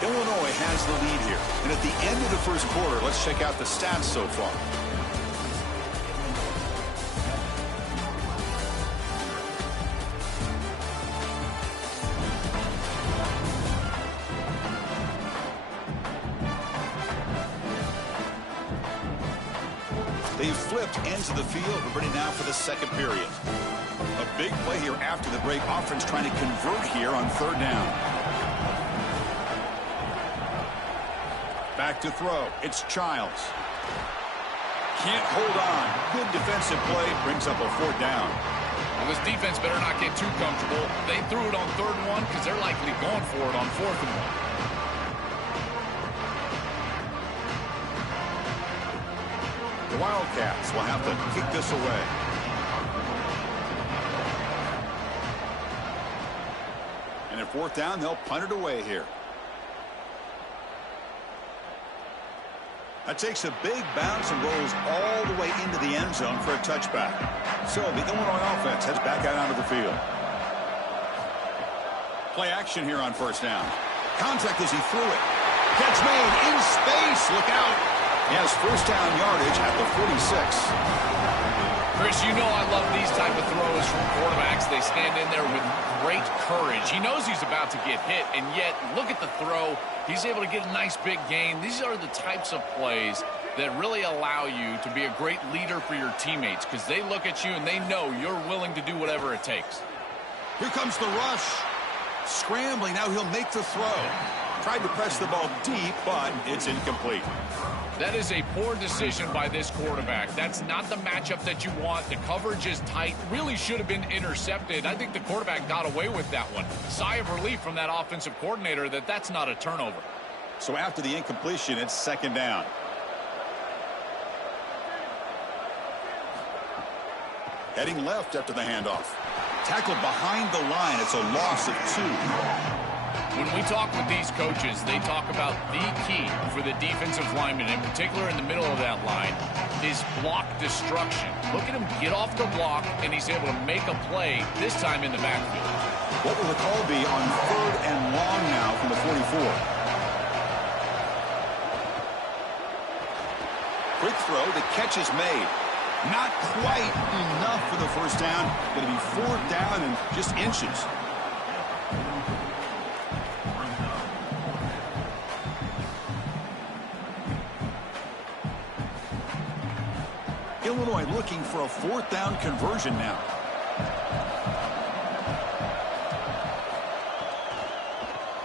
Illinois has the lead here. And at the end of the first quarter, let's check out the stats so far. They've flipped into the field. We're ready now for the second period. A big play here after the break. Offense trying to convert here on third down. Back to throw. It's Childs. Can't hold on. Good defensive play. Brings up a fourth down. Well, this defense better not get too comfortable. They threw it on 3rd and 1 because they're likely going for it on 4th and 1. The Wildcats will have to kick this away. And at 4th down, they'll punt it away here. That takes a big bounce and rolls all the way into the end zone for a touchback. So the Illinois offense heads back out onto the field. Play action here on 1st down. Contact as he threw it. Catch made in space. Look out. He has 1st down yardage at the 46. Chris, you know I love these type of throws from quarterbacks. They stand in there with great courage. He knows he's about to get hit, and yet look at the throw. He's able to get a nice big gain. These are the types of plays that really allow you to be a great leader for your teammates because they look at you and they know you're willing to do whatever it takes. Here comes the rush. Scrambling, now he'll make the throw. Tried to press the ball deep, but it's incomplete. That is a poor decision by this quarterback. That's not the matchup that you want. The coverage is tight. Really should have been intercepted. I think the quarterback got away with that one. Sigh of relief from that offensive coordinator that that's not a turnover. So after the incompletion, it's second down. Heading left after the handoff. Tackled behind the line. It's a loss of 2. When we talk with these coaches, they talk about the key for the defensive lineman, in particular in the middle of that line, is block destruction. Look at him get off the block, and he's able to make a play, this time in the backfield. What will the call be on 3rd and long now from the 44? Quick throw. The catch is made. Not quite enough for the first down. Going to be 4th down and just inches. Illinois looking for a 4th down conversion now.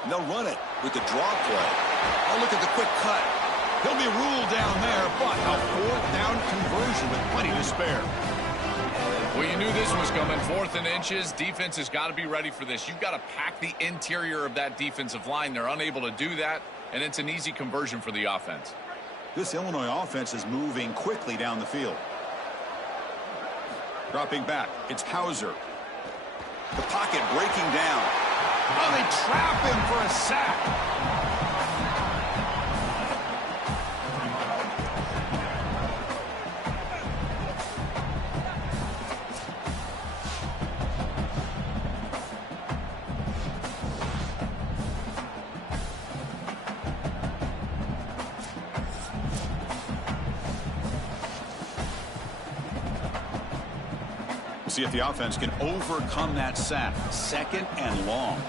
And they'll run it with the draw play. Oh, look at the quick cut. He'll be ruled down there, but a 4th down conversion with plenty to spare. Well, you knew this was coming. 4th and inches. Defense has got to be ready for this. You've got to pack the interior of that defensive line. They're unable to do that, and it's an easy conversion for the offense. This Illinois offense is moving quickly down the field. Dropping back, it's Hauser. The pocket breaking down. Oh, they trap him for a sack. See if the offense can overcome that sack. 2nd and long.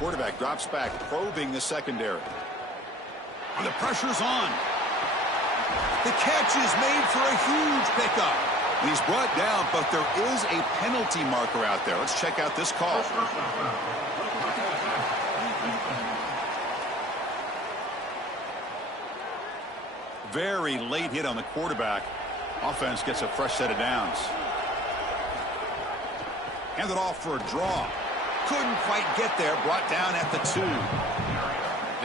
Quarterback drops back, probing the secondary. The pressure's on. The catch is made for a huge pickup. And he's brought down, but there is a penalty marker out there. Let's check out this call. Very late hit on the quarterback. Offense gets a fresh set of downs. Handed off for a draw. Couldn't quite get there. Brought down at the 2.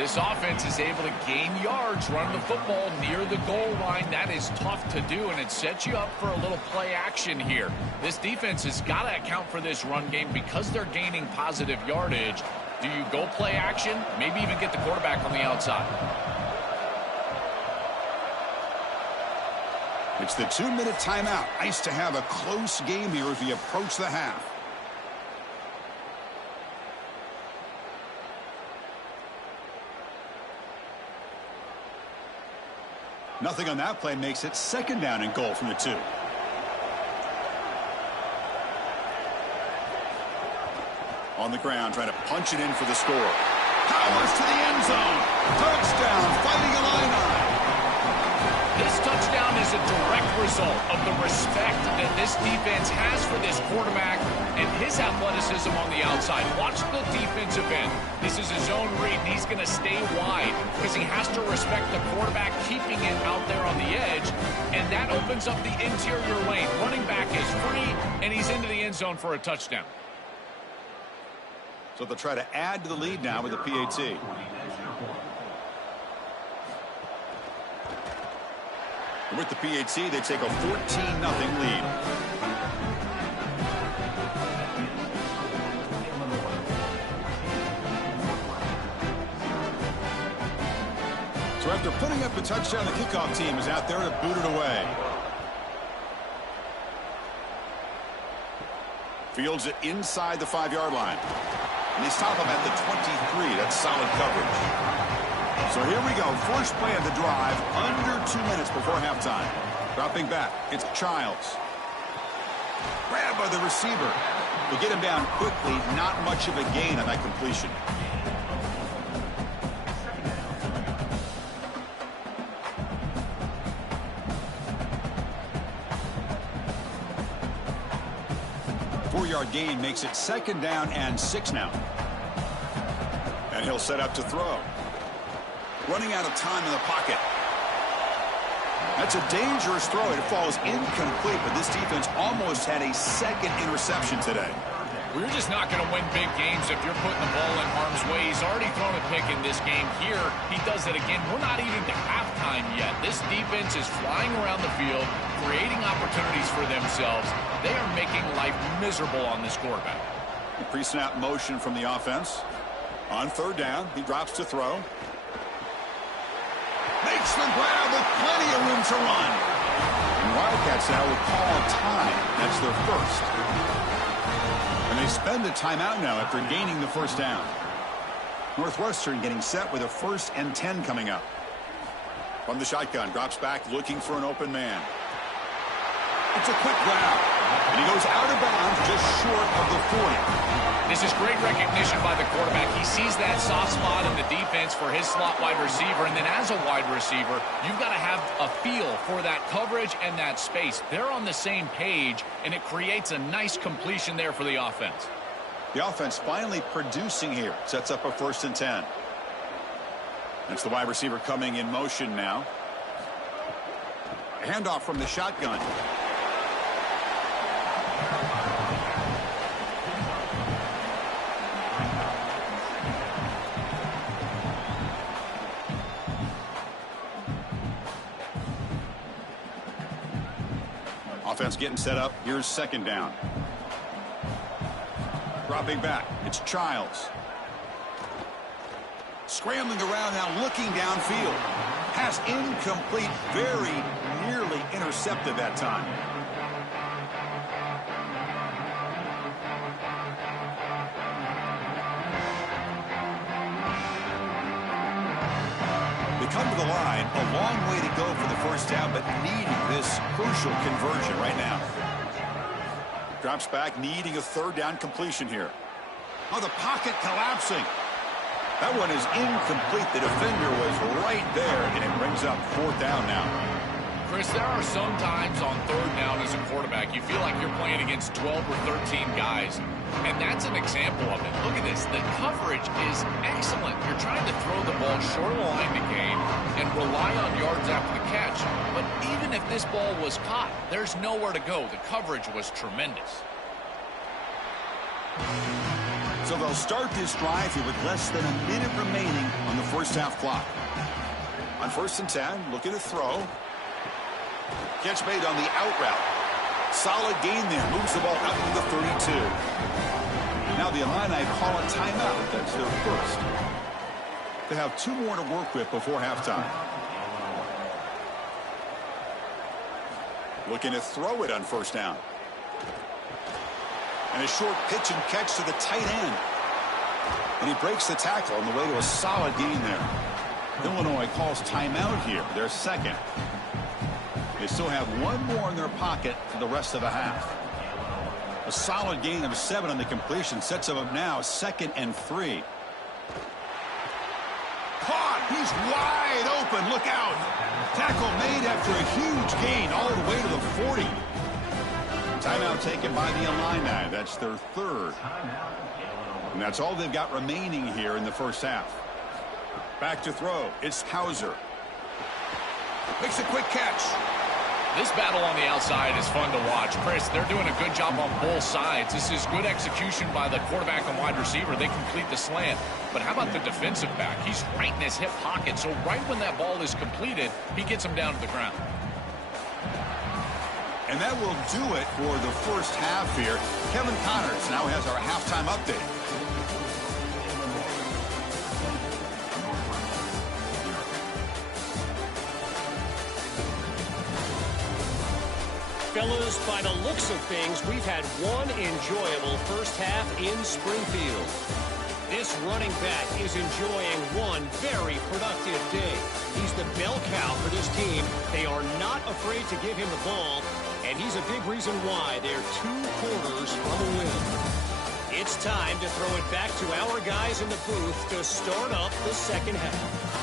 This offense is able to gain yards, run the football near the goal line. That is tough to do, and it sets you up for a little play action here. This defense has got to account for this run game because they're gaining positive yardage. Do you go play action? Maybe even get the quarterback on the outside. It's the 2-minute timeout. Nice to have a close game here as we approach the half. Nothing on that play makes it 2nd down and goal from the 2. On the ground, trying to punch it in for the score. Powers to the end zone. Touchdown, Fighting Illini. This touchdown is a direct result of the respect that this defense has for this quarterback and his athleticism on the outside. Watch the defensive end. This is a zone read, and he's going to stay wide because he has to respect the quarterback keeping it out there on the edge, and that opens up the interior lane. Running back is free, and he's into the end zone for a touchdown. So they'll try to add to the lead now with the PAT. With the PAT, they take a 14-0 lead. So after putting up a touchdown, the kickoff team is out there to boot it away. Fields it inside the 5-yard line. And they stop him at the 23. That's solid coverage. So here we go. First play of the drive. Under 2 minutes before halftime. Dropping back. It's Childs. Grabbed by the receiver. They get him down quickly. Not much of a gain on that completion. 4-yard gain makes it 2nd down and 6 now. And he'll set up to throw. Running out of time in the pocket. That's a dangerous throw. It falls incomplete, but this defense almost had a 2nd interception today. We're just not going to win big games if you're putting the ball in harm's way. He's already thrown a pick in this game. Here, he does it again. We're not even to halftime yet. This defense is flying around the field, creating opportunities for themselves. They are making life miserable on this quarterback. The pre-snap motion from the offense. On 3rd down, he drops to throw. Makes the grab with plenty of room to run. And Wildcats now will call a time. That's their first. And they spend a timeout now after gaining the 1st down. Northwestern getting set with a 1st and 10 coming up. From the shotgun, drops back looking for an open man. It's a quick grab. And he goes out of bounds just short of the 40. This is great recognition by the quarterback. He sees that soft spot in the defense for his slot wide receiver, and then as a wide receiver, you've got to have a feel for that coverage and that space. They're on the same page, and it creates a nice completion there for the offense. The offense finally producing here. Sets up a 1st and 10. That's the wide receiver coming in motion now. A handoff from the shotgun. Offense getting set up. Here's 2nd down. Dropping back. It's Childs. Scrambling around now, looking downfield. Pass incomplete. Very nearly intercepted that time. They come to the line. A long way to go for the 1st down, but needing this crucial conversion right now. Drops back, needing a 3rd down completion here. Oh, the pocket collapsing. That one is incomplete. The defender was right there, and it brings up 4th down now. Chris, there are some times on 3rd down as a quarterback, you feel like you're playing against 12 or 13 guys, and that's an example of it. Look at this. The coverage is excellent. You're trying to throw the ball short of the line to gain and rely on yards after the catch. But even if this ball was caught, there's nowhere to go. The coverage was tremendous. So they'll start this drive here with less than a minute remaining on the 1st half clock. On 1st and 10, looking to throw. Catch made on the out route. Solid gain there. Moves the ball out to the 32. Now the Illini call a timeout. That's their 1st. They have 2 more to work with before halftime. Looking to throw it on 1st down. And a short pitch and catch to the tight end. And he breaks the tackle on the way to a solid gain there. Illinois calls timeout here, their 2nd. They still have 1 more in their pocket for the rest of the half. A solid gain of 7 on the completion sets them up now 2nd and 3. Caught! He's wide open. Look out! Tackle made after a huge gain all the way to the 40. Timeout taken by the Illini. That's their 3rd. And that's all they've got remaining here in the 1st half. Back to throw. It's Hauser. Makes a quick catch. This battle on the outside is fun to watch. Chris, they're doing a good job on both sides. This is good execution by the quarterback and wide receiver. They complete the slant. But how about the defensive back? He's right in his hip pocket. So right when that ball is completed, he gets him down to the ground. And that will do it for the 1st half here. Kevin Connors now has our halftime update. Fellas, by the looks of things, we've had one enjoyable 1st half in Springfield. This running back is enjoying one very productive day. He's the bell cow for this team. They are not afraid to give him the ball, and he's a big reason why they're 2 quarters from a win. It's time to throw it back to our guys in the booth to start up the 2nd half.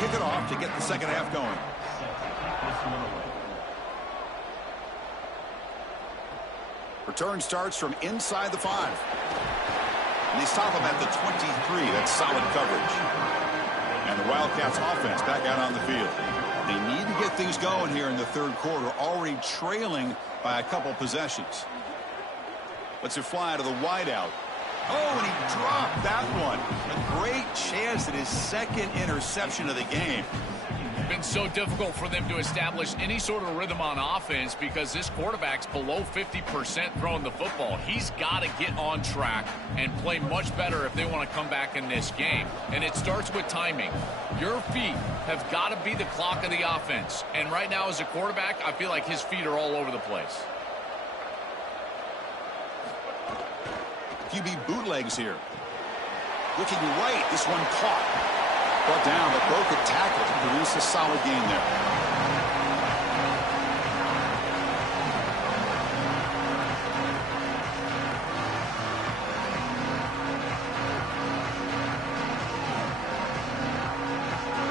kick it off to get the second half going. Return starts from inside the 5. And they stop him at the 23. That's solid coverage. And the Wildcats offense back out on the field. They need to get things going here in the third quarter, already trailing by a couple possessions. Let's it fly to the wideout. Oh, and he dropped that one. A great chance at his second interception of the game. Been so difficult for them to establish any sort of rhythm on offense because this quarterback's below 50% throwing the football. He's got to get on track and play much better if they want to come back in this game. And it starts with timing. Your feet have got to be the clock of the offense. And right now as a quarterback, I feel like his feet are all over the place. QB bootlegs here. Looking right, this one caught. Brought down, but broke a tackle to produce a solid gain there.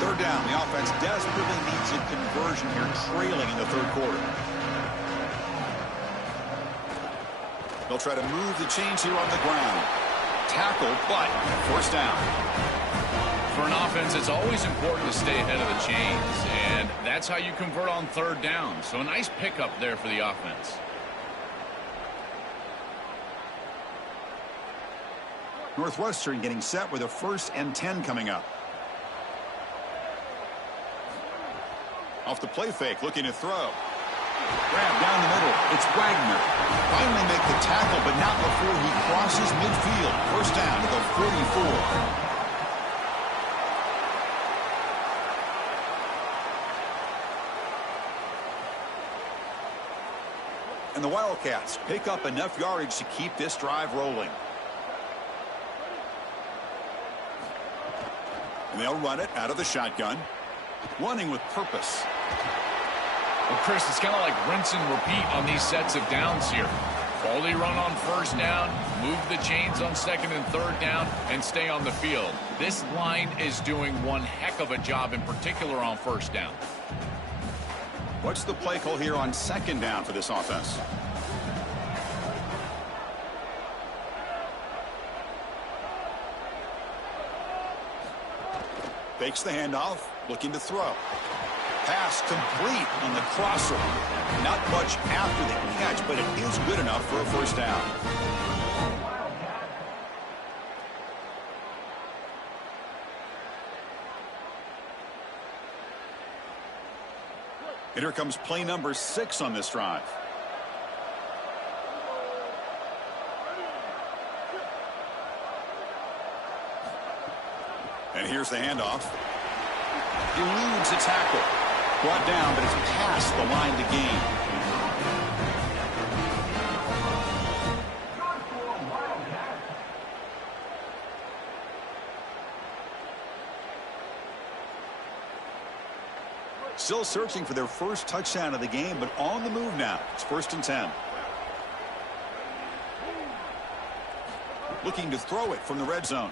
Third down, the offense desperately needs a conversion here, trailing in the third quarter. They'll try to move the chains here on the ground. Tackle, but forced down. For an offense, it's always important to stay ahead of the chains, and that's how you convert on third down. So a nice pickup there for the offense. Northwestern getting set with a 1st and 10 coming up. Off the play fake, looking to throw. Grab down the middle. It's Wagner. Finally make the tackle, but not before he crosses midfield. First down to the 44. And the Wildcats pick up enough yardage to keep this drive rolling. And they'll run it out of the shotgun. Running with purpose. Well, Chris, it's kind of like rinse and repeat on these sets of downs here. Quality run on first down, move the chains on second and third down, and stay on the field. This line is doing one heck of a job, in particular on first down. What's the play call here on second down for this offense? Fakes the handoff, looking to throw. Pass complete on the crosser. Not much after the catch, but it is good enough for a first down. And here comes play number 6 on this drive. And here's the handoff. Eludes a tackle. Brought down, but it's past the line to gain. Still searching for their first touchdown of the game, but on the move now. It's 1st and 10. Looking to throw it from the red zone.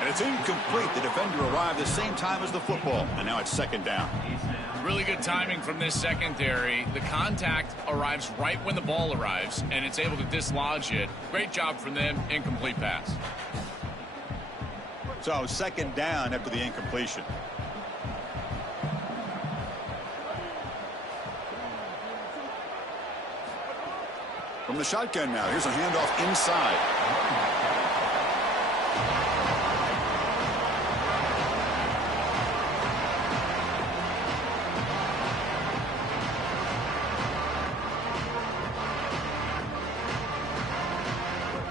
And it's incomplete. The defender arrived the same time as the football, and now it's 2nd down. Really good timing from this secondary. The contact arrives right when the ball arrives, and it's able to dislodge it. Great job from them. Incomplete pass. So 2nd down after the incompletion. From the shotgun now, here's a handoff inside.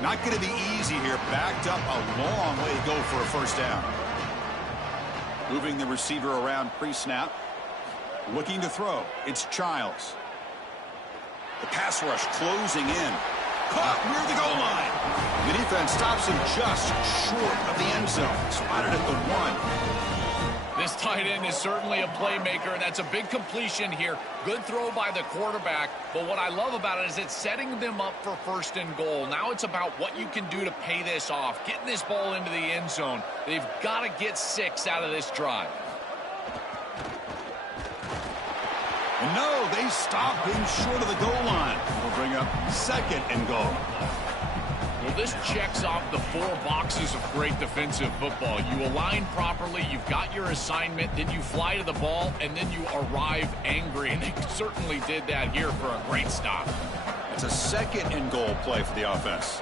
Not going to be easy here. Backed up a long way to go for a first down. Moving the receiver around pre-snap. Looking to throw. It's Childs. The pass rush closing in. Caught near the goal line. The defense stops him just short of the end zone. Spotted at the 1. this tight end is certainly a playmaker, and that's a big completion here. Good throw by the quarterback, but what I love about it is it's setting them up for first and goal. Now it's about what you can do to pay this off, getting this ball into the end zone. They've got to get 6 out of this drive. And no, they stop him short of the goal line. We'll bring up second and goal. Well, this checks off the 4 boxes of great defensive football. You align properly, you've got your assignment, then you fly to the ball, and then you arrive angry. And they certainly did that here for a great stop. It's a second and goal play for the offense.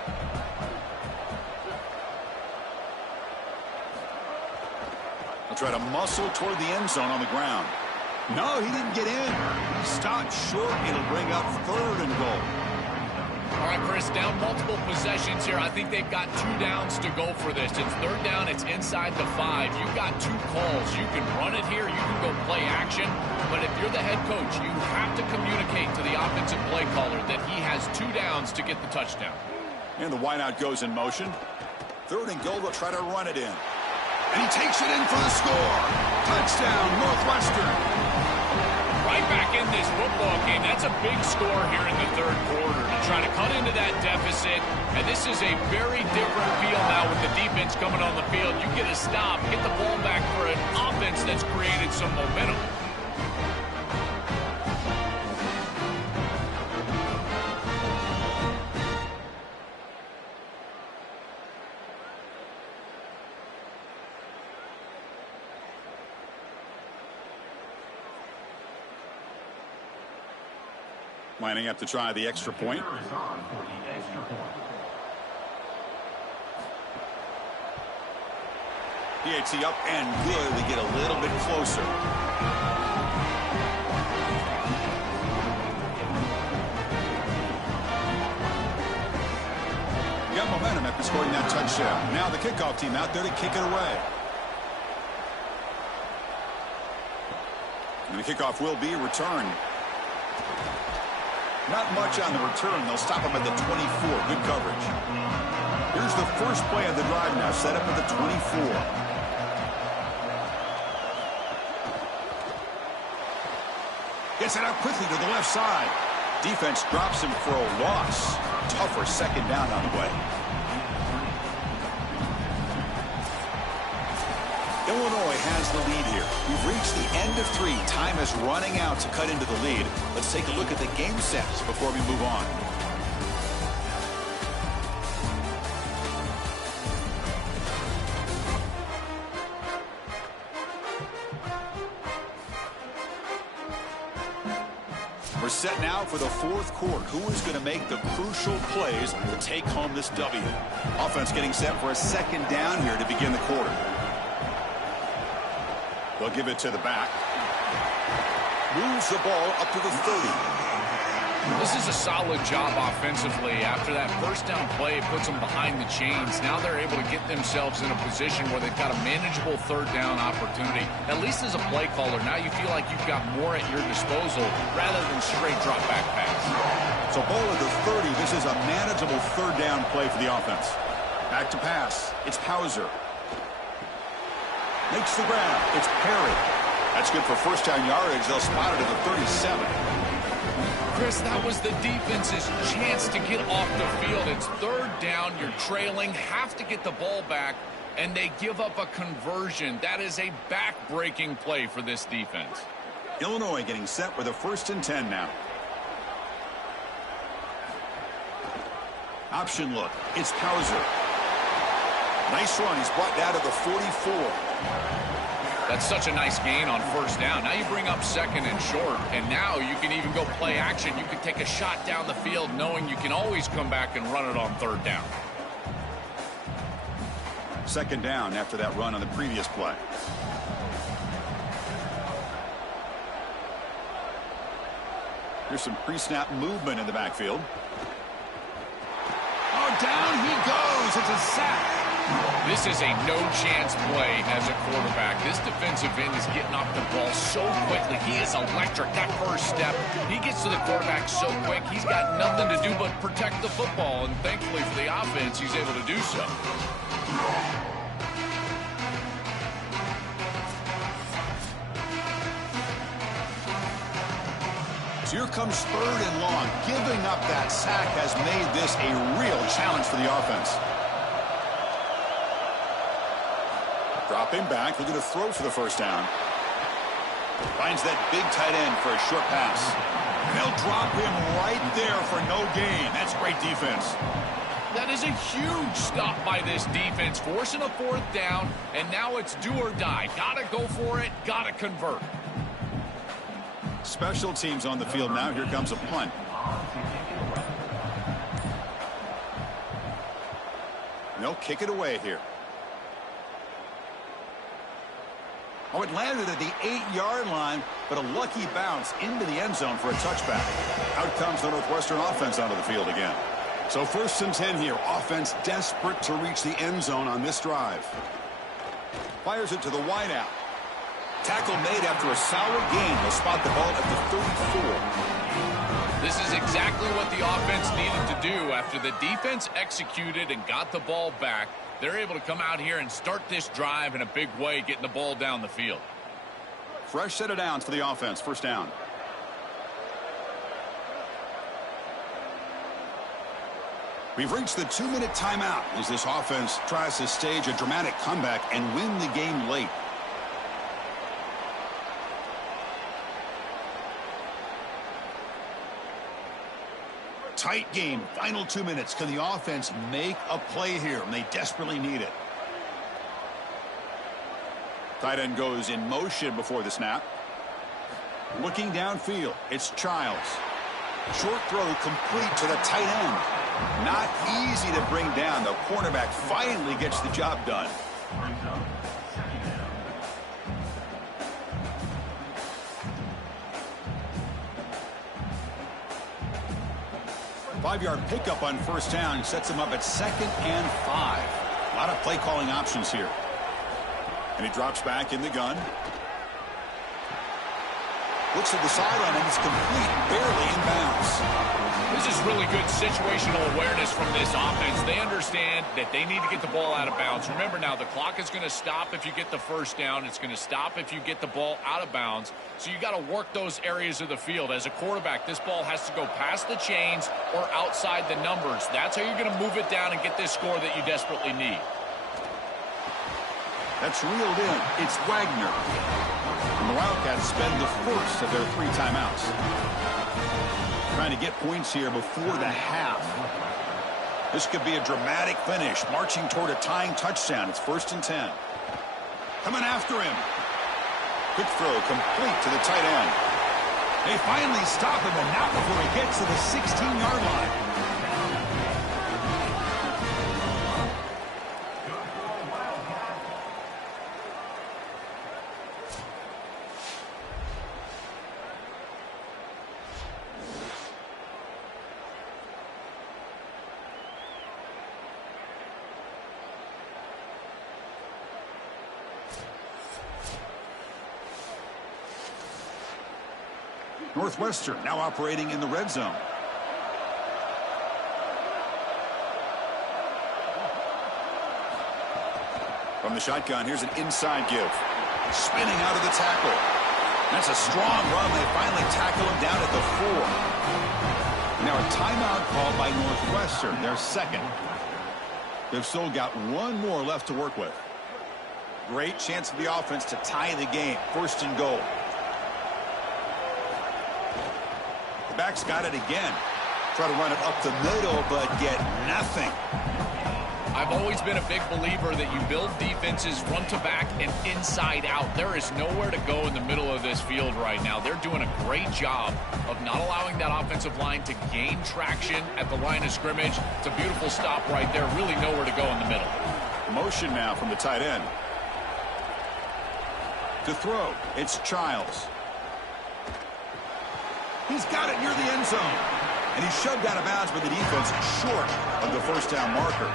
They'll try to muscle toward the end zone on the ground. No, he didn't get in. He stopped short. It'll bring up third and goal. All right, Chris, down multiple possessions here. I think they've got 2 downs to go for this. It's third down. It's inside the 5. You've got 2 calls. You can run it here. You can go play action. But if you're the head coach, you have to communicate to the offensive play caller that he has 2 downs to get the touchdown. And the wideout goes in motion. Third and goal, they'll try to run it in. And he takes it in for the score. Touchdown, Northwestern. Right back in this football game. That's a big score here in the third quarter to try to cut into that deficit. And this is a very different feel now with the defense coming on the field. You get a stop, get the ball back for an offense that's created some momentum. Lining up to try the extra point. PAT up and good. We get a little bit closer. We got momentum after scoring that touchdown. Now the kickoff team out there to kick it away. And the kickoff will be returned. Not much on the return. They'll stop him at the 24. Good coverage. Here's the first play of the drive now. Set up at the 24. Gets it out quickly to the left side. Defense drops him for a loss. Tougher second down on the way. Illinois has the lead here. We've reached the end of 3. Time is running out to cut into the lead. Let's take a look at the game sets before we move on. We're set now for the fourth quarter. Who is going to make the crucial plays to take home this W? Offense getting set for a second down here to begin the quarter. They'll give it to the back. Moves the ball up to the 30. This is a solid job offensively. After that first down play, it puts them behind the chains. Now they're able to get themselves in a position where they've got a manageable third down opportunity. At least as a play caller, now you feel like you've got more at your disposal rather than straight drop back pass. So ball at the 30. This is a manageable third down play for the offense. Back to pass. It's Hauser. Makes the grab. It's Perry. That's good for first down yardage. They'll spot it at the 37. Chris, that was the defense's chance to get off the field. It's third down. You're trailing. Have to get the ball back, and they give up a conversion. That is a back-breaking play for this defense. Illinois getting set with a 1st and 10 now. Option look. It's Hauser. Nice run. He's brought down to the 44. That's such a nice gain on first down. Now you bring up second and short, and now you can even go play action. You can take a shot down the field knowing you can always come back and run it on third down. Second down after that run on the previous play. Here's some pre-snap movement in the backfield. Oh, down he goes. It's a sack. This is a no-chance play as a quarterback. This defensive end is getting off the ball so quickly. He is electric. That first step, he gets to the quarterback so quick, he's got nothing to do but protect the football. And thankfully for the offense, he's able to do so. Here comes 3rd and long. Giving up that sack has made this a real challenge for the offense. Dropping back, looking to throw for the first down. Finds that big tight end for a short pass. And they'll drop him right there for no gain. That's great defense. That is a huge stop by this defense, forcing a 4th down, and now it's do or die. Gotta go for it, gotta convert. Special teams on the field now. Here comes a punt. They'll kick it away here. Oh, it landed at the 8-yard line, but a lucky bounce into the end zone for a touchback. Out comes the Northwestern offense onto the field again. So 1st and 10 here. Offense desperate to reach the end zone on this drive. Fires it to the wideout. Tackle made after a solid gain. They'll spot the ball at the 34. This is exactly what the offense needed to do after the defense executed and got the ball back. They're able to come out here and start this drive in a big way, getting the ball down the field. Fresh set of downs for the offense. 1st down. We've reached the 2-minute timeout as this offense tries to stage a dramatic comeback and win the game late. Tight game. Final 2 minutes. Can the offense make a play here? And they desperately need it. Tight end goes in motion before the snap. Looking downfield. It's Childs. Short throw complete to the tight end. Not easy to bring down. The cornerback finally gets the job done. Five-yard pickup on 1st down sets him up at 2nd and 5. A lot of play calling options here. And he drops back in the gun. Looks at the sideline, and it's complete, barely in bounds. This is really good situational awareness from this offense. They understand that they need to get the ball out of bounds. Remember now, the clock is going to stop if you get the 1st down. It's going to stop if you get the ball out of bounds. So you got to work those areas of the field. As a quarterback, this ball has to go past the chains or outside the numbers. That's how you're going to move it down and get this score that you desperately need. That's reeled in. It's Wagner. And the Wildcats spend the first of their 3 timeouts. Trying to get points here before the half. This could be a dramatic finish, marching toward a tying touchdown. It's 1st and 10. Coming after him. Quick throw complete to the tight end. They finally stop him, and not before he gets to the 16-yard line. Northwestern now operating in the red zone. From the shotgun, here's an inside give. Spinning out of the tackle. That's a strong run. They finally tackle him down at the 4. Now a timeout called by Northwestern, their 2nd. They've still got 1 more left to work with. Great chance for the offense to tie the game. 1st and goal. The back's got it again. Try to run it up the middle, but get nothing. I've always been a big believer that you build defenses front to back and inside out. There is nowhere to go in the middle of this field right now. They're doing a great job of not allowing that offensive line to gain traction at the line of scrimmage. It's a beautiful stop right there. Really nowhere to go in the middle. Motion now from the tight end. To throw, it's Childs. He's got it near the end zone. And he's shoved out of bounds by the defense short of the 1st down marker.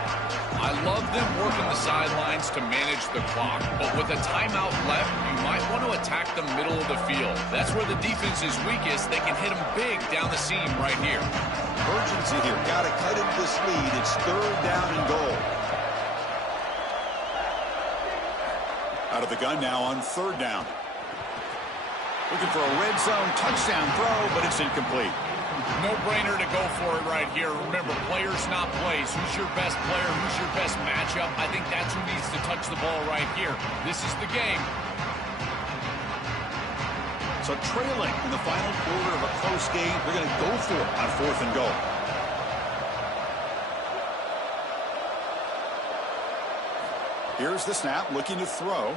I love them working the sidelines to manage the clock. But with a timeout left, you might want to attack the middle of the field. That's where the defense is weakest. They can hit them big down the seam right here. Urgency here. Got to cut into this lead. It's 3rd down and goal. Out of the gun now on 3rd down. Looking for a red zone touchdown throw, but it's incomplete. No-brainer to go for it right here. Remember, players, not plays. Who's your best player? Who's your best matchup? I think that's who needs to touch the ball right here. This is the game. So trailing in the final quarter of a close game, they're going to go for it on 4th and goal. Here's the snap, looking to throw.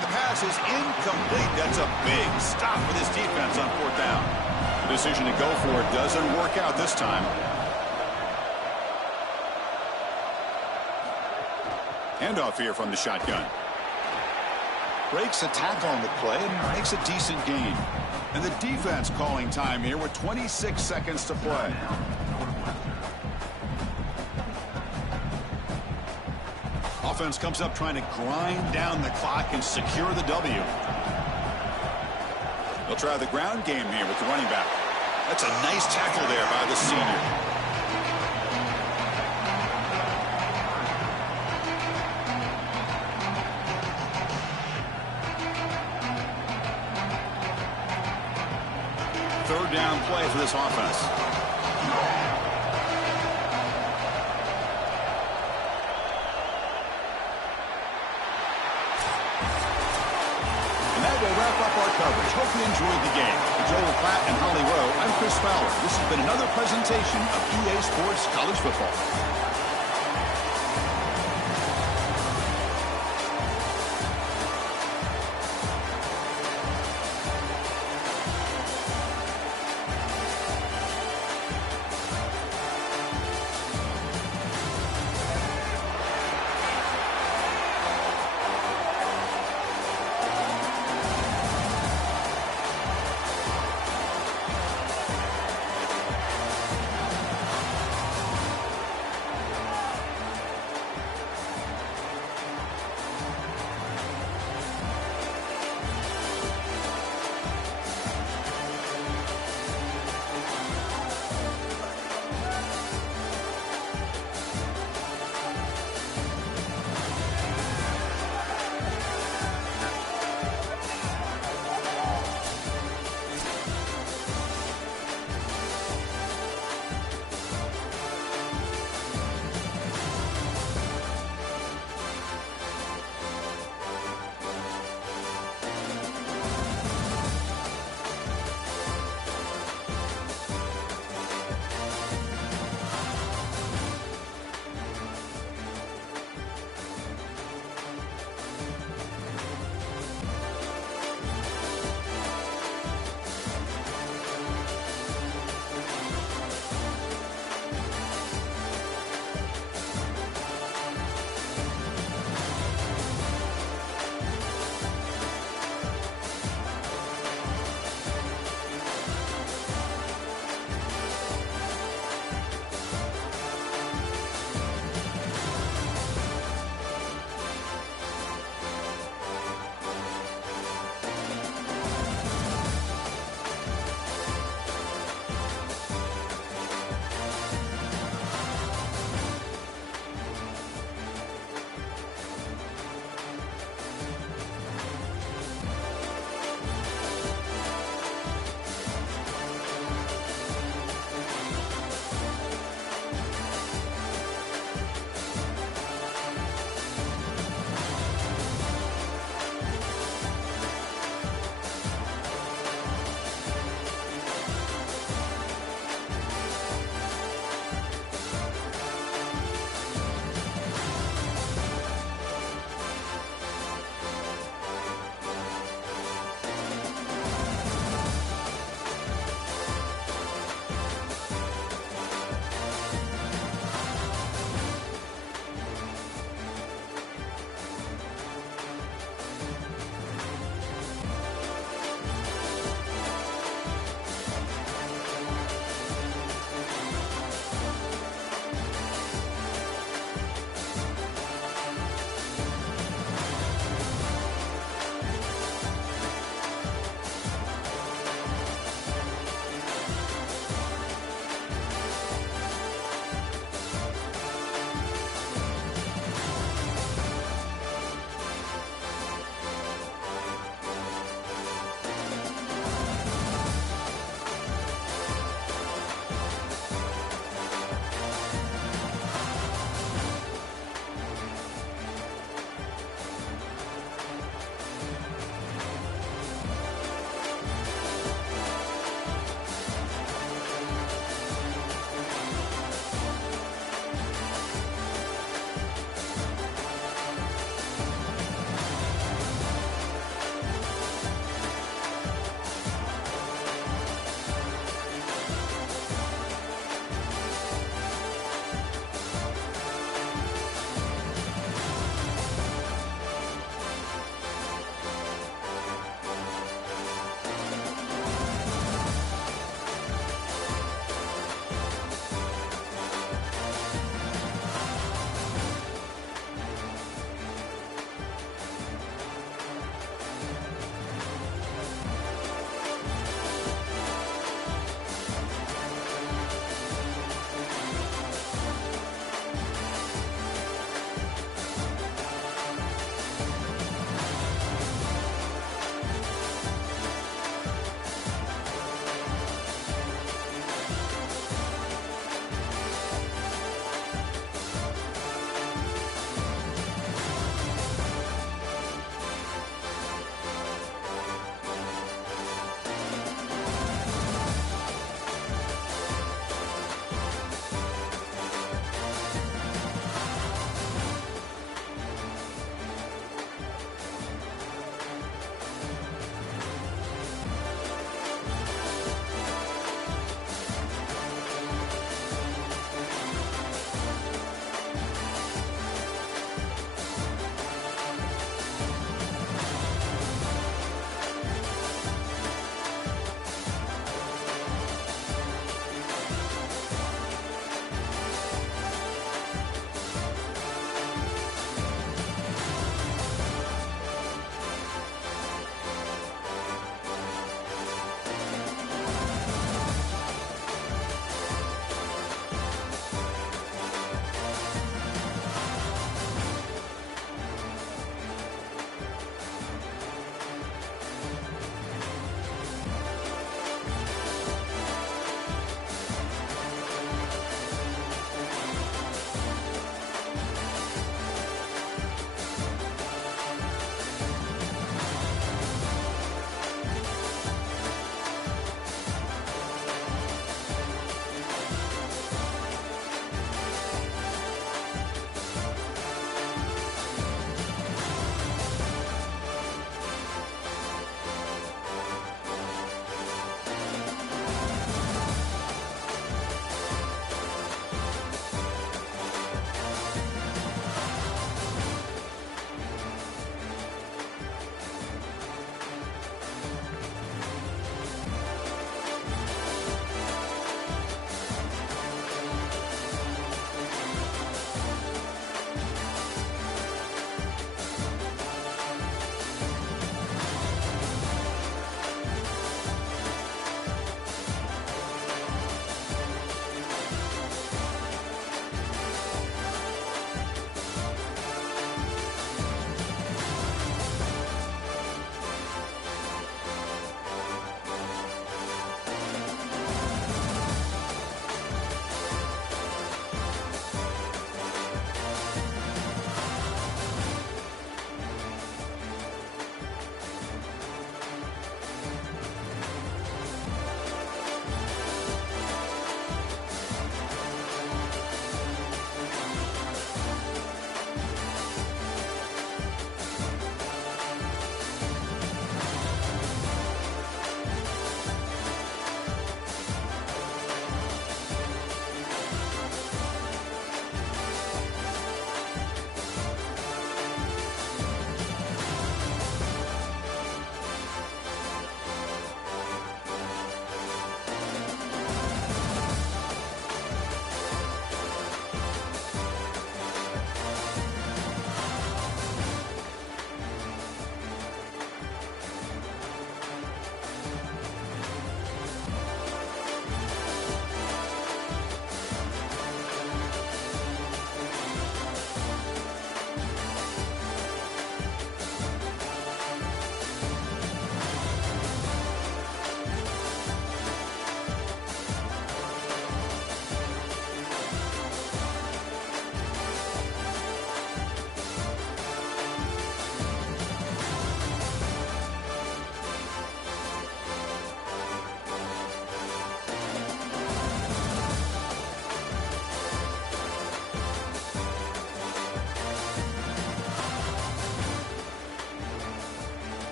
The pass is incomplete. That's a big stop for this defense on 4th down. The decision to go for it doesn't work out this time. Handoff here from the shotgun. Breaks a tackle on the play and makes a decent gain. And the defense calling time here with 26 seconds to play. Offense comes up trying to grind down the clock and secure the W. They'll try the ground game here with the running back. That's a nice tackle there by the senior. Third down play for this offense. That will wrap up our coverage. Hope you enjoyed the game. For Joel Klatt and Holly Rowe, I'm Chris Fowler. This has been another presentation of EA Sports College Football.